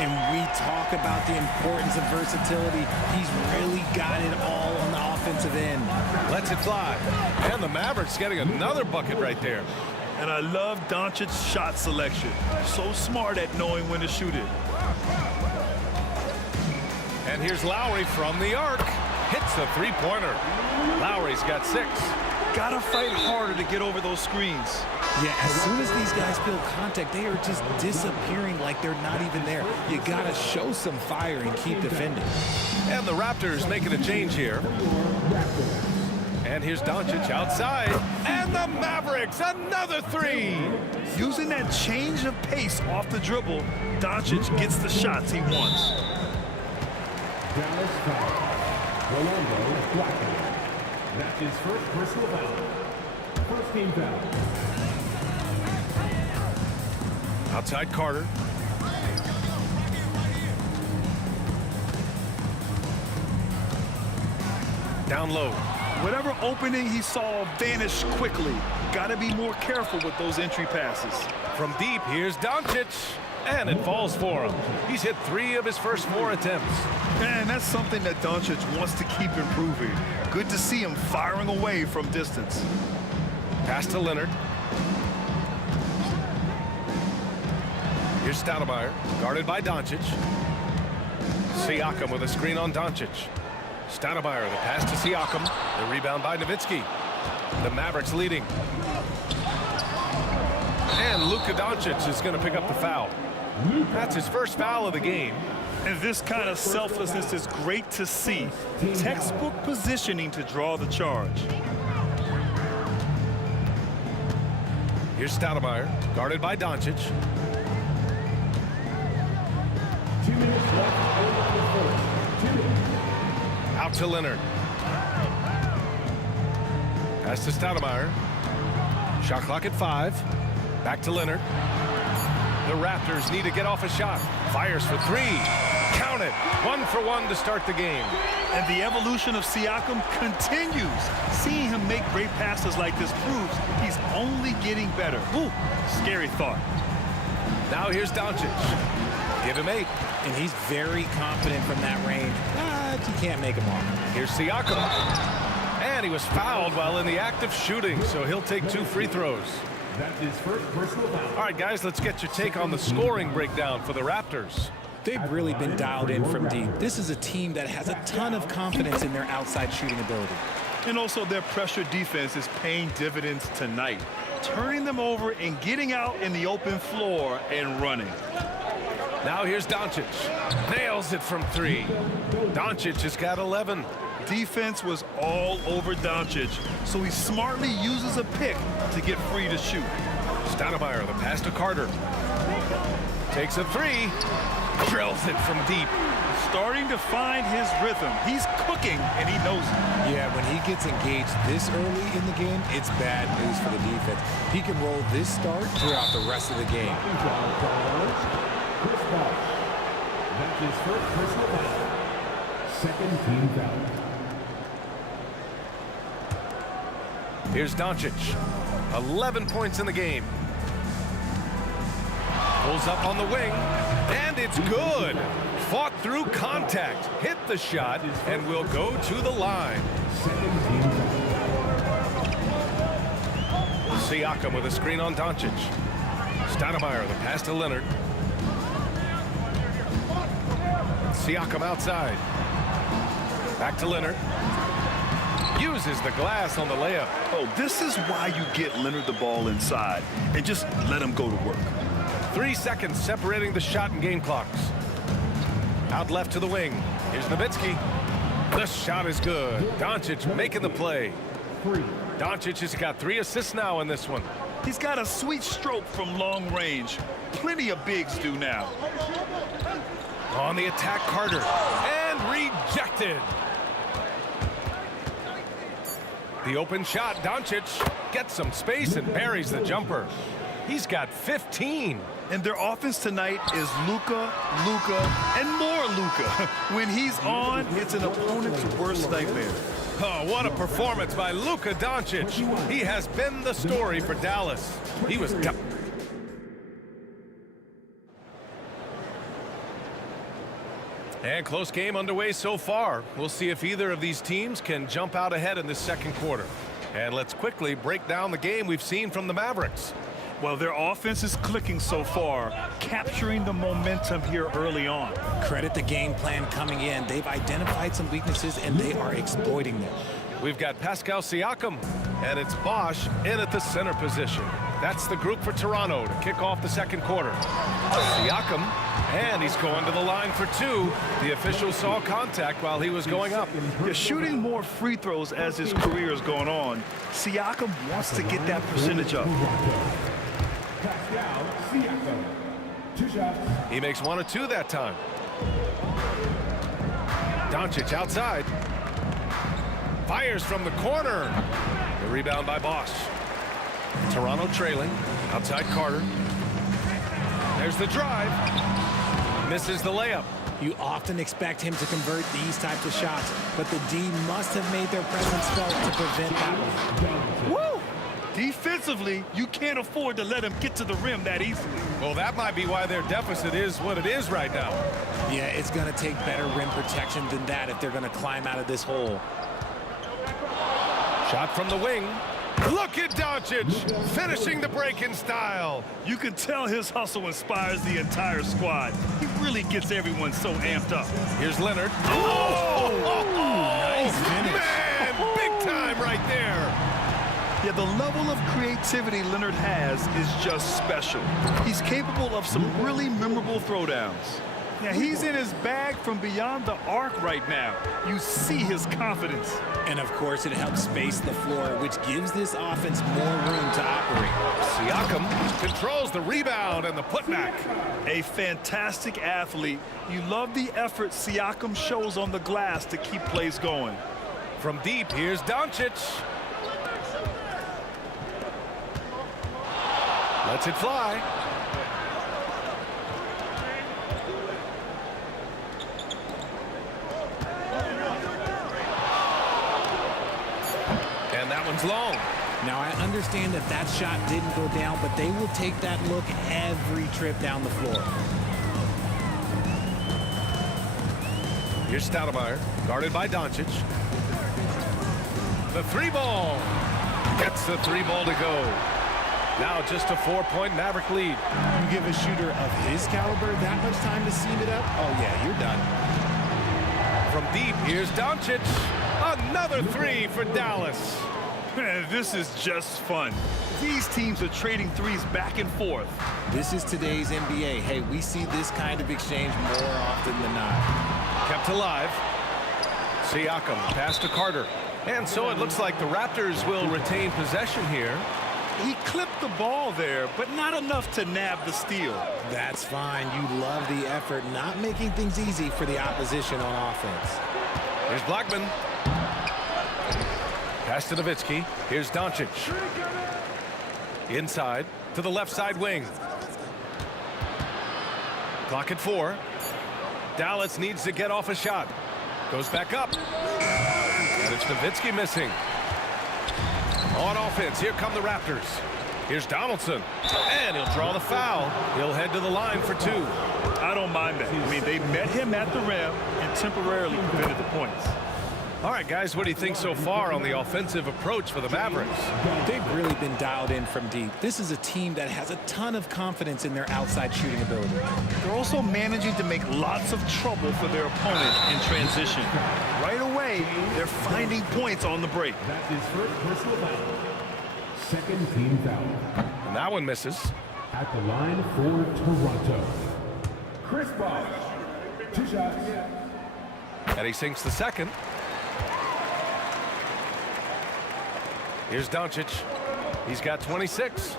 And we talk about the importance of versatility. He's really got it all on the offensive end. Lets it fly. And the Mavericks getting another bucket right there. And I love Doncic's shot selection. So smart at knowing when to shoot it. And here's Lowry from the arc. Hits a three-pointer. Lowry's got 6. Gotta fight harder to get over those screens. Yeah, as soon as these guys feel contact, they are just disappearing like they're not even there. You gotta show some fire and keep defending. And the Raptors making a change here. And here's Doncic outside. And the Mavericks, another 3. Using that change of pace off the dribble, Doncic gets the shots he wants. Dallas foul. Rolando Blackman. That's his first personal foul. First team foul. Outside Carter. Down low. Whatever opening he saw vanished quickly. Gotta be more careful with those entry passes. From deep, here's Doncic. And it falls for him. He's hit 3 of his first 4 attempts. And that's something that Doncic wants to keep improving. Good to see him firing away from distance. Pass to Leonard. Here's Stoudemire, guarded by Doncic. Siakam with a screen on Doncic. Stoudemire, the pass to Siakam. The rebound by Nowitzki. The Mavericks leading. And Luka Doncic is going to pick up the foul. That's his first foul of the game. And this kind of selflessness is great to see. Textbook positioning to draw the charge. Here's Stoudemire, guarded by Doncic. 2 minutes left over the first. 2 minutes. Out to Leonard. Pass to Stoudemire. Shot clock at 5. Back to Leonard. The Raptors need to get off a shot. Fires for 3. Count it. 1 for 1 to start the game. And the evolution of Siakam continues. Seeing him make great passes like this proves he's only getting better. Ooh, scary thought. Now here's Doncic. Give him 8. And he's very confident from that range. But you can't make him off. Here's Siakam. And And he was fouled while in the act of shooting, so he'll take 2 free throws. That's his first personal foul. All right, guys, let's get your take on the scoring breakdown for the Raptors. They've really been dialed in from deep. This is a team that has a ton of confidence in their outside shooting ability. And also their pressure defense is paying dividends tonight, turning them over and getting out in the open floor and running. Now here's Doncic. Nails it from 3. Doncic has got 11. Defense was all over Doncic, so he smartly uses a pick to get free to shoot. Stoudemire, the pass to Carter. Takes a 3. Drills it from deep. Starting to find his rhythm. He's cooking, and he knows it. Yeah, when he gets engaged this early in the game, it's bad news for the defense. He can roll this start throughout the rest of the game. Chris Bosh. That's his first personal foul. Second team foul. Here's Doncic. 11 points in the game. Pulls up on the wing, and it's good. Fought through contact, hit the shot, and will go to the line. Siakam with a screen on Doncic. Stoudemire, the pass to Leonard. Siakam outside. Back to Leonard. Uses the glass on the layup. Oh, this is why you get Leonard the ball inside and just let him go to work. 3 seconds separating the shot and game clocks. Out left to the wing. Here's Nowitzki. The shot is good. Doncic making the play. Doncic has got 3 assists now in this one. He's got a sweet stroke from long range. Plenty of bigs do now. On the attack, Carter. And rejected. The open shot, Doncic gets some space and buries the jumper. He's got 15. And their offense tonight is Luka, and more Luka. When he's on, it's an opponent's worst nightmare. Oh, what a performance by Luka Doncic. He has been the story for Dallas. He was... And close game underway so far. We'll see if either of these teams can jump out ahead in this second quarter. And let's quickly break down the game we've seen from the Mavericks. Well, their offense is clicking so far, capturing the momentum here early on. Credit the game plan coming in. They've identified some weaknesses, and they are exploiting them. We've got Pascal Siakam, and it's Bosh in at the center position. That's the group for Toronto to kick off the second quarter. Siakam, and he's going to the line for 2. The official saw contact while he was going up. Yeah, shooting more free throws as his career is going on, Siakam wants to get that percentage up. Pascal Siakam. 2 shots. He makes 1 or 2 that time. Doncic outside. Fires from the corner. The rebound by Bosh. Toronto trailing. Outside Carter. There's the drive. Misses the layup. You often expect him to convert these types of shots, but the D must have made their presence felt to prevent that one. Woo! Defensively, you can't afford to let him get to the rim that easily. Well, that might be why their deficit is what it is right now. Yeah, it's going to take better rim protection than that if they're going to climb out of this hole. Shot from the wing. Look at Doncic finishing the break in style. You can tell his hustle inspires the entire squad. He really gets everyone so amped up. Here's Leonard. Nice finish. Man, big time right there. Yeah, the level of creativity Leonard has is just special. He's capable of some really memorable throwdowns. Yeah, he's in his bag from beyond the arc right now. You see his confidence. And of course, it helps space the floor, which gives this offense more room to operate. Siakam controls the rebound and the putback. A fantastic athlete. You love the effort Siakam shows on the glass to keep plays going. From deep, here's Doncic. Lets it fly. And that one's long. Now, I understand that that shot didn't go down, but they will take that look every trip down the floor. Here's Stoudemire, guarded by Doncic. The three ball. Gets the three ball to go. Now just a 4-point Maverick lead. You give a shooter of his caliber that much time to seam it up? Oh, yeah, you're done. From deep, here's Doncic. Another three for Dallas. Man, this is just fun. These teams are trading threes back and forth. This is today's NBA. Hey, we see this kind of exchange more often than not. Kept alive. Siakam pass to Carter. And so it looks like the Raptors will retain possession here. He clipped the ball there, but not enough to nab the steal. That's fine. You love the effort, not making things easy for the opposition on offense. Here's Blackman. Pass to Nowitzki. Here's Doncic. Inside to the left side wing. Clock at 4. Dallas needs to get off a shot. Goes back up. And it's Nowitzki missing. On offense, here come the Raptors. Here's Donaldson. And he'll draw the foul. He'll head to the line for 2. I don't mind that. I mean, they met him at the rim and temporarily prevented the points. All right, guys, what do you think so far on the offensive approach for the Mavericks? They've really been dialed in from deep. This is a team that has a ton of confidence in their outside shooting ability. They're also managing to make lots of trouble for their opponent in transition. Right away, they're finding points on the break. That's his first personal foul. Second team foul. And that one misses. At the line for Toronto, Chris Bosh. 2 shots. And he sinks the second. Here's Doncic. He's got 26.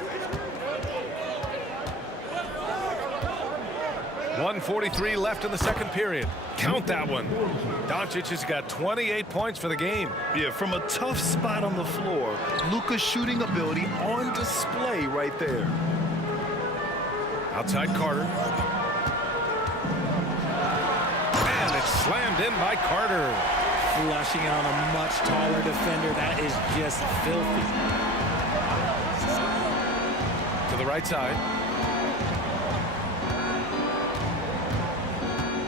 1:43 left in the second period. Count that one. Doncic has got 28 points for the game. Yeah, from a tough spot on the floor, Luka's shooting ability on display right there. Outside Carter. And it's slammed in by Carter. Flushing it on a much taller defender. That is just filthy. To the right side.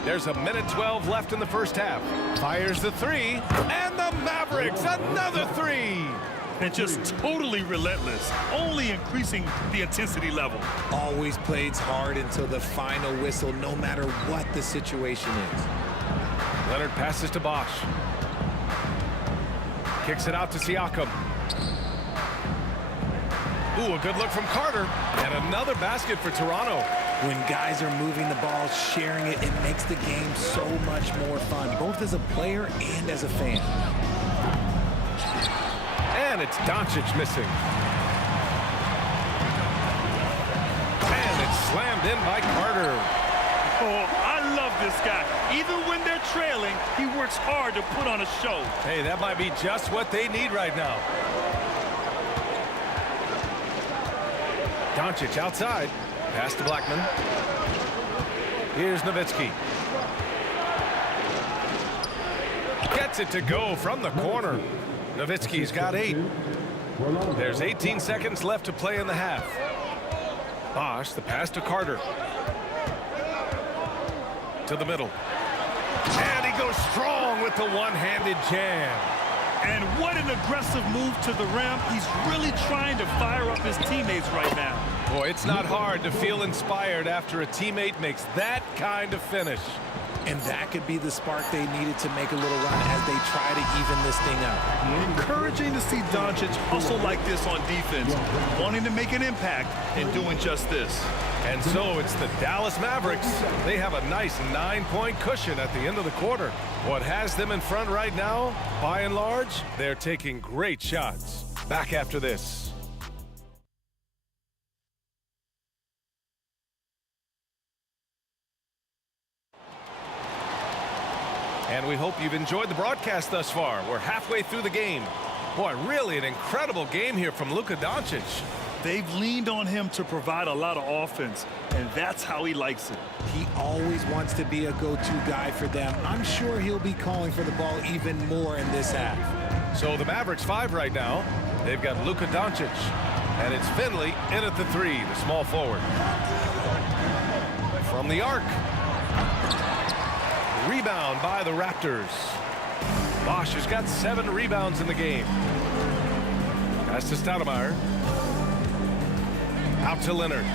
There's 1:12 left in the first half. Fires the three. And the Mavericks, another three. And just totally relentless, only increasing the intensity level. Always plays hard until the final whistle, no matter what the situation is. Leonard passes to Bosh. Kicks it out to Siakam. Ooh, a good look from Carter. And another basket for Toronto. When guys are moving the ball, sharing it, it makes the game so much more fun, both as a player and as a fan. And it's Doncic missing. And it's slammed in by Carter. Oh, I love this guy. Even when they're trailing, he works hard to put on a show. Hey, that might be just what they need right now. Doncic outside. Pass to Blackman. Here's Nowitzki. Gets it to go from the corner. Nowitzki's got 8. There's 18 seconds left to play in the half. Bosh, the pass to Carter. To the middle. And he goes strong with the one-handed jam. And what an aggressive move to the rim. He's really trying to fire up his teammates right now. Boy, it's not hard to feel inspired after a teammate makes that kind of finish. And that could be the spark they needed to make a little run as they try to even this thing up. Encouraging to see Doncic hustle like this on defense, wanting to make an impact and doing just this. And so it's the Dallas Mavericks. They have a nice 9-point cushion at the end of the quarter. What has them in front right now, by and large, they're taking great shots. Back after this. And we hope you've enjoyed the broadcast thus far. We're halfway through the game. Boy, really an incredible game here from Luka Doncic. They've leaned on him to provide a lot of offense, and that's how he likes it. He always wants to be a go-to guy for them. I'm sure he'll be calling for the ball even more in this half. So the Mavericks 5 right now. They've got Luka Doncic, and it's Finley in at the 3, the small forward. From the arc. Rebound by the Raptors. Bosch has got 7 rebounds in the game. Pass to Stoudemire. Out to Leonard.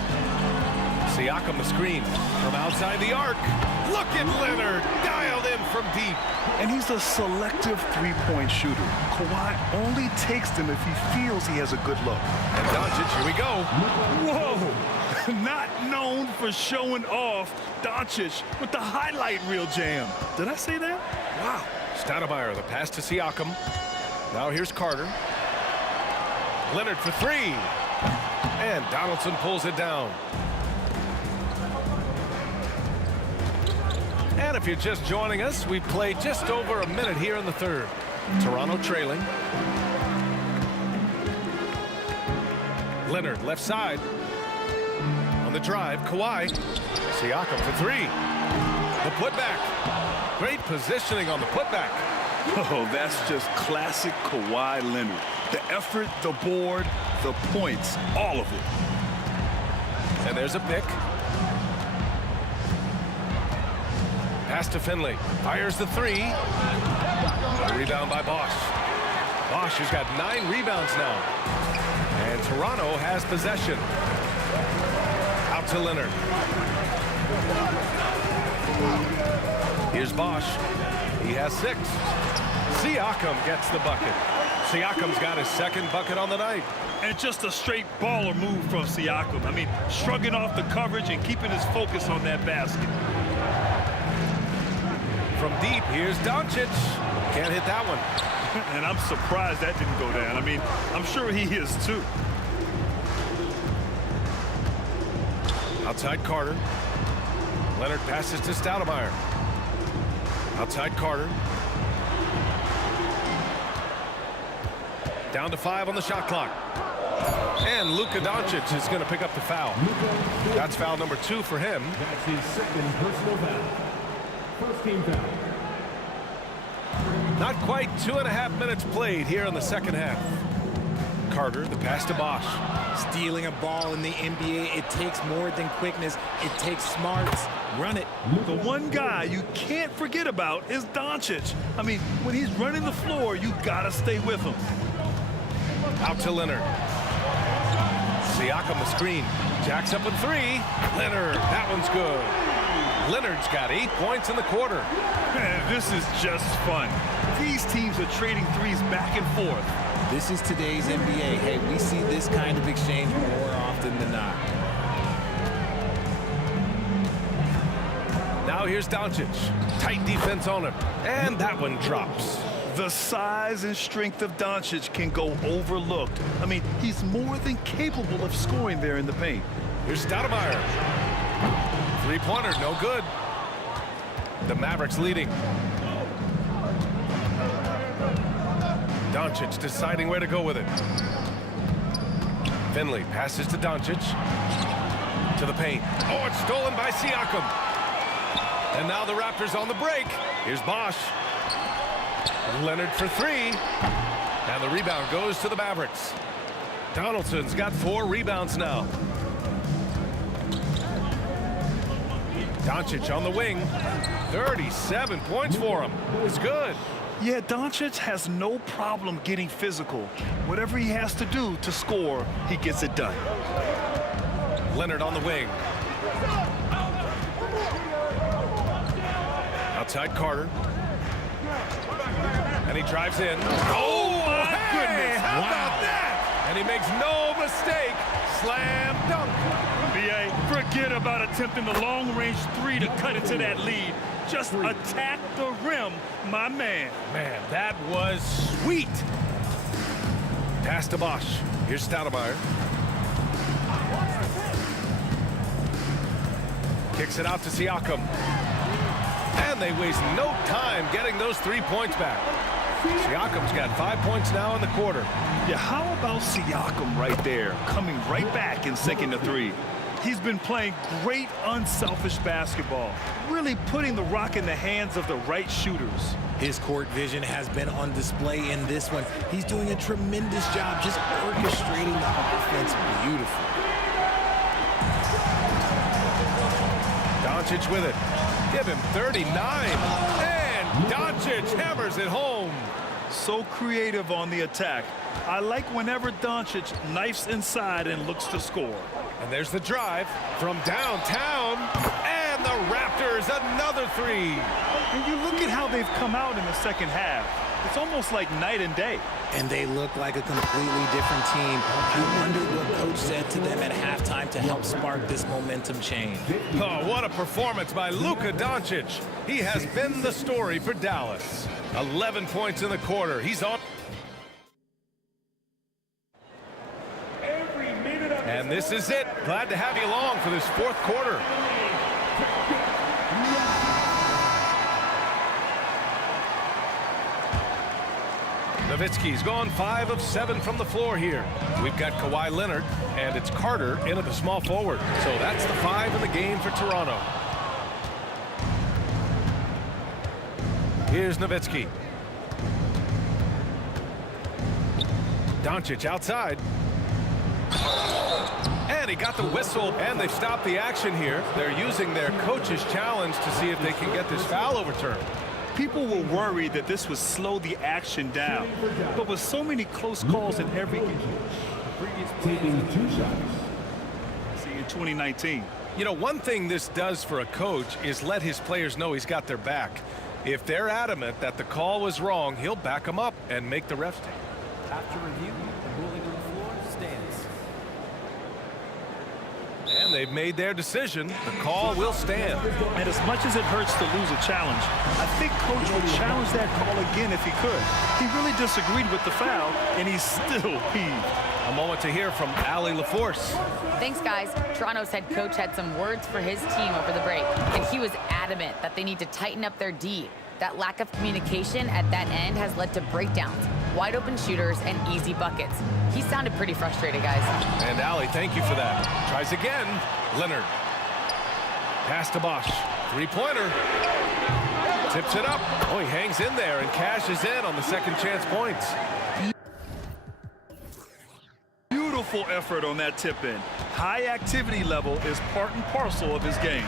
Siakam the screen from outside the arc. Look at Leonard, dialed in from deep. And he's a selective three-point shooter. Kawhi only takes them if he feels he has a good look. And Doncic, here we go. Whoa! Not known for showing off. Doncic with the highlight reel jam. Did I say that? Wow. Stoudemire, the pass to Siakam. Now here's Carter. Leonard for 3. And Donaldson pulls it down. And if you're just joining us, we played just over a minute here in the third. Toronto trailing. Leonard left side. On the drive, Kawhi. Siakam for 3. The putback. Great positioning on the putback. Oh, that's just classic Kawhi Leonard. The effort, the board, the points, all of it. And there's a pick. Pass to Finley. Fires the 3. A rebound by Bosch. Bosch has got 9 rebounds now. And Toronto has possession. Out to Leonard. Here's Bosch. He has 6. Siakam gets the bucket. Siakam's got his 2nd bucket on the night. And just a straight baller move from Siakam. I mean, shrugging off the coverage and keeping his focus on that basket. From deep, here's Doncic. Can't hit that one. And I'm surprised that didn't go down. I mean, I'm sure he is too. Outside Carter. Leonard passes to Stoudemire. Outside Carter. Down to 5 on the shot clock. And Luka Doncic is going to pick up the foul. That's foul number 2 for him. That's his 2nd personal foul. First team foul. Not quite 2.5 minutes played here in the second half. Carter, the pass to Bosch. Stealing a ball in the NBA, it takes more than quickness. It takes smarts. Run it. The one guy you can't forget about is Doncic. I mean, when he's running the floor, you gotta stay with him. Out to Leonard. Siakam the screen. Jacks up with 3. Leonard, that one's good. Leonard's got 8 points in the quarter. Man, this is just fun. These teams are trading threes back and forth. This is today's NBA. Hey, we see this kind of exchange more often than not. Now here's Doncic. Tight defense on him. And that one drops. The size and strength of Doncic can go overlooked. I mean, he's more than capable of scoring there in the paint. Here's Stoudemire. 3-pointer, no good. The Mavericks leading. Doncic deciding where to go with it. Finley passes to Doncic. To the paint. Oh, it's stolen by Siakam. And now the Raptors on the break. Here's Bosch. Leonard for 3. And the rebound goes to the Mavericks. Donaldson's got 4 rebounds now. Doncic on the wing. 37 points for him. It's good. Yeah, Doncic has no problem getting physical. Whatever he has to do to score, he gets it done. Leonard on the wing. Outside Carter. And he drives in. Oh, my goodness. How about that? And he makes no mistake. Slam dunk. B.A., forget about attempting the long-range 3 to cut into that lead. Just attack the rim, my man. Man, that was sweet. Pass to Bosch. Here's Stoudemire. Kicks it out to Siakam. And they waste no time getting those 3 points back. Siakam's got 5 points now in the quarter. Yeah, how about Siakam right there, coming right back and sinking the 3? He's been playing great, unselfish basketball, really putting the rock in the hands of the right shooters. His court vision has been on display in this one. He's doing a tremendous job just orchestrating the offense beautifully. Doncic with it. Give him 39. And Doncic hammers it home. So creative on the attack. I like whenever Doncic knifes inside and looks to score. And there's the drive from downtown. And the Raptors, another three. And you look at how they've come out in the second half. It's almost like night and day. And they look like a completely different team. I wonder what coach said to them at halftime to help spark this momentum change. Oh, what a performance by Luka Doncic. He has been the story for Dallas. 11 points in the quarter. He's on. And this is it. Glad to have you along for this fourth quarter. Nowitzki's gone 5 of 7 from the floor here. We've got Kawhi Leonard, and it's Carter in at the small forward. So that's the 5 in the game for Toronto. Here's Nowitzki. Doncic outside. And he got the whistle, and they've stopped the action here. They're using their coach's challenge to see if they can get this foul overturned. People were worried that this would slow the action down. But with so many close calls in every game, Taking 2 shots. see in 2019. You know, one thing this does for a coach is let his players know he's got their back. If they're adamant that the call was wrong, he'll back them up and make the refs take. After review, the ruling on the floor stands. And they've made their decision. The call will stand. And as much as it hurts to lose a challenge, I think Coach would challenge that call again if he could. He really disagreed with the foul, and he's still peeved. A moment to hear from Allie LaForce. Thanks, guys. Toronto's head coach had some words for his team over the break, and he was adamant that they need to tighten up their D. That lack of communication at that end has led to breakdowns, wide open shooters, and easy buckets. He sounded pretty frustrated, guys. And Allie, thank you for that. Tries again. Leonard. Pass to Bosch. Three-pointer. Tips it up. Oh, he hangs in there and cashes in on the second chance points. Beautiful effort on that tip-in. High activity level is part and parcel of his game.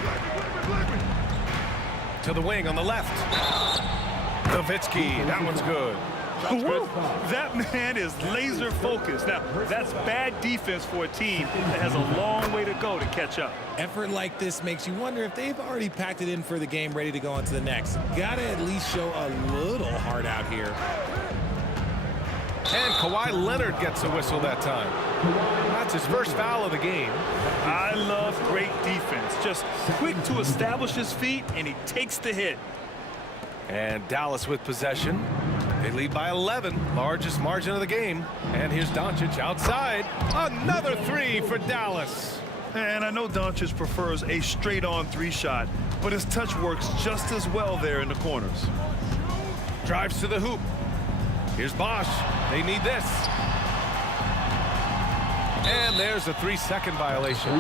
To the wing on the left. Nowitzki, that one's good. That man is laser focused. Now, that's bad defense for a team that has a long way to go to catch up. Effort like this makes you wonder if they've already packed it in for the game, ready to go on to the next. Gotta at least show a little heart out here. And Kawhi Leonard gets a whistle that time. That's his first foul of the game. I love great defense. Just quick to establish his feet, and he takes the hit. And Dallas with possession. They lead by 11, largest margin of the game. And here's Doncic outside. Another three for Dallas. And I know Doncic prefers a straight-on three-shot, but his touch works just as well there in the corners. Drives to the hoop. Here's Bosch. They need this. And there's a 3-second violation.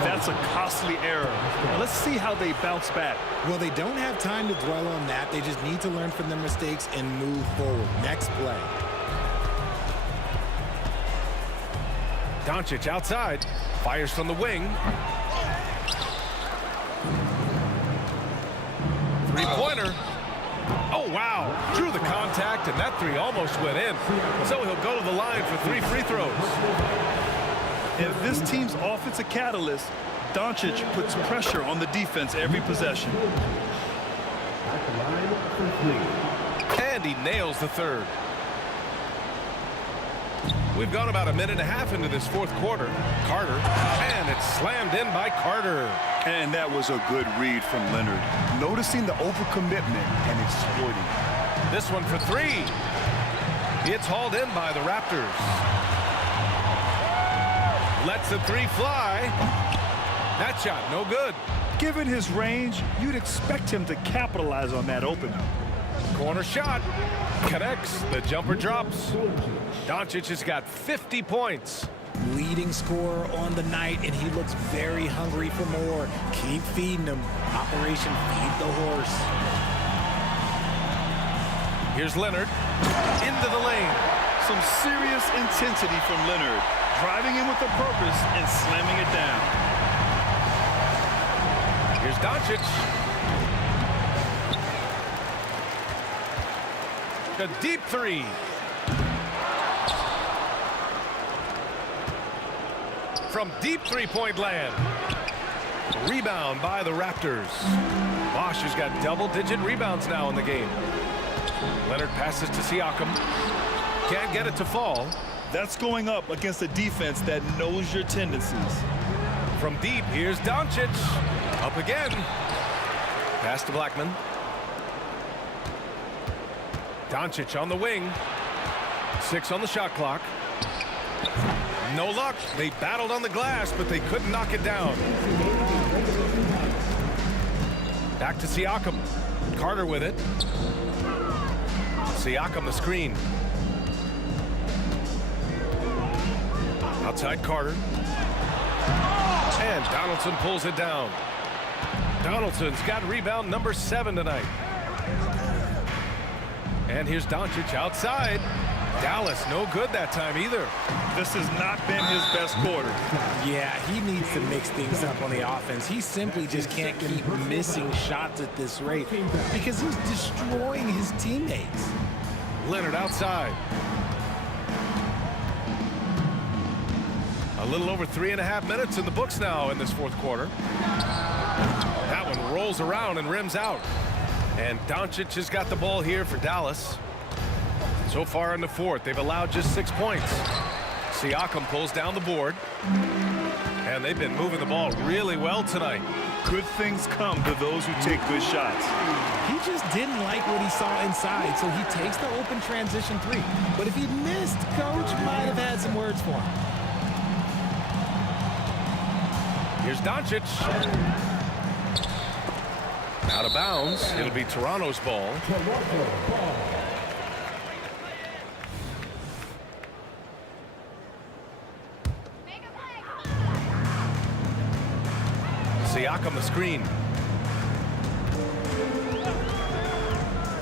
That's a costly error. Now let's see how they bounce back. Well, they don't have time to dwell on that. They just need to learn from their mistakes and move forward. Next play. Doncic outside. Fires from the wing. Three-pointer. Oh, wow. Drew the contact, and that three almost went in. So he'll go to the line for 3 free throws. If this team's offensive catalyst, Doncic puts pressure on the defense every possession. And he nails the third. We've gone about a minute and a half into this fourth quarter. Carter, and it's slammed in by Carter. And that was a good read from Leonard, noticing the overcommitment and exploiting. This one for 3. It's hauled in by the Raptors. Lets the 3 fly. That shot, no good. Given his range, you'd expect him to capitalize on that opener. Corner shot. Connects. The jumper drops. Doncic has got 50 points. Leading scorer on the night, and he looks very hungry for more. Keep feeding him. Operation Feed the Horse. Here's Leonard. Into the lane. Some serious intensity from Leonard, driving in with a purpose and slamming it down. Here's Doncic. a deep three. From deep three-point land. Rebound by the Raptors. Bosch has got double-digit rebounds now in the game. Leonard passes to Siakam. Can't get it to fall. That's going up against a defense that knows your tendencies. From deep, here's Doncic. Up again. Pass to Blackman. Doncic on the wing. 6 on the shot clock. No luck. They battled on the glass, but they couldn't knock it down. Back to Siakam. Carter with it. Siakam the screen. Outside Carter. And Donaldson pulls it down. Donaldson's got rebound number 7 tonight. And here's Doncic outside. Dallas no good that time either. This has not been his best quarter. Yeah, he needs to mix things up on the offense. He simply just can't keep missing shots at this rate because he's destroying his teammates. Leonard outside. A little over 3.5 minutes in the books now in this fourth quarter. That one rolls around and rims out. And Doncic has got the ball here for Dallas. So far in the fourth, they've allowed just 6 points. Siakam pulls down the board. And they've been moving the ball really well tonight. Good things come to those who take good shots. He just didn't like what he saw inside, so he takes the open transition 3. But if he missed, Coach might have had some words for him. Here's Doncic. Out of bounds. It'll be Toronto's ball. Siakam the screen.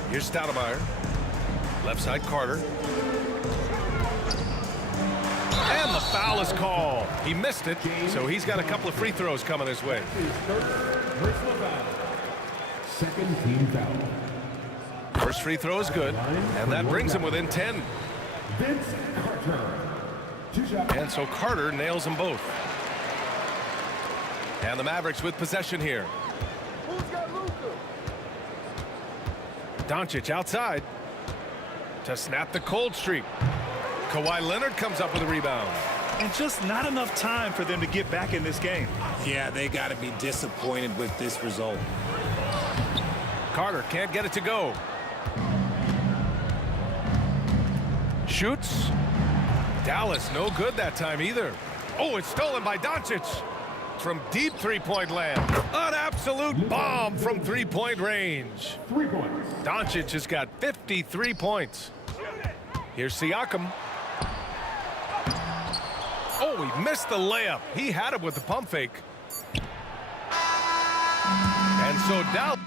Here's Stoudemire. Left side Carter. And the foul is called. He missed it, so he's got a couple of free throws coming his way. Second team foul. First free throw is good, and that brings him within 10. Vince Carter. 2 shots. And so Carter nails them both. And the Mavericks with possession here. Doncic outside to snap the cold streak. Kawhi Leonard comes up with a rebound. And just not enough time for them to get back in this game. Yeah, they got to be disappointed with this result. Carter can't get it to go. Shoots. Dallas no good that time either. Oh, it's stolen by Doncic. From deep three-point land. An absolute bomb from three-point range. 3 points. Doncic has got 53 points. Here's Siakam. Oh, he missed the layup. He had it with the pump fake. And so Dallas.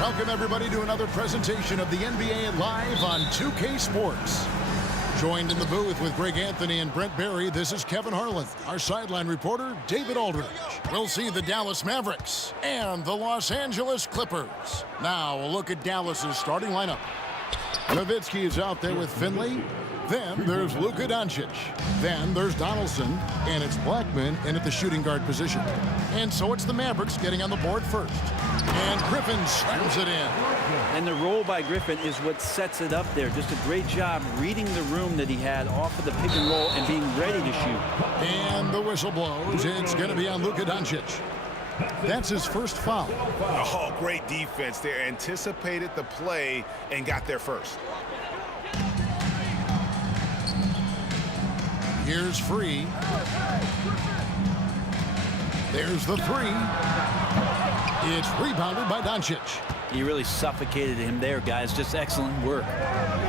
Welcome, everybody, to another presentation of the NBA Live on 2K Sports. Joined in the booth with Greg Anthony and Brent Barry, this is Kevin Harlan. Our sideline reporter, David Aldridge. We'll see the Dallas Mavericks and the Los Angeles Clippers. Now, a look at Dallas's starting lineup. Nowitzki is out there with Finley. Then there's Luka Doncic. Then there's Donaldson, and it's Blackman in at the shooting guard position. And so it's the Mavericks getting on the board first. And Griffin slams it in. And the roll by Griffin is what sets it up there. Just a great job reading the room that he had off of the pick and roll and being ready to shoot. And the whistle blows. It's going to be on Luka Doncic. That's his first foul. Oh, great defense there. Anticipated the play and got there first. Here's Free. There's the three. It's rebounded by Doncic. He really suffocated him there, guys. Just excellent work.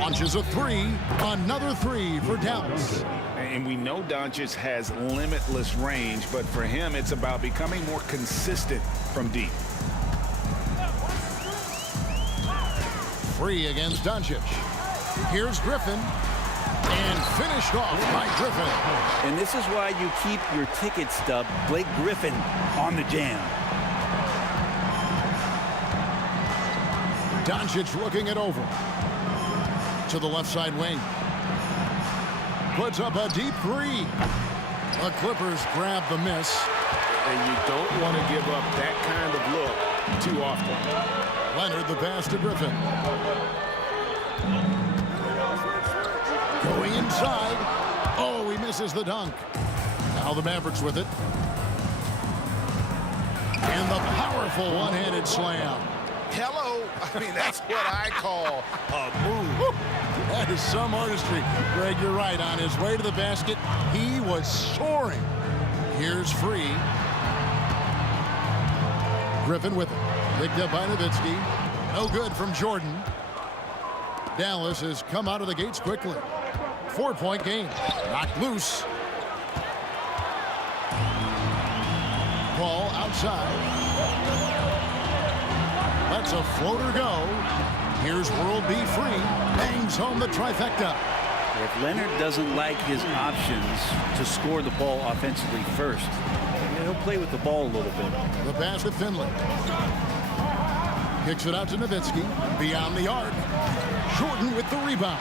Launches a three. Another three for Dallas. And we know Doncic has limitless range, but for him, it's about becoming more consistent from deep. Free against Doncic. Here's Griffin. And finished off by Griffin. And this is why you keep your ticket stub, Blake Griffin, on the jam. Doncic looking it over. To the left side wing. Puts up a deep three. The Clippers grab the miss. And you don't want to give up that kind of look too often. Leonard the pass to Griffin. Going inside. Oh, he misses the dunk. Now the Mavericks with it. And the powerful one-handed slam. Hello. I mean, that's what I call a move. That is some artistry. Greg, you're right. On his way to the basket, he was soaring. Here's Free. Griffin with it. Picked up by Nowitzki. No good from Jordan. Dallas has come out of the gates quickly. 4-point game. Knocked loose. Ball outside. Lets a floater go. Here's World B. Free. Bangs home the trifecta. If Leonard doesn't like his options to score the ball offensively first, he'll play with the ball a little bit. The pass to Finley. Kicks it out to Nowitzki. Beyond the arc. Jordan with the rebound.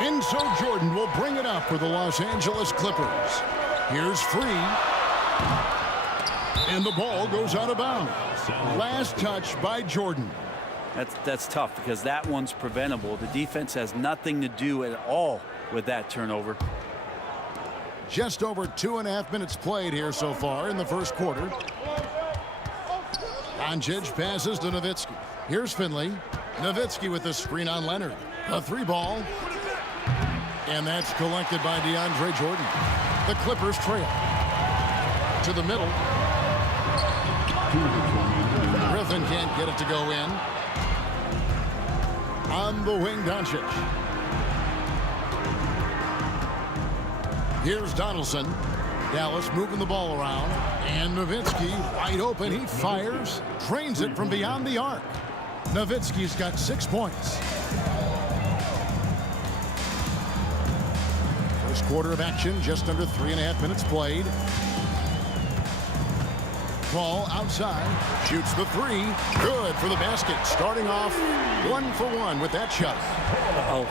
And so Jordan will bring it up for the Los Angeles Clippers. Here's Free. And the ball goes out of bounds. Last touch by Jordan. That's tough because that one's preventable. The defense has nothing to do at all with that turnover. Just over 2.5 minutes played here so far in the first quarter. Doncic passes to Nowitzki. Here's Finley. Nowitzki with the screen on Leonard. A three ball. And that's collected by DeAndre Jordan. The Clippers trail. To the middle. Griffin can't get it to go in. On the wing, Doncic. Here's Donaldson. Dallas moving the ball around. And Nowitzki wide open. He fires. Drains it from beyond the arc. Nowitzki's got 6 points. First quarter of action, just under 3.5 minutes played. Paul outside, shoots the three. Good for the basket. Starting off 1 for 1 with that shot. Oh,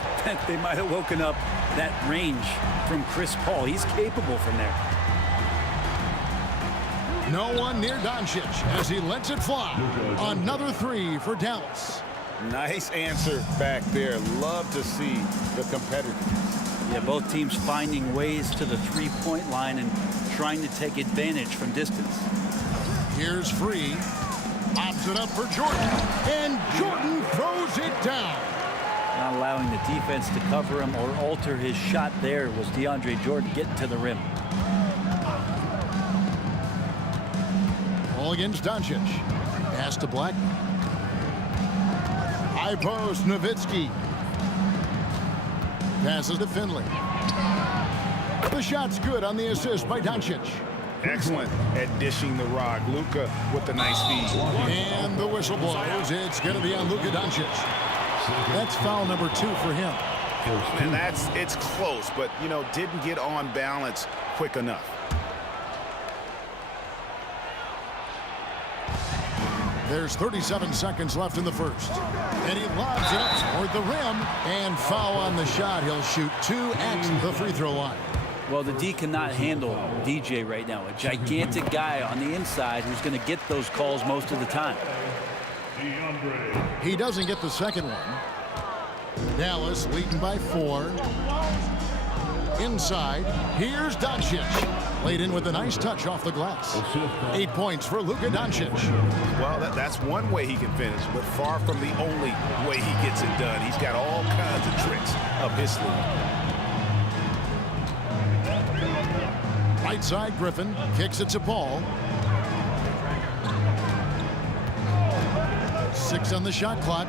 they might have woken up that range from Chris Paul. He's capable from there. No one near Doncic as he lets it fly. Another three for Dallas. Nice answer back there. Love to see the competitiveness. Yeah, both teams finding ways to the three-point line and trying to take advantage from distance. Here's Free. Lobs it up for Jordan. And Jordan throws it down. Not allowing the defense to cover him or alter his shot there was DeAndre Jordan getting to the rim. Ball against Doncic. Pass to Blackman. High post, Nowitzki. Passes to Finley. The shot's good on the assist by Doncic. Excellent at dishing the rock. Luka with the nice feed. And the whistle blows. It's going to be on Luka Doncic. That's foul number 2 for him. And it's close, but, you know, didn't get on balance quick enough. There's 37 seconds left in the first. And he lobs it up toward the rim. And foul on the shot. He'll shoot 2 at the free throw line. Well, the D cannot handle DJ right now. A gigantic guy on the inside who's going to get those calls most of the time. He doesn't get the second one. Dallas leading by 4. Inside, here's Doncic. Laid in with a nice touch off the glass. 8 points for Luka Doncic. Well, that's one way he can finish, but far from the only way he gets it done. He's got all kinds of tricks up his sleeve. Right side, Griffin kicks it to Paul. 6 on the shot clock.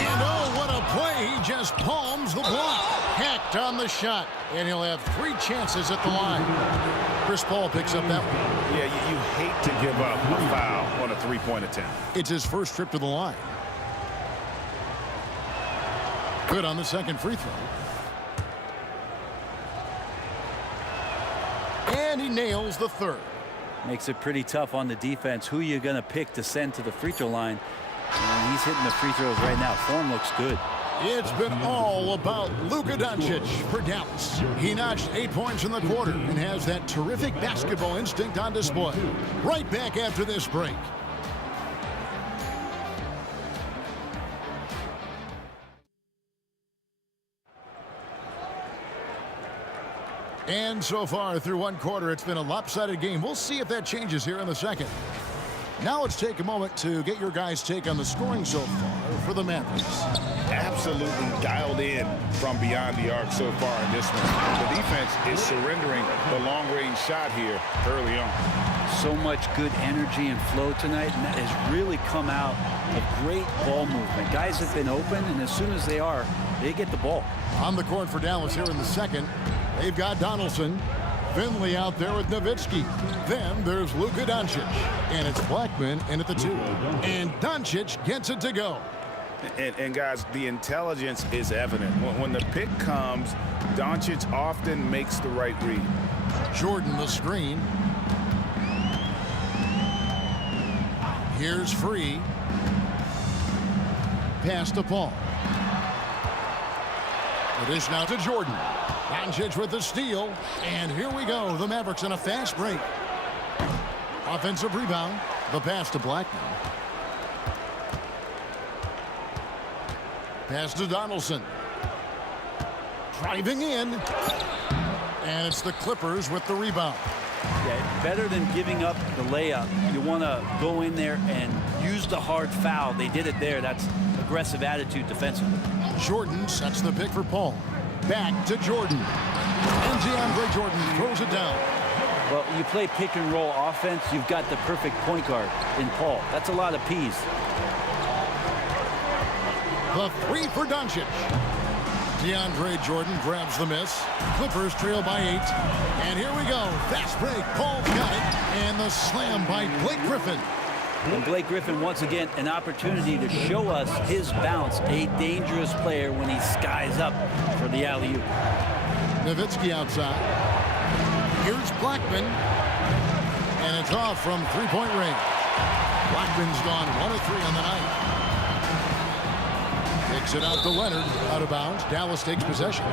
And oh, what a play. He just palms the block. Hacked on the shot. And he'll have 3 chances at the line. Chris Paul picks up that one. Yeah, you hate to give up a foul on a 3-point attempt. It's his first trip to the line. Good on the second free throw. And he nails the third. Makes it pretty tough on the defense. Who you going to pick to send to the free throw line? And he's hitting the free throws right now. Form looks good. It's been all about Luka Doncic for Dallas. He notched 8 points in the quarter and has that terrific basketball instinct on display. Right back after this break. And so far through one quarter, it's been a lopsided game. We'll see if that changes here in the second. Now let's take a moment to get your guys' take on the scoring so far for the Mavericks. Absolutely dialed in from beyond the arc so far in this one. The defense is surrendering the long-range shot here early on. So much good energy and flow tonight, and that has really come out of great ball movement. Guys have been open, and as soon as they are, they get the ball. On the court for Dallas here in the second, they've got Donaldson. Finley out there with Nowitzki. Then there's Luka Doncic. And it's Blackman in at the 2. And Doncic gets it to go. And guys, the intelligence is evident. When the pick comes, Doncic often makes the right read. Jordan the screen. Here's Free. Pass to Paul. The dish now to Jordan. Doncic with the steal. And here we go. The Mavericks in a fast break. Offensive rebound. The pass to Blackman. Pass to Donaldson. Driving in. And it's the Clippers with the rebound. Yeah, better than giving up the layup. You want to go in there and use the hard foul. They did it there. That's aggressive attitude defensively. Jordan sets the pick for Paul. Back to Jordan. And DeAndre Jordan throws it down. Well, you play pick and roll offense, you've got the perfect point guard in Paul. That's a lot of P's. The 3 for Doncic. DeAndre Jordan grabs the miss. Clippers trail by 8. And here we go. Fast break. Paul's got it. And the slam by Blake Griffin. And Blake Griffin, once again, an opportunity to show us his bounce. A dangerous player when he skies up for the alley-oop. Nowitzki outside. Here's Blackman. And it's off from three-point range. Blackman's gone 1 of 3 on the night. Kicks it out to Leonard, out of bounds. Dallas takes possession.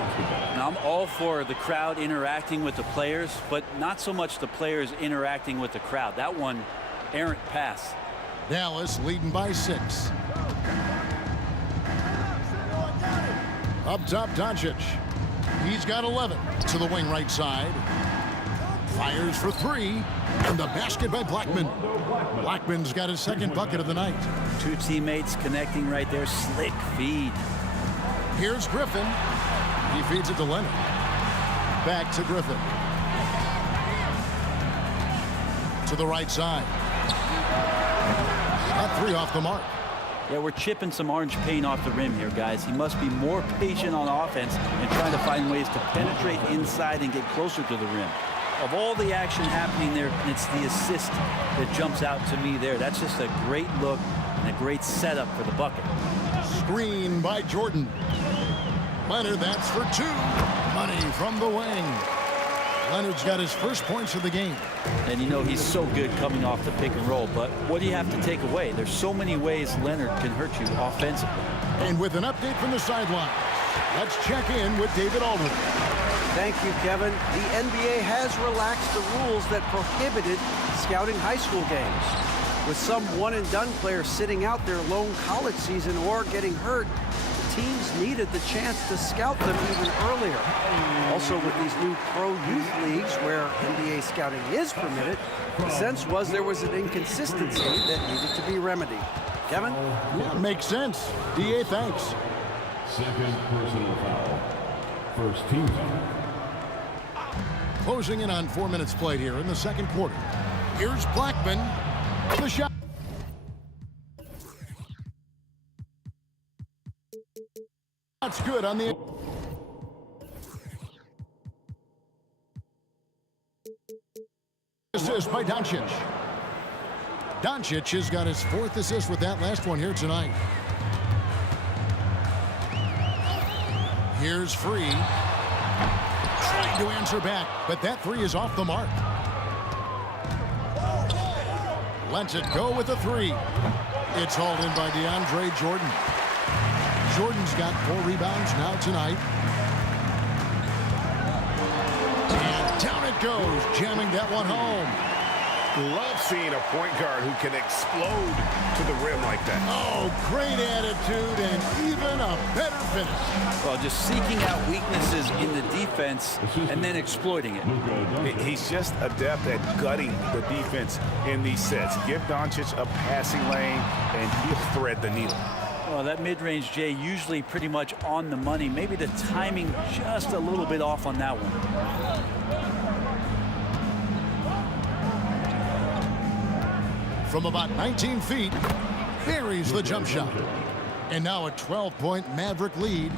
Now, I'm all for the crowd interacting with the players, but not so much the players interacting with the crowd. That one, errant pass. Dallas leading by 6. Up top, Doncic. He's got 11 to the wing right side. Fires for 3. And the basket by Blackman. Blackman's got his second bucket of the night. 2 teammates connecting right there. Slick feed. Here's Griffin. He feeds it to Leonard. Back to Griffin. To the right side. Shot 3 off the mark. Yeah, we're chipping some orange paint off the rim here, guys. He must be more patient on offense and trying to find ways to penetrate inside and get closer to the rim. Of all the action happening there, it's the assist that jumps out to me there. That's just a great look and a great setup for the bucket. Screen by Jordan. Leonard, that's for 2. Money from the wing. Leonard's got his first points of the game. And you know he's so good coming off the pick and roll, but what do you have to take away? There's so many ways Leonard can hurt you offensively. And with an update from the sideline, let's check in with David Aldridge. Thank you, Kevin. The NBA has relaxed the rules that prohibited scouting high school games. With some one-and-done players sitting out their lone college season or getting hurt, teams needed the chance to scout them even earlier. Also, with these new pro youth leagues where NBA scouting is permitted, the sense was there was an inconsistency that needed to be remedied. Kevin? Yeah, makes sense. DA, thanks. Second personal foul. First team foul. Closing in on 4 minutes played here in the second quarter. Here's Blackman. The shot. That's good on the... Assist by Doncic. Doncic has got his 4th assist with that last one here tonight. Here's Free. Trying to answer back, but that 3 is off the mark. Lets it go with a 3. It's hauled in by DeAndre Jordan. Jordan's got 4 rebounds now tonight. And down it goes, jamming that one home. Love seeing a point guard who can explode to the rim like that. Oh, great attitude and even a better finish. Well, just seeking out weaknesses in the defense and then exploiting it. He's just adept at gutting the defense in these sets. Give Doncic a passing lane and he'll thread the needle. Well, that mid-range, Jay, usually pretty much on the money. Maybe the timing just a little bit off on that one. From about 19 feet, buries the jump shot. And now a 12-point Maverick lead.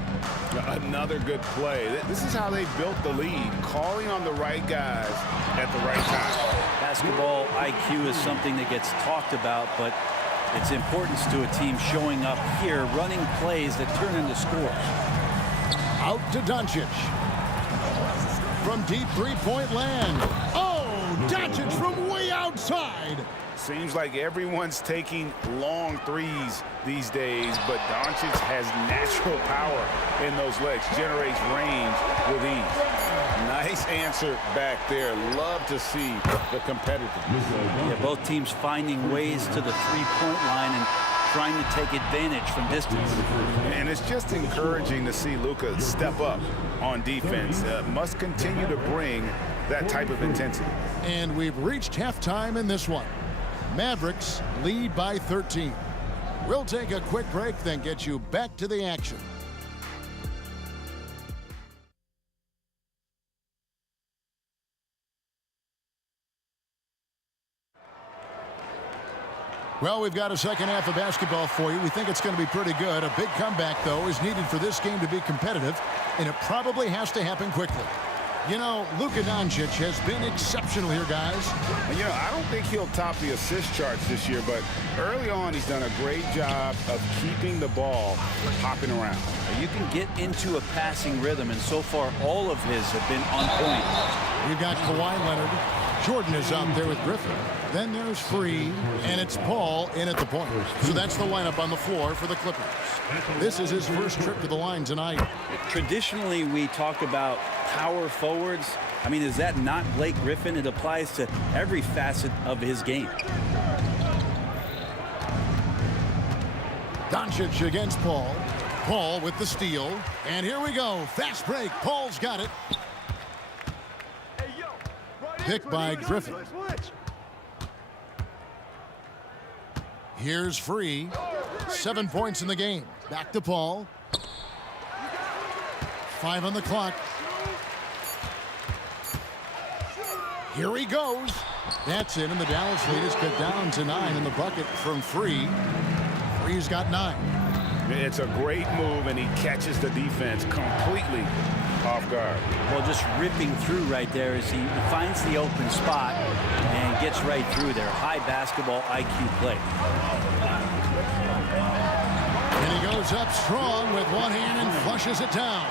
Another good play. This is how they built the lead, calling on the right guys at the right time. Basketball IQ is something that gets talked about, but its importance to a team showing up here, running plays that turn into scores. Out to Doncic. From deep three-point land. Oh, Doncic from way outside. Seems like everyone's taking long threes these days, but Doncic has natural power in those legs, generates range with ease. Nice answer back there. Love to see the competitiveness. Yeah, both teams finding ways to the three-point line and trying to take advantage from distance. And it's just encouraging to see Luka step up on defense. Must continue to bring that type of intensity. And we've reached halftime in this one. Mavericks lead by 13. We'll take a quick break, then get you back to the action. Well, we've got a second half of basketball for you. We think it's going to be pretty good. A big comeback, though, is needed for this game to be competitive, and it probably has to happen quickly. You know, Luka Doncic has been exceptional here, guys. And, you know, I don't think he'll top the assist charts this year, but early on he's done a great job of keeping the ball hopping around. You can get into a passing rhythm, and so far all of his have been on point. We've got Kawhi Leonard. Jordan is out there with Griffin. Then there's Free, and it's Paul in at the point. So that's the lineup on the floor for the Clippers. This is his first trip to the line tonight. Traditionally, we talk about power forwards. I mean, is that not Blake Griffin? It applies to every facet of his game. Doncic against Paul. Paul with the steal. And here we go. Fast break. Paul's got it. Picked by Griffin. Here's Free. 7 points in the game. Back to Paul. 5 on the clock. Here he goes. That's in, and the Dallas lead is cut down to 9 in the bucket from Free. Free's got 9. It's a great move, and he catches the defense completely off guard. Well, just ripping through right there as he finds the open spot and gets right through there. High basketball IQ play. And he goes up strong with one hand and flushes it down.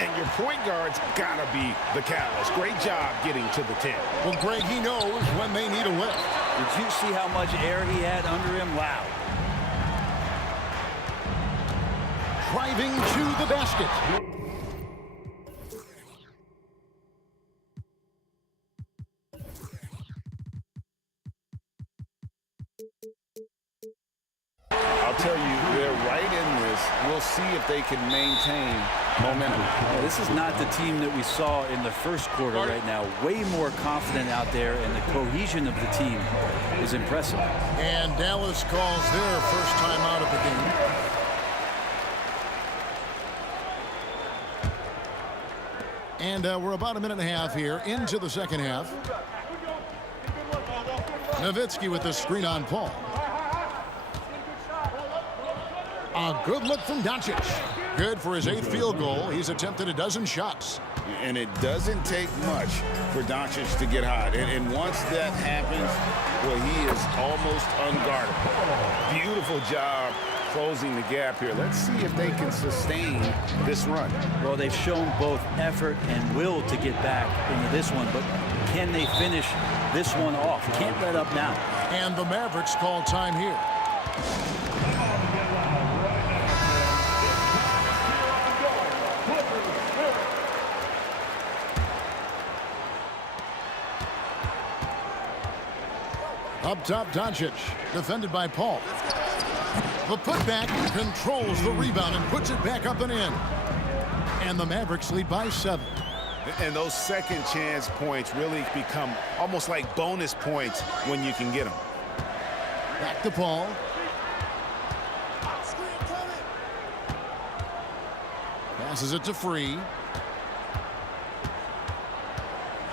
And your point guard's gotta be the catalyst. Great job getting to the 10. Well, Greg, he knows when they need a lift. Did you see how much air he had under him? Wow. Driving to the basket. I'll tell you, they're right in this. We'll see if they can maintain momentum. Yeah, this is not the team that we saw in the first quarter right now. Way more confident out there, and the cohesion of the team is impressive. And Dallas calls their first time out of the game. And we're about a minute and a half here into the second half. Nowitzki with the screen on Paul. A good look from Doncic. Good for his 8th field goal. He's attempted a dozen shots. And it doesn't take much for Doncic to get hot. And once that happens, well, he is almost unguardable. Beautiful job closing the gap here. Let's see if they can sustain this run. Well, they've shown both effort and will to get back into this one, but can they finish this one off? Can't let up now. And the Mavericks call time here. Up top, Doncic, defended by Paul. The putback controls the rebound and puts it back up and in. And the Mavericks lead by 7. And those second chance points really become almost like bonus points when you can get them. Back to Paul. Passes it to Free.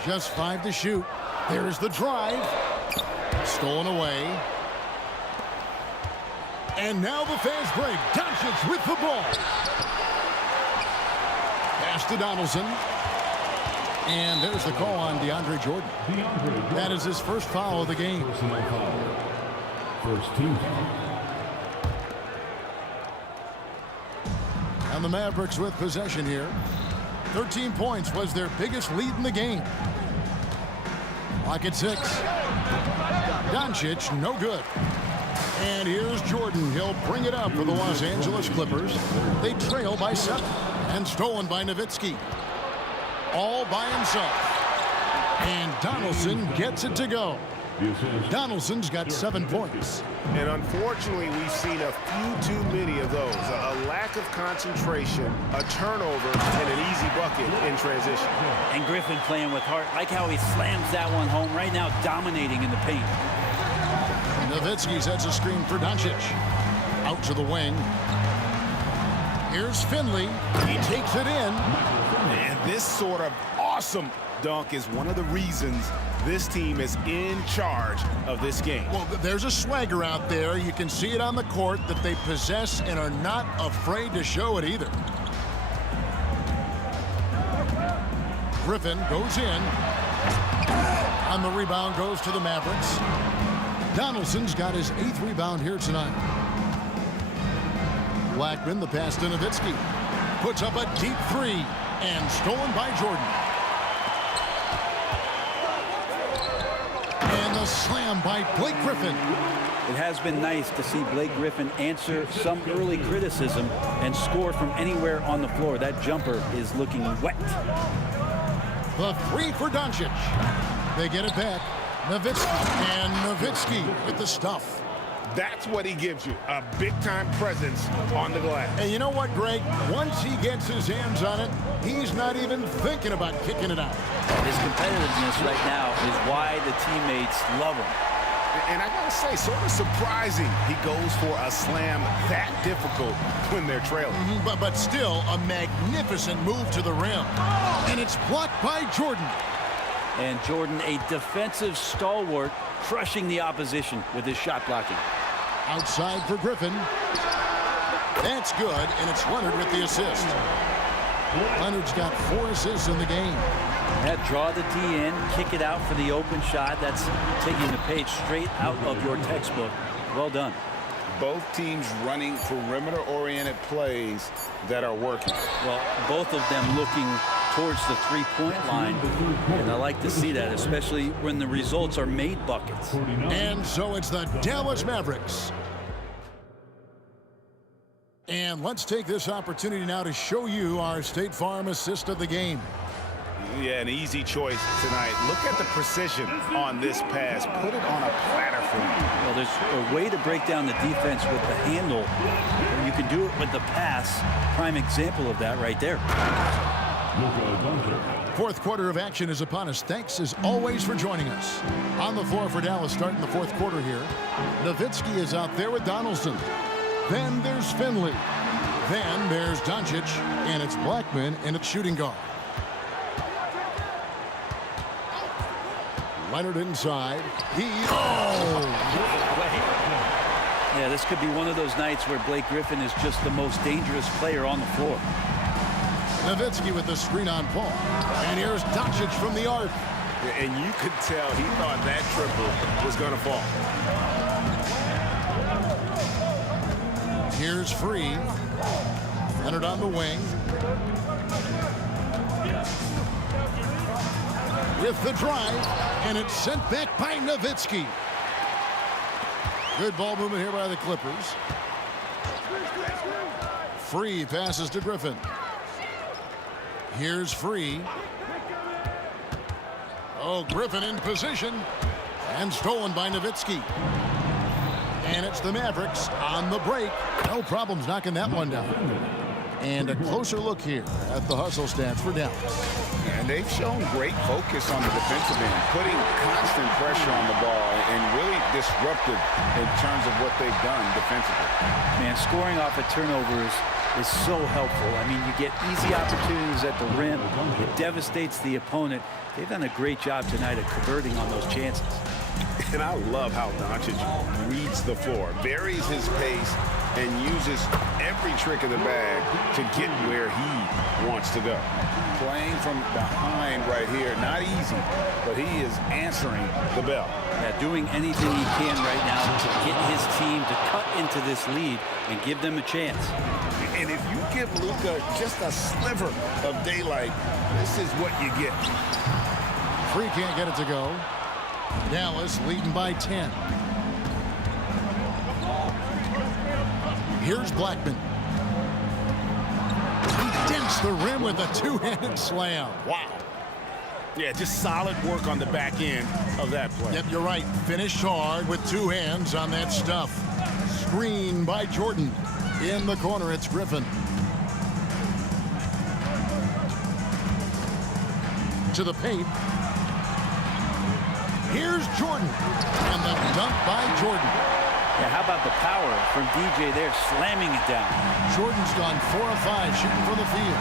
Just 5 to shoot. There's the drive. Stolen away. And now the fast break. Doncic with the ball. Pass to Donaldson. And there's the call on DeAndre Jordan. That is his first foul of the game. First team foul. And the Mavericks with possession here. 13 points was their biggest lead in the game. Clock at 6. Doncic, no good. And here's Jordan. He'll bring it up for the Los Angeles Clippers. They trail by 7. And stolen by Nowitzki. All by himself. And Donaldson gets it to go. Donaldson's got 7 points. And unfortunately, we've seen a few too many of those. A lack of concentration, a turnover, and an easy bucket in transition. And Griffin playing with heart. Like how he slams that one home right now, dominating in the paint. Nowitzki sets a screen for Doncic. Out to the wing. Here's Finley. He takes it in. And this sort of awesome dunk is one of the reasons this team is in charge of this game. Well, there's a swagger out there. You can see it on the court that they possess and are not afraid to show it either. Griffin goes in. On the rebound goes to the Mavericks. Donaldson's got his 8th rebound here tonight. Blackman, the pass to Nowitzki. Puts up a deep 3 and stolen by Jordan. The slam by Blake Griffin. It has been nice to see Blake Griffin answer some early criticism and score from anywhere on the floor. That jumper is looking wet. The three for Doncic. They get it back. Nowitzki, and Nowitzki with the stuff. That's what he gives you, a big-time presence on the glass. And you know what, Greg? Once he gets his hands on it, he's not even thinking about kicking it out. His competitiveness right now is why the teammates love him. And I gotta say, sort of surprising he goes for a slam that difficult when they're trailing. But still, a magnificent move to the rim. And it's blocked by Jordan. And Jordan, a defensive stalwart, crushing the opposition with his shot blocking. Outside for Griffin. That's good, and it's Leonard with the assist. Leonard's got 4 assists in the game. That draw the D in, kick it out for the open shot. That's taking the page straight out of your textbook. Well done. Both teams running perimeter-oriented plays that are working. Well, both of them looking towards the three-point line, and I like to see that, especially when the results are made buckets. And so it's the Dallas Mavericks. And let's take this opportunity now to show you our State Farm assist of the game. Yeah, an easy choice tonight. Look at the precision on this pass. Put it on a platter for you. Well, there's a way to break down the defense with the handle. You can do it with the pass. Prime example of that right there. Fourth quarter of action is upon us. Thanks as always for joining us. On the floor for Dallas starting the fourth quarter here. Nowitzki is out there with Donaldson. Then there's Finley. Then there's Doncic, and it's Blackman in its shooting guard. Leonard inside. Yeah, this could be one of those nights where Blake Griffin is just the most dangerous player on the floor. Nowitzki with the screen on Paul. And here's Doncic from the arc. And you could tell he thought that triple was going to fall. Here's Free. Leonard on the wing. With the drive, and it's sent back by Nowitzki. Good ball movement here by the Clippers. Free passes to Griffin. Here's Free. Oh, Griffin in position. And stolen by Nowitzki. And it's the Mavericks on the break. No problems knocking that one down. And a closer look here at the hustle stats for Dallas. And they've shown great focus on the defensive end, putting constant pressure on the ball and really disruptive in terms of what they've done defensively. Man, scoring off of turnovers is so helpful. I mean, you get easy opportunities at the rim. It devastates the opponent. They've done a great job tonight of converting on those chances. And I love how Doncic reads the floor, varies his pace, and uses every trick of the bag to get where he wants to go. Playing from behind right here, not easy, but he is answering the bell. Yeah, doing anything he can right now to get his team to cut into this lead and give them a chance. And if you give Luka just a sliver of daylight, this is what you get. Free can't get it to go. Dallas leading by 10. Here's Blackman. He dents the rim with a two-handed slam. Wow. Yeah, just solid work on the back end of that play. Yep, you're right. Finished hard with two hands on that stuff. Screen by Jordan. In the corner, it's Griffin. To the paint. Here's Jordan. And the dunk by Jordan. Yeah, how about the power from DJ there, slamming it down. Jordan's gone 4 of 5 shooting from the field.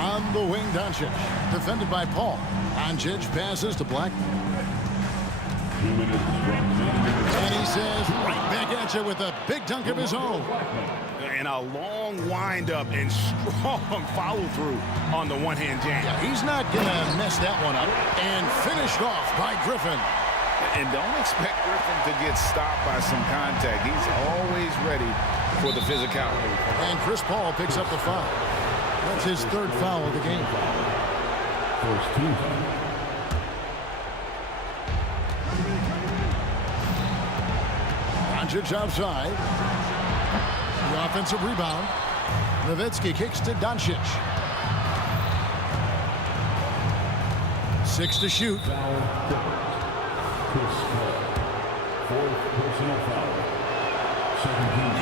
On the wing, Doncic. Defended by Paul. Doncic passes to Blackman. And he says, right back at you with a big dunk of his own. And a long windup and strong follow-through on the one-hand jam. Yeah, he's not going to mess that one up. And finished off by Griffin. And don't expect Griffin to get stopped by some contact. He's always ready for the physicality. And Chris Paul picks up the foul. That's his third foul of the game. First team. Doncic outside. The offensive rebound. Nowitzki kicks to Doncic. 6 to shoot.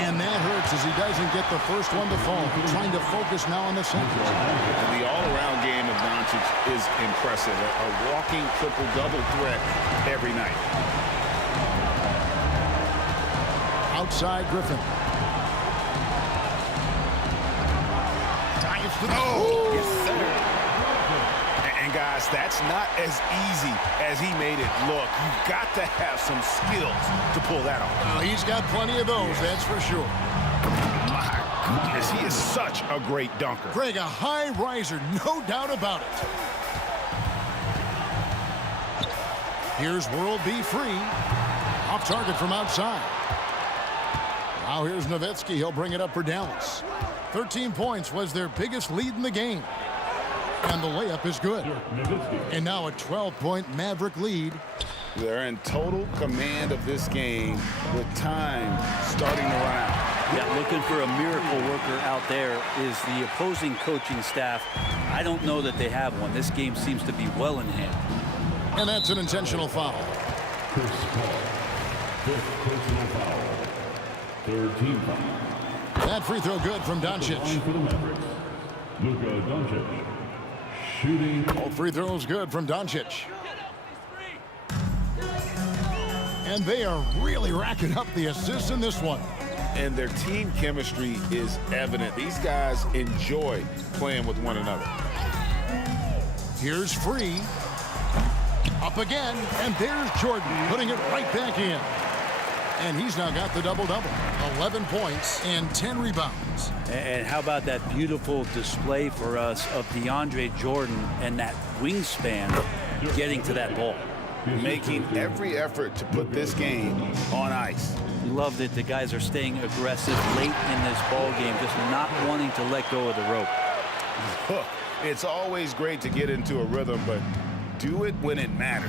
And that hurts as he doesn't get the first one to fall. Trying to focus now on the second. And the all-around game of Doncic is impressive. A walking triple-double threat every night. Outside Griffin. Oh, yes, sir. And guys, that's not as easy as he made it look. You've got to have some skills to pull that off. He's got plenty of those, that's for sure. My goodness, he is such a great dunker. Greg, a high riser, no doubt about it. Here's World B. Free. Off target from outside. Now here's Nowitzki. He'll bring it up for Dallas. 13 points was their biggest lead in the game. And the layup is good. And now a 12-point Maverick lead. They're in total command of this game with time starting to run out. Yeah, looking for a miracle worker out there is the opposing coaching staff. I don't know that they have one. This game seems to be well in hand. And that's an intentional foul. Chris Paul, 5th personal foul. 3rd team foul. That free throw good from Doncic. For the Mavericks, Luka Doncic. Shooting. All free throws good from Doncic. And they are really racking up the assists in this one. And their team chemistry is evident. These guys enjoy playing with one another. Here's Free. Up again. And there's Jordan putting it right back in. And he's now got the double-double. 11 points and 10 rebounds. And how about that beautiful display for us of DeAndre Jordan and that wingspan getting to that ball. Making every effort to put this game on ice. Love that the guys are staying aggressive late in this ball game, just not wanting to let go of the rope. Look, it's always great to get into a rhythm, but do it when it matters.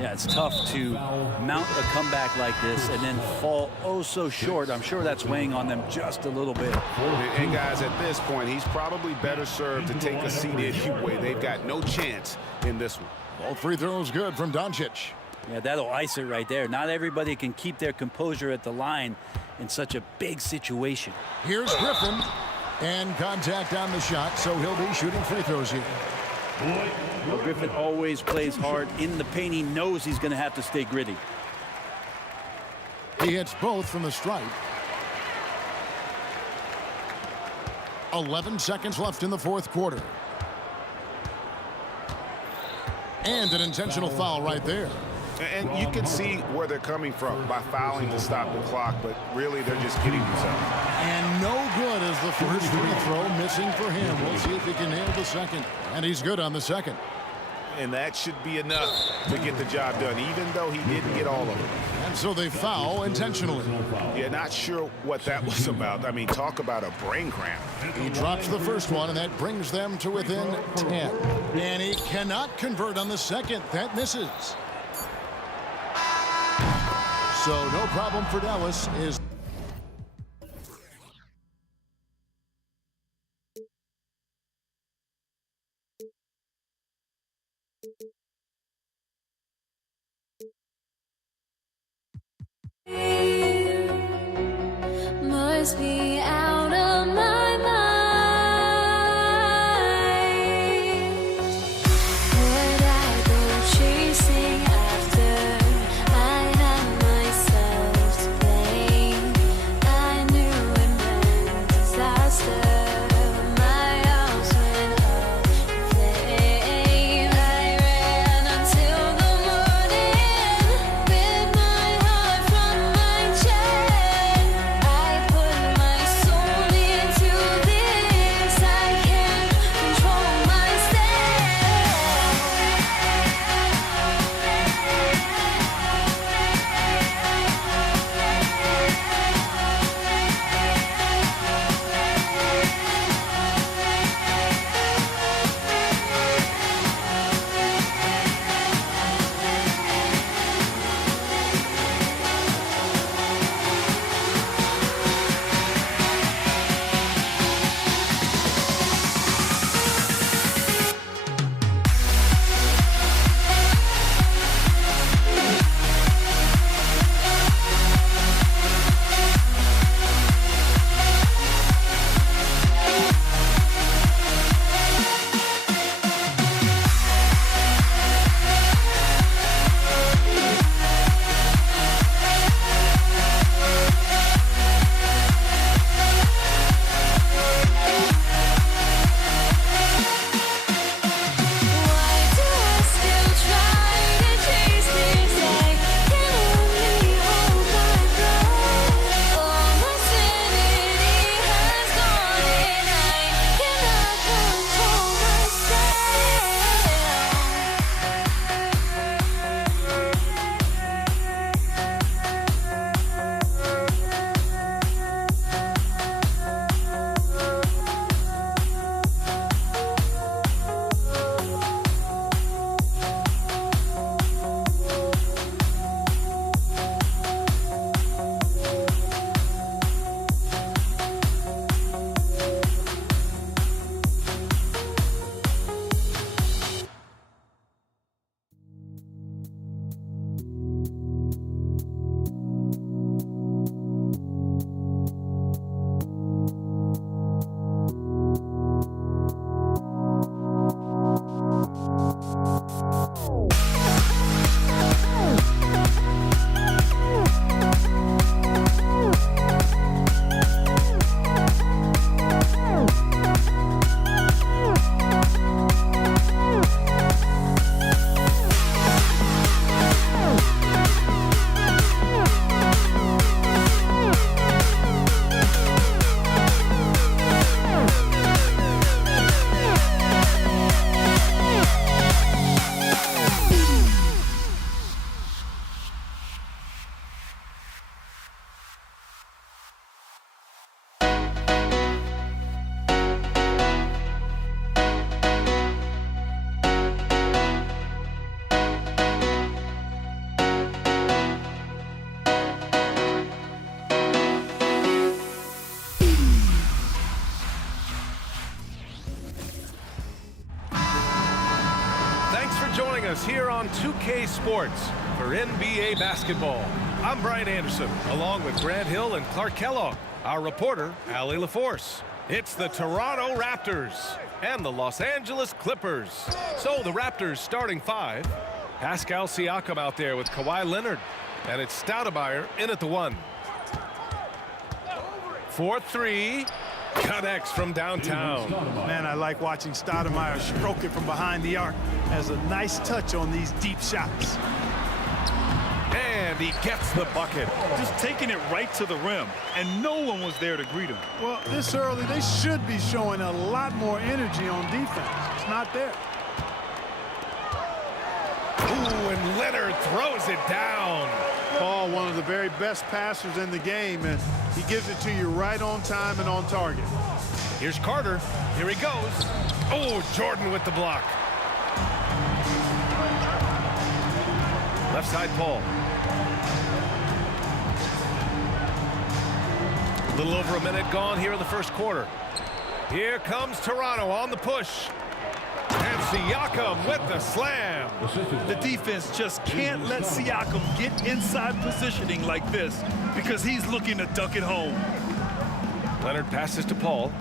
Yeah, it's tough to mount a comeback like this and then fall oh so short. I'm sure that's weighing on them just a little bit. And guys, at this point, he's probably better served to take a seat anyway. They've got no chance in this one. All free throws good from Doncic. Yeah, that'll ice it right there. Not everybody can keep their composure at the line in such a big situation. Here's Griffin. And contact on the shot, so he'll be shooting free throws here. Well, Griffin always plays hard in the paint. He knows he's going to have to stay gritty. He hits both from the stripe. 11 seconds left in the fourth quarter. And an intentional foul right there. And you can see where they're coming from by fouling to stop the clock, but really they're just kidding themselves. And no good as the first free throw missing for him. We'll see if he can nail the second. And he's good on the second. And that should be enough to get the job done, even though he didn't get all of it. And so they foul intentionally. Yeah, not sure what that was about. I mean, talk about a brain cramp. He drops the first one, and that brings them to within 10. And he cannot convert on the second. That misses. So no problem for Dallas is must be out of my mind. Would I go chasing after? I had myself to blame. I knew it meant disaster. My house went up in flames. I ran until the morning with my heart from my chest. I put my soul us here on 2K Sports for NBA basketball. I'm Brian Anderson, along with Grant Hill and Clark Kellogg. Our reporter, Allie LaForce. It's the Toronto Raptors and the Los Angeles Clippers. So the Raptors starting 5. Pascal Siakam out there with Kawhi Leonard. And it's Stoudemire in at the 1. 4-3. Connects from downtown. Man, I like watching Stoudemire stroke it from behind the arc. Has a nice touch on these deep shots. And he gets the bucket. Just taking it right to the rim, and no one was there to greet him. Well, this early, they should be showing a lot more energy on defense. It's not there. Ooh, and Leonard throws it down. Paul, one of the very best passers in the game, and he gives it to you right on time and on target. Here's Carter. Here he goes. Oh, Jordan with the block. Left side, Paul. A little over a minute gone here in the first quarter. Here comes Toronto on the push. And Siakam with the slam. The defense just can't let Siakam get inside positioning like this because he's looking to duck it home. Leonard passes to Paul.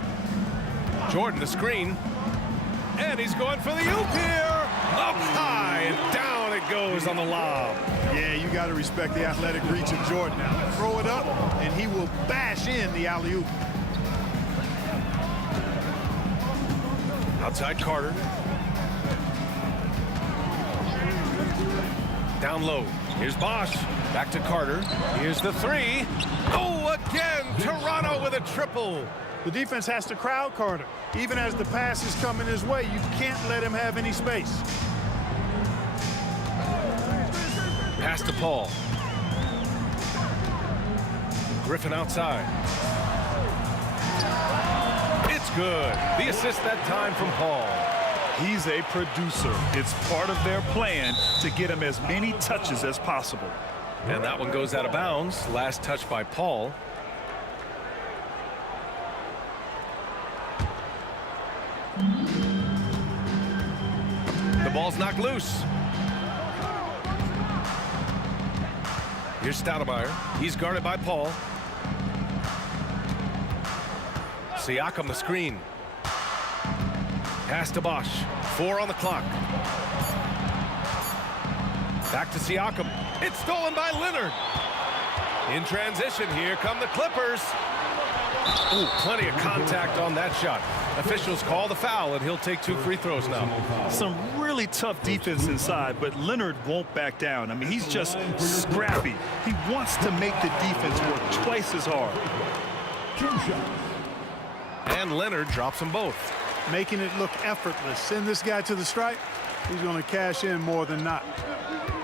Jordan the screen. And he's going for the oop here. Up high and down it goes on the lob. Yeah, you got to respect the athletic reach of Jordan now. Throw it up, and he will bash in the alley-oop. Outside Carter. Down low. Here's Bosch. Back to Carter. Here's the 3. Oh, again, Toronto with a triple. The defense has to crowd Carter. Even as the pass is coming his way, you can't let him have any space. Pass to Paul. Griffin outside. It's good. The assist that time from Paul. He's a producer. It's part of their plan to get him as many touches as possible. And that one goes out of bounds. Last touch by Paul. The ball's knocked loose. Here's Stoudemire. He's guarded by Paul. Siakam the screen. Pass to Bosch. 4 on the clock. Back to Siakam. It's stolen by Leonard. In transition, here come the Clippers. Ooh, plenty of contact on that shot. Officials call the foul, and he'll take 2 free throws now. Some really tough defense inside, but Leonard won't back down. I mean, he's just scrappy. He wants to make the defense work twice as hard. And Leonard drops them both. Making it look effortless. Send this guy to the stripe. He's going to cash in more than not.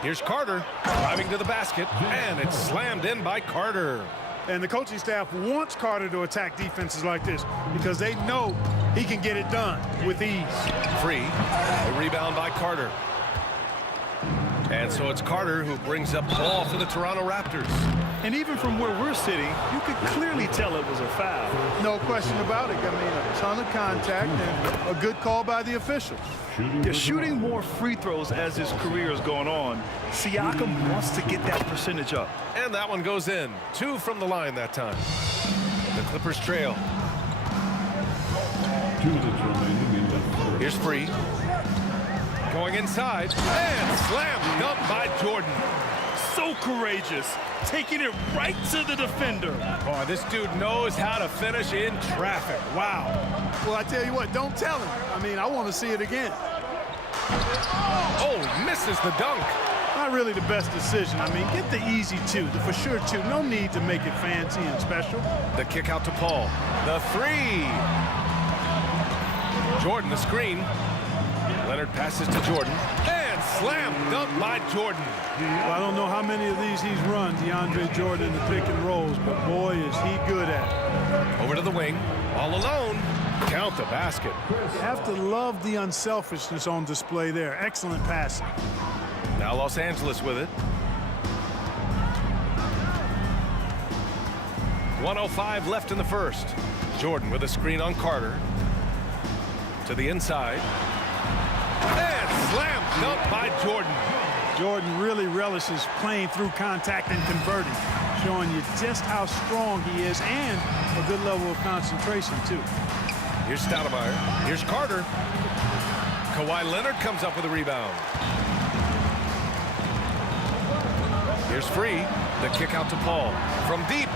Here's Carter driving to the basket, and it's slammed in by Carter. And the coaching staff wants Carter to attack defenses like this because they know he can get it done with ease. Free. A rebound by Carter. And so it's Carter who brings up the ball for the Toronto Raptors. And even from where we're sitting, you could clearly tell it was a foul. No question about it. I mean, a ton of contact and a good call by the officials. They're shooting more free throws as his career is going on. Siakam wants to get that percentage up. And that one goes in. 2 from the line that time. The Clippers trail. Here's Free. Going inside. And slam dunk by Jordan. So courageous. Taking it right to the defender. Oh, this dude knows how to finish in traffic. Wow. Well, I tell you what, don't tell him. I mean, I want to see it again. Oh, misses the dunk. Not really the best decision. I mean, get the easy 2, the for sure 2. No need to make it fancy and special. The kick out to Paul. The 3. Jordan the screen. Leonard passes to Jordan. And slam dunk by Jordan. Well, I don't know how many of these he's run, DeAndre Jordan, the pick and rolls, but boy, is he good at it. Over to the wing. All alone. Count the basket. You have to love the unselfishness on display there. Excellent passing. Now Los Angeles with it. 1:05 left in the first. Jordan with a screen on Carter. To the inside. And slam dunk by Jordan. Jordan really relishes playing through contact and converting, showing you just how strong he is and a good level of concentration, too. Here's Stoudemire. Here's Carter. Kawhi Leonard comes up with a rebound. Here's Free. The kick out to Paul. From deep.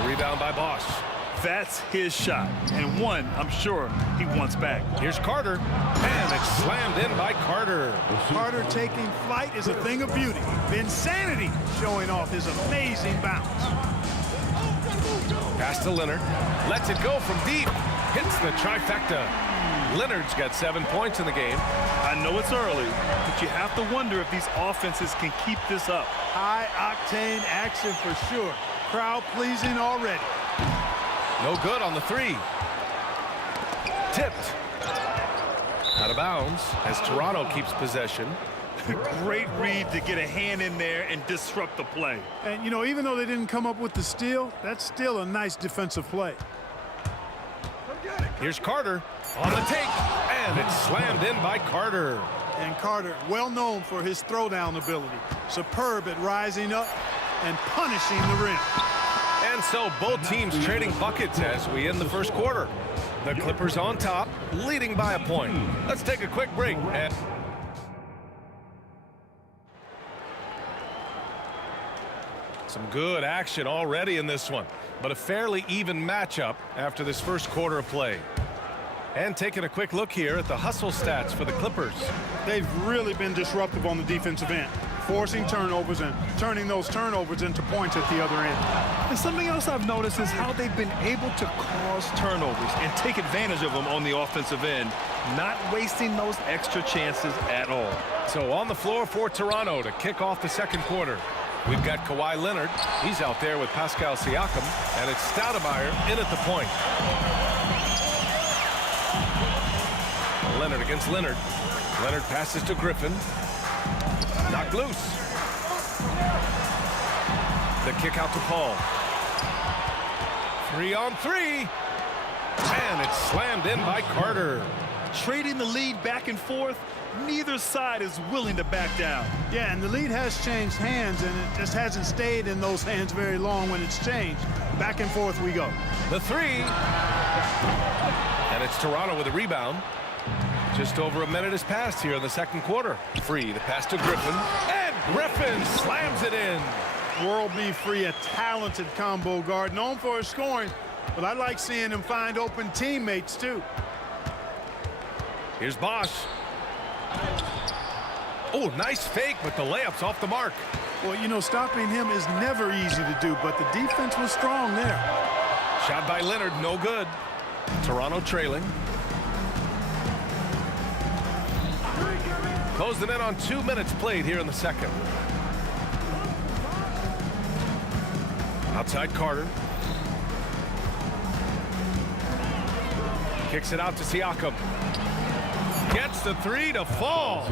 The rebound by Bosch. That's his shot, and one I'm sure he wants back. Here's Carter, and it's slammed in by Carter. Carter taking flight is a thing of beauty. Vinsanity showing off his amazing bounce. Pass to Leonard. Lets it go from deep. Hits the trifecta. Leonard's got 7 points in the game. I know it's early, but you have to wonder if these offenses can keep this up. High-octane action for sure. Crowd-pleasing already. No good on the three. Tipped. Out of bounds as Toronto keeps possession. Great read to get a hand in there and disrupt the play. And, you know, even though they didn't come up with the steal, that's still a nice defensive play. Here's Carter on the take, and it's slammed in by Carter. And Carter, well known for his throwdown ability. Superb at rising up and punishing the rim. And so both teams trading buckets as we end the first quarter. The Clippers on top, leading by a point. Let's take a quick break. And some good action already in this one, but a fairly even matchup after this first quarter of play. And taking a quick look here at the hustle stats for the Clippers. They've really been disruptive on the defensive end, forcing turnovers and turning those turnovers into points at the other end. And something else I've noticed is how they've been able to cause turnovers and take advantage of them on the offensive end, not wasting those extra chances at all. So on the floor for Toronto to kick off the second quarter. We've got Kawhi Leonard. He's out there with Pascal Siakam, and it's Stoudemire in at the point. Leonard against Leonard. Leonard passes to Griffin. Knocked loose. The kick out to Paul. 3-on-3. And it's slammed in by Carter. Trading the lead back and forth, neither side is willing to back down. Yeah, and the lead has changed hands, and it just hasn't stayed in those hands very long when it's changed. Back and forth we go. The three. And it's Toronto with a rebound. Just over a minute has passed here in the second quarter. Free, the pass to Griffin. And Griffin slams it in. World B. Free, a talented combo guard, known for his scoring, but I like seeing him find open teammates, too. Here's Bosch. Oh, nice fake, but the layup's off the mark. Well, you know, stopping him is never easy to do, but the defense was strong there. Shot by Leonard, no good. Toronto trailing. Closing in on 2 minutes played here in the second. Outside Carter. Kicks it out to Siakam. Gets the three to fall.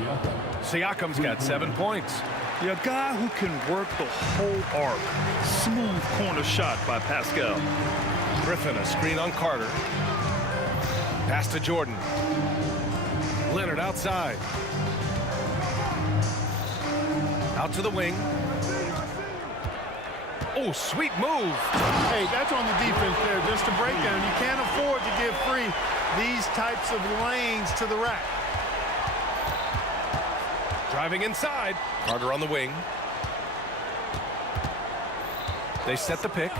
Siakam's got 7 points. Yeah, a guy who can work the whole arc. Smooth corner shot by Pascal. Griffin, a screen on Carter. Pass to Jordan. Leonard outside. Out to the wing. Oh, sweet move. Hey, that's on the defense there. Just a breakdown. You can't afford to give Free these types of lanes to the rack. Driving inside. Carter on the wing. They set the pick.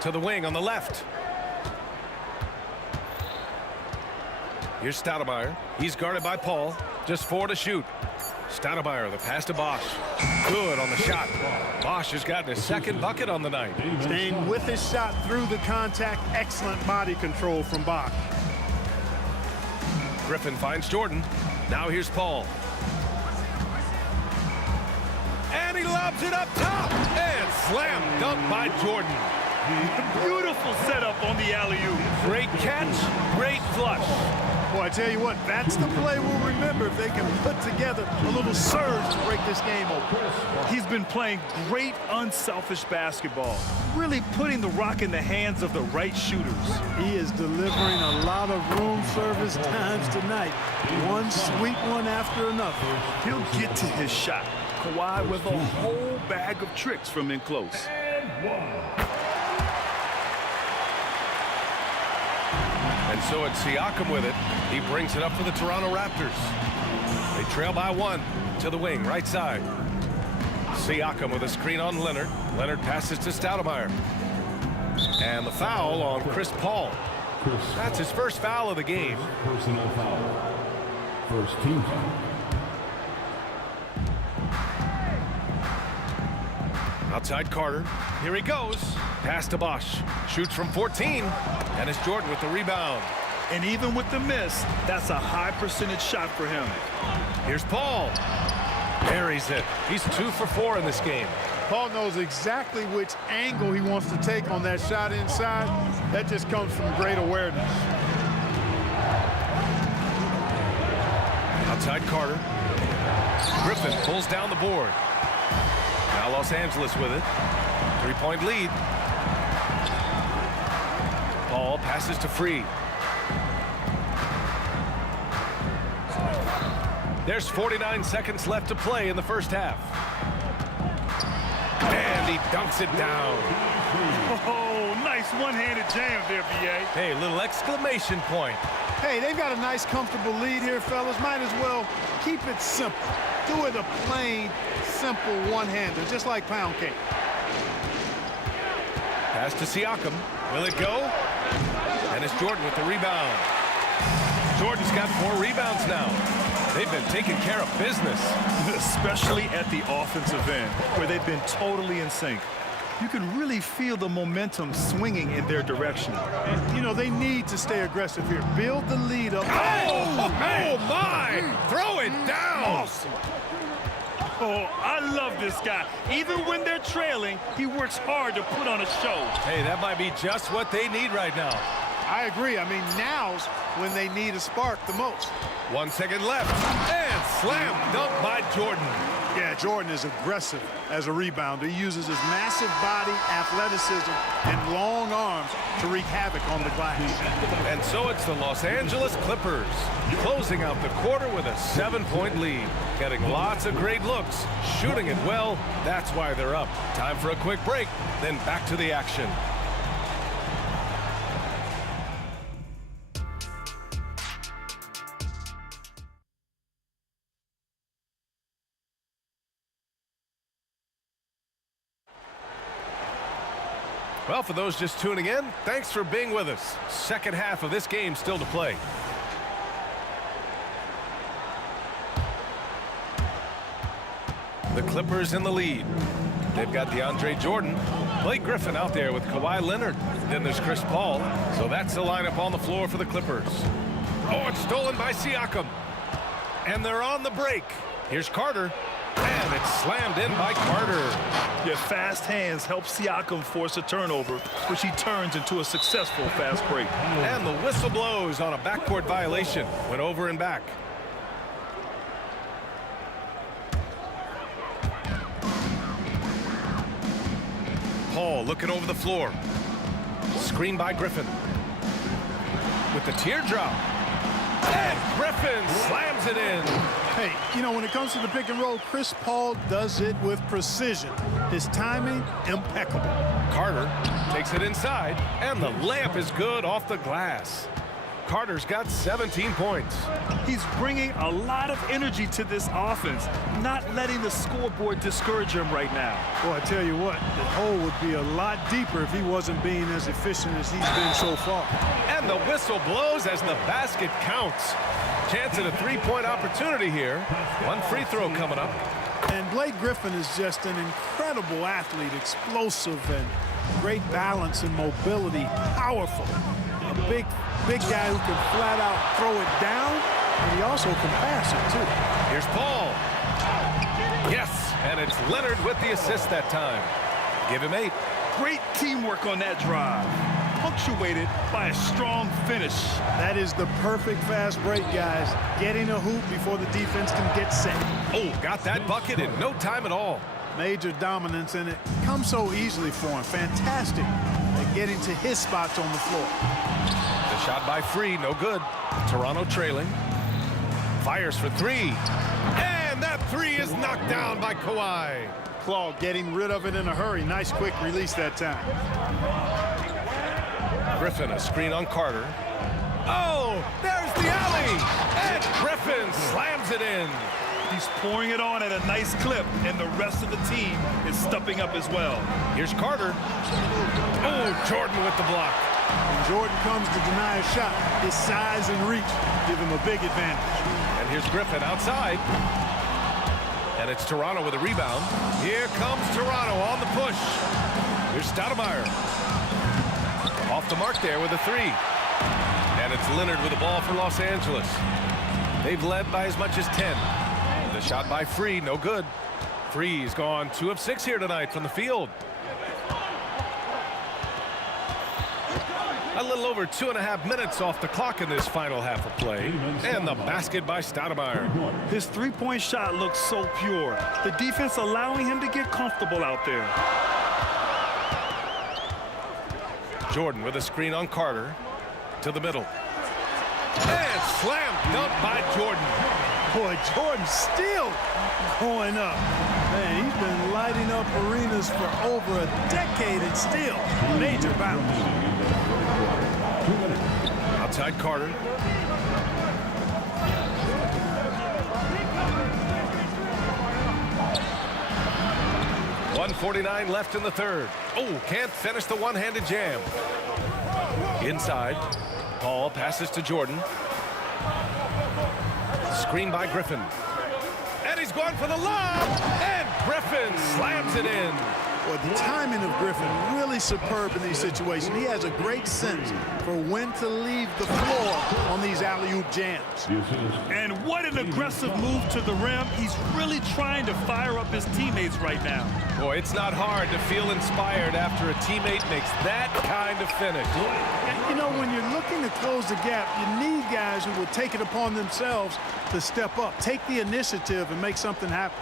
To the wing on the left. Here's Stoudemire. He's guarded by Paul. Just 4 to shoot. Stoudemire, the pass to Bosch. Good on the shot. Bosch has gotten his second bucket on the night. Staying with his shot through the contact. Excellent body control from Bosch. Griffin finds Jordan. Now here's Paul. And he lobs it up top. And slam dunk by Jordan. Beautiful setup on the alley-oop. Great catch, great flush. Boy, I tell you what, that's the play we'll remember if they can put together a little surge to break this game open. He's been playing great, unselfish basketball, really putting the rock in the hands of the right shooters. He is delivering a lot of room service times tonight. One sweet one after another. He'll get to his shot. Kawhi with a whole bag of tricks from in close. And so it's Siakam with it. He brings it up for the Toronto Raptors. They trail by 1 to the wing, right side. Siakam with a screen on Leonard. Leonard passes to Stoudemire. And the foul on Chris Paul. That's his first foul of the game. Personal foul. First team foul. Outside Carter. Here he goes. Pass to Bosch. Shoots from 14. And it's Jordan with the rebound. And even with the miss, that's a high percentage shot for him. Here's Paul. Buries it. He's 2 for 4 in this game. Paul knows exactly which angle he wants to take on that shot inside. That just comes from great awareness. Outside Carter. Griffin pulls down the board. Now Los Angeles with it. 3-point lead. Paul passes to Free. There's 49 seconds left to play in the first half. And he dunks it down. Oh, nice one-handed jam there, B.A. Hey, little exclamation point. Hey, they've got a nice, comfortable lead here, fellas. Might as well keep it simple. Do it a plain, simple one-hander, just like pound cake. Pass to Siakam. Will it go? And it's Jordan with the rebound. Jordan's got 4 rebounds now. They've been taking care of business. Especially at the offensive end, where they've been totally in sync. You can really feel the momentum swinging in their direction. And, you know, they need to stay aggressive here. Build the lead up. Oh my! Throw it down! Awesome. Oh, I love this guy. Even when they're trailing, he works hard to put on a show. Hey, that might be just what they need right now. I agree. I mean, now's when they need a spark the most. 1 second left. And slam dunk by Jordan. Yeah, Jordan is aggressive as a rebounder. He uses his massive body, athleticism, and long arms to wreak havoc on the glass. And so it's the Los Angeles Clippers closing out the quarter with a 7-point lead. Getting lots of great looks, shooting it well. That's why they're up. Time for a quick break, then back to the action. Well, for those just tuning in, thanks for being with us. Second half of this game still to play. The Clippers in the lead. They've got DeAndre Jordan, Blake Griffin out there with Kawhi Leonard. Then there's Chris Paul. So that's the lineup on the floor for the Clippers. Oh, it's stolen by Siakam. And they're on the break. Here's Carter. And it's slammed in by Carter. Your fast hands help Siakam force a turnover, which he turns into a successful fast break. And the whistle blows on a backcourt violation. Went over and back. Paul looking over the floor. Screen by Griffin. With the teardrop. And Griffin slams it in. Hey, you know, when it comes to the pick and roll, Chris Paul does it with precision. His timing, impeccable. Carter takes it inside, and the layup is good off the glass. Carter's got 17 points. He's bringing a lot of energy to this offense, not letting the scoreboard discourage him right now. Well, I tell you what, the hole would be a lot deeper if he wasn't being as efficient as he's been so far. And the whistle blows as the basket counts. Chance at a three-point opportunity here. One free throw coming up. And Blake Griffin is just an incredible athlete, explosive and great balance and mobility, powerful. A big guy who can flat out throw it down, and he also can pass it too. Here's Paul. Yes, and it's Leonard with the assist that time. Give him 8. Great teamwork on that drive, punctuated by a strong finish. That is the perfect fast break, guys. Getting a hoop before the defense can get set. Oh, got that bucket in no time at all. Major dominance, and it comes so easily for him. Fantastic at getting to his spots on the floor. The shot by Free, no good. Toronto trailing. Fires for three. And that three is knocked down by Kawhi. Claw getting rid of it in a hurry. Nice quick release that time. Griffin, a screen on Carter. Oh, there's the alley. And Griffin slams it in. He's pouring it on at a nice clip, and the rest of the team is stepping up as well. Here's Carter. Oh, Jordan with the block. When Jordan comes to deny a shot, his size and reach give him a big advantage. And here's Griffin outside. And it's Toronto with a rebound. Here comes Toronto on the push. Here's Stoudemire. Off the mark there with a three. And it's Leonard with the ball for Los Angeles. They've led by as much as 10. The shot by Free, no good. Free's gone 2 of 6 here tonight from the field. A little over 2.5 minutes off the clock in this final half of play. And the basket by Stoudemire. His three-point shot looks so pure. The defense allowing him to get comfortable out there. Jordan with a screen on Carter. To the middle. And slam dunk by Jordan. Boy, Jordan still going up. Man, he's been lighting up arenas for over a decade and still major bounce. Outside Carter. .149 left in the third. Oh, can't finish the one-handed jam. Inside. Paul passes to Jordan. Screen by Griffin. And he's going for the lob. And Griffin slams it in. Well, the timing of Griffin really superb in these situations. He has a great sense for when to leave the floor on these alley-oop jams. And what an aggressive move to the rim. He's really trying to fire up his teammates right now. Boy, it's not hard to feel inspired after a teammate makes that kind of finish. And, you know, when you're looking to close the gap, you need guys who will take it upon themselves to step up, take the initiative, and make something happen.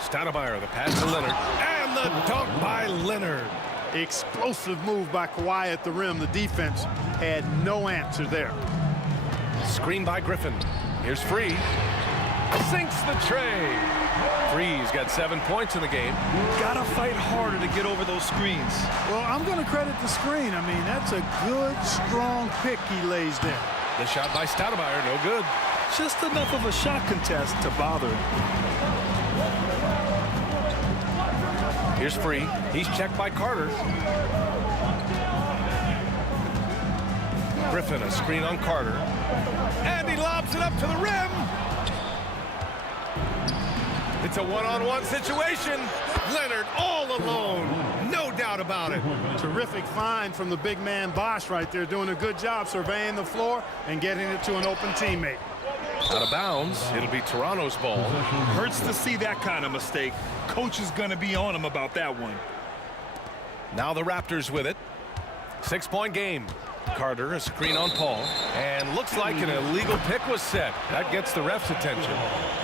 Stoudemire, the pass to Leonard, and the dunk by Leonard. Explosive move by Kawhi at the rim. The defense had no answer there. Screen by Griffin. Here's Free. Sinks the tray. Free's got 7 points in the game. Gotta fight harder to get over those screens. Well, I'm going to credit the screen. I mean, that's a good, strong pick he lays there. The shot by Stoudemire, no good. Just enough of a shot contest to bother him. Here's Free. He's checked by Carter. Griffin, a screen on Carter. And he lobs it up to the rim. It's a one-on-one situation. Leonard all alone. No doubt about it. Terrific find from the big man Bosch right there, doing a good job surveying the floor and getting it to an open teammate. Out of bounds. It'll be Toronto's ball. Hurts to see that kind of mistake. Coach is going to be on him about that one. Now the Raptors with it. 6-point game. Carter, a screen on Paul. And looks like an illegal pick was set. That gets the ref's attention.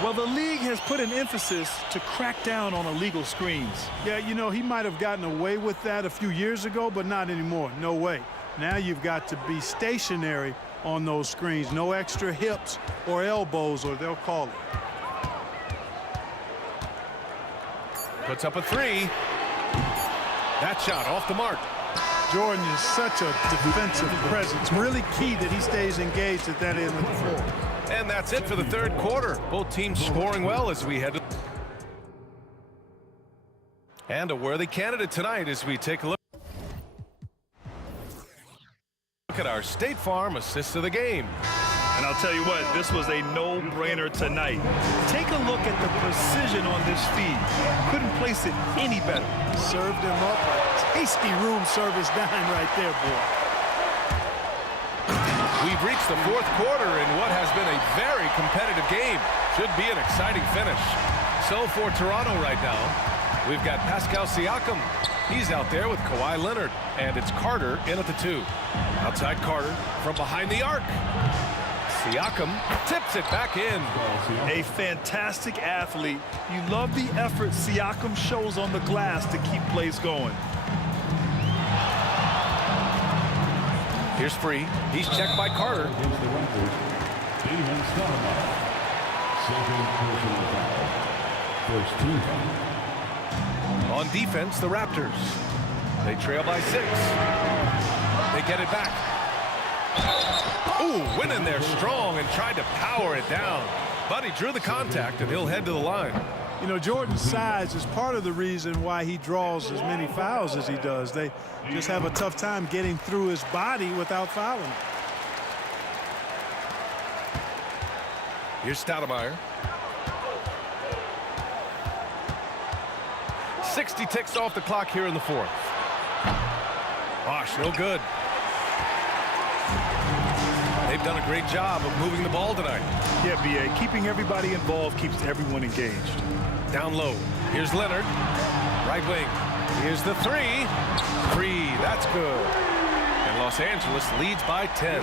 Well, the league has put an emphasis to crack down on illegal screens. Yeah, you know, he might have gotten away with that a few years ago, but not anymore. No way. Now you've got to be stationary on those screens. No extra hips or elbows, or they'll call it. Puts up a three. That shot off the mark. Jordan is such a defensive presence. Really key that he stays engaged at that end of the floor. And that's it for the third quarter. Both teams scoring well as we head to... And a worthy candidate tonight as we take a look at our State Farm assist of the game. And I'll tell you what, this was a no-brainer tonight. Take a look at the precision on this feed. Couldn't place it any better. Served him up a tasty room service dime right there, boy. We've reached the fourth quarter in what has been a very competitive game. Should be an exciting finish. So for Toronto right now, We've got Pascal Siakam. He's out there with Kawhi Leonard. And it's Carter in at the 2. Outside Carter from behind the arc. Siakam tips it back in. A fantastic athlete. You love the effort Siakam shows on the glass to keep plays going. Here's Free. He's checked by Carter. First team foul. On defense, the Raptors. They trail by 6. They get it back. Ooh, went in there strong and tried to power it down. But he drew the contact, and he'll head to the line. You know, Jordan's size is part of the reason why he draws as many fouls as he does. They just have a tough time getting through his body without fouling. Here's Stoudemire. 60 ticks off the clock here in the 4th. Bosh, no good. They've done a great job of moving the ball tonight. Yeah, B.A. Keeping everybody involved keeps everyone engaged. Down low. Here's Leonard. Right wing. Here's the 3. Free. That's good. And Los Angeles leads by 10.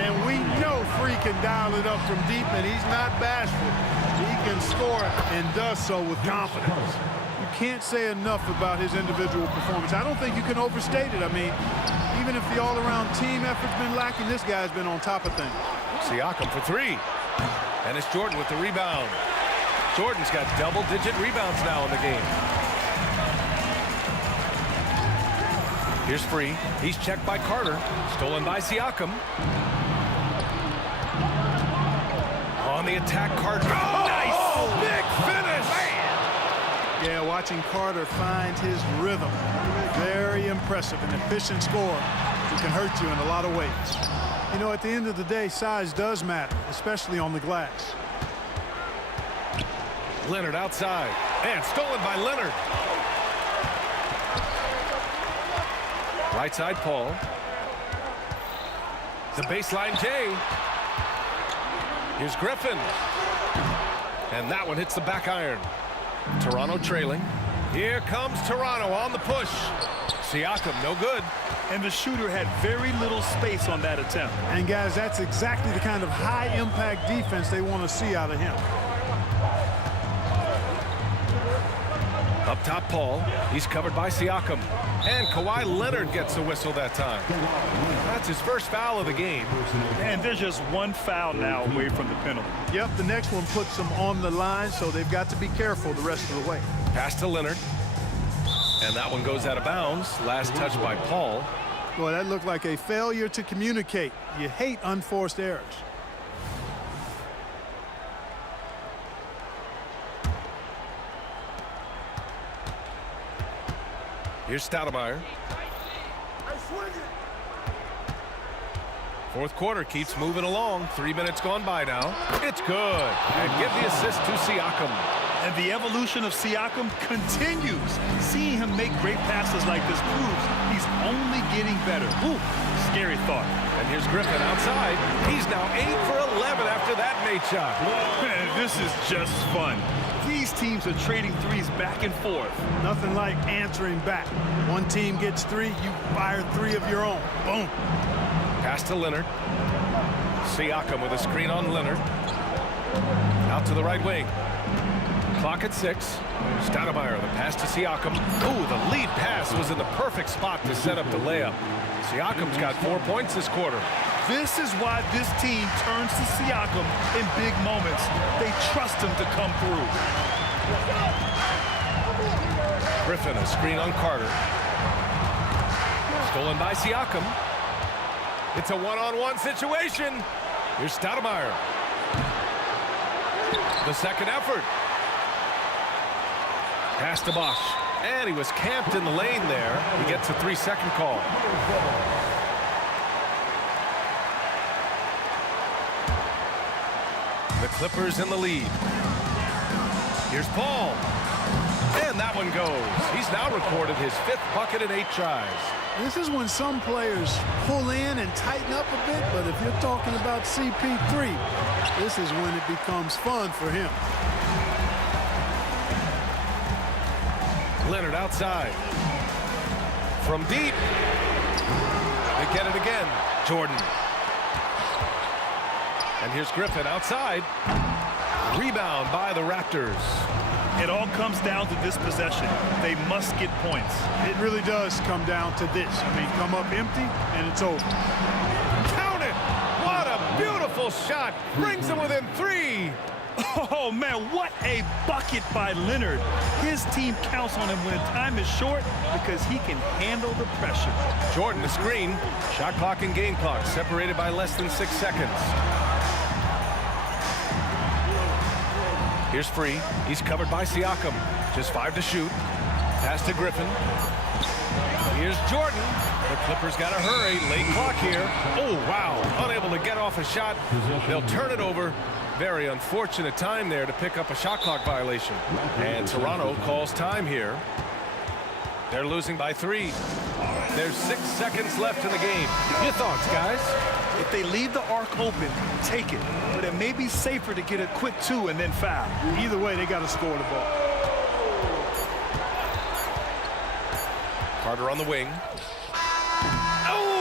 And we know Free can dial it up from deep, and he's not bashful. He can score and does so with confidence. You can't say enough about his individual performance. I don't think you can overstate it. I mean, even if the all-around team effort's been lacking, this guy's been on top of things. Siakam for 3. And it's Jordan with the rebound. Jordan's got double-digit rebounds now in the game. Here's Free. He's checked by Carter. Stolen by Siakam. On the attack, Carter. Oh, nice! Big finish! Man. Yeah, watching Carter find his rhythm. Very impressive. An efficient scorer who can hurt you in a lot of ways. You know, at the end of the day, size does matter, especially on the glass. Leonard outside. And stolen by Leonard. Right side, Paul. The baseline, Jay. Here's Griffin. And that one hits the back iron. Toronto trailing. Here comes Toronto on the push. Siakam, no good. And the shooter had very little space on that attempt. And guys, that's exactly the kind of high-impact defense they want to see out of him. Up top, Paul. He's covered by Siakam. And Kawhi Leonard gets the whistle that time. That's his first foul of the game. And there's just one foul now away from the penalty. Yep, the next one puts them on the line, so they've got to be careful the rest of the way. Pass to Leonard. And that one goes out of bounds. Last touch by Paul. Boy, that looked like a failure to communicate. You hate unforced errors. Here's Stoudemire. Fourth quarter keeps moving along. 3 minutes gone by now. It's good. And give the assist to Siakam. And the evolution of Siakam continues. Seeing him make great passes like this proves he's only getting better. Ooh, scary thought. And here's Griffin outside. He's now 8 for 11 after that Nate shot. This is just fun. These teams are trading threes back and forth. Nothing like answering back. One team gets 3, you fire 3 of your own. Boom. Pass to Leonard. Siakam with a screen on Leonard. Out to the right wing. Clock at 6. Stoudemire, the pass to Siakam. Ooh, the lead pass was in the perfect spot to set up the layup. Siakam's got 4 points this quarter. This is why this team turns to Siakam in big moments. They trust him to come through. Griffin, a screen on Carter. Stolen by Siakam. It's a one-on-one situation. Here's Stoudemire. The second effort. Pass to Bosh. And he was camped in the lane there. He gets a 3-second call. The Clippers in the lead. Here's Paul. And that one goes. He's now recorded his 5th bucket in 8 tries. This is when some players pull in and tighten up a bit, but if you're talking about CP3, this is when it becomes fun for him. Leonard outside. From deep. They get it again. Jordan. And here's Griffin outside. Rebound by the Raptors. It all comes down to this possession. They must get points. It really does come down to this. I mean, come up empty, and it's over. Count it! What a beautiful shot! Brings them within 3. Oh, man, what a bucket by Leonard. His team counts on him when time is short because he can handle the pressure. Jordan, the screen. Shot clock and game clock separated by less than 6 seconds. Here's Free. He's covered by Siakam. Just 5 to shoot. Pass to Griffin. Here's Jordan. The Clippers got to hurry. Late clock here. Oh, wow. Unable to get off a shot. They'll turn it over. Very unfortunate time there to pick up a shot clock violation. And Toronto calls time here. They're losing by 3. There's 6 seconds left in the game. Your thoughts, guys? If they leave the arc open, take it. But it may be safer to get a quick 2 and then foul. Either way, they got to score the ball. Carter on the wing. Oh!